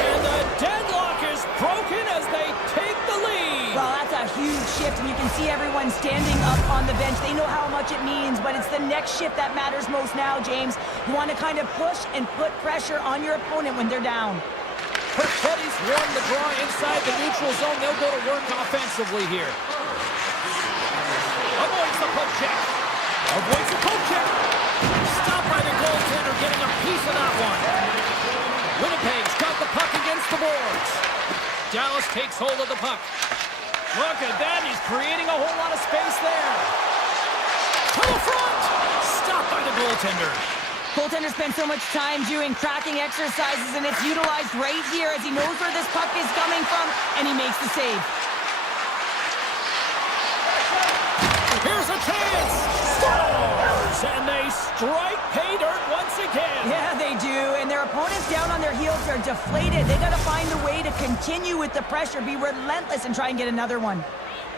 And the deadlock is broken as they take the lead. Well, that's a huge shift, and you can see everyone standing up on the bench. They know how much it means, but it's the next shift that matters most now, James. You want to kind of push and put pressure on your opponent when they're down. Perfetti's won the draw inside the neutral zone. They'll go to work offensively here. Avoids the poke check. Avoids the poke check. Stopped by the goaltender, getting a piece of that one. Winnipeg's got the puck against the boards. Dallas takes hold of the puck. Look at that. He's creating a whole lot of space there. To the front. Stopped by the goaltender. Goaltender spends so much time doing tracking exercises, and it's utilized right here as he knows where this puck is coming from, and he makes the save. Here's a chance. Scores! And they strike pay dirt once again. Yeah, they do, and their opponents down on their heels are deflated. They got to find a way to continue with the pressure, be relentless, and try and get another one.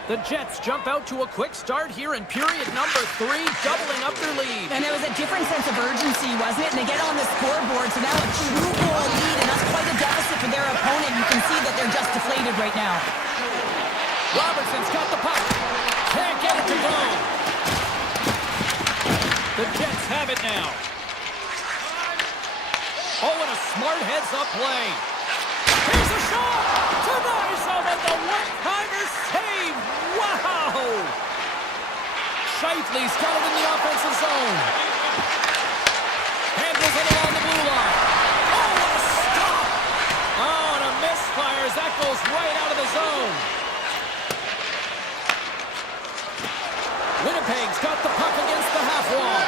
The Jets jump out to a quick start here in period number 3, doubling up their lead. And there was a different sense of urgency, wasn't it? And they get on the scoreboard, so now a 2-goal lead, and that's quite a deficit for their opponent. You can see that they're just deflated right now. Robertson's got the puck. Can't get it to go. The Jets have it now. Oh, and a smart heads-up play. Here's a shot! Denies him, and the one-timer save! Wow! Shifley's got it in the offensive zone. Handles it along the blue line. Oh, what a stop! Oh, and a misfire as that goes right out of the zone. Winnipeg's got the puck against the half wall.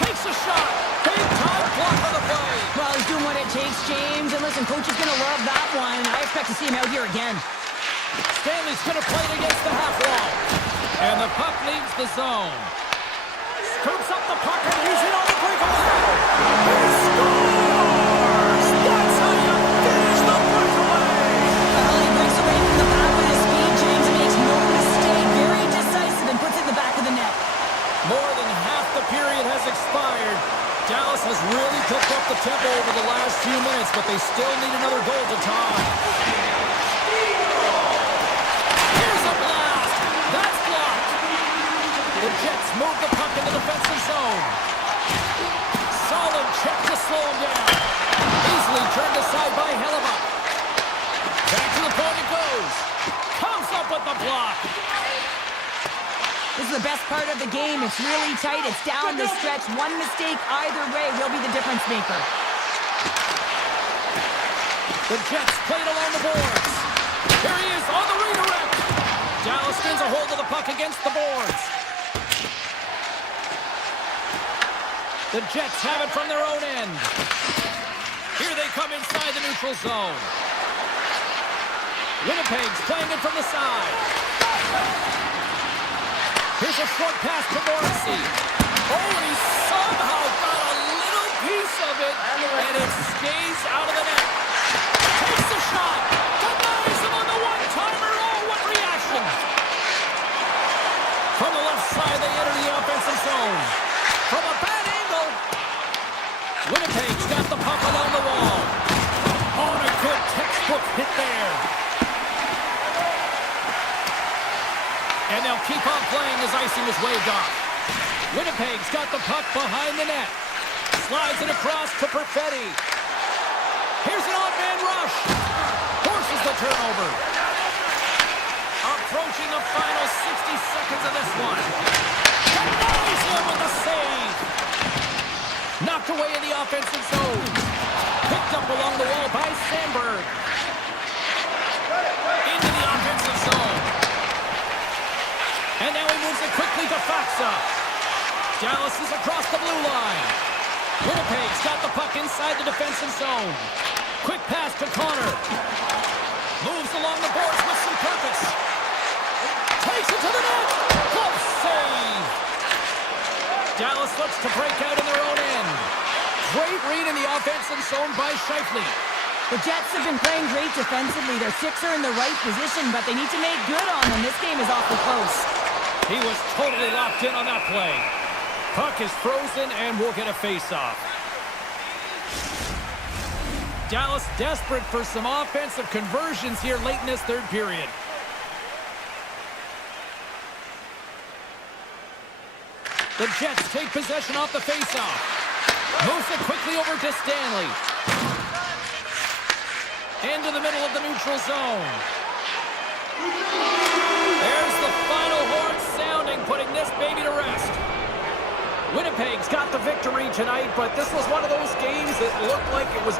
Takes a shot. Big time block on the play. Well, he's doing what it takes, James. And listen, coach is going to love that one. I expect to see him out here again. Stanley's going to play it against the half wall. And the puck leaves the zone. Scoops up the puck and he's in on the breakaway. He scores! That's how you finish the breakaway. Well, he breaks away from the back with his speed, James. He makes no mistake. Very decisive and puts it in the back of the net. More than half the period has expired. Dallas has really picked up the tempo over the last few minutes, but they still need another goal to tie. Here's a blast. That's blocked. The Jets move the puck in the defensive zone. Solid check to slow him down. Easily turned aside by Hellebuck. Back to the point it goes. Comes up with the block. This is the best part of the game. It's really tight. It's down the stretch. One mistake either way will be the difference maker. The Jets played along the boards. Here he is on the redirect. Dallas spins a hold of the puck against the boards. The Jets have it from their own end. Here they come inside the neutral zone. Winnipeg's playing it from the side. Here's a short pass to Morrissey. Oh, and he somehow got a little piece of it, and it stays out of the net. Takes the shot. Denies him on the one-timer. Oh, what reaction. From the left side, they enter the offensive zone. From a bad angle. Winnipeg's got the puck along the wall. Oh, and a good textbook hit there. And they'll keep on playing as icing is waved off. Winnipeg's got the puck behind the net. Slides it across to Perfetti. Here's an odd man rush. Forces the turnover. Approaching the final 60 seconds of this one. Denies him with the save. Knocked away in the offensive zone. Picked up along the wall by Sandberg. Into the offensive zone. And now he moves it quickly to Faxa. Dallas is across the blue line. Winnipeg's got the puck inside the defensive zone. Quick pass to Connor. Moves along the boards with some purpose. Takes it to the net. Close save. Dallas looks to break out in their own end. Great read in the offensive zone by Shifley. The Jets have been playing great defensively. Their six are in the right position, but they need to make good on them. This game is awfully close. He was totally locked in on that play. Puck is frozen and we'll get a face-off. Dallas desperate for some offensive conversions here late in this third period. The Jets take possession off the faceoff. Moves it quickly over to Stanley. Into the middle of the neutral zone. There's the final horn sounding, putting this baby to rest. Winnipeg's got the victory tonight, but this was one of those games that looked like it was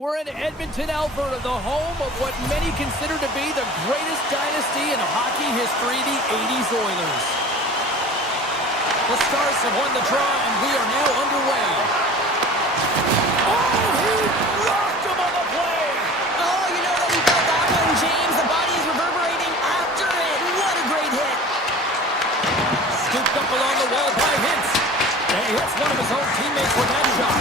We're in Edmonton, Alberta, the home of what many consider to be the greatest dynasty in hockey history, the 80s Oilers. The Stars have won the draw, and we are now underway. Oh, he rocked him on the play! Oh, you know that he felt that one, James. The body is reverberating after it. What a great hit. Scooped up along the wall by Hintz. And he hits one of his own teammates with that shot.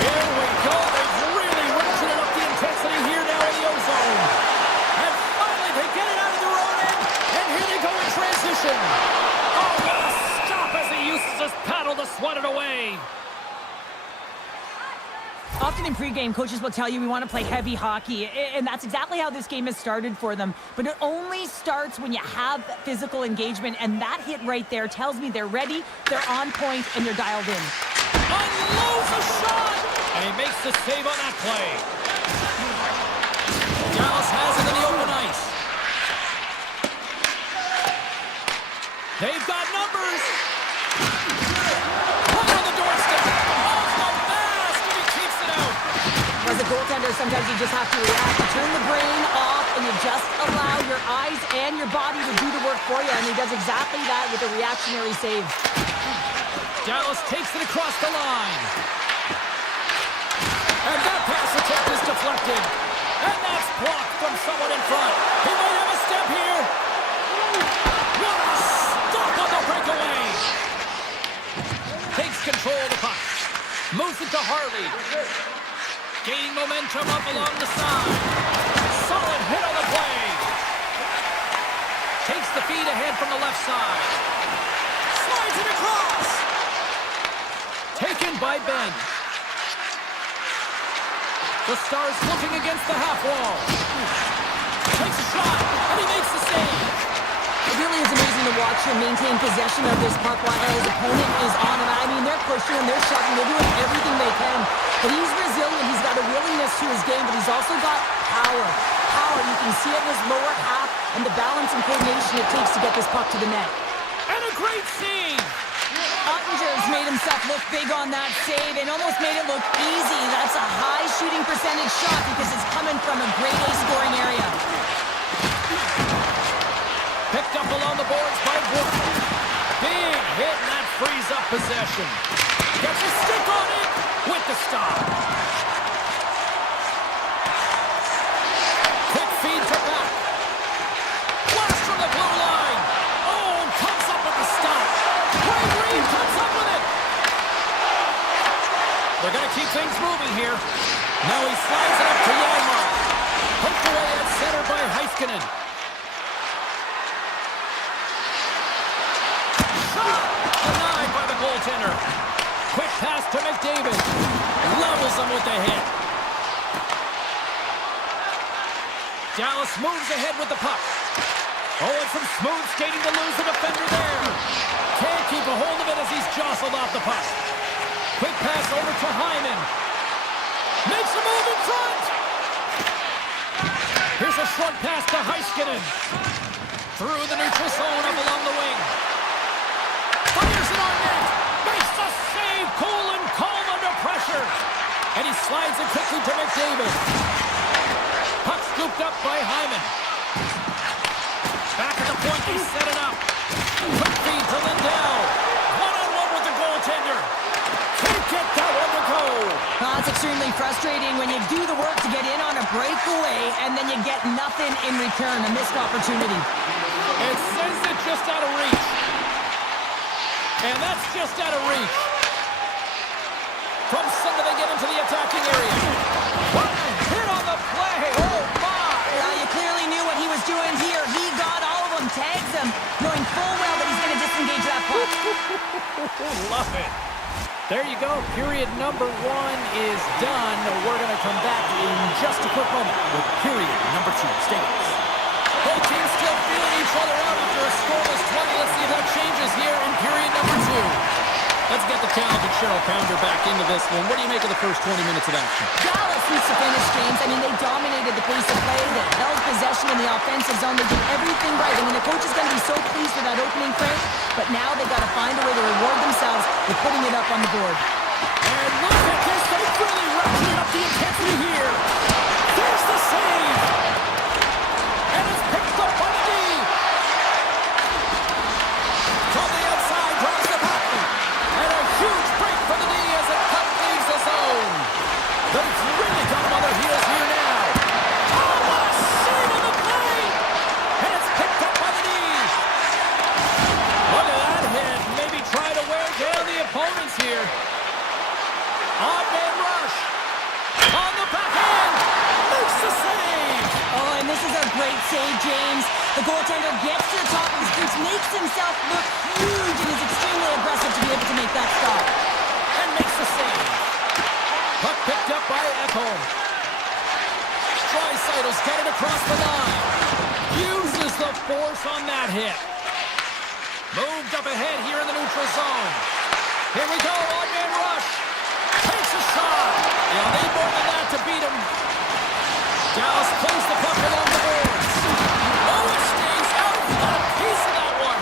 Here we go. They've really ratcheted up the intensity here now in the ozone. And finally they get it out of their own end. And here they go in transition. Oh, what a stop as he uses his paddle to swat it away. Often in pregame, coaches will tell you we want to play heavy hockey, and that's exactly how this game has started for them. But it only starts when you have physical engagement, and that hit right there tells me they're ready, they're on point, and they're dialed in. Unloads a shot! And he makes the save on that play. Dallas has it in the open ice. They've got numbers. Put on the doorstep. Off the mask, and he keeps it out. As a goaltender, sometimes you just have to react. You turn the brain off, and you just allow your eyes and your body to do the work for you, and he does exactly that with a reactionary save. Dallas takes it across the line. And that pass attempt is deflected. And that's blocked from someone in front. He might have a step here. What a stop on the breakaway. Takes control of the puck. Moves it to Harley. Gaining momentum up along the side. Solid hit on the play. Takes the feed ahead from the left side. Slides it across. Taken by Ben. The Stars looking against the half wall. Takes a shot, and he makes the save. It really is amazing to watch him maintain possession of this puck while his opponent is on him. I mean, they're pushing him, they're shoving, they're doing everything they can. But he's resilient, he's got a willingness to his game, but he's also got power. Power, you can see it in his lower half, and the balance and coordination it takes to get this puck to the net. And a great save. Ottinger's made himself look big on that save and almost made it look easy. That's a high shooting percentage shot because it's coming from a grade A scoring area. Picked up along the boards by Wood. Big hit, and that frees up possession. Gets a stick on it with the stop. Quick feed to back. Blast from the blue line. Oh, comes up with the stop. Ray Reed comes up with it. They're going to keep things moving here. Now he slides it up to Yanmark. Poked away at center by Heiskanen. Shot! Denied by the goaltender. Quick pass to McDavid. Levels him with the hit. Dallas moves ahead with the puck. Oh, and some smooth skating to lose the defender there. Can't keep a hold of it as he's jostled off the puck. Quick pass over to Hyman. Makes a move in front. Here's a short pass to Heiskanen. Through the neutral zone up along the wing. Fires it on net. Makes the save. Cool and calm under pressure. And he slides it quickly to McDavid. Puck scooped up by Hyman. Back at the point, they set it up. Quick feed to Lindell. One-on-one with the goaltender. Can't get that one to go. Oh, it's extremely frustrating when you do the work to get in on a breakaway and then you get nothing in return, a missed opportunity. It sends it just out of reach. And that's just out of reach. From center, they get into the attacking area. What a hit on the play. Oh, my. You clearly knew what he was doing here. He got all of them, tags them, knowing full well that he's going to disengage that puck. Love it. There you go. Period number 1 is done. We're going to come back in just a quick moment with period number 2. Stay with us. Both teams still feeling each other out after a scoreless 20. Let's see if that changes here in period number 2. Let's get the talented Cheryl Pounder back into this one. What do you make of the first 20 minutes of action? Dallas needs to finish, James. I mean, they dominated the pace of play. They held possession in the offensive zone. They did everything right. I mean, the coach is going to be so pleased with that opening frame, but now they got to find a way to reward themselves with putting it up on the board. And look at this. They really ratcheted up the intensity here. There's the save. And it's picked up by the D. From the outside, draws the puck. And a huge break for the D as the puck leaves the zone. But it's really got him on their heels here now. Oh, what a save on the play. And it's picked up by the D. Look at that hit. Maybe try to wear down the opponents here. Odd man rush. On the backhand. Makes the save. Oh, and this is a great save, James. The goaltender gets to the top of his boots, makes himself look huge, and is extremely aggressive to be able to make that stop. And makes the save. Puck picked up by Ekholm. Draisaitl's got it across the line. Uses the force on that hit. Moved up ahead here in the neutral zone. Here we go, odd man rush. Takes a shot. They'll need more than that to beat him. Dallas plays the puck along the boards. Oh, it stays out. He got a piece of that one.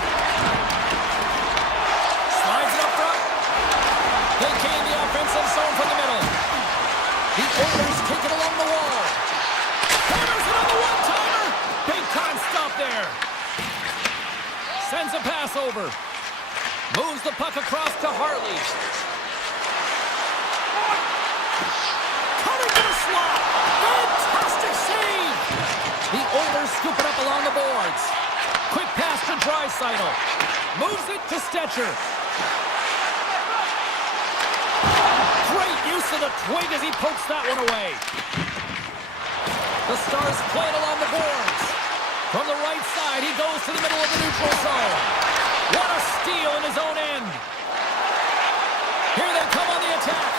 Slides it up front. They gain the offensive zone from the middle. The Oilers take it along the wall. Hammers it on the one-timer. Big time stop there. Sends a pass over. Moves the puck across to Harley. Cutting to the slot. Fantastic save. The Oilers scoop it up along the boards. Quick pass to Draisaitl. Moves it to Stetcher. Great use of the twig as he pokes that one away. The Stars play it along the boards. From the right side, he goes to the middle of the neutral zone. What a steal in his own end. Here they come on the attack.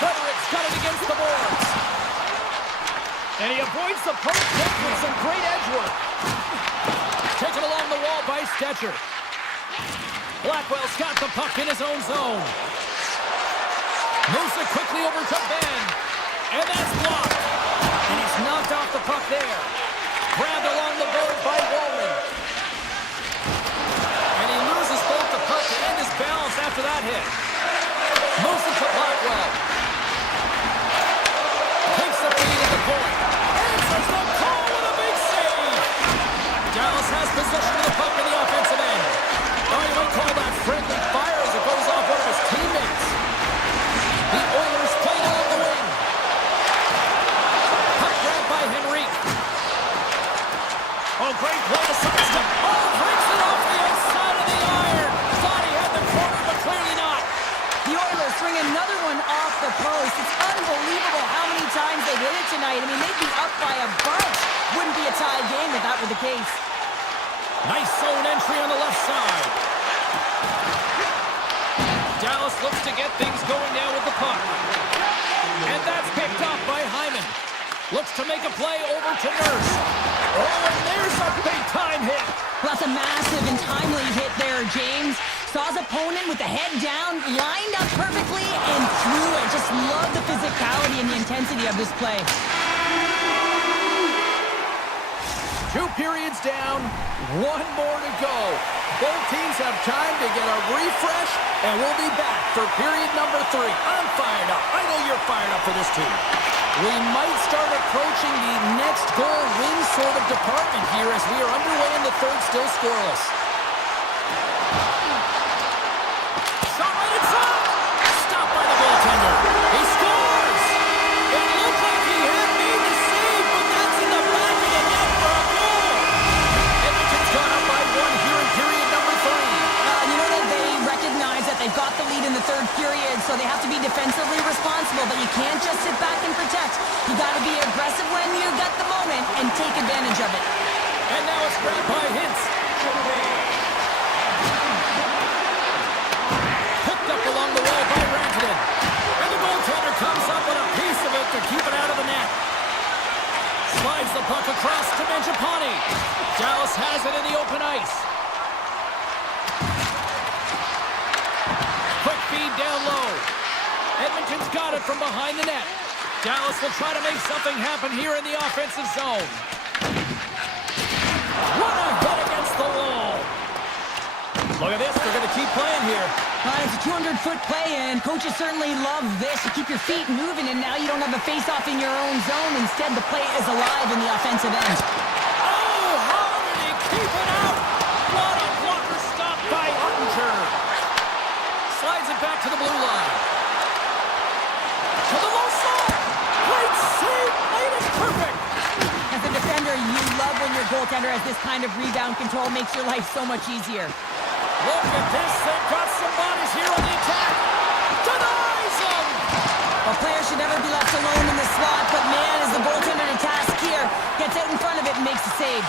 Frederick's got it against the boards. And he avoids the post kick with some great edge work. Taken along the wall by Stetcher. Blackwell's got the puck in his own zone. Moves it quickly over to Ben. And that's blocked. And he's knocked off the puck there. Grabbed along the board by Walden. And he loses both the puck and his balance after that hit. Moves it to Blackwell. Takes the feed at the point. Answers the call with a big save. Dallas has possession of the puck in the offensive end. Oh, you might call that friendly fire as it goes off one of his teammates. The Oilers play it along the wing. Puck grabbed by Henrique. Oh, great play to sidestep. Oh, breaks it off the outside of the iron. Thought he had the corner, but clearly not. The Oilers bring another one off the post. It's unbelievable how many times they hit it tonight. I mean, they'd be up by a bunch. Wouldn't be a tie game if that were the case. Nice zone entry on the left side. Dallas looks to get things going now with the puck. And that's picked up by Hyman. Looks to make a play over to Nurse. Oh, and there's a big-time hit. Well, that's a massive and timely hit there, James. Saw his opponent with the head down, lined up perfectly, and threw it. Just love the physicality and the intensity of this play. 2 periods down, 1 more to go. Both teams have time to get a refresh, and we'll be back for period number 3. I'm fired up. I know you're fired up for this team. We might start approaching the next goal win sort of department here as we are underway in the third, still scoreless. Shot right inside. Stopped by the goaltender. He scores. It looked like he had made the save, but that's in the back of the net for a goal. Edmonton's gone up by 1 here in period number 3. You know that they recognize that they've got the lead in the third period, so they have to be defensively responsible, but you can't just sit back and protect. You got to be aggressive when you got the moment and take advantage of it. And now it's grabbed by Hintz. Picked up along the wall by Rantanen. And the goaltender comes up with a piece of it to keep it out of the net. Slides the puck across to Mangiapane. Dallas has it in the open ice. Quick feed down low. Edmonton's got it from behind the net. Dallas will try to make something happen here in the offensive zone. What a hit against the wall. Look at this. They're going to keep keep playing here. It's a 200-foot play, and coaches certainly love this. You keep your feet moving, and now you don't have a face-off in your own zone. Instead, the play is alive in the offensive end. Oh, how did he keep it out? What a blocker stop by Ottinger. Slides it back to the blue line. To the low side. Great save. Made it perfect. As a defender, you love when your goaltender has this kind of rebound control. Makes your life so much easier. Look at this. They've got some bodies here on the attack. Denies him. A player should never be left alone in the slot, but man, is the goaltender to task here. Gets out in front of it and makes the save.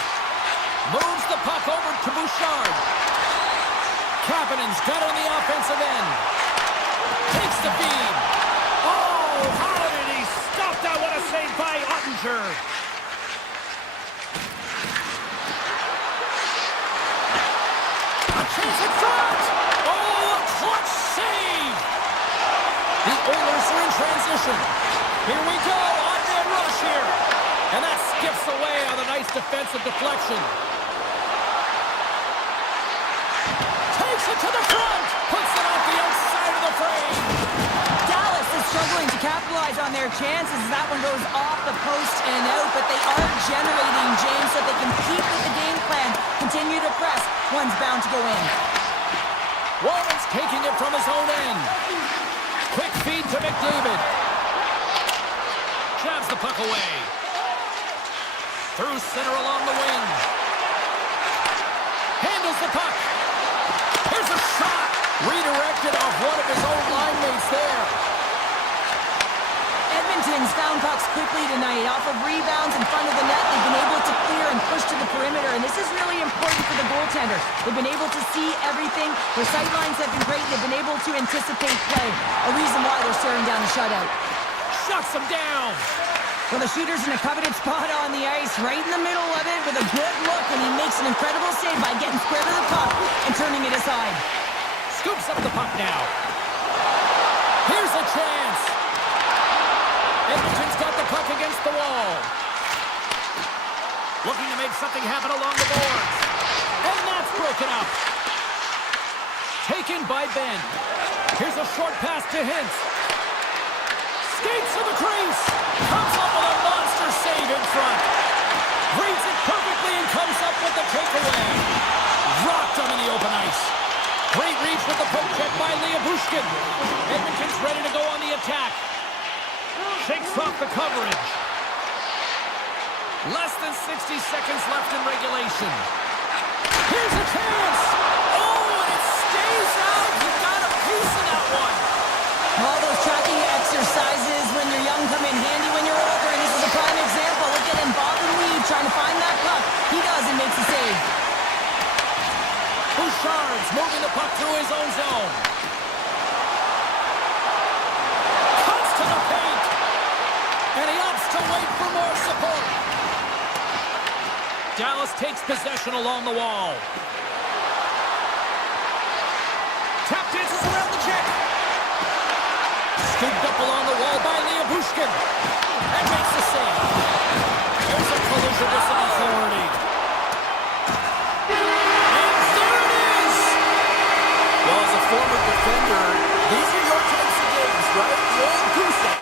Moves the puck over to Bouchard. Kapanen's got on the offensive end. Takes the feed. Oh, how did he stop that? What a save by Ottinger. A chance in front. Oh, a clutch save. The Oilers are in transition. Here we go. On-man rush here. And that skips away on a nice defensive deflection. Takes it to the front. Puts it off the outside of the frame. Dallas is struggling to capitalize on their chances as that one goes off the post and out, but they are generating, James, so they can keep with the game plan, continue to press. One's bound to go in. Walden's taking it from his own end. Quick feed to McDavid. Jabs the puck away. Through center along the wing. Handles the puck. Here's a shot. Redirected off one of his own line mates there. Edmonton's found pucks quickly tonight. Off of rebounds in front of the net, they've been able to clear and push to the perimeter, and this is really important for the goaltender. They've been able to see everything. Their sight lines have been great. They've been able to anticipate play. A reason why they're staring down the shutout. Shuts him down. Well, the shooter's in a coveted spot on the ice, right in the middle of it with a good look, and he makes an incredible save by getting square to the puck and turning it aside. Scoops up the puck now. Here's a chance. Edmonton's got the puck against the wall. Looking to make something happen along the boards. And that's broken up. Taken by Ben. Here's a short pass to Hintz. Skates to the crease. Comes up with a monster save in front. Reads it perfectly and comes up with the takeaway. Rocked him in the open ice. Great reach with the poke check by Bushkin. Edmonton's ready to go on the attack. Shakes off the coverage. Less than 60 seconds left in regulation. Here's a chance. Oh, and it stays out. He got a piece of that one. All those tracking exercises when you're young come in handy when you're older, and this is a prime example. Look at him bob and weave trying to find that puck. He does and makes the save. Bouchard's moving the puck through his own zone. Cuts to the paint. And he opts to wait for more support. Dallas takes possession along the wall. Tap dances around the check. Scooped up along the wall by Bushkin. And makes the save. There's a collision with some authority. And there it is! Well, as a former defender, these are your types of games, right? The old goose egg.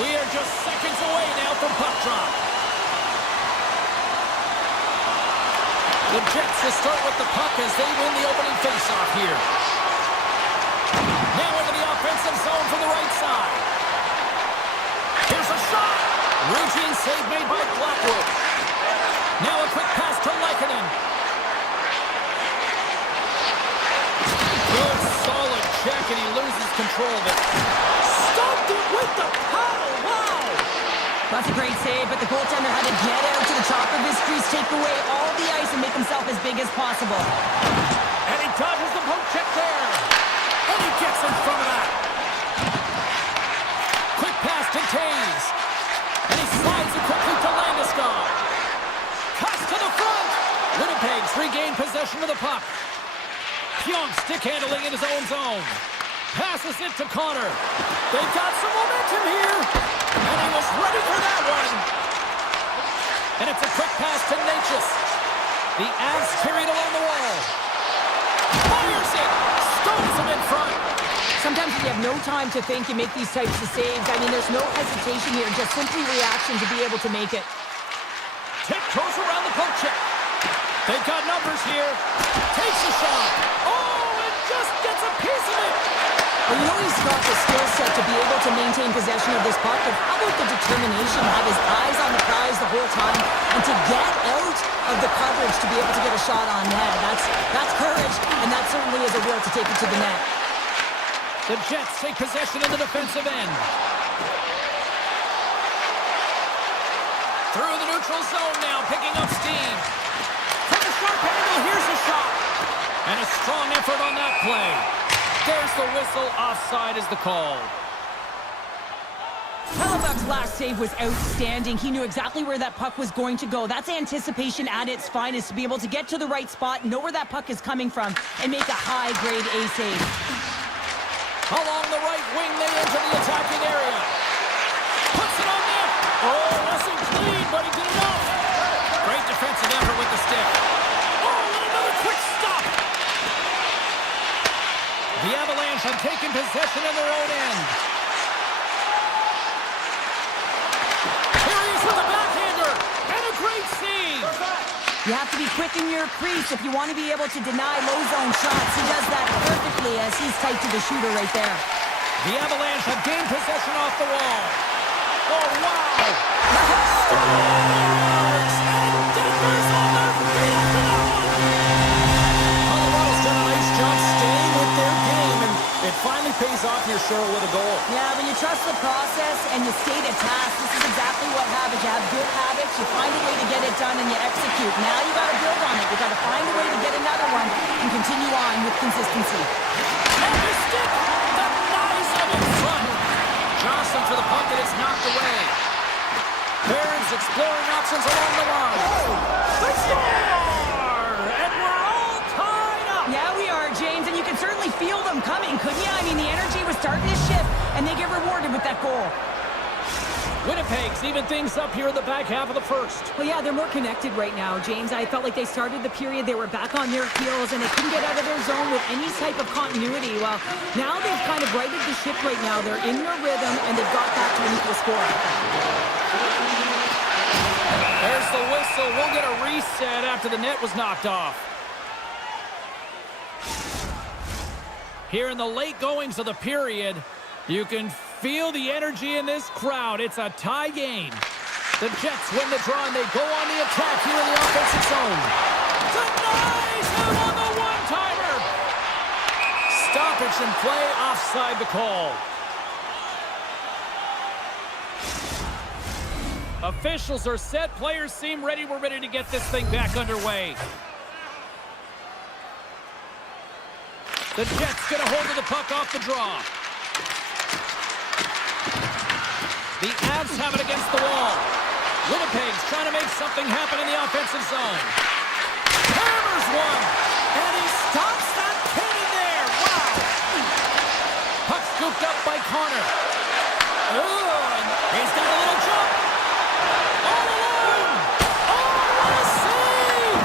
We are just seconds away now from puck drop. The Jets will start with the puck as they win the opening faceoff here. Now into the offensive zone from the right side. Here's a shot. Routine save made by Blackwood. Now a quick pass to Lehkonen. Good solid check and he loses control of it. Stopped it with the paddle. Wow. That's a great save, but the goaltender had to get out to the top of his crease, take away all the ice, and make himself as big as possible. And he dodges the poke check there. And he gets in front of that. Quick pass to Taves. And he slides it quickly to Landeskog. Cuts to the front. Winnipeg's regained possession of the puck. Pionk stick handling in his own zone. Passes it to Connor. They've got some momentum here. And he was ready for that one. And it's a quick pass to Natchez. The Avs carried along the wall. Fires it. Stones him in front. Sometimes when you have no time to think, you make these types of saves. I mean, there's no hesitation here, just simply reaction to be able to make it. Tiptoes around the poke check. They've got numbers here. Takes a shot. Oh, and just gets a piece of it. Well, you know he's got the skill set to be able to maintain possession of this puck, but how about the determination to have his eyes on the prize the whole time and to get out of the coverage to be able to get a shot on net? That's courage, and that certainly is a will to take it to the net. The Jets take possession in the defensive end. Through the neutral zone now, picking up steam. From the sharp angle, here's a shot. And a strong effort on that play. There's the whistle. Offside is the call. Hellebuck's last save was outstanding. He knew exactly where that puck was going to go. That's anticipation at its finest, to be able to get to the right spot, know where that puck is coming from, and make a high-grade A save. Along the right wing, they enter the attacking area. Puts it on net. Oh, wasn't clean, but he did enough. Great defensive effort with the stick. Oh, and another quick stop. The Avalanche have taken possession in their own end. Here he is with a backhander. And a great save. You have to be quick in your crease if you want to be able to deny low-zone shots. He does that perfectly as he's tight to the shooter right there. The Avalanche have gained possession off the wall. Oh, wow! Stars! And Denver's on their feet after that one! Colorado's done a nice job staying with their game, and it finally pays off here, Cheryl, with a goal. Yeah, when you trust the process and you stay to task, this is exactly what happens. You have good habits, you find a way to get it done, and you execute. Now you got to build on it. You got to find a way to get another one and continue on with consistency. And the stick! The nice of in front! Johnson for the puck, and it's knocked away. Barons exploring options along the line. They score! And we're all tied up! Yeah, we are, James, and you can certainly feel them coming, couldn't you? I mean, the energy was starting to shift, and they get rewarded with that goal. Winnipeg's even things up here in the back half of the first. Well, yeah, they're more connected right now, James. I felt like they started the period, they were back on their heels, and they couldn't get out of their zone with any type of continuity. Well, now they've kind of righted the ship right now. They're in their rhythm, and they've got back to an equal score. There's the whistle. We'll get a reset after the net was knocked off. Here in the late goings of the period, you can feel the energy in this crowd. It's a tie game. The Jets win the draw, and they go on the attack here in the offensive zone. Denies him on the one-timer. Stoppage in play, offside the call. Officials are set. Players seem ready. We're ready to get this thing back underway. The Jets get a hold of the puck off the draw. The Avs have it against the wall. Winnipeg's trying to make something happen in the offensive zone. Hammers one. And he stops that cannon there. Wow. Puck scooped up by Connor. Oh, and he's got a little jump. All alone. Oh, what a save.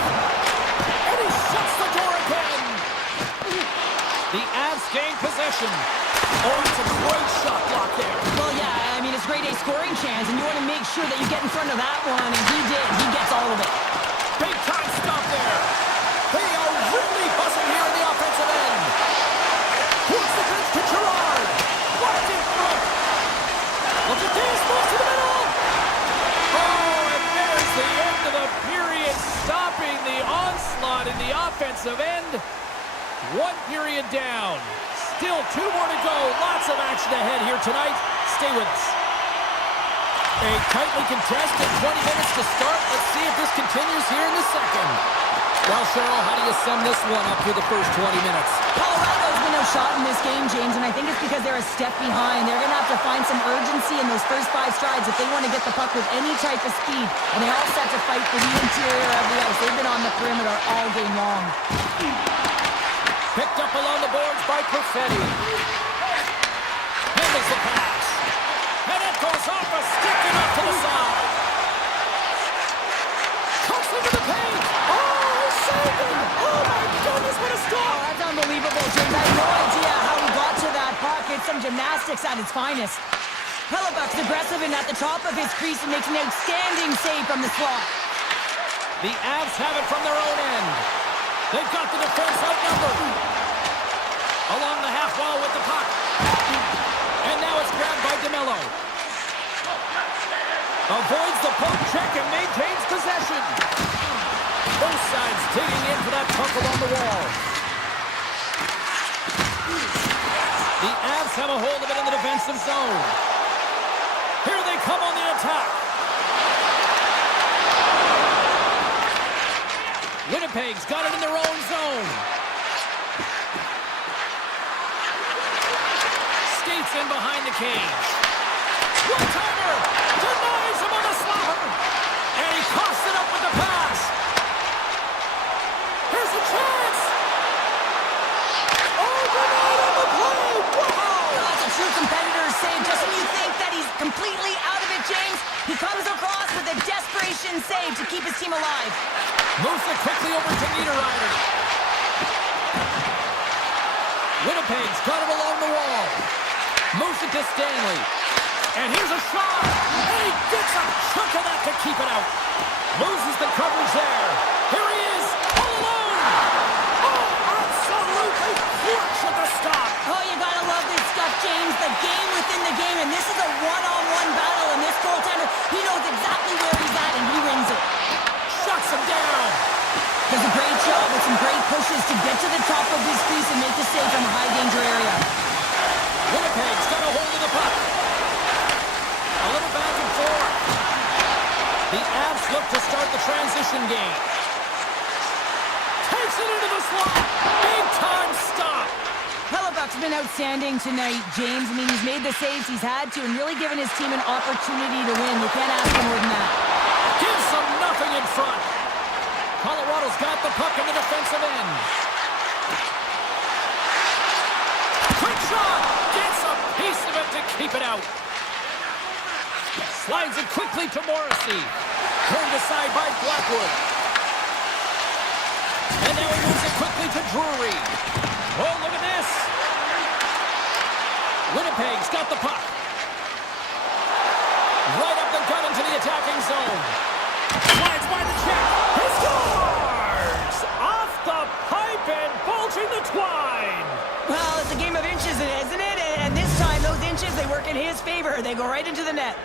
And he shuts the door again. The Avs gain possession. Oh, it's a great shot block there. Well, yeah, I mean, it's great A scoring chance, and you want to make sure that you get in front of that one, and he did. He gets all of it. Big time stop there. They are really buzzing here in the offensive end. Towards the bench to Gerard. Right in front. Look at this. Moves to the middle. Oh, and there's the end of the period, stopping the onslaught in the offensive end. One period down. Still 2 more to go. Lots of action ahead here tonight. Stay with us. A tightly contested 20 minutes to start. Let's see if this continues here in the second. Well, Cheryl, how do you sum this one up through the first 20 minutes? Colorado's been outshot in this game, James, and I think it's because they're a step behind. They're going to have to find some urgency in those first 5 strides if they want to get the puck with any type of speed. And they're all set to fight for the interior of the ice. They've been on the perimeter all game long. Picked up along the boards by Perfetti. Handles the pass. And it goes off a stick and up to the side. Cuts into the paint. Oh, saved him. Oh, my goodness, what a stop. Oh, that's unbelievable, James. I have no idea how he got to that puck. It's some gymnastics at its finest. Hellebuck's aggressive and at the top of his crease and makes an outstanding save from the slot. The Avs have it from their own end. They've got the defense outnumbered. Along the half wall with the puck. And now it's grabbed by DeMello. Avoids the poke check and maintains possession. Both sides digging in for that puck along the wall. The Avs have a hold of it in the defensive zone. Here they come on the attack. Winnipeg's got it in their own zone. Skates in behind the cage. One-timer! Denies him on the slapper! And he coughs it up with the pass. Here's a chance! Oh, denied on the play! Whoa! That's a true competitor's save. Just when you think that he's completely out of it, James, he comes across with a desperation save to keep his team alive. Moves it quickly over to Niederreiter. Winnipeg's got it along the wall. Moves it to Stanley. And here's a shot. And he gets a chunk of that to keep it out. Loses the coverage there. Here he is, all alone. Oh, absolutely clutch at the stop. Oh, you gotta love this stuff, James. The game within the game, and this is a one-on-one battle, and this goaltender, he knows exactly where he's at, and he wins it. Shuts him down. Does a great job with some great pushes to get to the top of his crease and make the save from a high-danger area. Winnipeg's got a hold of the puck. A little back and forth. The Avs look to start the transition game. Takes it into the slot. Big-time stop. Hellebuck's been outstanding tonight, James. I mean, he's made the saves he's had to and really given his team an opportunity to win. You can't ask for more than that. Gives them nothing in front. Colorado's got the puck in the defensive end. Quick shot. Gets a piece of it to keep it out. Slides it quickly to Morrissey. Turned aside by Blackwood. And now he moves it quickly to Drury. Oh, look at this. Winnipeg's got the puck. Right up the gut into the attacking zone. Slides by the check. He scores! Off the pipe and bulging the twine. Well, it's a game of inches, isn't it? And this time, those inches, they work in his favor. They go right into the net.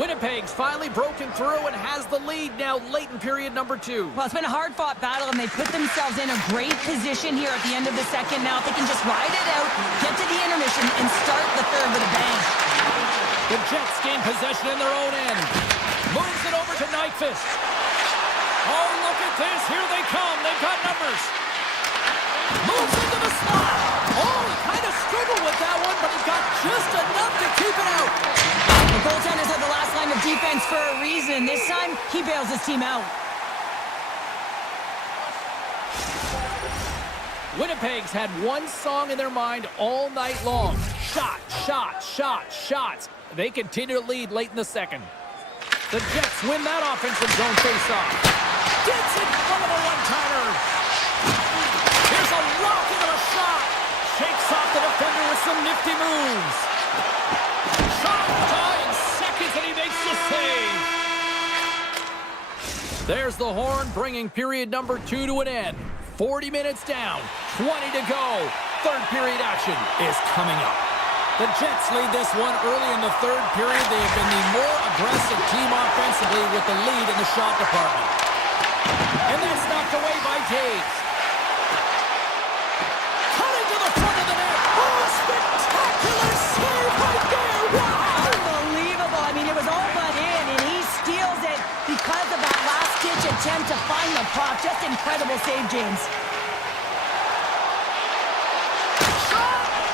Winnipeg's finally broken through and has the lead now late in period number 2. Well, it's been a hard-fought battle, and they put themselves in a great position here at the end of the second. Now, if they can just ride it out, get to the intermission, and start the third with a bang. The Jets gain possession in their own end. Moves it over to Nyquist. Oh, look at this. Here they come. They've got numbers. Moves into the slot. Oh, he kind of struggled with that one, but he got just enough to keep it out. The goaltenders are the last line of defense for a reason. This time, he bails his team out. Winnipeg's had one song in their mind all night long. Shot, shot, shot, shots. They continue to lead late in the second. The Jets win that offensive zone faceoff. Gets in front of a one-timer. Here's a rocket of a shot. Shakes off the defender with some nifty moves. Shot in Makes the save. There's the horn, bringing period number 2 to an end. 40 minutes down, 20 to go. Third period action is coming up. The Jets lead this one early in the third period. They have been the more aggressive team offensively with the lead in the shot department. And that's knocked away by Taves. Cutting to the front of the net. Oh, spectacular save right there. Wow. Unbelievable. I mean, it was all but in, and he steals it because of that last-ditch attempt to find the puck. Just incredible save, James.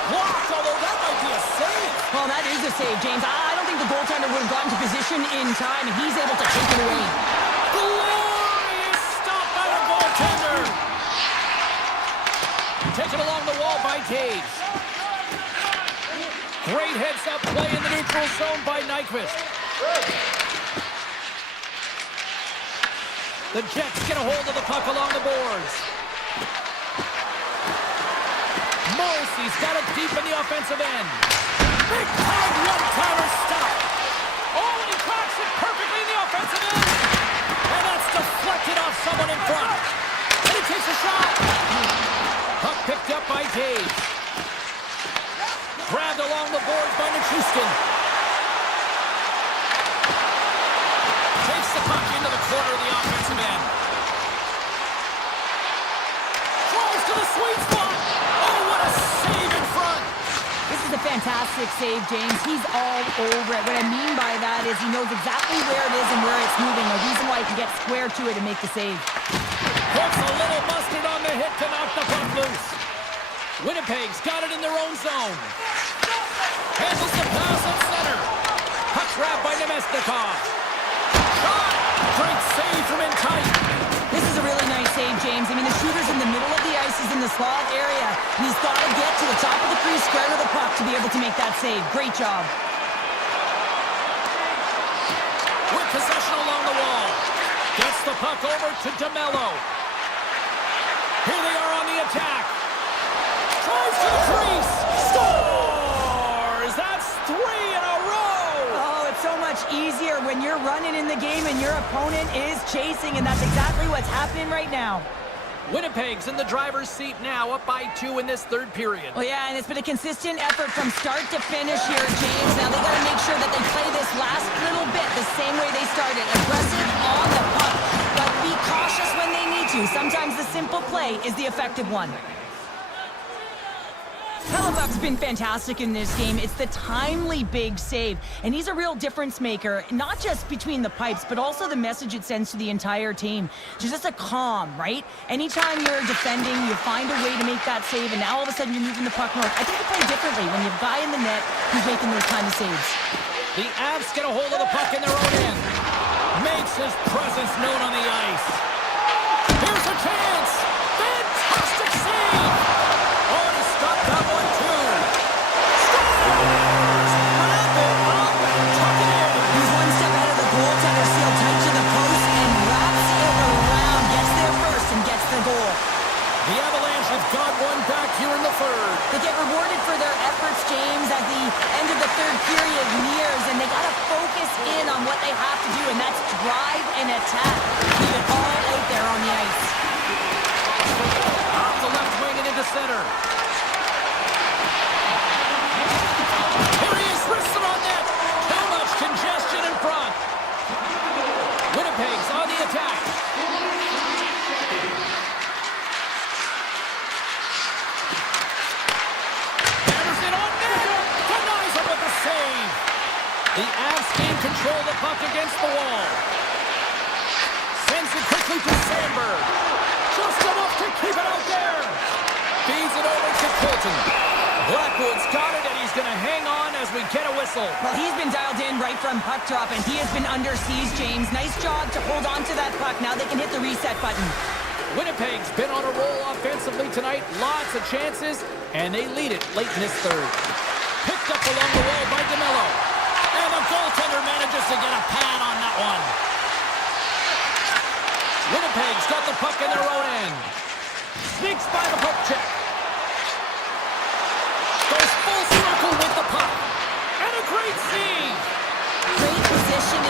Blocked, although that might be a save. Well, that is a save, James. I don't think the goaltender would have gotten to position in time, and he's able to take it away. Glorious stop by the goaltender. Taken along the wall by Taves. Great heads-up play in the neutral zone by Nyquist. The Jets get a hold of the puck along the boards. Morrissey's got it deep in the offensive end. Big time one-timer stop. Oh, and he cracks it perfectly in the offensive end. And that's deflected off someone in front. And he takes a shot. Puck picked up by Taves. Grabbed along the boards by Nichushkin. Takes the puck into the corner of the offensive end. Throws to the sweet spot. Oh, what a save in front. This is a fantastic save, James. He's all over it. What I mean by that is he knows exactly where it is and where it's moving. A reason why he can get square to it and make the save. Puts a little mustard on the hit to knock the puck loose. Winnipeg's got it in their own zone. Handles the pass at center. Puck grabbed by Nemesnikov. Shot! Great save from in tight. This is a really nice save, James. I mean, the shooter's in the middle of the ice. He's in the slot area. And he's got to get to the top of the crease, square to the puck to be able to make that save. Great job. With possession along the wall. Gets the puck over to DeMello. Here they are on the attack. Tries to the crease. Scores! That's 3 in a row! Oh, it's so much easier when you're running in the game and your opponent is chasing, and that's exactly what's happening right now. Winnipeg's in the driver's seat now, up by 2 in this third period. Well, yeah, and it's been a consistent effort from start to finish here, James. Now they got to make sure that they play this last little bit the same way they started. Aggressive on the puck, but be cautious when they need to. Sometimes the simple play is the effective one. Hellebuck's been fantastic in this game. It's the timely big save, and he's a real difference maker, not just between the pipes, but also the message it sends to the entire team. Just a calm, right? Anytime you're defending, you find a way to make that save, and now all of a sudden you're moving the puck north. I think you play differently when you have a guy in the net who's making those kind of saves. The Avs get a hold of the puck in their own end. Makes his presence known on the ice. Here's a chance. Fantastic save. Oh, and he stopped that one too. Scores! Wrap it up and tuck it in. He's one step ahead of the goaltender, sealed tight to the post, and wraps it around. Gets there first and gets the goal. The Avalanche have got one back here in the third. They get rewarded for their efforts, James, as the end of the third period nears, and they got to focus in on what they have to do, and that's drive and attack. Leave it all out there on the ice. Off the left wing and into center. Here he is, wristed on net. Too much congestion in front. Winnipeg's on the attack. Anderson on net. Denies him with the save. The Avs gain control of the puck against the wall. Sends it quickly to Sandberg. Just enough to keep it out there. Feeds it over to Colton. Blackwood's got it, and he's going to hang on as we get a whistle. Well, he's been dialed in right from puck drop, and he has been under siege, James. Nice job to hold on to that puck. Now they can hit the reset button. Winnipeg's been on a roll offensively tonight. Lots of chances, and they lead it late in this third. Picked up along the wall by DeMello. And the goaltender manages to get a pad on that one. Winnipeg's got the puck in their own end. Sneaks by the poke check. Goes full circle with the puck. And a great save. Great positioning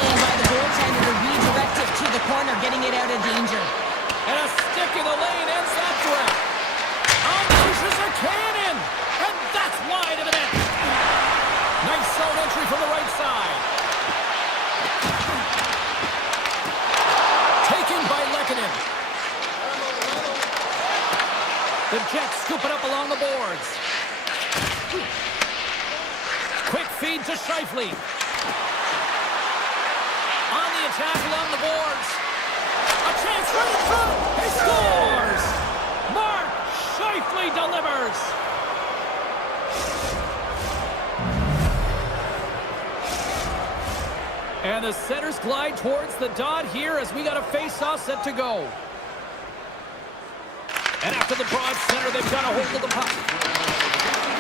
the corner, getting it out of danger. And a stick in the lane ends that threat. Unleashes a cannon. And that's wide of the net. Nice zone entry from the right side. Taken by Lehkonen. The Jets scoop it up along the boards. Quick feed to Scheifele. On the attack along the boards. A chance right in front. He scores! Mark Scheifele delivers. And the centers glide towards the dot here as we got a face-off set to go. And after the broad center, they've got a hold of the puck.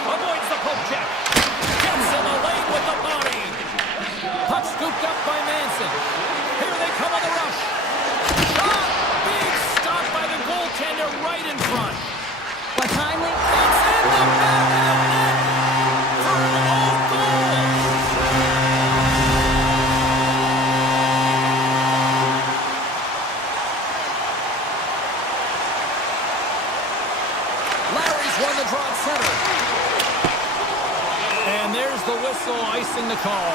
Avoids the poke check. Gets in the lane with the body. Puck scooped up by Manson. Here they come on the rush. Shot! Big stop by the goaltender right in front. But timely. It's in the back of the net for an own goal. Larry's won the draw at center. And there's the whistle icing the call.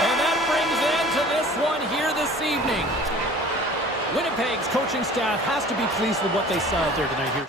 And that brings end to this one here this evening. Winnipeg's coaching staff has to be pleased with what they saw out there tonight here.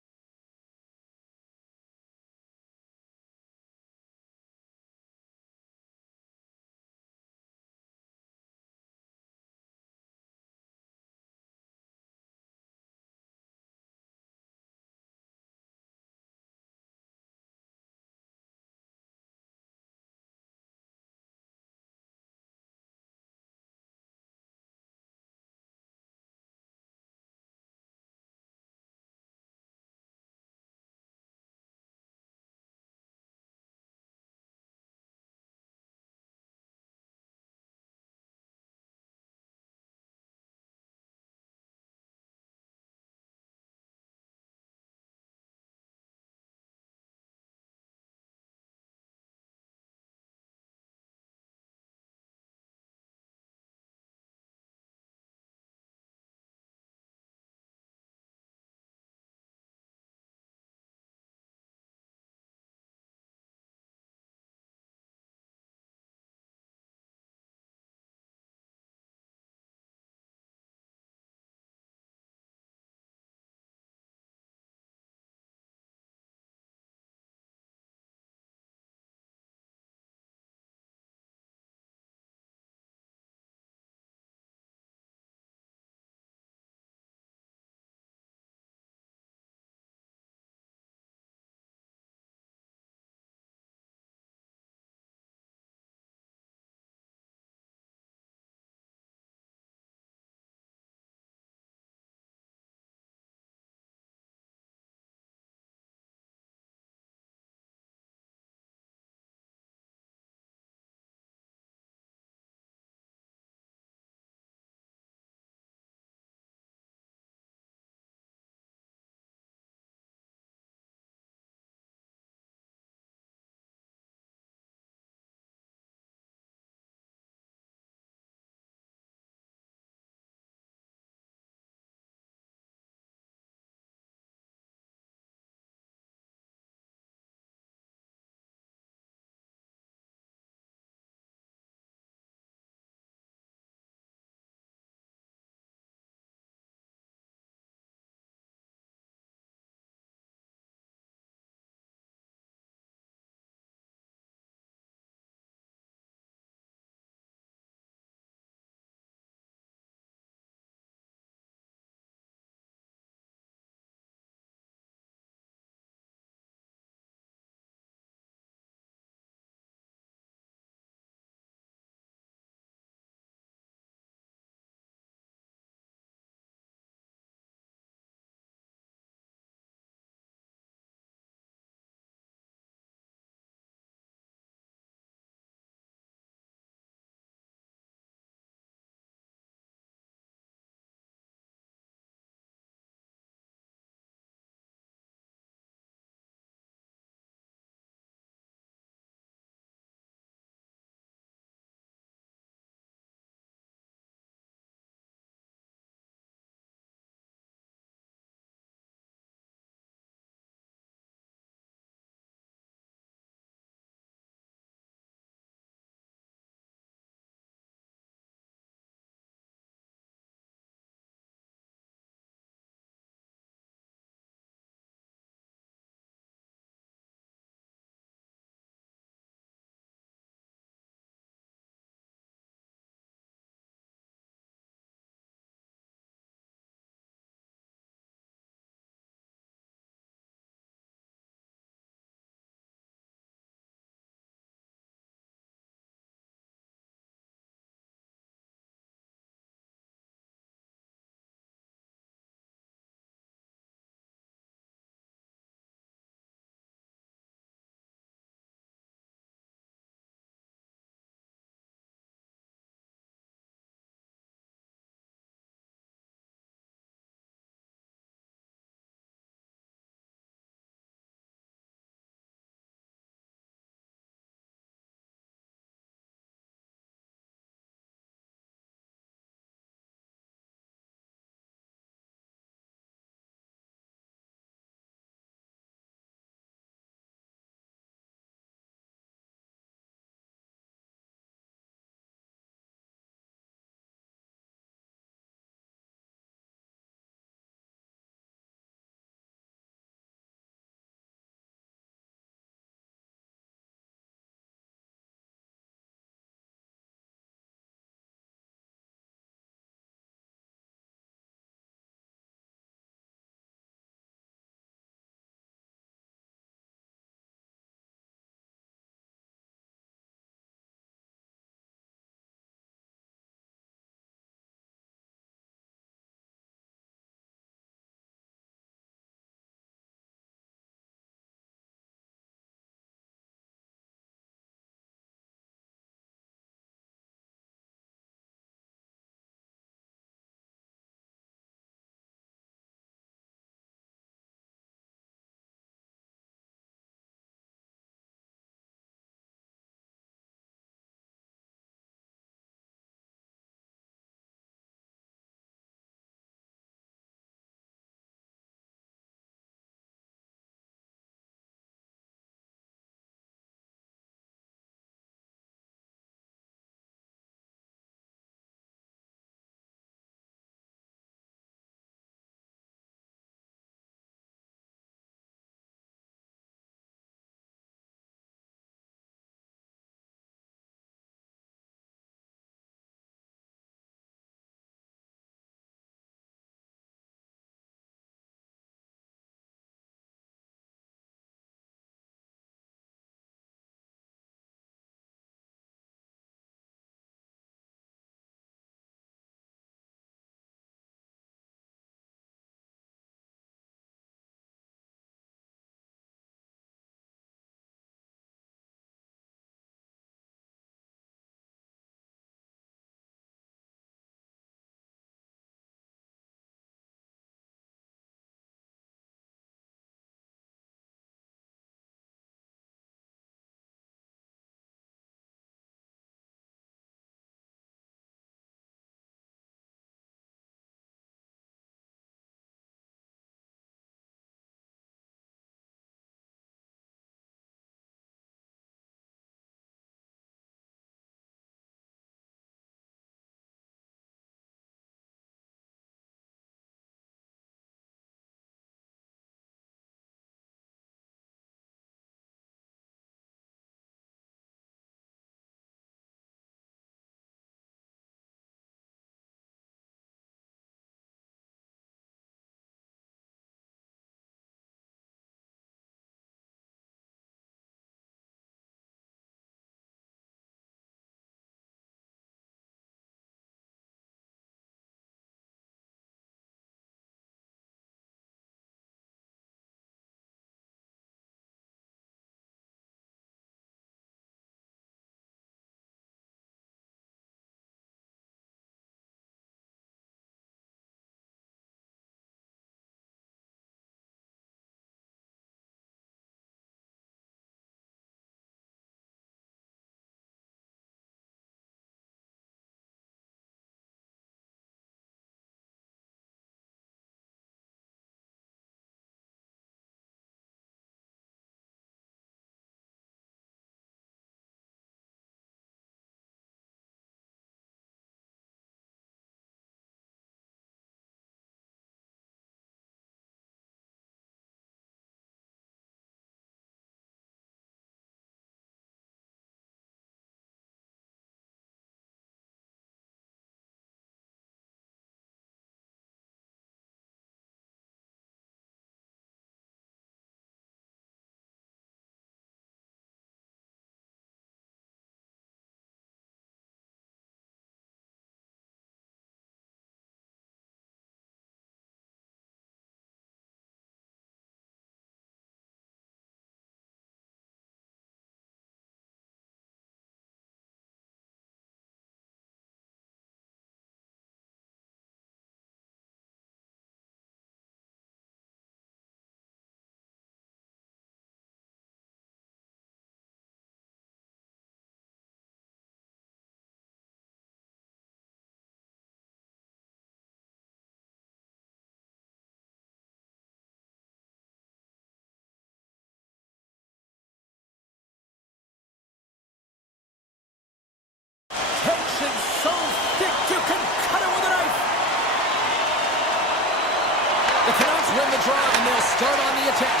The Canucks win the draw, and they'll start on the attack.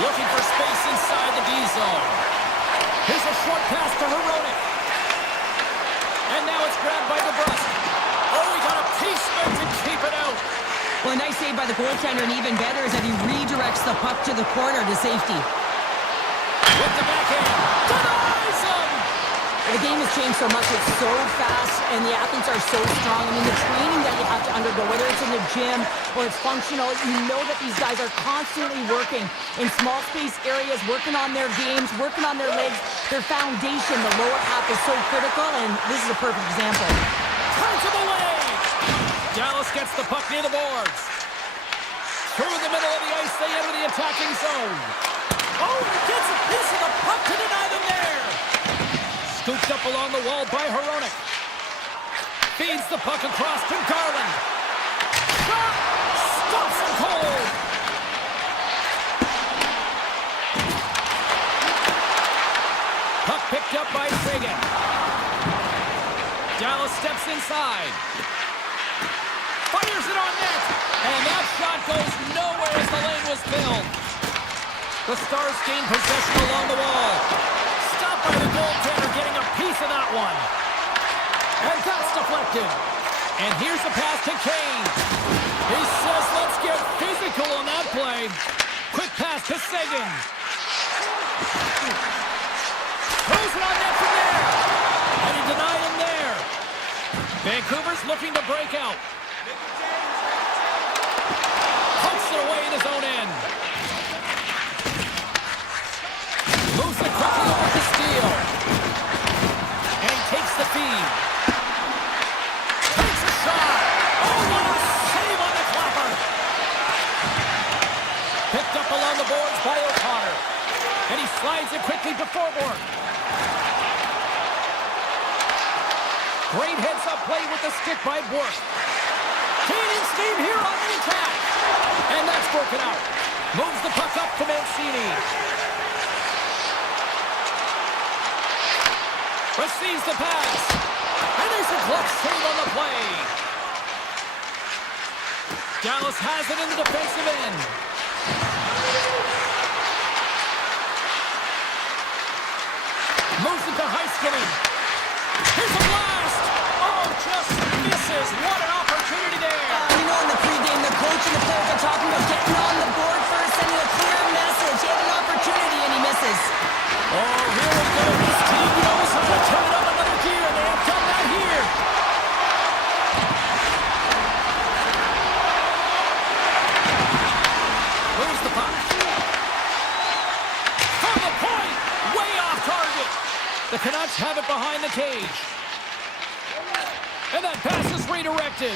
Looking for space inside the D zone. Here's a short pass to Hronek. And now it's grabbed by DeBrusque. Oh, he got a piece there to keep it out. Well, a nice save by the goaltender, and even better is that he redirects the puck to the corner to safety. With the backhand. Denies him! The game has changed so much. It's so fast, and the athletes are so strong. I mean, the training that you have to undergo, whether it's in the gym or it's functional, you know that these guys are constantly working in small space areas, working on their games, working on their legs, their foundation. The lower half is so critical, and this is a perfect example. Turns him away! Dallas gets the puck near the boards. Through the middle of the ice, they enter the attacking zone. Oh, and he gets a piece of the puck to deny them there. Scooped up along the wall by Hronek. Feeds the puck across to Garland. Shot! Stops him cold! Puck picked up by Sagan. Dallas steps inside. Fires it on net! And that shot goes nowhere as the lane was filled. The Stars gain possession along the wall. Stopped by the goaltender, getting a piece of that one. And that's deflected. And here's the pass to Kane. He says, let's get physical on that play. Quick pass to Sagan. Throws it on net from there. And he denied him there. Vancouver's looking to break out. Hunts it away in his own end. Moves it quickly over to Steele. And he takes the feed. Takes a shot. Oh, what a save on the clapper. Picked up along the boards by O'Connor. And he slides it quickly to forward. Great heads-up play with the stick by Bork. Gaining steam here on the attack. And that's broken out. Moves the puck up to Mancini. Receives the pass. And there's a glove save on the play. Dallas has it in the defensive end. Moves it to Heiskanen. Here's a blast! Oh, just misses. What an opportunity there. You know, in the pregame, the coach and the players are talking about getting on the board first, sending a clear message. He had an opportunity, and he misses. Oh, here we go. This team knows how to turn it up another gear. They have done that here. Moves the puck. From the point. Way off target. The Canucks have it behind the cage. And that pass is redirected.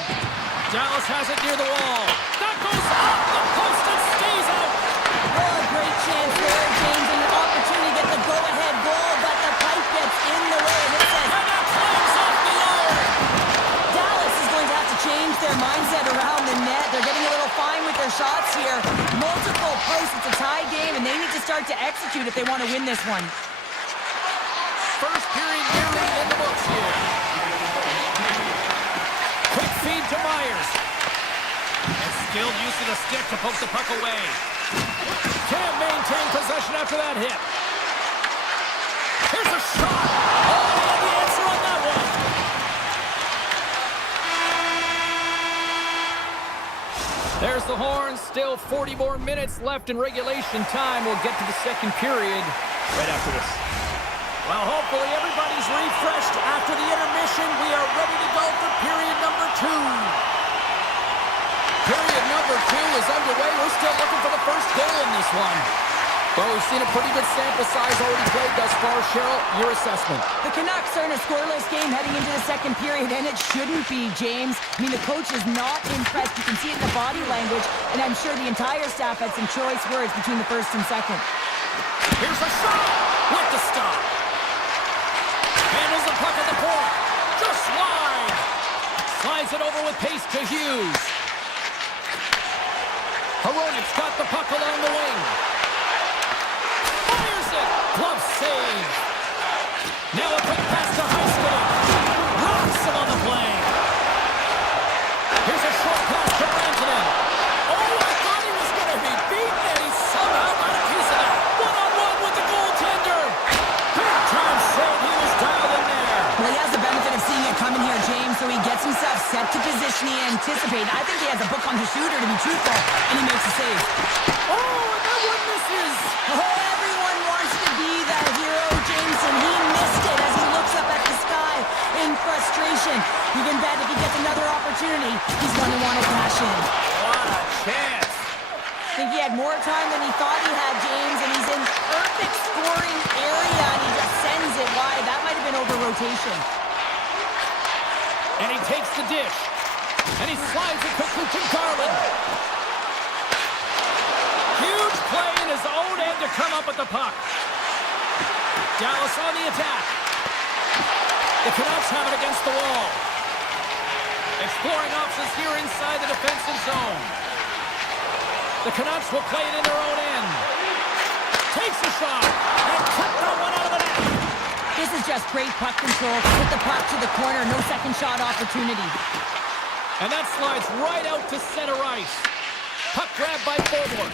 Dallas has it near the wall. That goes off the post and stays out. Oh, a great chance there, James, and an opportunity to get the go-ahead goal, but the pipe gets in the way, and it says... And that climbs off the iron. Dallas is going to have to change their mindset around the net. They're getting a little fine with their shots here. Multiple posts, it's a tie game, and they need to start to execute if they want to win this one. First period nearly in the books here. Quick feed to Myers. And skilled use of the stick to poke the puck away. Can't maintain possession after that hit. Here's a shot. Oh, the answer on that one. There's the horn. Still 40 more minutes left in regulation time. We'll get to the second period right after this. Well, hopefully everybody's refreshed after the intermission. We are ready to go for period number 2. Period number 2 is underway. We're still looking for the first goal in this one. Well, we've seen a pretty good sample size already played thus far. Cheryl, your assessment. The Canucks are in a scoreless game heading into the second period, and it shouldn't be, James. I mean, the coach is not impressed. You can see it in the body language, and I'm sure the entire staff had some choice words between the first and second. Here's a shot with the stop. Handles the puck at the point. Just wide. Slides it over with pace to Hughes. Hronek's got the puck along the wing. Fires it. Glove save. Now a quick pass to Heiskanen. Rocks him on the play. Here's a short pass to Rantanen. anticipate. I think he has a book on the shooter, to be truthful, and he makes a save. Oh, and that one misses. Oh, everyone wants to be that hero, James, and he missed it as he looks up at the sky in frustration. You can bet if he gets another opportunity, he's going to want to cash in. What a chance. I think he had more time than he thought he had, James, and he's in perfect scoring area, and he just sends it wide. That might have been over rotation. And he takes the dish. And he slides it quickly to Garland. Huge play in his own end to come up with the puck. Dallas on the attack. The Canucks have it against the wall. Exploring options here inside the defensive zone. The Canucks will play it in their own end. Takes a shot. And cut that one out of the net. This is just great puck control. Put the puck to the corner. No second shot opportunity. And that slides right out to center ice. Puck grab by Forward.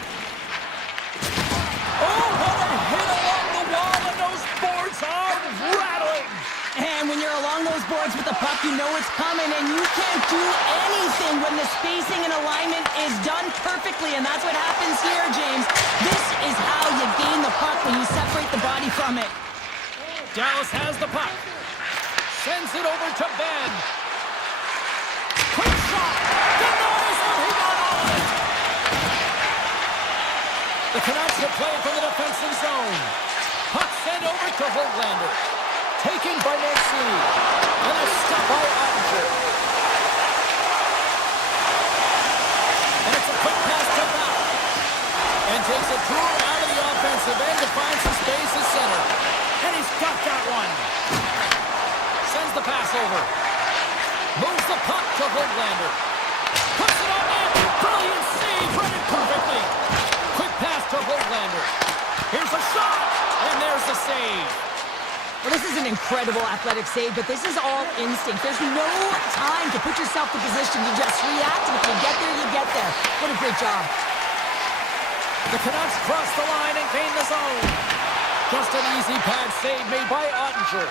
Oh, what a hit along the wall, and those boards are rattling. And when you're along those boards with the puck, you know it's coming, and you can't do anything when the spacing and alignment is done perfectly, and that's what happens here, James. This is how you gain the puck when you separate the body from it. Dallas has the puck. Sends it over to Ben. Quick shot. Denies him. He got all of it. The Canucks will play it from the defensive zone. Puck sent over to Höglander. Taken by Mancini. And a stop by Ottinger. And it's a quick pass to Bauer. And takes it through out of the offensive end to find some space at center. And he's got that one. Sends the pass over. Moves the puck to Höglander. Puts it on net. Brilliant save. Read it perfectly. Quick pass to Höglander. Here's a shot. And there's the save. Well, this is an incredible athletic save, but this is all instinct. There's no time to put yourself in position to just react, and if you get there, you get there. What a great job. The Canucks cross the line and gain the zone. Just an easy pad save made by Ottinger.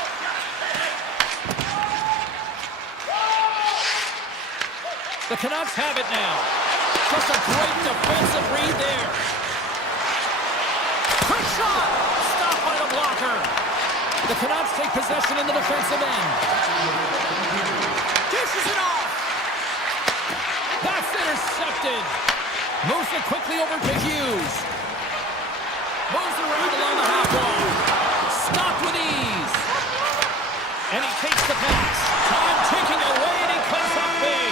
The Canucks have it now. Just a great defensive read there. Quick shot! Stopped by the blocker. The Canucks take possession in the defensive end. Dishes it off. That's intercepted. Moves it quickly over to Hughes. Moves around along the half wall. Stopped with ease. And he takes the pass. Time ticking away, and he comes up big.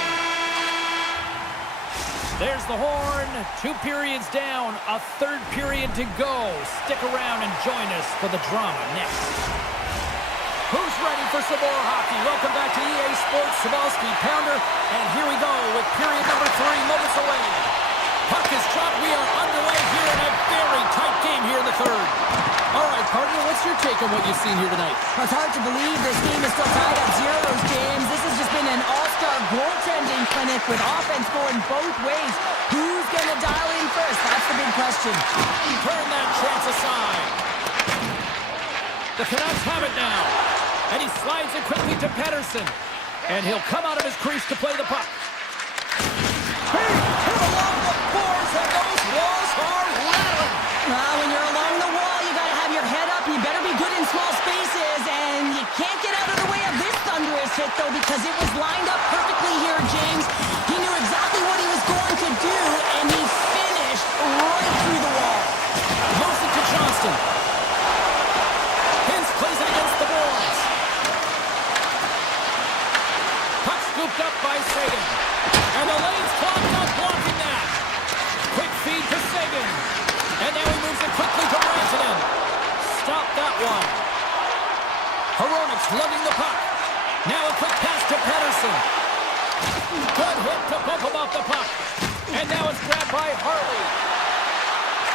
There's the horn. 2 periods down. A 3rd period to go. Stick around and join us for the drama next. Who's ready for some more hockey? Welcome back to EA Sports Sabalski Pounder. And here we go with period number 3 moments away. Puck is dropped. We are underway here in a very tight game here in the 3rd. All right, partner, what's your take on what you've seen here tonight? Well, it's hard to believe this game is still tied at zeros, James. This has just been an all-star goaltending clinic with offense going both ways. Who's going to dial in first? That's the big question. Turn that chance aside. The Canucks have it now. And he slides it quickly to Pettersson. And he'll come out of his crease to play the puck. Hey, hit along the boards, and those walls are rattling. When you're along the wall, you got to have your head up. You better be good in small spaces. And you can't get out of the way of this thunderous hit, though, because it was lined up perfectly here, James. He knew exactly what he was going to do, and he finished right through the wall. Moves it to Johnston. Hintz plays it against the boards. Puck scooped up by Sagan. And the lane's clogged up, blocking that. Quick feed to Sagan. And now he moves it quickly to Rantanen. Stop that one. Hronik's lugging the puck. Now a quick pass to Pettersson. Good hit to bump him off the puck. And now it's grabbed by Harley.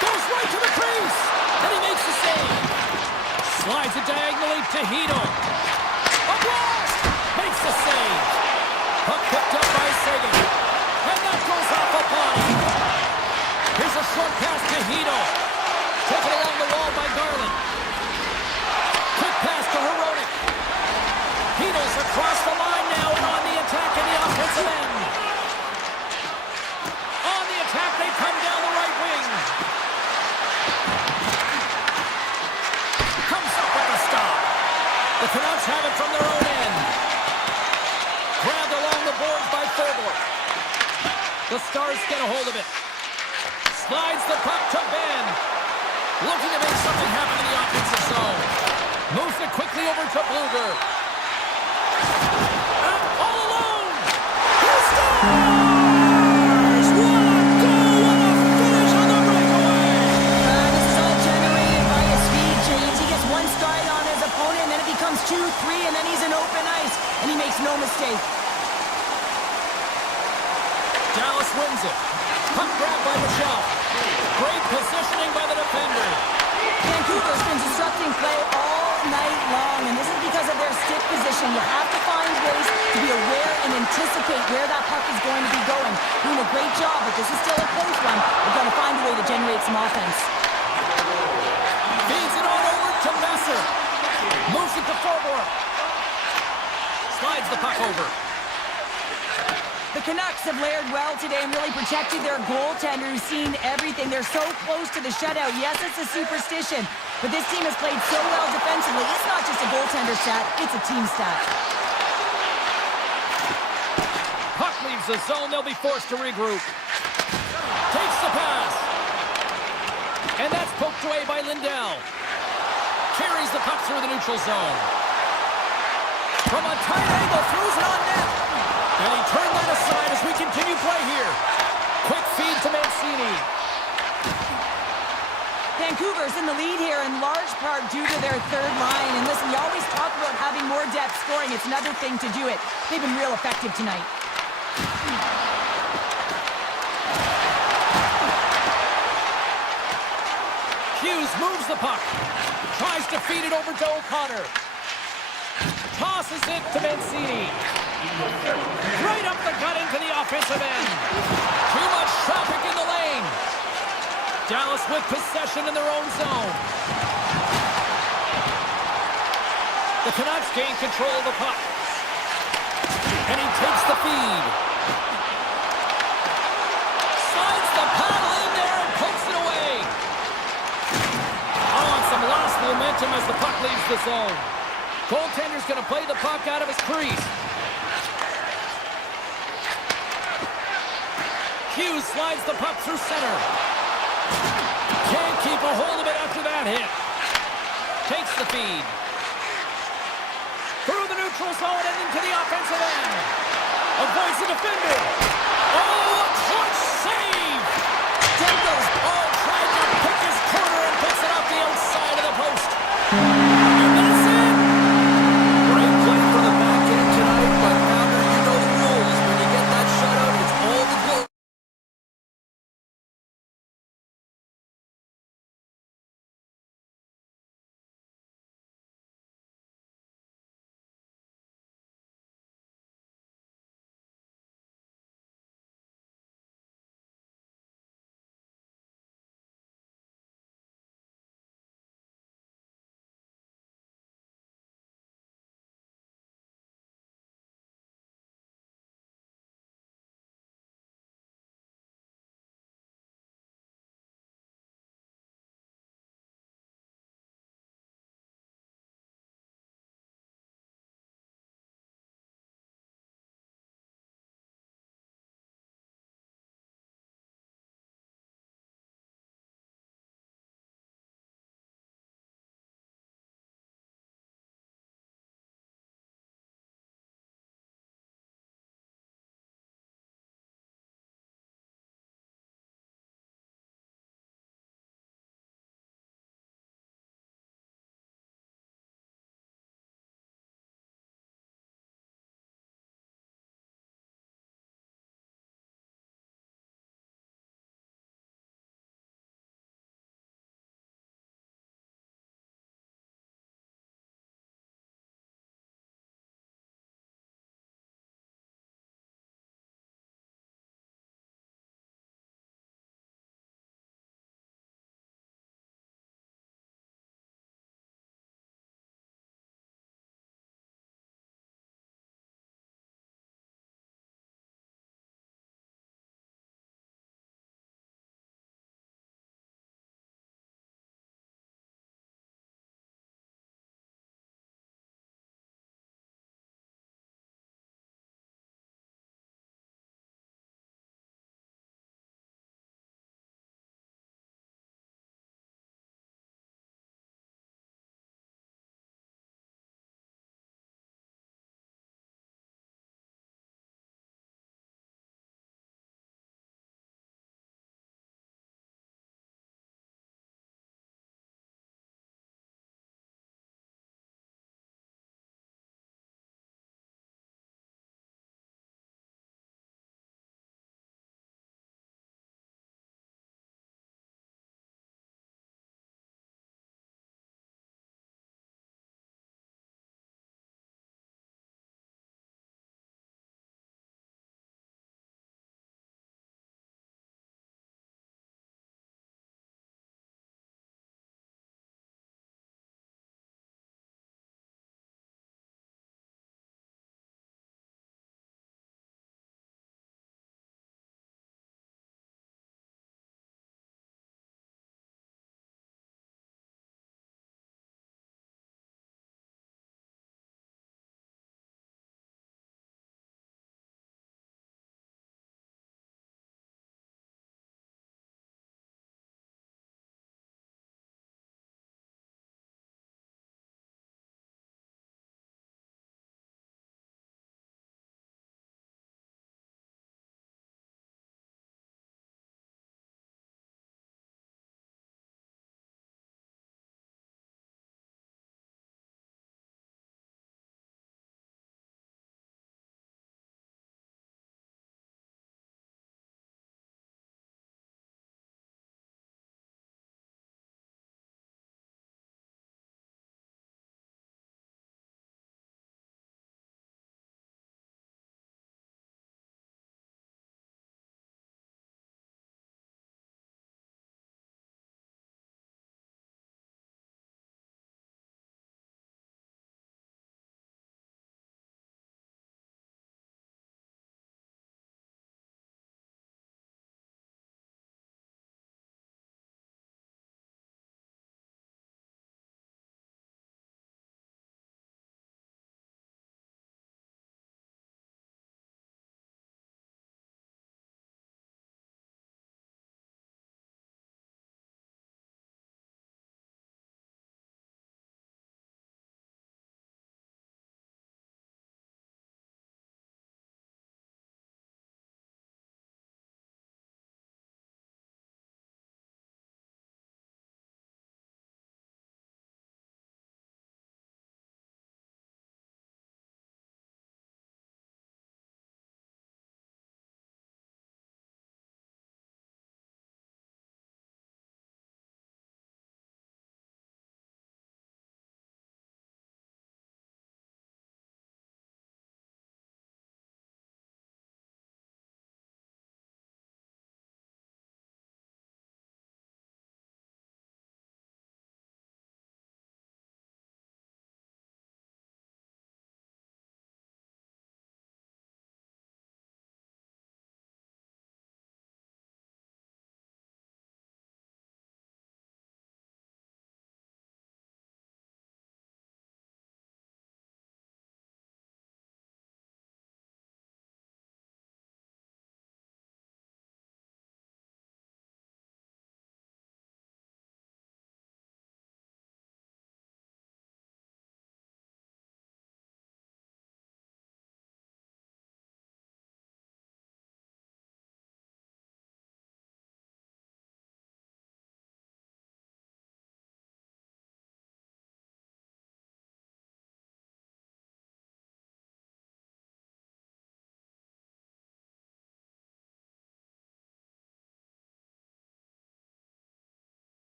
Goes right to the crease. And he makes the save. Slides it diagonally to Hito. A blast! Makes the save. Puck picked up by Sagan. And that goes off a body. Here's a short pass to Hito. Taken along the wall by Garland. Quick pass to Hronik. Hito's across the line now and on the attack in the offensive end. The Stars get a hold of it. Slides the puck to Ben. Looking to make something happen in the offensive zone. Moves it quickly over to Bluger. And all alone. He scores! What a goal! What a finish on the breakaway! This is all generated by his speed, James. He gets one stride on his opponent, and then it becomes 2-3, and then he's in open ice, and he makes no mistake. Dallas wins it. Puck grab by Michelle. Great positioning by the defender. Vancouver's been disrupting play all night long, and this is because of their stick position. You have to find ways to be aware and anticipate where that puck is going to be going. Doing a great job, but this is still a close one. We've got to find a way to generate some offense. Feeds it on over to Messer. Moves it to forward. Slides the puck over. The Canucks have layered well today and really protected their goaltender who's seen everything. They're so close to the shutout. Yes, it's a superstition, but this team has played so well defensively. It's not just a goaltender stat, it's a team stat. Puck leaves the zone. They'll be forced to regroup. Takes the pass. And that's poked away by Lindell. Carries the puck through the neutral zone. From a tight angle, throws it on net. And he turned that aside as we continue play here. Quick feed to Mancini. Vancouver's in the lead here in large part due to their third line. And listen, you always talk about having more depth scoring. It's another thing to do it. They've been real effective tonight. Hughes moves the puck. Tries to feed it over to O'Connor. Tosses it to Mancini. Right up the gut into the offensive end. Too much traffic in the lane. Dallas with possession in their own zone. The Canucks gain control of the puck. And he takes the feed. Slides the paddle in there and pokes it away. Oh, and some lost momentum as the puck leaves the zone. Goaltender's going to play the puck out of his crease. Hughes slides the puck through center. Can't keep a hold of it after that hit. Takes the feed. Through the neutral zone and into the offensive end. Avoids the defender. Oh, a clutch save! Demko's tried to pick his corner and picks it off the outside of the post.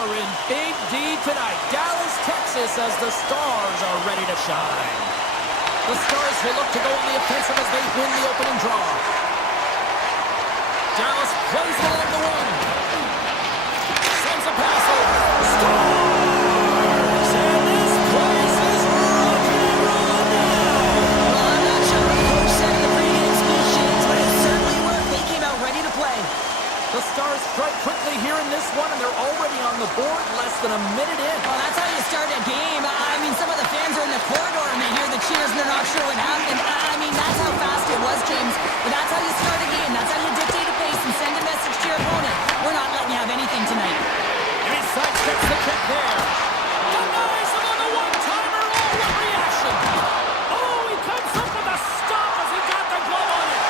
are in Big D tonight. Dallas, Texas, as the Stars are ready to shine. The Stars will look to go on the offensive as they win the opening draw. Dallas plays it along the wing. Sends a pass over. Scores! And this place is rocking and rolling now. Well, I'm not sure what the coach said in the pregame speech, James, but it certainly worked. They came out ready to play. The Stars strike quickly here in this one, and they're already on the board less than a minute in. Well, that's how you start a game. I mean, some of the fans are in the corridor and they hear the cheers and they're not sure what happened. I mean, that's how fast it was, James. But that's how you start a game. That's how you dictate a pace and send a message to your opponent. We're not letting you have anything tonight. And he sidesteps the check there. Denies him on the one-timer. Oh, what reaction! Oh, he comes up with a stop as he got the glove on it.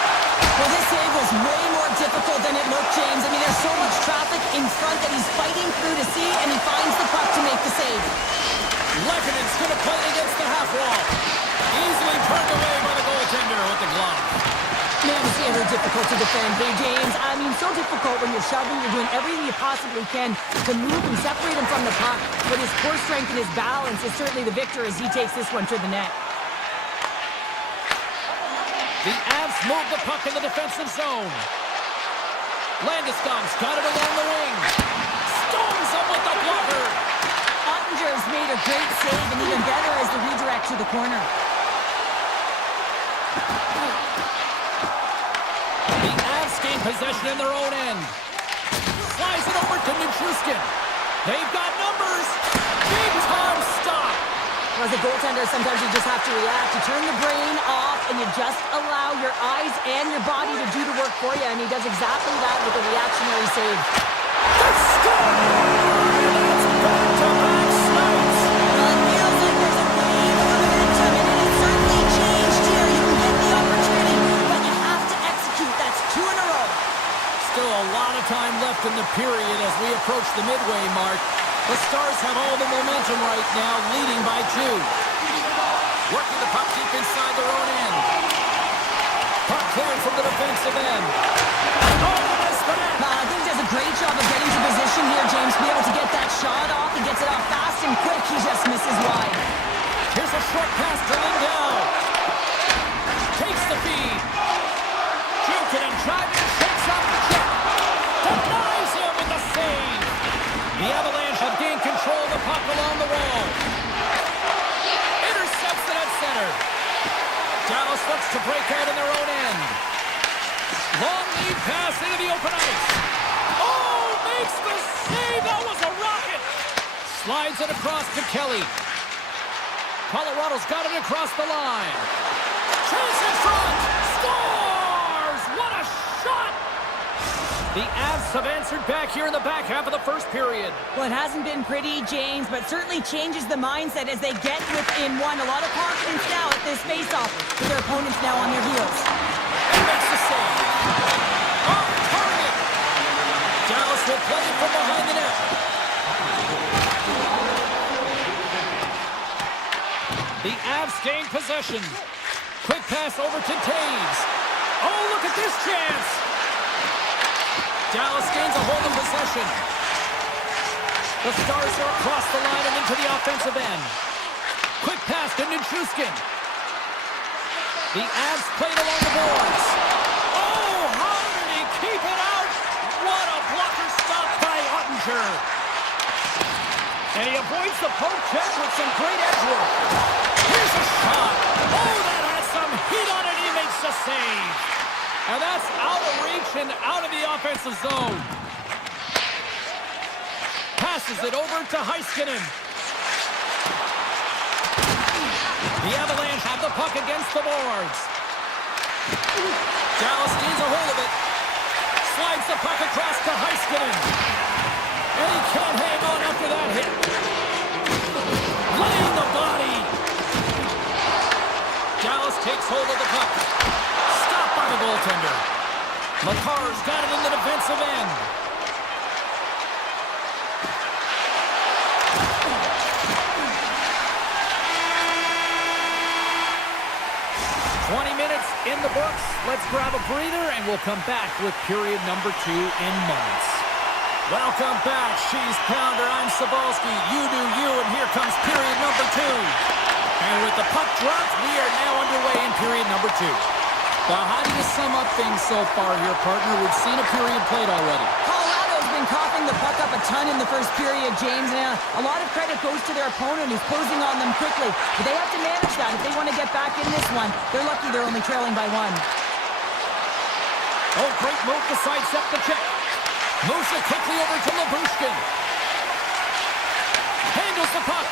Well, this save was way more difficult than it looked, James. I mean, there's so much traffic in front that he's fighting through to see, and he finds the puck to make the save. Lekkonen's going to play it against the half wall. Easily turned away by the goaltender with the glove. Man, it's very difficult to defend, hey, James. I mean, so difficult when you're shoving, you're doing everything you possibly can to move and separate him from the puck. But his core strength and his balance is certainly the victor as he takes this one to the net. The Avs move the puck in the defensive zone. Landeskog's got it along the wing. Stones him with the blocker. Ottinger's made a great save, and even better is the redirect to the corner. The Avs gain possession in their own end. Slides it over to Nichushkin. They've got numbers. Big time stop. As a goaltender, sometimes you just have to react. You turn the brain off, and you just allow your eyes and your body to do the work for you, and he does exactly that with a reactionary save. The score! That's back-to-back snipes. Well, it feels like there's a wave of momentum, and it has certainly changed here. You can get the opportunity, but you have to execute. That's 2 in a row. Still a lot of time left in the period as we approach the midway mark. The Stars have all the momentum right now, leading by 2. Working the puck deep inside their own end. Puck cleared from the defensive end. Oh, missed the net. I think he does a great job of getting to position here, James, to be able to get that shot off. He gets it off fast and quick. He just misses wide. Here's a short pass to Lindell. Takes the feed. Jukin driving, shakes up the check. Denies him with the save. The Avalanche have gained control of the puck along the wall. Intercepts it at center. Dallas looks to break out in their own end. Long lead pass into the open ice. Oh, makes the save. That was a rocket. Slides it across to Kelly. Colorado's got it across the line. Chase in front. Scores! What a shot! The Avs have answered back here in the back half of the first period. Well, it hasn't been pretty, James, but certainly changes the mindset as they get within one. A lot of confidence now at this face-off with their opponents now on their heels. And makes the save. Off target. Dallas will play it from behind the net. The Avs gain possession. Quick pass over to Taves. Oh, look at this chance. Dallas gains a hold of possession. The Stars are across the line and into the offensive end. Quick pass to Nichushkin. The Avs played along the boards. Oh, how did he keep it out? What a blocker stop by Ottinger. And he avoids the poke check with some great edge work. Here's a shot. Oh, that has some heat on it. He makes the save. And that's out of reach and out of the offensive zone. Passes it over to Heiskanen. The Avalanche have the puck against the boards. Dallas gains a hold of it. Slides the puck across to Heiskanen. And he can't hang on after that hit. Laying the body. Dallas takes hold of the puck. Stopped by the goaltender. Makar's got it in the defensive end. In the books. Let's grab a breather and we'll come back with period number 2 in moments. Welcome back, She's Pounder. I'm Sabalski. You do you, and here comes period number 2. And with the puck dropped, we are now underway in period number 2. Well, how do you sum up things so far here, partner? We've seen a period played already. Colorado's been coughing the puck up a ton in the first period, James. And a lot of credit goes to their opponent who's closing on them quickly. But they have to manage that if they want to get back in this one. They're lucky they're only trailing by 1. Oh, great move to sidestep the check. Moves it quickly over to Labushkin. Handles the puck.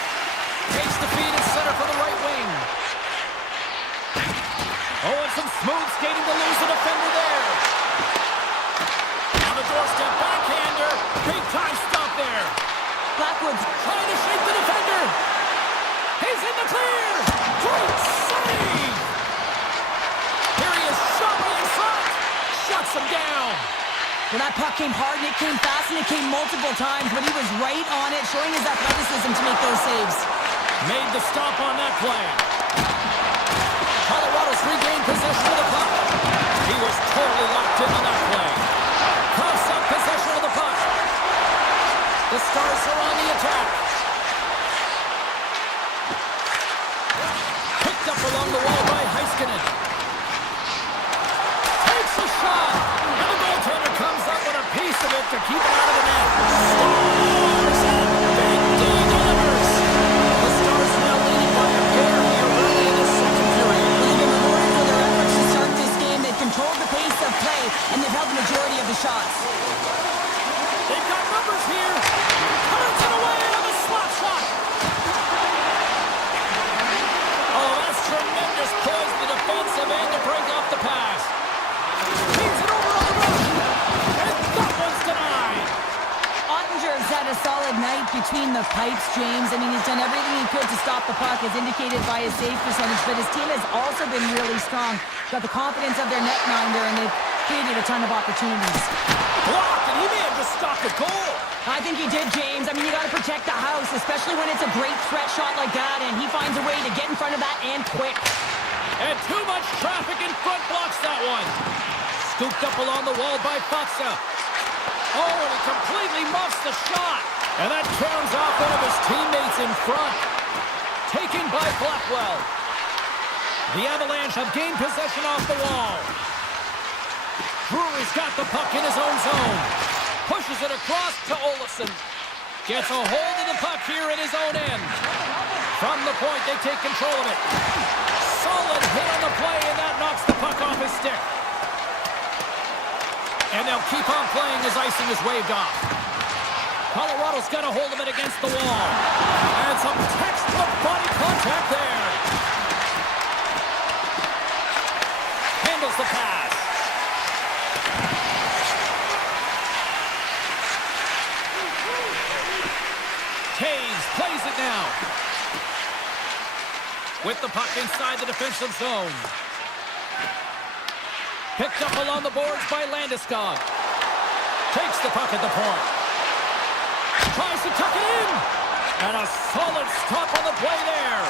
Takes the feed and center for the right wing. Oh, and some smooth skating to lose the defender there. On the doorstep, backhander. Big time stop there. Blackwood's Trying to shake the defender. He's in the clear. Great save. Here he is, sharply in front. Shuts him down. Well, that puck came hard, and it came fast, and it came multiple times, but he was right on it, showing his athleticism to make those saves. Made the stop on that play. Colorado's regained possession of the puck. He was totally locked in on that play. Cuffs up possession of the puck. The Stars are on the attack. Picked up along the wall by Heiskanen. Takes a shot. And the goaltender comes up with a piece of it to keep it out of the net. Stars! Big D delivers. The Stars now leading by a pair here early in the second period. They've been rewarded for their efforts to start this game. They've controlled the pace of play, and they've held the majority of the shots. They've got numbers here. Turns it away on the slot shot. Oh, that's tremendous poise in the defensive end to break off the pass. Keeps it over on the rush. And that one's denied. Ottinger's had a solid night between the pipes, James. I mean, he's done everything he could to stop the puck, as indicated by his save percentage, but his team has also been really strong. Got the confidence of their netminder, and they've created a ton of opportunities. Blocked, and he may have just stopped the goal. I think he did, James. I mean, you got to protect the house, especially when it's a great threat shot like that, and he finds a way to get in front of that and quick. And too much traffic in front blocks that one. Scooped up along the wall by Faksa. Oh, and he completely muffs the shot. And that drowns off one of his teammates in front. Taken by Blackwell. The Avalanche have gained possession off the wall. Brewery's got the puck in his own zone. Pushes it across to Olofsson. Gets a hold of the puck here in his own end. From the point, they take control of it. Solid hit on the play, and that knocks the puck off his stick. And they'll keep on playing as icing is waved off. Colorado's got a hold of it against the wall. And some textbook body contact there. Handles the pass. Taves plays it now. With the puck inside the defensive zone. Picked up along the boards by Landeskog. Takes the puck at the point. Tries to tuck it in. And a solid stop on the play there.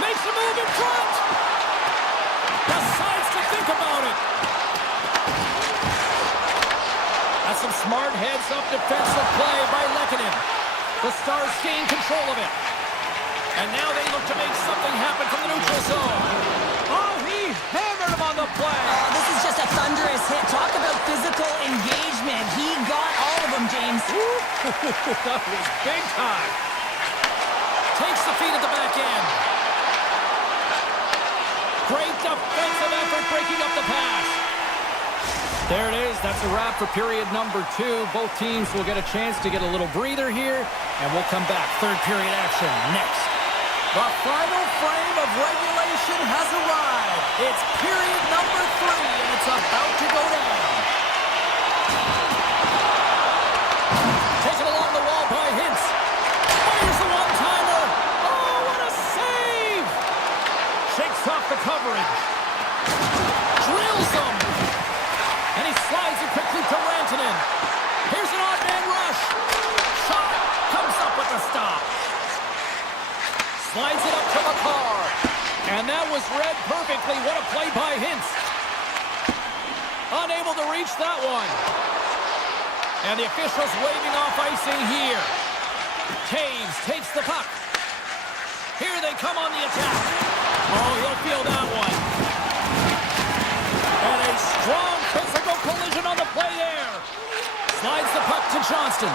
Makes a move in front. Decides to think about it. That's some smart heads-up defensive play by Lehkonen. The Stars gain control of it. And now they look to make something happen from the neutral zone. Oh, he hammered him on the play. Oh, this is just a thunderous hit. Talk about physical engagement. He got all of them, James. That was big time. Takes the feed at the back end. Great defensive effort breaking up the pass. There it is. That's a wrap for period number 2. Both teams will get a chance to get a little breather here, and we'll come back. Third period action next. The final frame of regulation has arrived. It's period number 3, and it's about to go down. Taken along the wall by Hintz. Fires the one-timer. Oh, what a save! Shakes off the coverage. Drills him. And he slides it quickly to Rantanen. Here's an odd man rush. Shot comes up with the stop. Slides it up to McCarr. And that was read perfectly. What a play by Hintz. Unable to reach that one. And the officials waving off icing here. Taves takes the puck. Here they come on the attack. Oh, he'll feel that one. And a strong physical collision on the play there. Slides the puck to Johnston.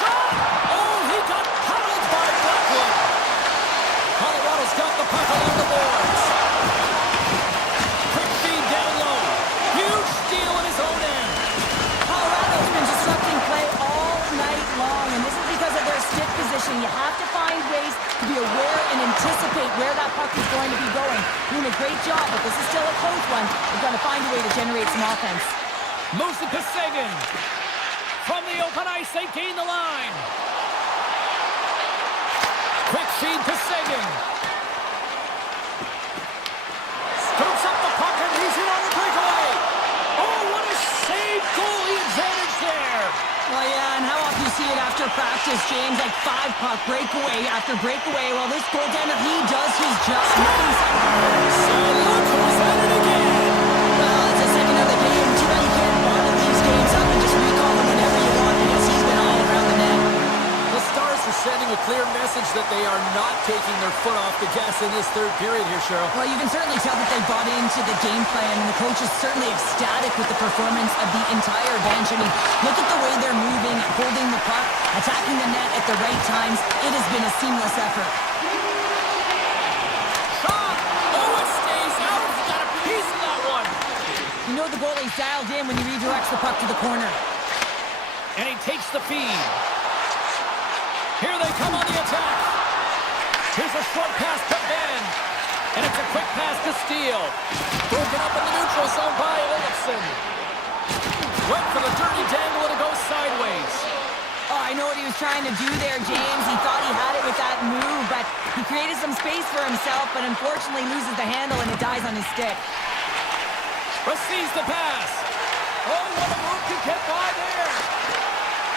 Shot! Oh, he got paddled by Blackwood. Colorado's got the puck along the boards. Quick feed down low. Huge steal in his own end. Colorado's been disrupting play all night long, and this is because of their stick position. You have to find ways to be aware and anticipate where that puck is going to be going. Doing a great job, but this is still a close one. They've got to find a way to generate some offense. Musa Kasegan. From the open ice, they gain the line. Quick feed to Sagan. Scoops up the puck and he's in on the breakaway. Oh, what a save! Goalie advantage there. Well, yeah, and how often you see it after practice, James, like 5-puck breakaway after breakaway. Well, this goaltender, he does his job. So look who's at it again. Well, it's the second of the game. You know, you can't bottle these games up and just recall them whenever you want because he's been all around the net. The Stars are sending a clear message that they are not taking their foot off the gas in this third period here, Cheryl. Well, you can certainly tell that they bought into the game plan, and the coach is certainly ecstatic with the performance of the entire bench. I mean, look at the way they're moving, holding the puck, attacking the net at the right times. It has been a seamless effort. Shot! Oh, it stays out. He's got a piece of that one. You know the goalie's dialed in when he redirects the puck to the corner. And he takes the feed. Here they come on the attack. Here's a short pass to Ben. And it's a quick pass to Steele. Broken up in the neutral zone by Olofsson. Went for the dirty dangle and it goes sideways. Oh, I know what he was trying to do there, James. He thought he had it with that move, but he created some space for himself, but unfortunately loses the handle and it dies on his stick. Receives the pass. Oh, what a move to get by there.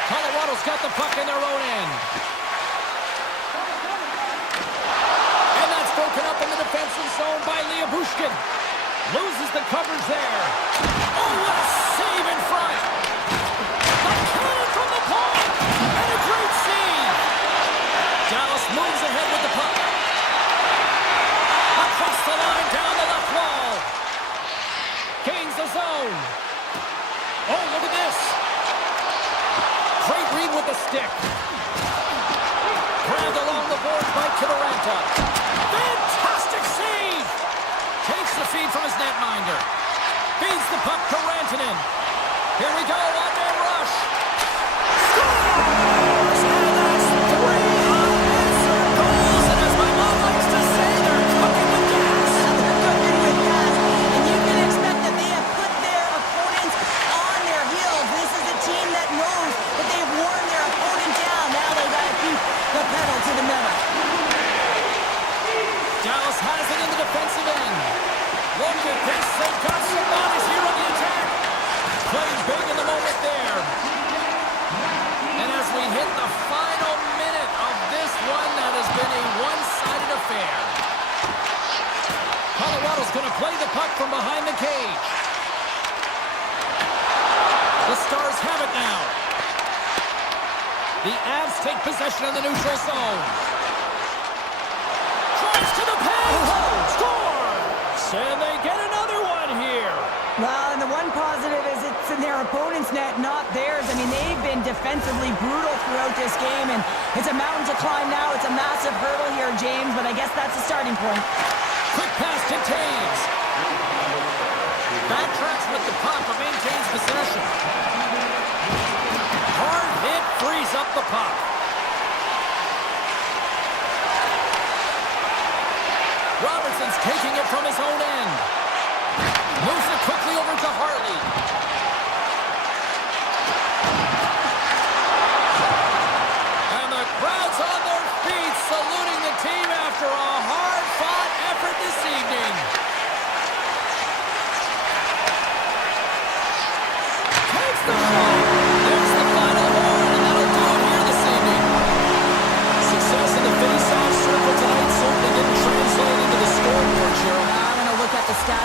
Colorado's got the puck in their own end. And that's broken up in the defensive zone by Liabushkin. Loses the coverage there. Oh, what a save in front. The cannon from the point. And a great save. Dallas moves ahead with the puck. Across the line, down the left wall. Gains the zone. Oh, look at this. Great read with the stick. Grabbed along the boards by Kiviranta. Fantastic save! Takes the feed from his netminder. Feeds the puck to Rantanen. Here we go, one-man rush. Scores! And that's 3 unanswered goals. And as my mom likes to say, they're cooking with gas. They're cooking with gas. And you can expect that they have put their opponents on their heels. This is a team that knows that they've worn their opponent down. Now they've got to keep the pedal to the metal. Dallas has it in the defensive end. Look at this. They've got some bodies here on the attack. Playing big in the moment there. And as we hit the final minute of this one, that has been a one-sided affair. Colorado's going to play the puck from behind the cage. The Stars have it now. The Avs take possession of the neutral zone. Drives to the paint. Scores! And they get another one here. Well, and the one positive is it's in their opponent's net, not theirs. I mean, they've been defensively brutal throughout this game, and it's a mountain to climb now. It's a massive hurdle here, James, but I guess that's the starting point. Quick pass to Taves. Backtracks with the puck, but maintains possession. Hard hit, frees up the puck. Robertson's taking it from his own end. Moves it quickly over to Harley. And the crowd's on their feet, saluting the team after a hard-fought effort this evening. Takes the shot. There's the final horn, and that'll do it here this evening. Success in the face-off circle tonight certainly didn't translate into the scoreboard, Cheryl. I'm going to look at the stats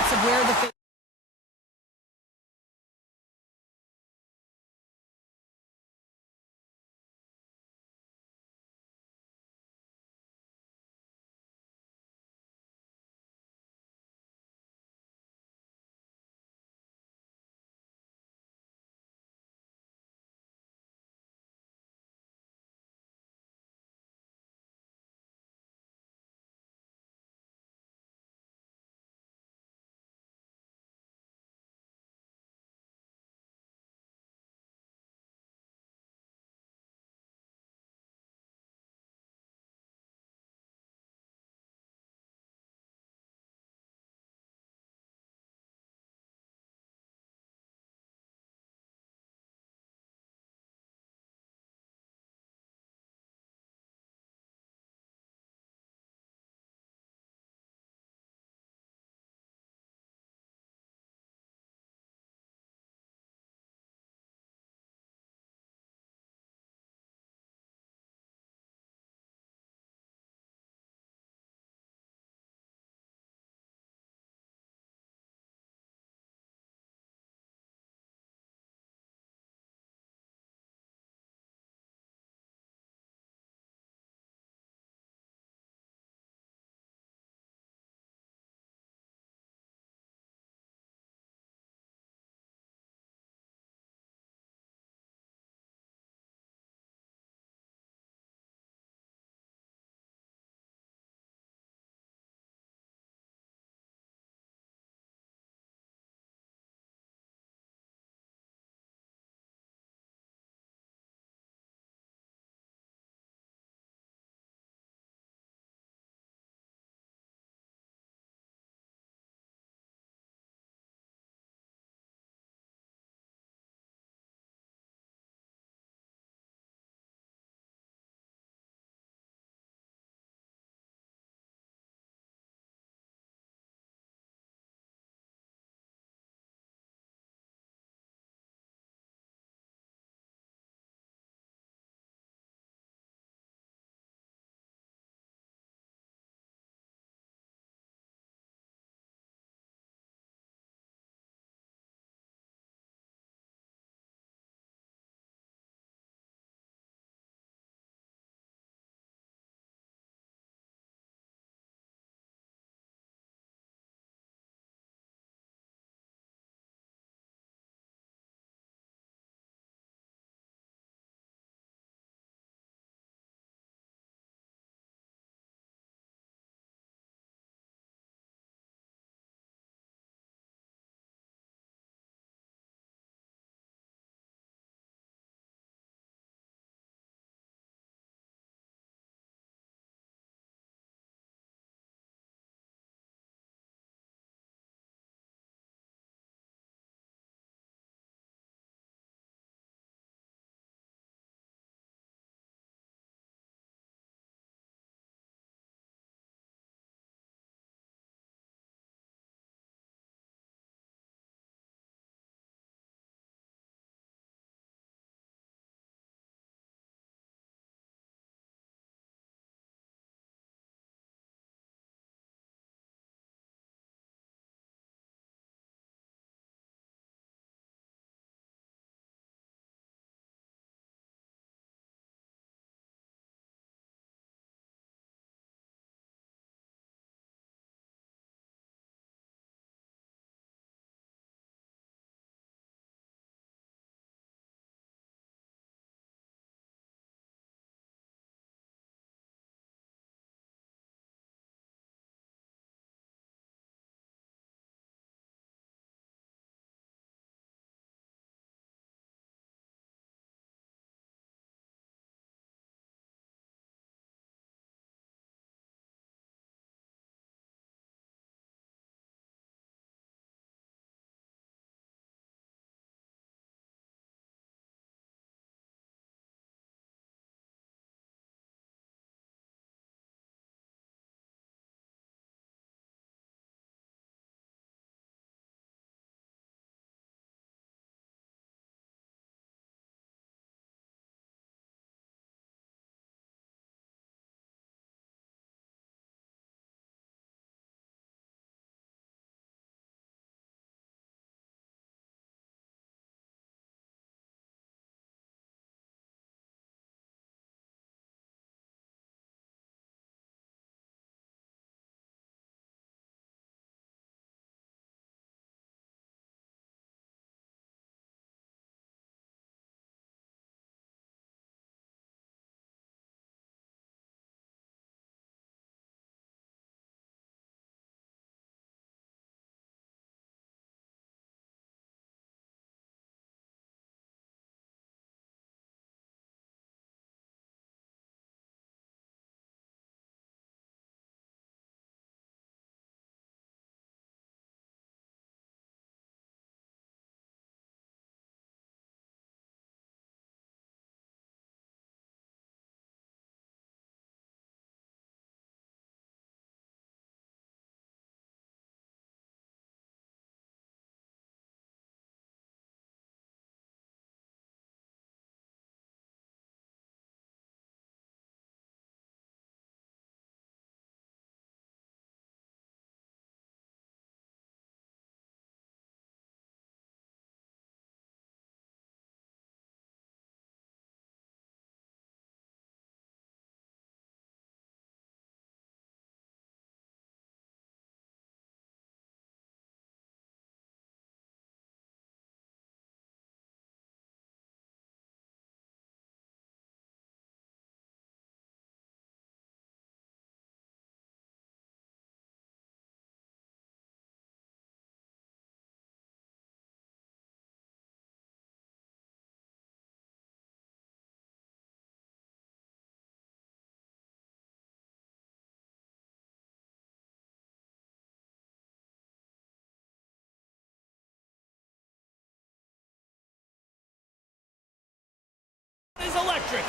electric.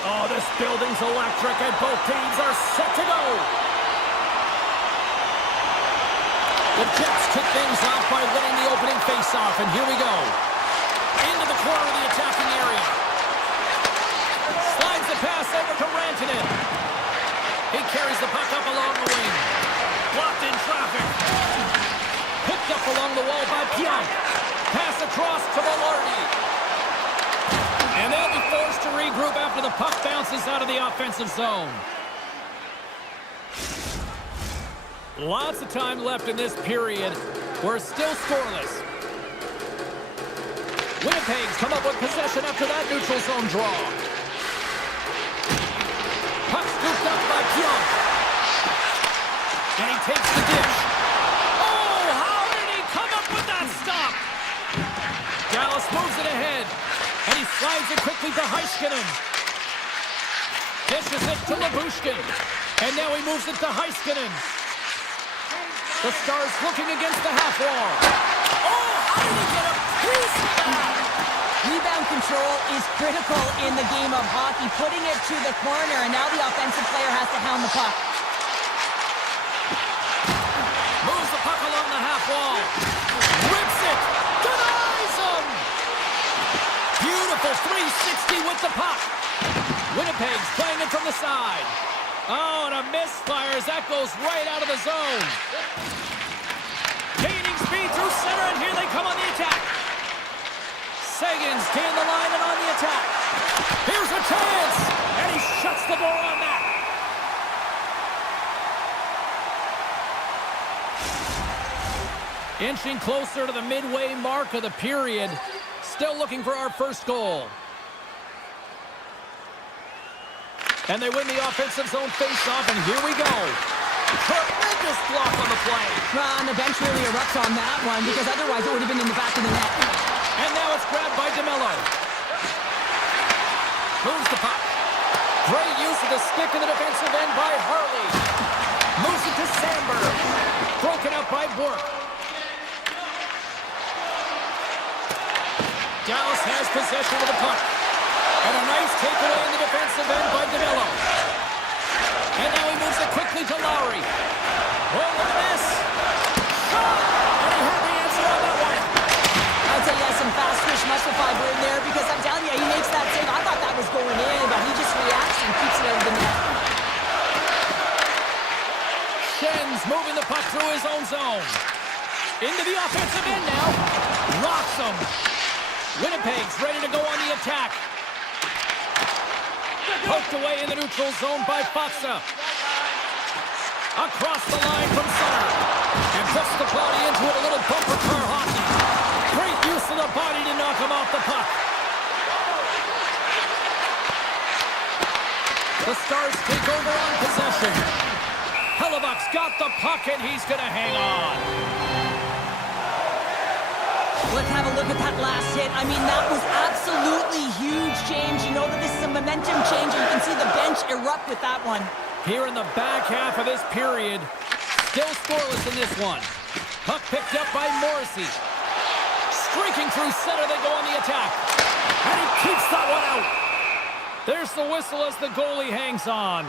Oh, this building's electric, and both teams are set to go. The Jets kick things off by winning the opening faceoff, and here we go. Into the corner of the attacking area. Slides the pass over to Rantanen. He carries the puck up along the wing. Blocked in traffic. Picked up along the wall by Pionk. Pass across to Velarde. And they'll be forced to regroup after the puck bounces out of the offensive zone. Lots of time left in this period. We're still scoreless. Winnipeg's come up with possession after that neutral zone draw. Puck scooped up by Pionk. And he takes the dish. Oh, how did he come up with that stop? Dallas moves it ahead. And he slides it quickly to Heiskanen. Dishes it to Labushkin. And now he moves it to Heiskanen. The Stars looking against the half wall. Oh, how did he get a piece of that? Rebound control is critical in the game of hockey. Putting it to the corner, and now the offensive player has to hound the puck. Moves the puck along the half wall. Rips it. Denies him. Beautiful 360 with the puck. Winnipeg's playing it from the side. Oh, and a misfire as that goes right out of the zone. Gaining speed through center, and here they come on the attack. Sagan's gained the line and on the attack. Here's a chance, and he shuts the door on that. Inching closer to the midway mark of the period. Still looking for our first goal. And they win the offensive zone face-off, and here we go. Tremendous block on the play. And the bench really erupts on that one, because otherwise it would have been in the back of the net. And now it's grabbed by DeMello. Moves the puck. Great use of the stick in the defensive end by Harley. Moves it to Sandberg. Broken up by Bourque. Dallas has possession of the puck. And a nice takeaway in the defensive end by DeMello. And now he moves it quickly to Lowry. Oh, look at this. Shot! And he had the answer on that one. I'd say he has some fast twitch muscle fiber in there, because I'm telling you, he makes that save. I thought that was going in, but he just reacts and keeps it out of the net. Schen's moving the puck through his own zone. Into the offensive end now. Rocks him. Winnipeg's ready to go on the attack. Poked away in the neutral zone by Faksa. Across the line from center. And puts the body into it, a little bumper car hockey. Great use of the body to knock him off the puck. The Stars take over on possession. Hellebuck's got the puck, and he's going to hang on. Let's have a look at that last hit. I mean, that was absolutely huge, James. You know that this is a momentum change, and you can see the bench erupt with that one. Here in the back half of this period, still scoreless in this one. Puck picked up by Morrissey. Streaking through center, they go on the attack. And he keeps that one out. There's the whistle as the goalie hangs on.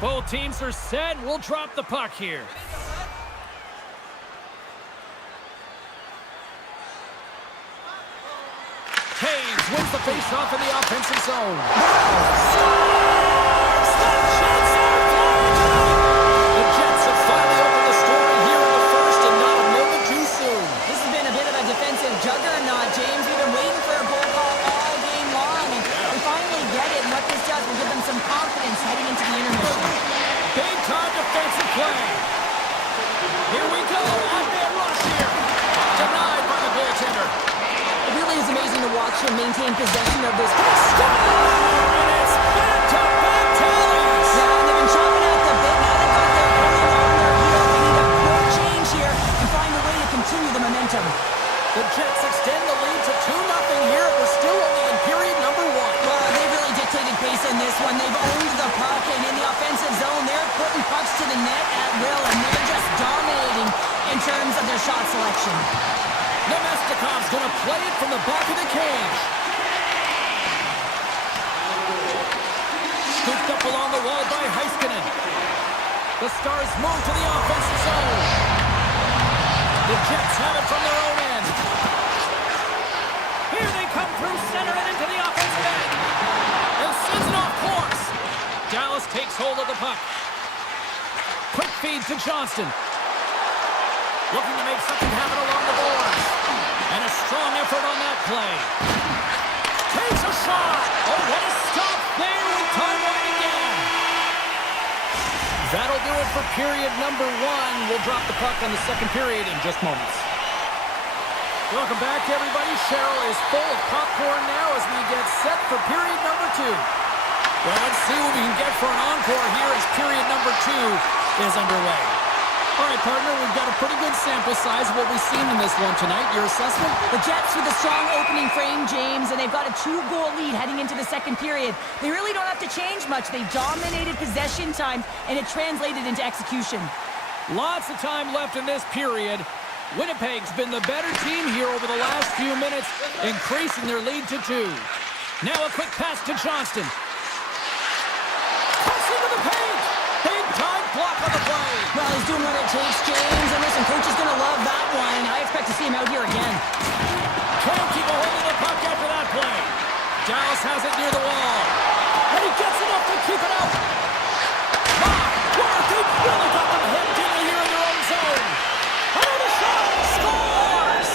Both teams are set. We'll drop the puck here. Hayes wins the face-off in the offensive zone. Scores! The Jets are flying! The Jets have finally opened the scoring here in the first, and not a moment too soon. This has been a bit of a defensive juggernaut, James. We've been waiting for a goal call all game long, and we finally get it, and what this does will give them some confidence heading into the intermission. Big-time defensive play. Here we go. On-man rush here. Denied by the goaltender. It really is amazing to watch him maintain possession of this. And it's back-to-back tallies. Yeah, and they've been chopping out the bit. Now they've got their goalie on their heels. They need a quick change here and find a way to continue the momentum. The Jets extend the lead to 2-0 here. We're still only in period number 1. Well, they really dictated pace in this one. They've owned the puck, and in the offensive zone, they're putting pucks to the net at will, and they're just dominating in terms of their shot selection. Nemestikov's going to play it from the back of the cage. The Stars move to the offensive zone. The Jets have it from their own end. Here they come through center and into the offensive end. And sends it off course. Dallas takes hold of the puck. Quick feed to Johnston. Looking to make something happen along the boards. And a strong effort on that play. Takes a shot. Oh, what a stop there with time winding down. That'll do it for period number 1. We'll drop the puck on the second period in just moments. Welcome back, everybody. Cheryl is full of popcorn now as we get set for period number 2. Well, let's see what we can get for an encore here as period number 2 is underway. All right, partner, we've got a pretty good sample size of what we've seen in this one tonight. Your assessment? The Jets with a strong opening frame, James, and they've got a 2-goal lead heading into the second period. They really don't have to change much. They dominated possession time, and it translated into execution. Lots of time left in this period. Winnipeg's been the better team here over the last few minutes, increasing their lead to 2. Now a quick pass to Johnston. Cuts into the paint! Big time block on the play! Well, he's doing what it takes, James, and listen, coach is going to love that one. I expect to see him out here again. Can't keep a hold of the puck after that play. Dallas has it near the wall. And he gets enough to keep it out. My word, they really got them hemmed in here in their own zone. Another shot! Scores!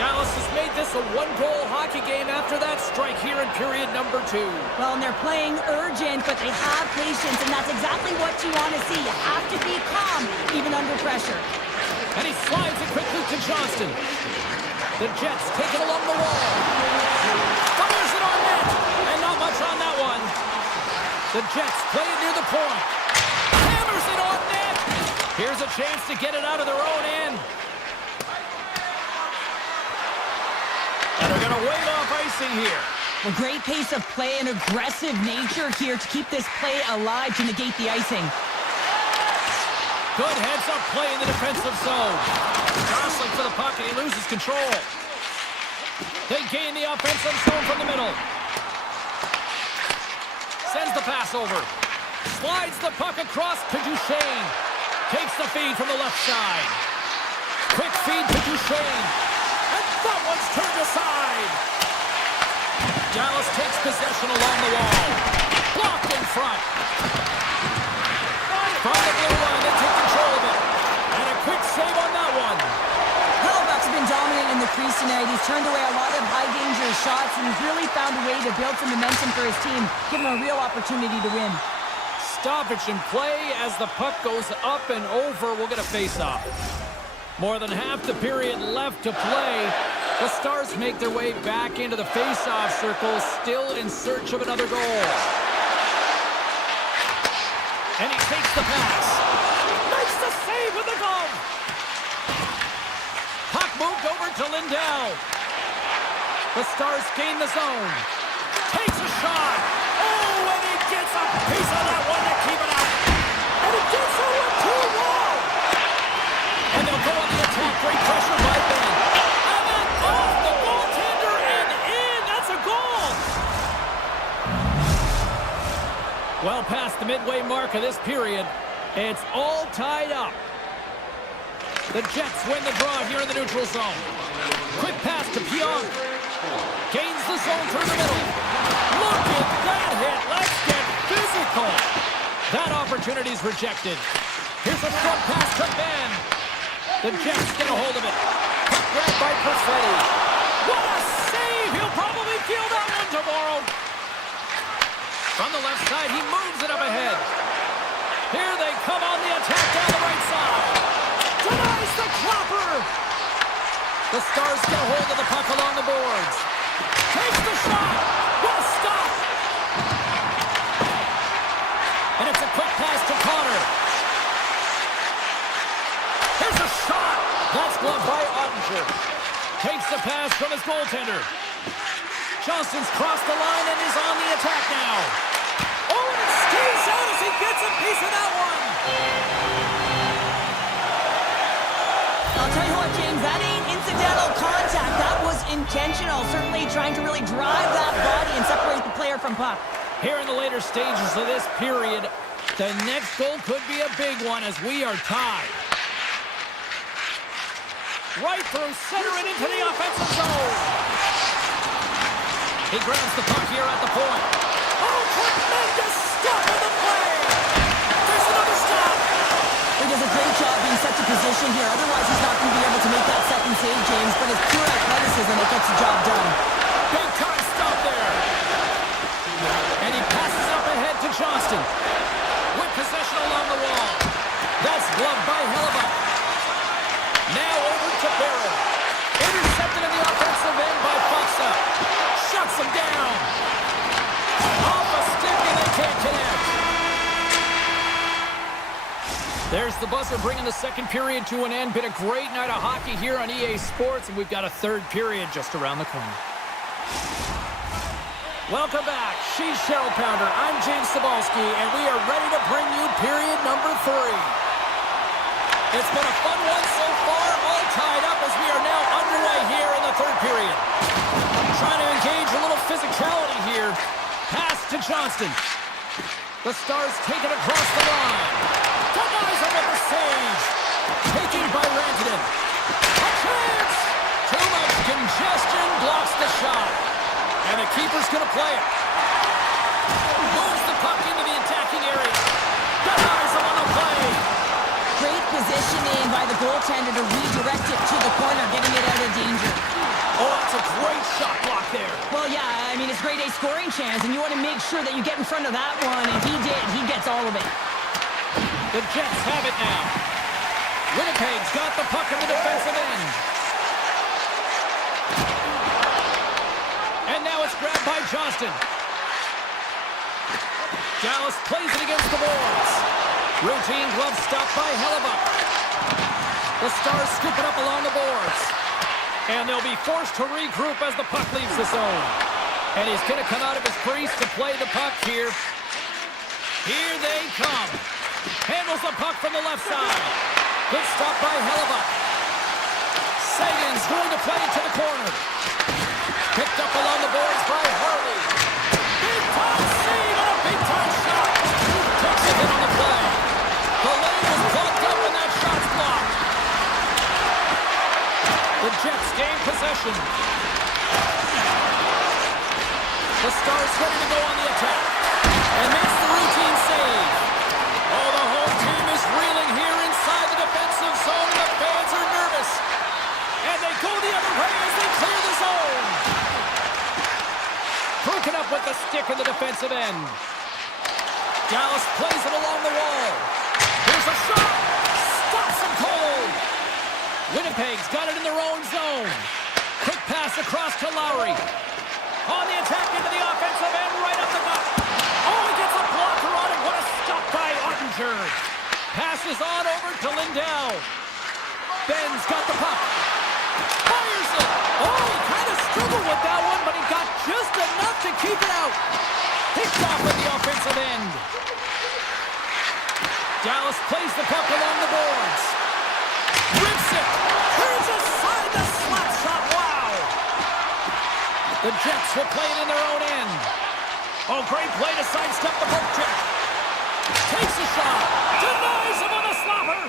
Dallas has made this a 1-goal hockey game after that strike here in period number 2. Well, and they're playing urgent, but they have patience, and that's exactly what you want to see. You have to be calm, even under pressure. And he slides it quickly to Johnston. The Jets take it along the wall. Fires it on net, and not much on that one. The Jets play it near the point. Hammers it on net. Here's a chance to get it out of their own end. And they're going to wave off icing here. A great pace of play and aggressive nature here to keep this play alive to negate the icing. Good heads-up play in the defensive zone. Jostling for the puck, and he loses control. They gain the offensive zone from the middle. Sends the pass over. Slides the puck across to Duchesne. Takes the feed from the left side. Quick feed to Duchesne. And that one's turned aside. Dallas takes possession along the wall. Blocked in front. From the blue line, they take control of it. And a quick save on that one. Halifax has been dominant in the crease tonight. He's turned away a lot of high-danger shots, and he's really found a way to build some momentum for his team, give him a real opportunity to win. Stoppage in play as the puck goes up and over. We'll get a face-off. More than half the period left to play. The Stars make their way back into the face-off circle, still in search of another goal. And he takes the pass. Makes the save with the glove. Puck moved over to Lindell. The Stars gain the zone. Takes a shot. Oh, and he gets a piece of that one to keep it out. And he gets over 2-1. And they'll go on the attack. Great pressure by Ben. And then off the goaltender and in. That's a goal. Well past the midway mark of this period, it's all tied up. The Jets win the draw here in the neutral zone. Quick pass to Pionk. Gains the zone through the middle. Look at that hit. Let's get physical. That opportunity's rejected. Here's a front pass to Ben. The Jets get a hold of it. Puck grabbed by Perfetti. What a save! He'll probably feel that one tomorrow. From the left side, he moves it up ahead. Here they come on the attack down the right side. Denies the clopper. The Stars get a hold of the puck along the boards. Takes the shot. What a stop. And it's a quick pass to Connor. Here's a shot. That's gloved by Ottinger. Takes the pass from his goaltender. Johnston's crossed the line and is on the attack now. Oh, and it stays out as he gets a piece of that one. I'll tell you what, James, that ain't incidental contact. That was intentional, certainly trying to really drive that body and separate the player from puck. Here in the later stages of this period, The next goal could be a big one as we are tied. Right through center and into the offensive zone. He grabs the puck here at the point. Oh, tremendous stop of the play. There's another stop. He does a great job being such a position here. Otherwise, he's not going to be able to make that second save, James. But it's pure athleticism that gets the job done. Big time stop there. And he passes it up ahead to Johnston. With possession along the wall. That's gloved by Hellebuck. Now over to Barron. Intercepted in the offensive end by Foxa. Shuts him down. Off a stick and they can't connect. There's the buzzer bringing the second period to an end. Been a great night of hockey here on EA Sports, and we've got a third period just around the corner. Welcome back. She's Cheryl Pounder. I'm James Cybulski, and we are ready to bring you period number 3. It's been a fun one so far, all tied up as we are now underway here in the third period. Trying to engage a little physicality here. Pass to Johnston. The Stars take it across the line. Denies him with the save. Taken by Rantanen. A chance! Too much congestion blocks the shot. And the keeper's going to play it. Moves the puck into the attacking area. Denies him on the play. Great positioning by the goaltender to redirect it to the corner, getting it out of danger. Oh, that's a great shot block there. Well, yeah, I mean, it's grade A scoring chance, and you want to make sure that you get in front of that one, and he did. He gets all of it. The Jets have it now. Winnipeg's got the puck in the defensive end. And now it's grabbed by Johnston. Dallas plays it against the boards. Routine glove stop by Hellebuck. The Stars scoop it up along the boards. And they'll be forced to regroup as the puck leaves the zone. And he's going to come out of his crease to play the puck here. Here they come. Handles the puck from the left side. Good stop by Hellebuck. Sagan's going to play it to the corner. Picked up along the boards by Harley. Big time save and a big time shot. Takes a hit on the play. The lane was plugged up and that shot's blocked. The Jets gain possession. The Stars ready to go on the attack. And makes the routine save. Oh, the home team is reeling here inside the defensive zone. The fans are nervous. And they go the other way as they clear the zone. Broken up with the stick in the defensive end. Dallas plays it along the wall. Here's a shot. Stops him cold. Winnipeg's got it in their own zone. Quick pass across to Lowry. On the attack into the offensive end, right up the gut. Oh, he gets a blocker on him. What a stop by Ottinger. Passes on over to Lindell. Ben's got the puck. Fires it. Oh, he kind of struggled with that one, but he got just enough to keep it out. Picked off at the offensive end. Dallas plays the puck along the boards. Rips it. Turns aside the slap shot. Wow. The Jets will play it in their own end. Oh, great play to sidestep the poke check. Takes a shot. Denies him on the slapper.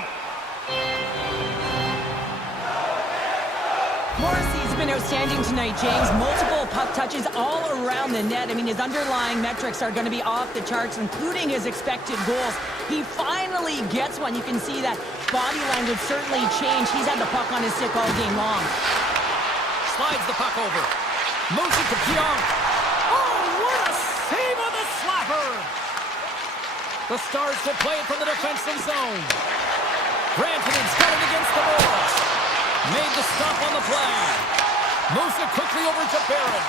Morrissey's been outstanding tonight, James. Multiple puck touches all around the net. I mean, his underlying metrics are going to be off the charts, including his expected goals. He finally gets one. You can see that body language certainly changed. He's had the puck on his stick all game long. Slides the puck over. Moves it to Pionk. Oh, what a save on the slapper! The Stars will play it from the defensive zone. Rantanen's got it against the boards. Made the stop on the play. Moves it quickly over to Barron.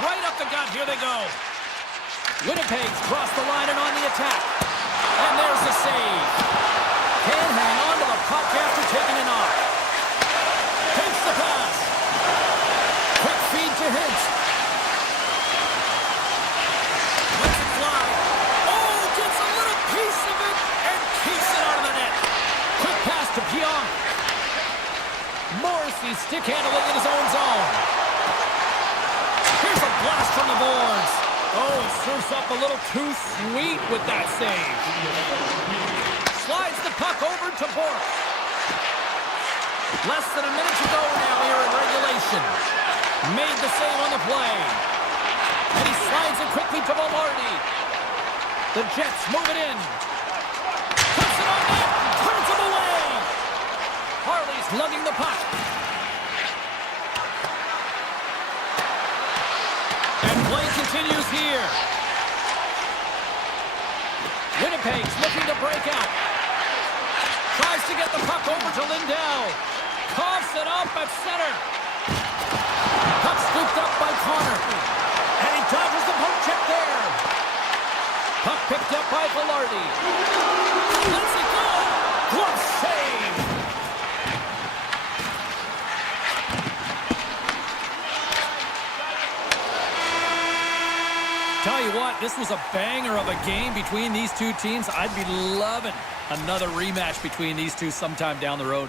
Right up the gut, here they go. Winnipeg's crossed the line and on the attack. And there's the save. Can't hang on to the puck after taking it off. Takes the pass. Quick feed to Hintz. Lets it fly. Oh, gets a little piece of it and keeps it out of the net. Quick pass to Pionk. Morrissey stick handling in his own zone. Here's a blast from the boards. Oh, it serves up a little too sweet with that save. Slides the puck over to Bork. Less than a minute to go now here in regulation. Made the save on the play. And he slides it quickly to Velarde. The Jets move it in. Puts it on net. Turns him away. Harley's lugging the puck. And play continues here. Winnipeg's looking to break out. Tries to get the puck over to Lindell. Coughs it up at center. Puck scooped up by Connor. And he dodges the poke check there. Puck picked up by Velarde. Lets it go. Glove save. Tell you what, this was a banger of a game between these two teams. I'd be loving another rematch between these two sometime down the road.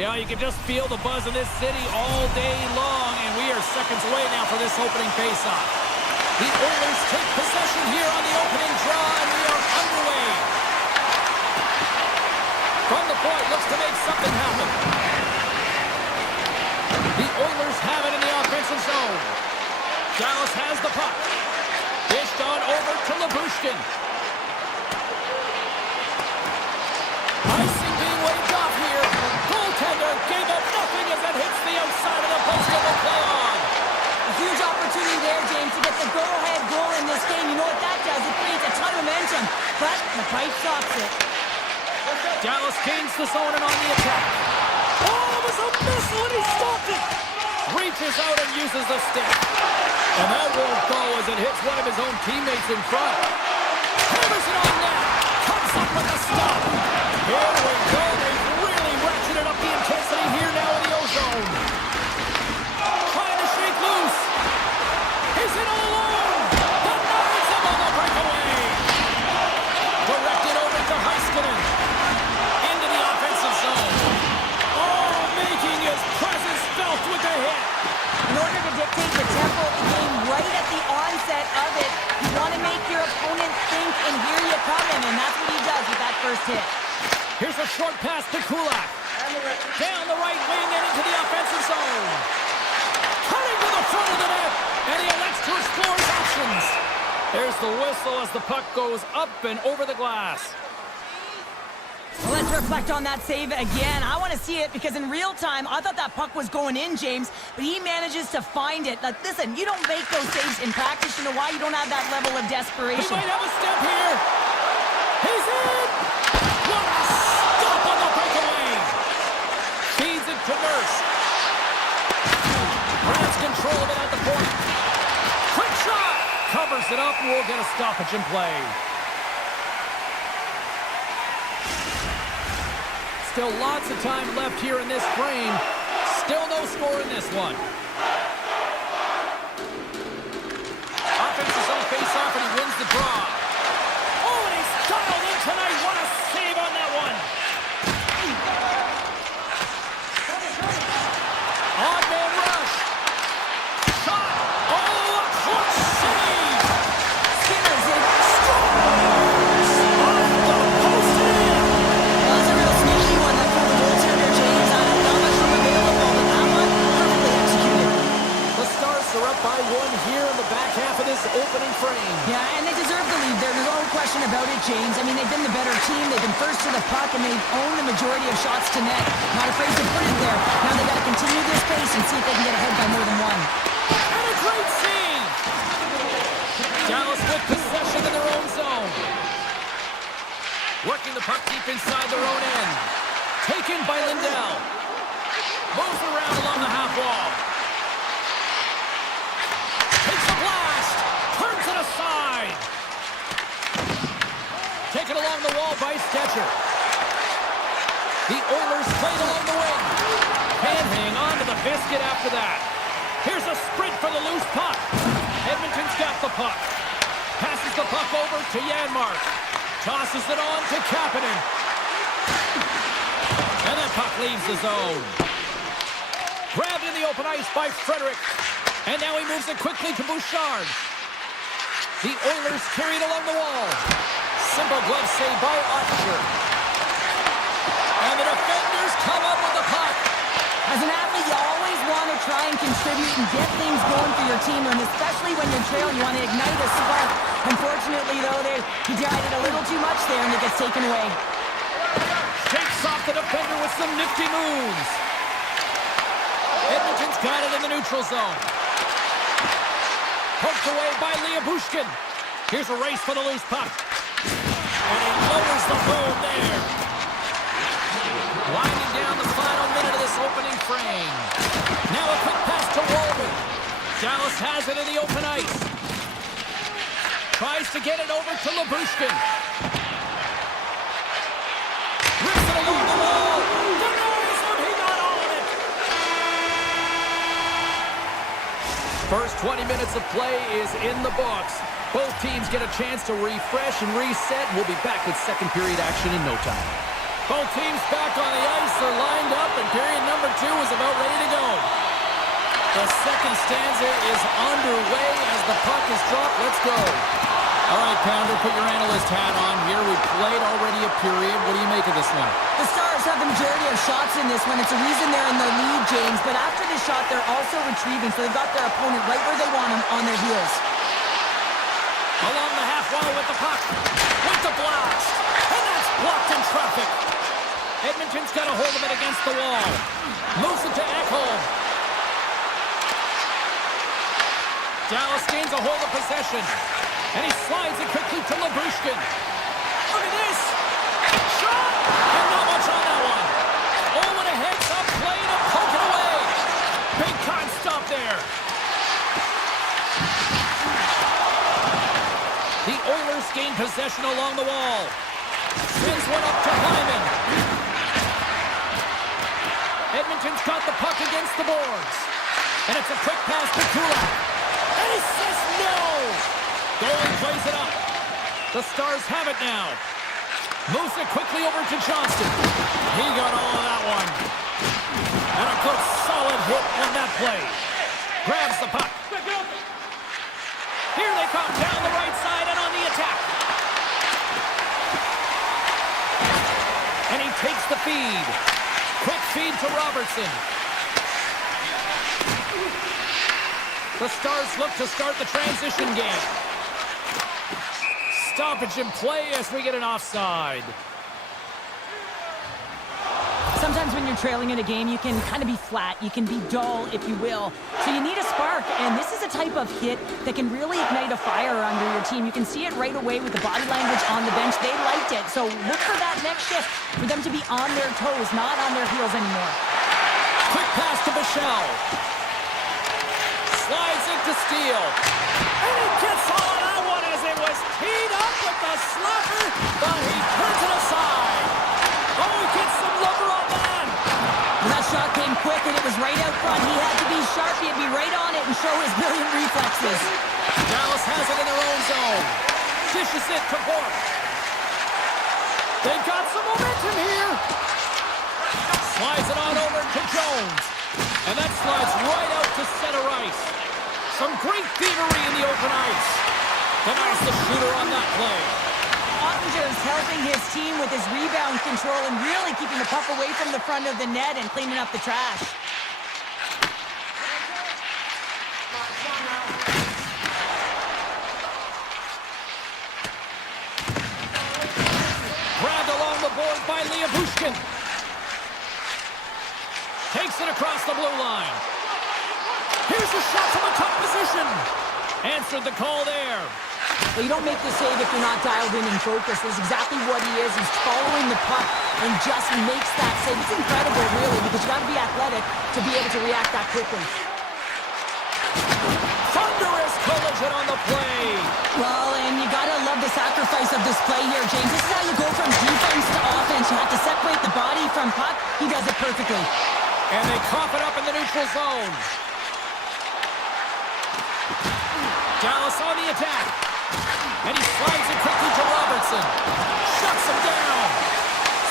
Yeah, you can just feel the buzz in this city all day long, and we are seconds away now for this opening faceoff. The Oilers take possession here on the opening draw, and we are underway. From the point, looks to make something happen. The Oilers have it in the offensive zone. Dallas has the puck. Dished on over to Lyubushkin. Icing being waved off here. Goaltender gave up nothing as it hits the outside of the post and will play on. A huge opportunity there, James, to get the go-ahead goal in this game. You know what that does? It creates a ton of momentum, but the pipe stops it. Dallas gains the zone and on the attack. Oh, it was a missile and he stopped it. Reaches out and uses the stick. And that won't go as it hits one of his own teammates in front. Hammers it on net. Comes up with a stop. Here we go. They've really ratcheted up the intensity here now in the O-zone. Trying to shake loose. He's in all alone. The Knights have on the breakaway. Directed over to Heiskanen. Into the offensive zone. Oh, making his presence felt with the hit. In order to dictate the tempo of the game right at the onset of it, you want to make your opponent think, and here you come in, and that's what he does with that first hit. Here's a short pass to Kulak. Down the right wing and into the offensive zone. Cutting to the front of the net, and he elects to explore his options. There's the whistle as the puck goes up and over the glass. Let's reflect on that save again. I want to see it because in real time, I thought that puck was going in, James, but he manages to find it. Like, listen, you don't make those saves in practice. You know why? You don't have that level of desperation. He might have a step here. He's in. What a stop on the breakaway. Feeds it to Nurse. Grabs control of it at the point. Quick shot. Covers it up and we'll get a stoppage in play. Still lots of time left here in this frame. Still no score in this one. Offense is on face-off and he wins the draw. Oh, and he's dialed in tonight. What a save on that one. Odd man rush. Shot. Oh, a clutch save. Skinner's in. Strong. Off the post in. Well, that's a real sneaky one. That from the goaltender, James. Not much room available, but that one perfectly executed. The Stars are up by one here in the back half of this opening frame. Yeah, and they deserve the lead there. There's no question about it, James. I mean, they've been the better team. They've been first to the puck, and they've owned the majority of shots to net. Not afraid to put it there. Now they've got to continue this pace and see if they can get ahead by more than one. And a great save! Dallas with possession in their own zone. Working the puck deep inside their own end. Taken by Lindell. Moves around along the half wall. Takes a blast. Turns it aside. Taken along the wall by Stetcher. The Oilers played along the wing. Can't hang on to the biscuit after that. Here's a sprint for the loose puck. Edmonton's got the puck. Passes the puck over to Janmark. Tosses it on to Kapanen. And that puck leaves the zone. Grabbed in the open ice by Frederick. And now he moves it quickly to Bouchard. The Oilers carried along the wall. Simple glove save by Ottinger. And the defenders come up with the puck. As an athlete, you always want to try and contribute and get things going for your team, and especially when you're trailing, you want to ignite a spark. Unfortunately, though, he tried it a little too much there, and it gets taken away. Shakes off the defender with some nifty moves. Edmonton's got it in the neutral zone. Poked away by Lyubushkin. Here's a race for the loose puck. And he lowers the boom there. Winding down the final minute of this opening frame. Now a quick pass to Walden. Dallas has it in the open ice. Tries to get it over to Lyubushkin. Rips it along the wall. Denies him. He got all of it. First 20 minutes of play is in the books. Both teams get a chance to refresh and reset. We'll be back with second period action in no time. Both teams back on the ice. They're lined up, and period number 2 is about ready to go. The second stanza is underway as the puck is dropped. Let's go. All right, Pounder, put your analyst hat on here. We've played already a period. What do you make of this one? The Stars have the majority of shots in this one. It's a reason they're in the lead, James. But after this shot, they're also retrieving, so they've got their opponent right where they want him, on their heels. Along the half wall with the puck. With the blast. And that's blocked in traffic. Edmonton's got a hold of it against the wall. Moves it to Ekholm. Dallas gains a hold of possession. And he slides it quickly to Labushkin. Look at this. Shot! And not much on that one. Oh, and a heads-up play to poke it away. Big time stop there. The Oilers gain possession along the wall. Sends one up to Hyman. Edmonton's got the puck against the boards. And it's a quick pass to Kulak. And he says no! Goalie plays it up. The Stars have it now. Moves it quickly over to Johnston. He got all of that one. And a good solid hit on that play. Grabs the puck. Here they come down the right side and on the attack. And he takes the feed. Quick feed to Robertson. The Stars look to start the transition game. Stoppage in play as we get an offside. Sometimes when you're trailing in a game, you can kind of be flat. You can be dull, if you will. So you need a spark, and this is a type of hit that can really ignite a fire under your team. You can see it right away with the body language on the bench. They liked it. So look for that next shift, for them to be on their toes, not on their heels anymore. Quick pass to Bichelle. Slides into Steele. And he gets all of that one as it was teed up with the slapper, but he turns it aside. Oh, he gets some lumber on that. Well, that shot came quick, and it was right out front. He had to be sharp. He had to be right on it and show his brilliant reflexes. Dallas has it in their own zone. Dishes it to Bork. They've got some momentum here. Slides it on over to Jones. And that slides right out to center ice. Some great thievery in the open ice. Denies the shooter on that play. Ottinger's helping his team with his rebound control and really keeping the puck away from the front of the net and cleaning up the trash. Grabbed along the board by Bushkin. Takes it across the blue line. Here's a shot from a top position. Answered the call there. Well, you don't make the save if you're not dialed in and focused. That's exactly what he is. He's following the puck and just makes that save. It's incredible, really, because you got to be athletic to be able to react that quickly. Thunderous collision on the play. Well, and you got to love the sacrifice of this play here, James. This is how you go from defense to offense. You have to separate the body from puck. He does it perfectly. And they cough it up in the neutral zone. Dallas on the attack. And he slides it quickly to Robertson. Shuts him down.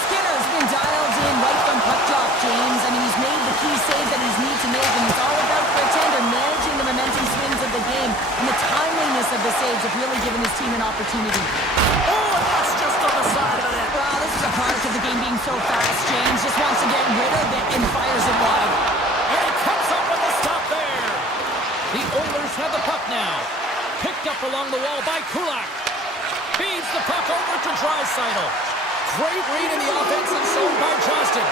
Skinner's been dialed in right from puck drop, James. I mean, he's made the key saves that he's needs to make, and it's all about pretender managing the momentum swings of the game. And the timeliness of the saves have really given his team an opportunity. Oh, and that's just on the side of the net. Well, this is a product of the game being so fast. James just wants to get rid of it and fires it wide. And he comes up with a stop there. The Oilers have the puck now. Picked up along the wall by Kulak. Feeds the puck over to Draisaitl. Great read in the offensive zone by Johnston.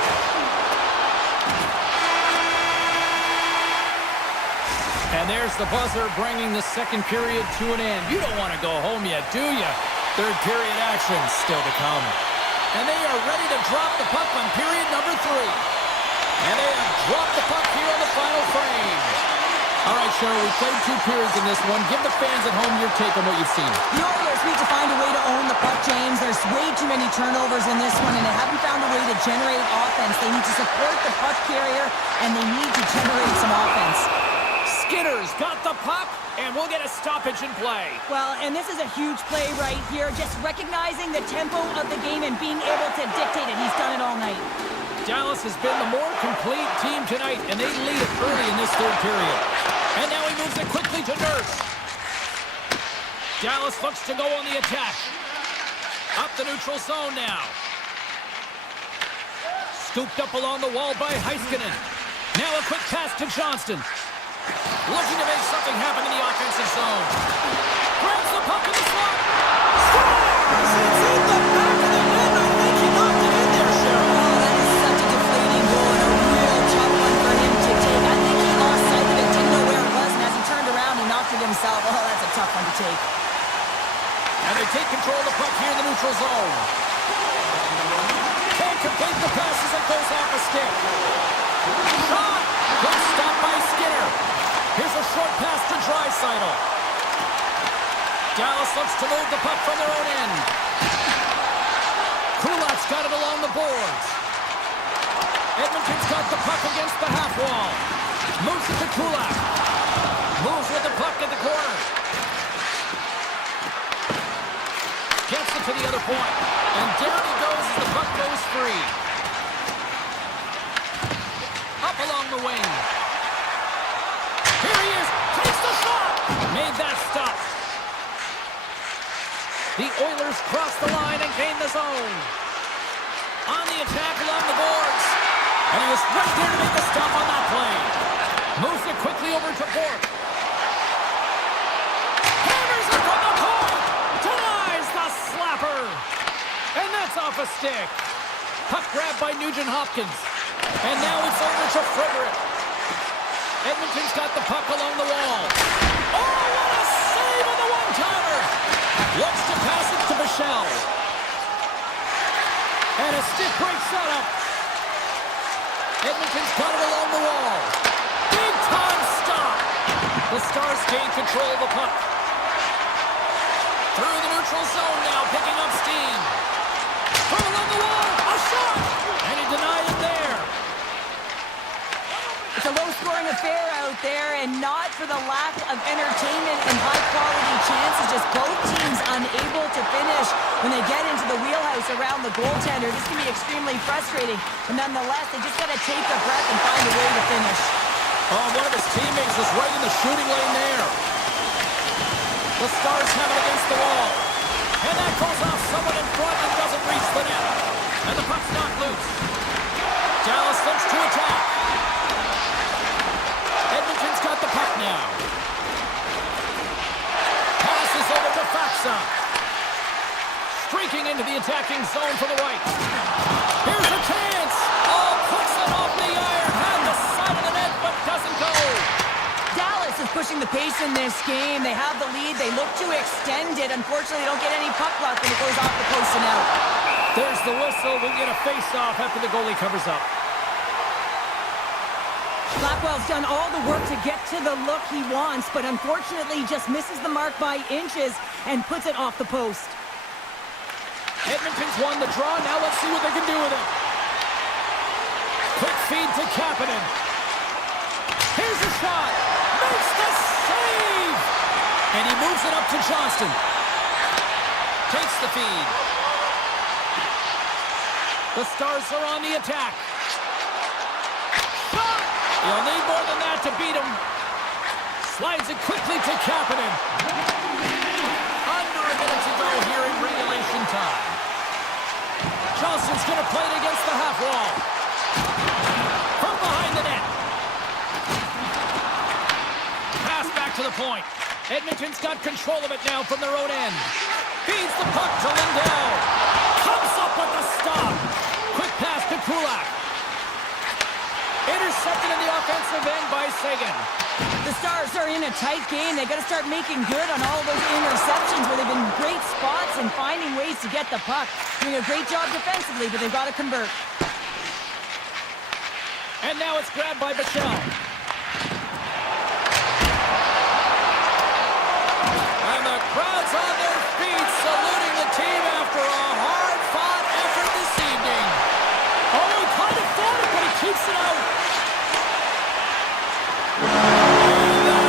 And there's the buzzer bringing the second period to an end. You don't want to go home yet, do you? Third period action still to come. And they are ready to drop the puck on period number 3. And they have dropped the puck here on the final frame. All right, Cheryl, we played 2 periods in this one. Give the fans at home your take on what you've seen. The Oilers need to find a way to own the puck, James. There's way too many turnovers in this one, and they haven't found a way to generate offense. They need to support the puck carrier, and they need to generate some offense. Skinner's got the puck, and we'll get a stoppage in play. Well, and this is a huge play right here, just recognizing the tempo of the game and being able to dictate it. He's done it all night. Dallas has been the more complete team tonight, and they lead it early in this third period. And now he moves it quickly to Nurse. Dallas looks to go on the attack. Up the neutral zone now. Scooped up along the wall by Heiskanen. Now a quick pass to Johnston. Looking to make something happen in the offensive zone. Grabs the puck in the slot. Scores! It's in the back of the net. I think he knocked it in there, Cheryl. Oh, that is such a deflating goal and a real tough one for him to take. I think he lost sight of it, didn't know where it was, and as he turned around, he knocked it himself. Oh, that's a tough one to take. And they take control of the puck here in the neutral zone. Can't complete the pass as it goes off a stick. Shot! Good stop by Skinner. Here's a short pass to Draisaitl. Dallas looks to move the puck from their own end. Kulak's got it along the boards. Edmonton's got the puck against the half wall. Moves it to Kulak. Moves with the puck at the corner. Gets it to the other point. And down he goes as the puck goes free. Up along the wing. Here he is. Takes the shot. Made that stop. The Oilers cross the line and gain the zone. On the attack along the boards. And he was right there to make the stop on that play. Moves it quickly over to Bork. Hammers it from the point. Denies the slapper. And that's off a stick. Puck grabbed by Nugent-Hopkins. And now it's over to Frederick. Edmonton's got the puck along the wall. Oh, what a save on the one-timer! Looks to pass it to Bichelle. And a stick break setup. Edmonton's got it along the wall. Big time stop. The Stars gain control of the puck. Through the neutral zone now, picking up steam. From along the wall, a shot! And he denied it there. It's a low-scoring affair out there, and not for the lack of entertainment and high-quality chances. Just both teams unable to finish when they get into the wheelhouse around the goaltender. This can be extremely frustrating, but nonetheless, they just got to take a breath and find a way to finish. Oh, one of his teammates was right in the shooting lane there. The Stars have it against the wall. And that goes off someone in front and doesn't reach the net. And the puck's not loose. Dallas looks to attack. Edmonton's got the puck now. Passes over to Faksa. Streaking into the attacking zone for the right. Here's a chance. Oh, puts it off the iron. Had the side of the net, but doesn't go. Dallas is pushing the pace in this game. They have the lead. They look to extend it. Unfortunately, they don't get any puck luck when it goes off the post and out. There's the whistle. We'll get a face-off after the goalie covers up. Blackwell's done all the work to get to the look he wants, but unfortunately just misses the mark by inches and puts it off the post. Edmonton's won the draw. Now let's see what they can do with it. Quick feed to Kapanen. Here's a shot. Makes the save. And he moves it up to Johnston. Takes the feed. The Stars are on the attack. Shot. You'll need more than that to beat him. Slides it quickly to Kapanen. Under a minute to go here in regulation time. Johnston's going to play it against the half wall. From behind the net. Pass back to the point. Edmonton's got control of it now from their own end. Feeds the puck to Lindell. Comes up with the stop. Quick pass to Kulak. Intercepted in the offensive end by Sagan. The Stars are in a tight game. They got to start making good on all those interceptions where they've been great spots and finding ways to get the puck. Doing a great job defensively, but they've got to convert. And now it's grabbed by Bichelle. And the crowd's on their feet saluting the team after a hard-fought effort this evening. Oh, he kind of fought it, but he keeps it out. And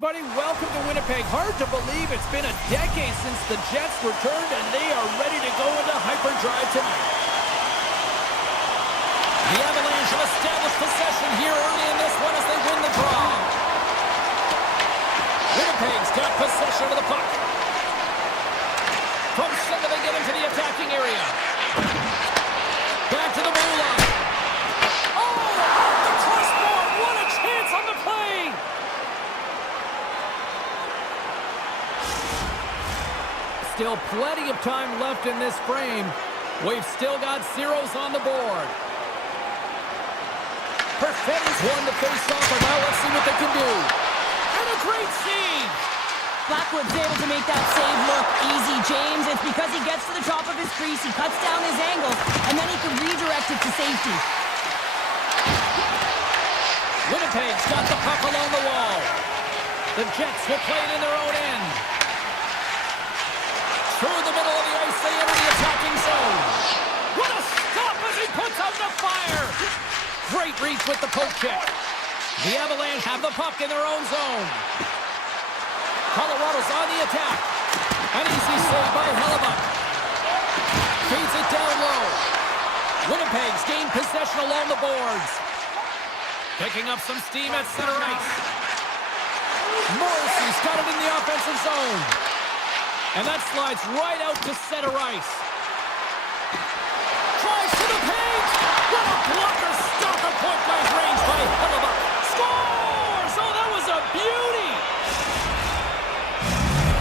Buddy, welcome to Winnipeg. Hard to believe it's been a decade since the Jets returned, and they are ready to go into hyperdrive tonight. The Avalanche have established possession here early in this one as they win the draw. Winnipeg's got possession of the puck. From center, they get into the attacking area. Back to the blue line. Oh, the crossbar! What a chance on the play! Still plenty of time left in this frame. We've still got zeros on the board. Perfetti's won the face-off, and now let's see what they can do. And a great save! Blackwood's able to make that save look easy, James. It's because he gets to the top of his crease, he cuts down his angles, and then he can redirect it to safety. Winnipeg's got the puck along the wall. The Jets will play it in their own end. Through the middle of the ice, they enter the attacking zone. What a stop as he puts out the fire! Great reach with the poke check. The Avalanche have the puck in their own zone. Colorado's on the attack. An easy save by Hellebuck. Feeds it down low. Winnipeg's gained possession along the boards. Picking up some steam at center ice. Morrissey's got it in the offensive zone. And that slides right out to center ice. Tries to the paint. What a blocker stop at point-blank range by Hellebuck. Scores! Oh, that was a beauty!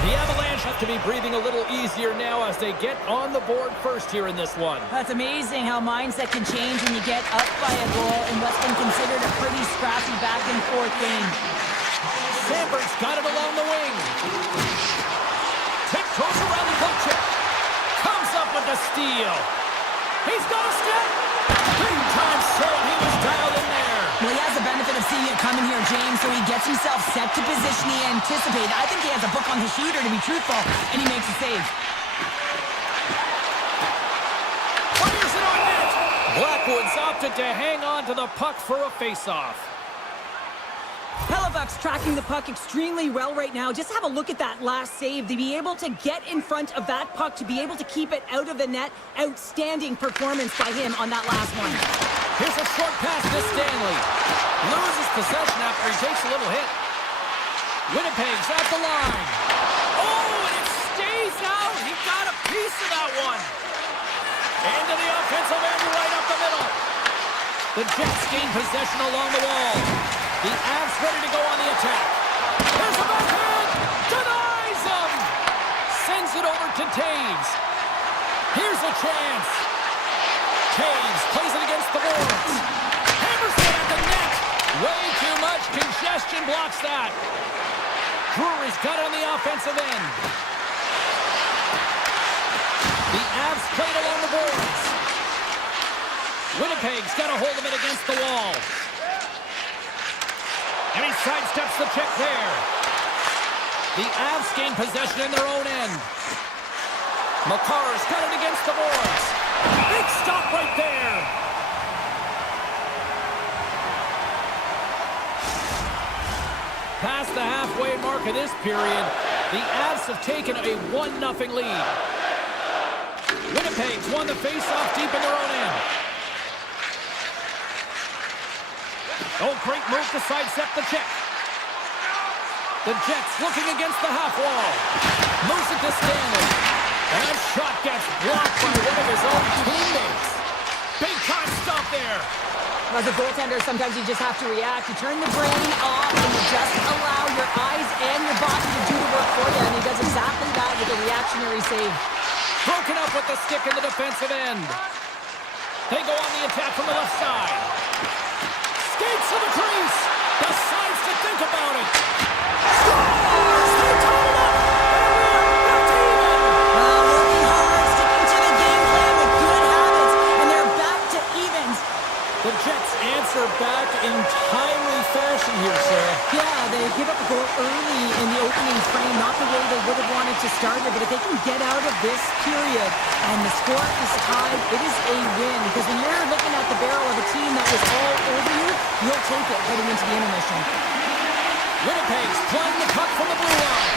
The Avalanche have to be breathing a little easier now as they get on the board first here in this one. That's amazing how mindset can change when you get up by a goal in what's been considered a pretty scrappy back-and-forth game. Sandberg's got it along the wing. Tiptoes around the poke check. Comes up with the steal. He's got a step. Big time shot. He was dialed in there. Well, he has the benefit of seeing it coming here, James, so he gets himself set to position he anticipated. I think he has a book on his shooter, to be truthful, and he makes a save. Fires it on net. Blackwood's opted to hang on to the puck for a face-off. Hellebuck's tracking the puck extremely well right now. Just have a look at that last save. To be able to get in front of that puck, to be able to keep it out of the net, outstanding performance by him on that last one. Here's a short pass to Stanley. Loses possession after he takes a little hit. Winnipeg's at the line. Oh, and it stays out. He got a piece of that one. Into the offensive end right up the middle. The Jets gain possession along the wall. The Avs ready to go on the attack. There's the backhand. Denies him. Sends it over to Taves. Here's a chance. Taves plays it against the boards. Hammers it at the net. Way too much congestion blocks that. Drury's got it on the offensive end. The Avs played along the boards. Winnipeg's got a hold of it against the wall. And he sidesteps the check there. The Avs gain possession in their own end. Makar's got it against the boards. Big stop right there. Past the halfway mark of this period, the Avs have taken a 1-0 lead. Winnipeg's won the face-off deep in their own end. Oh, great move to sidestep the check. The Jets looking against the half wall. Moves it to Stanley. And that shot gets blocked by one of his own teammates. Big time stop there. As a goaltender, sometimes you just have to react. You turn the brain off and you just allow your eyes and your body to do the work for you. And he does exactly that with a reactionary save. Broken up with the stick in the defensive end. They go on the attack from the left side. Skates to the crease. Decides to think about it. Scores! They tie it up! And we are back to even! Working hard, sticking to the game plan with good habits, and they're back to evens. The Jets answer back in timely fashion here, Sarah. Yeah, they give up a goal early in the opening frame, not the way they would have wanted to start it, but if they can get out of this period and the score is tied, it is a win. Because when you're looking at the barrel of a team that was all over you, you'll take it heading into the intermission. Winnipeg's playing the puck from the blue line.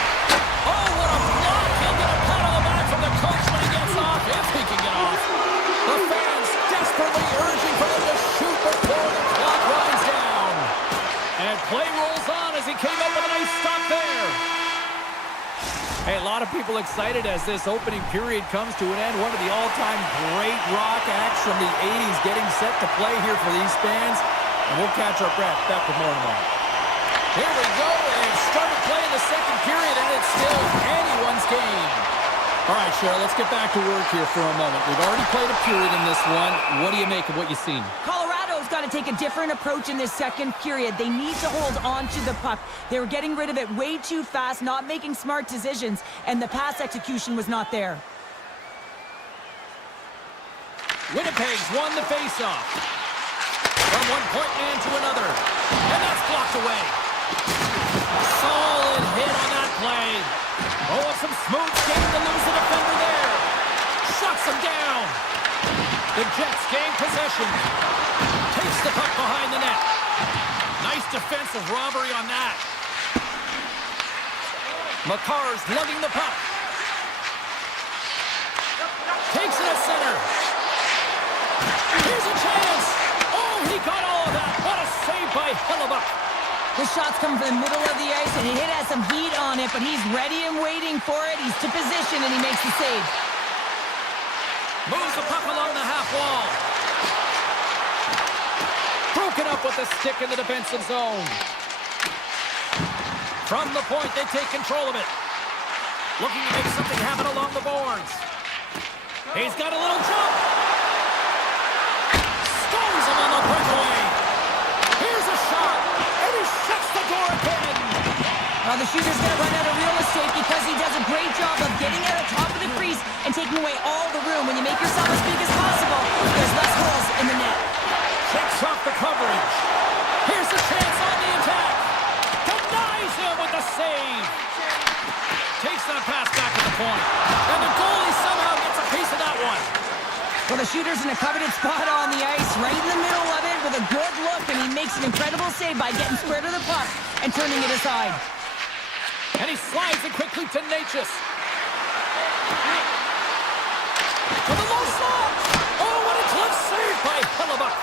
Oh, what a block! He'll get a pat on the back from the coach when he gets off, if he can get off. The fans desperately urging for him to shoot before the clock runs down. And play rolls on as he came up with a nice stop there. Hey, a lot of people excited as this opening period comes to an end. One of the all-time great rock acts from the 80s getting set to play here for these fans. And we'll catch our breath. Back with more in a moment. Here we go, and started playing the second period, and it's still anyone's game. All right, Cheryl, let's get back to work here for a moment. We've already played a period in this one. What do you make of what you've seen? Colorado's got to take a different approach in this second period. They need to hold on to the puck. They were getting rid of it way too fast, not making smart decisions, and the pass execution was not there. Winnipeg's won the faceoff. From one point man to another. And that's blocked away. Solid hit on that play. Oh, and some smooth skating to lose the defender there. Shuts him down. The Jets gain possession. Takes the puck behind the net. Nice defensive robbery on that. Makar's lugging the puck. Takes it at center. Here's a chance. Oh, he got all of that. What a save by Hellebuck. The shot's coming from the middle of the ice, and it has some heat on it, but he's ready and waiting for it. He's to position, and he makes the save. Moves the puck along the half wall. Broken up with the stick in the defensive zone. From the point, they take control of it. Looking to make something happen along the boards. He's got a little jump. Stones him on the breakaway. Here's a shot, and he shuts the door again. Well, the shooter's going to run out of real estate because he does a great job of getting at the top of the crease and taking away all the room. When you make yourself as big as possible, there's less holes in the net. Checks off the coverage. Here's a chance on the attack. Denies him with the save. Takes that pass back to the point. And the goalie somehow gets a piece of that one. Well, the shooter's in a coveted spot on the ice, right in the middle of it with a good look, and he makes an incredible save by getting square to the puck and turning it aside. And he slides it quickly to Natchez. To the low slot. Oh, what a glove save by Hellebuck.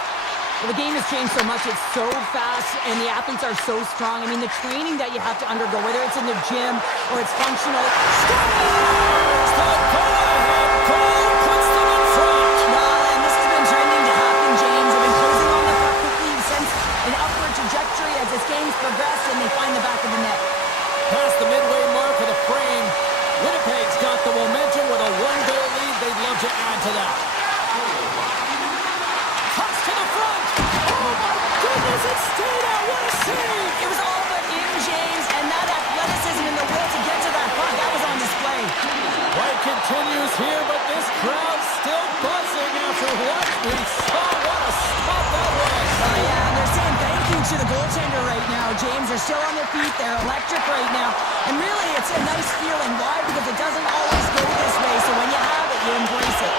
Well, the game has changed so much. It's so fast, and the athletes are so strong. I mean, the training that you have to undergo, whether it's in the gym or it's functional. Scores the go-ahead goal. Puts them in front. Well, and this has been trending to happen, James. They've been closing on the puck quickly since an upward trajectory as this game's progressed, and they find the back of the net. Past the midway mark of the frame. Winnipeg's got the momentum with a one-goal lead. They'd love to add to that. Cuts to the front. Oh, my goodness, it stayed out. What a save. It was all but in, James, and that athleticism and the will to get to that puck, that was on display. Fight continues here, but this crowd's still buzzing after what we saw. What a stop that was. Yeah, and they're saying thank you to the goaltender right now, James. They're still on their feet. They're electric right now. And really, it's a nice feeling. Why? Because it doesn't always go this way, so when you have it, you embrace it.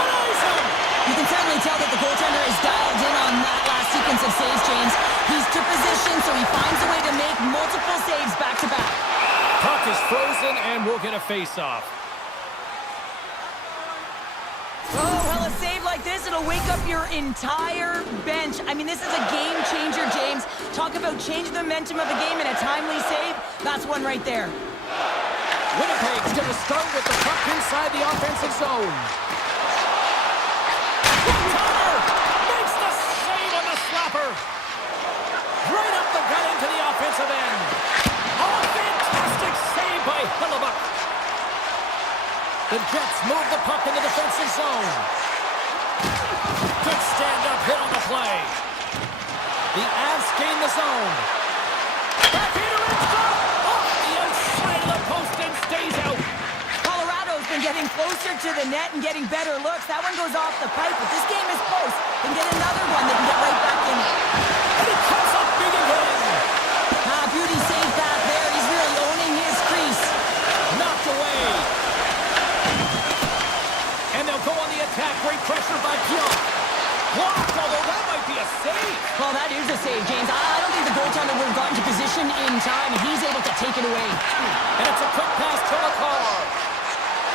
Denies him. You can certainly tell that the goaltender is dialed in on that last sequence of saves, James. He's to position, so he finds a way to make multiple saves back-to-back. Puck is frozen, and we'll get a face-off. Oh, well, a save like this, it'll wake up your entire bench. I mean, this is a game changer, James. Talk about changing the momentum of the game in a timely save. That's one right there. Winnipeg's going to start with the puck inside the offensive zone. Turner makes the save on the slapper. Right up the gut into the offensive end. Oh, a fantastic save by Hellebuck. The Jets move the puck in the defensive zone. Good stand-up hit on the play. The Avs gain the zone. Backhander in front. Off the outside of the post and stays out. Colorado's been getting closer to the net and getting better looks. That one goes off the pipe, but this game is close. They can get another one. They can get right back in. And he comes up big again. Beauty save back there. He's really owning his crease. Knocked away. And they'll go on the attack. Great pressure by Pionk. Blocked, although that might be a save. Well, that is a save, James. I don't think the goaltender would have gotten to position possession in time, and he's able to take it away. And it's a quick pass to McCall.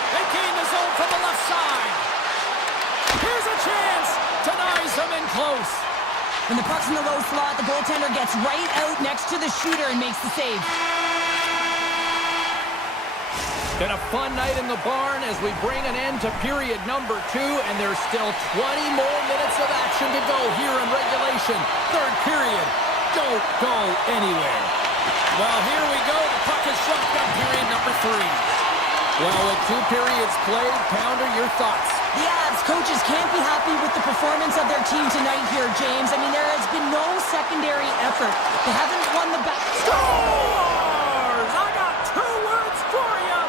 They gain the zone from the left side. Here's a chance. Denies them in close. When the puck's in the low slot, the goaltender gets right out next to the shooter and makes the save. Been a fun night in the barn as we bring an end to period number 2, and there's still 20 more minutes of action to go here in regulation. Third period. Don't go anywhere. Well, here we go. The puck is shotgun period number 3. Well, with 2 periods played, Pounder, your thoughts? The Avs coaches can't be happy with the performance of their team tonight here, James. I mean, there has been no secondary effort. They haven't won the battle. Scores! I got 2 words for you.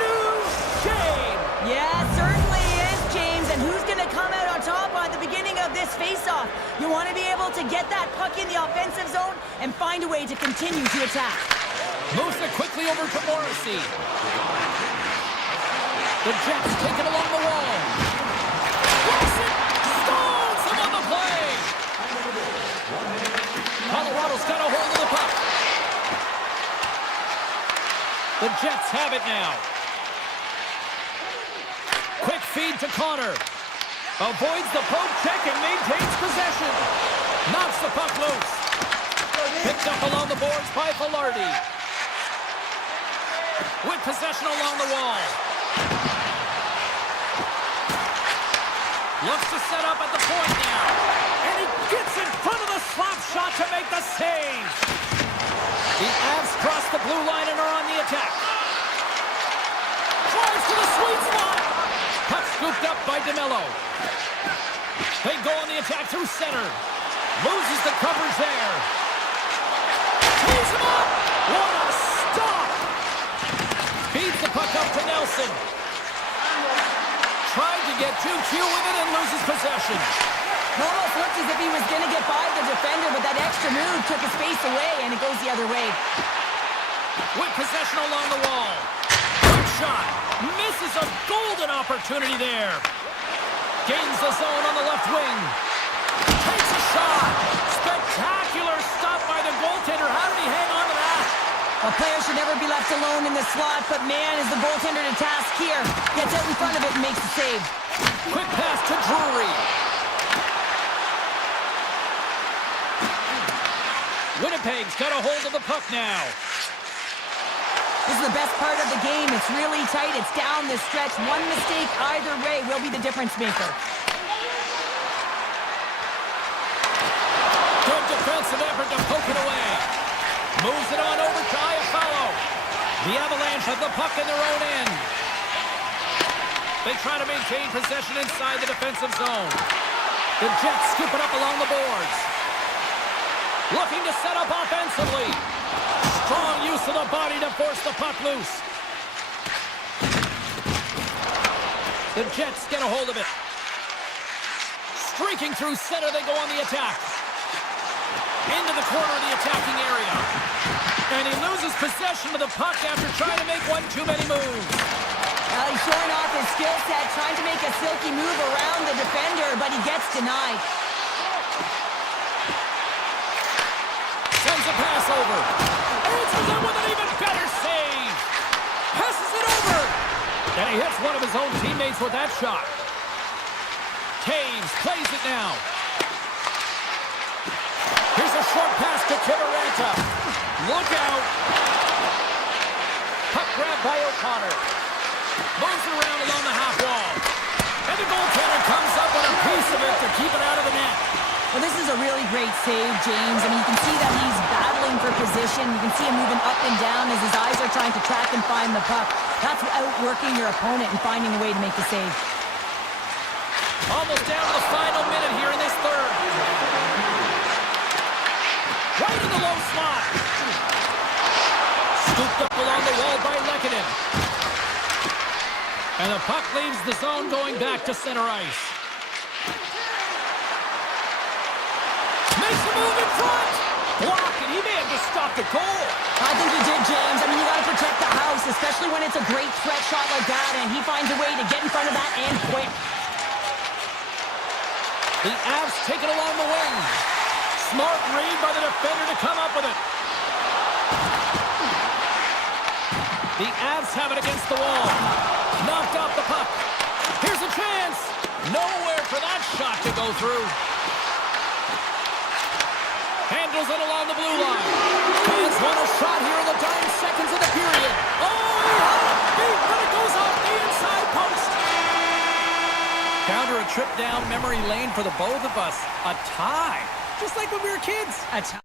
New game. Yeah, certainly is, James. And who's going to come out on top at the beginning of this face-off? You want to be able to get that puck in the offensive zone and find a way to continue to attack. Moves it quickly over to Morrissey. The Jets take it along the wall. Wilson stalls him on the play. Colorado's got a hold of the puck. The Jets have it now. Quick feed to Connor. Avoids the poke check and maintains possession. Knocks the puck loose. Picked up along the boards by Velarde. With possession along the wall. Looks to set up at the point now. And he gets in front of the slap shot to make the save. The Avs cross the blue line and are on the attack. Drives to the sweet spot. Puck scooped up by DeMello. They go on the attack through center. Loses the coverage there. Tees him up. What a stop. Feeds the puck up to Nelson. Tried to get too cute with it and loses possession. It almost looked as if he was going to get by the defender, but that extra move took his space away, and it goes the other way. With possession along the wall. Quick shot. Misses a golden opportunity there. Gains the zone on the left wing. Takes a shot. Spectacular stop by the goaltender. How did he hang on to that? A player should never be left alone in the slot, but man, is the goaltender to task here. Gets out in front of it and makes the save. Quick pass to Drury. Winnipeg's got a hold of the puck now. This is the best part of the game. It's really tight. It's down the stretch. One mistake either way will be the difference maker. Good defensive effort to poke it away. Moves it on over to Iafallo. The Avalanche have the puck in their own end. They try to maintain possession inside the defensive zone. The Jets scoop it up along the boards. Looking to set up offensively. Strong use of the body to force the puck loose. The Jets get a hold of it. Streaking through center, they go on the attack. Into the corner of the attacking area. And he loses possession of the puck after trying to make one too many moves. Well, he's showing off his skill set, trying to make a silky move around the defender, but he gets denied. Sends a pass over. Answers it with an even better save. Passes it over. And he hits one of his own teammates with that shot. Taves plays it now. Here's a short pass to Kivaranta. Look out. Puck grab by O'Connor. Moves it around along the half wall. And the goaltender comes up with a piece of it to keep it out of the net. Well, this is a really great save, James. I mean, you can see that he's battling for position. You can see him moving up and down as his eyes are trying to track and find the puck. That's outworking your opponent and finding a way to make the save. Almost down to the final minute here in this third. Right in the low slot. Scooped up along the wall by Lehkonen. And the puck leaves the zone going back to center ice. Makes a move in front. Blocked, and he may have just stopped the goal. I think he did, James. I mean, you got to protect the house, especially when it's a great threat shot like that, and he finds a way to get in front of that and quick. The Avs take it along the wing. Smart read by the defender to come up with it. The Avs have it against the wall. Knocked off the puck. Here's a chance. Nowhere for that shot to go through. Handles it along the blue line. Fans want a shot here in the dying seconds of the period. Oh, he had it beat, but it goes off the inside post. Counter a trip down memory lane for the both of us. A tie, just like when we were kids. A tie.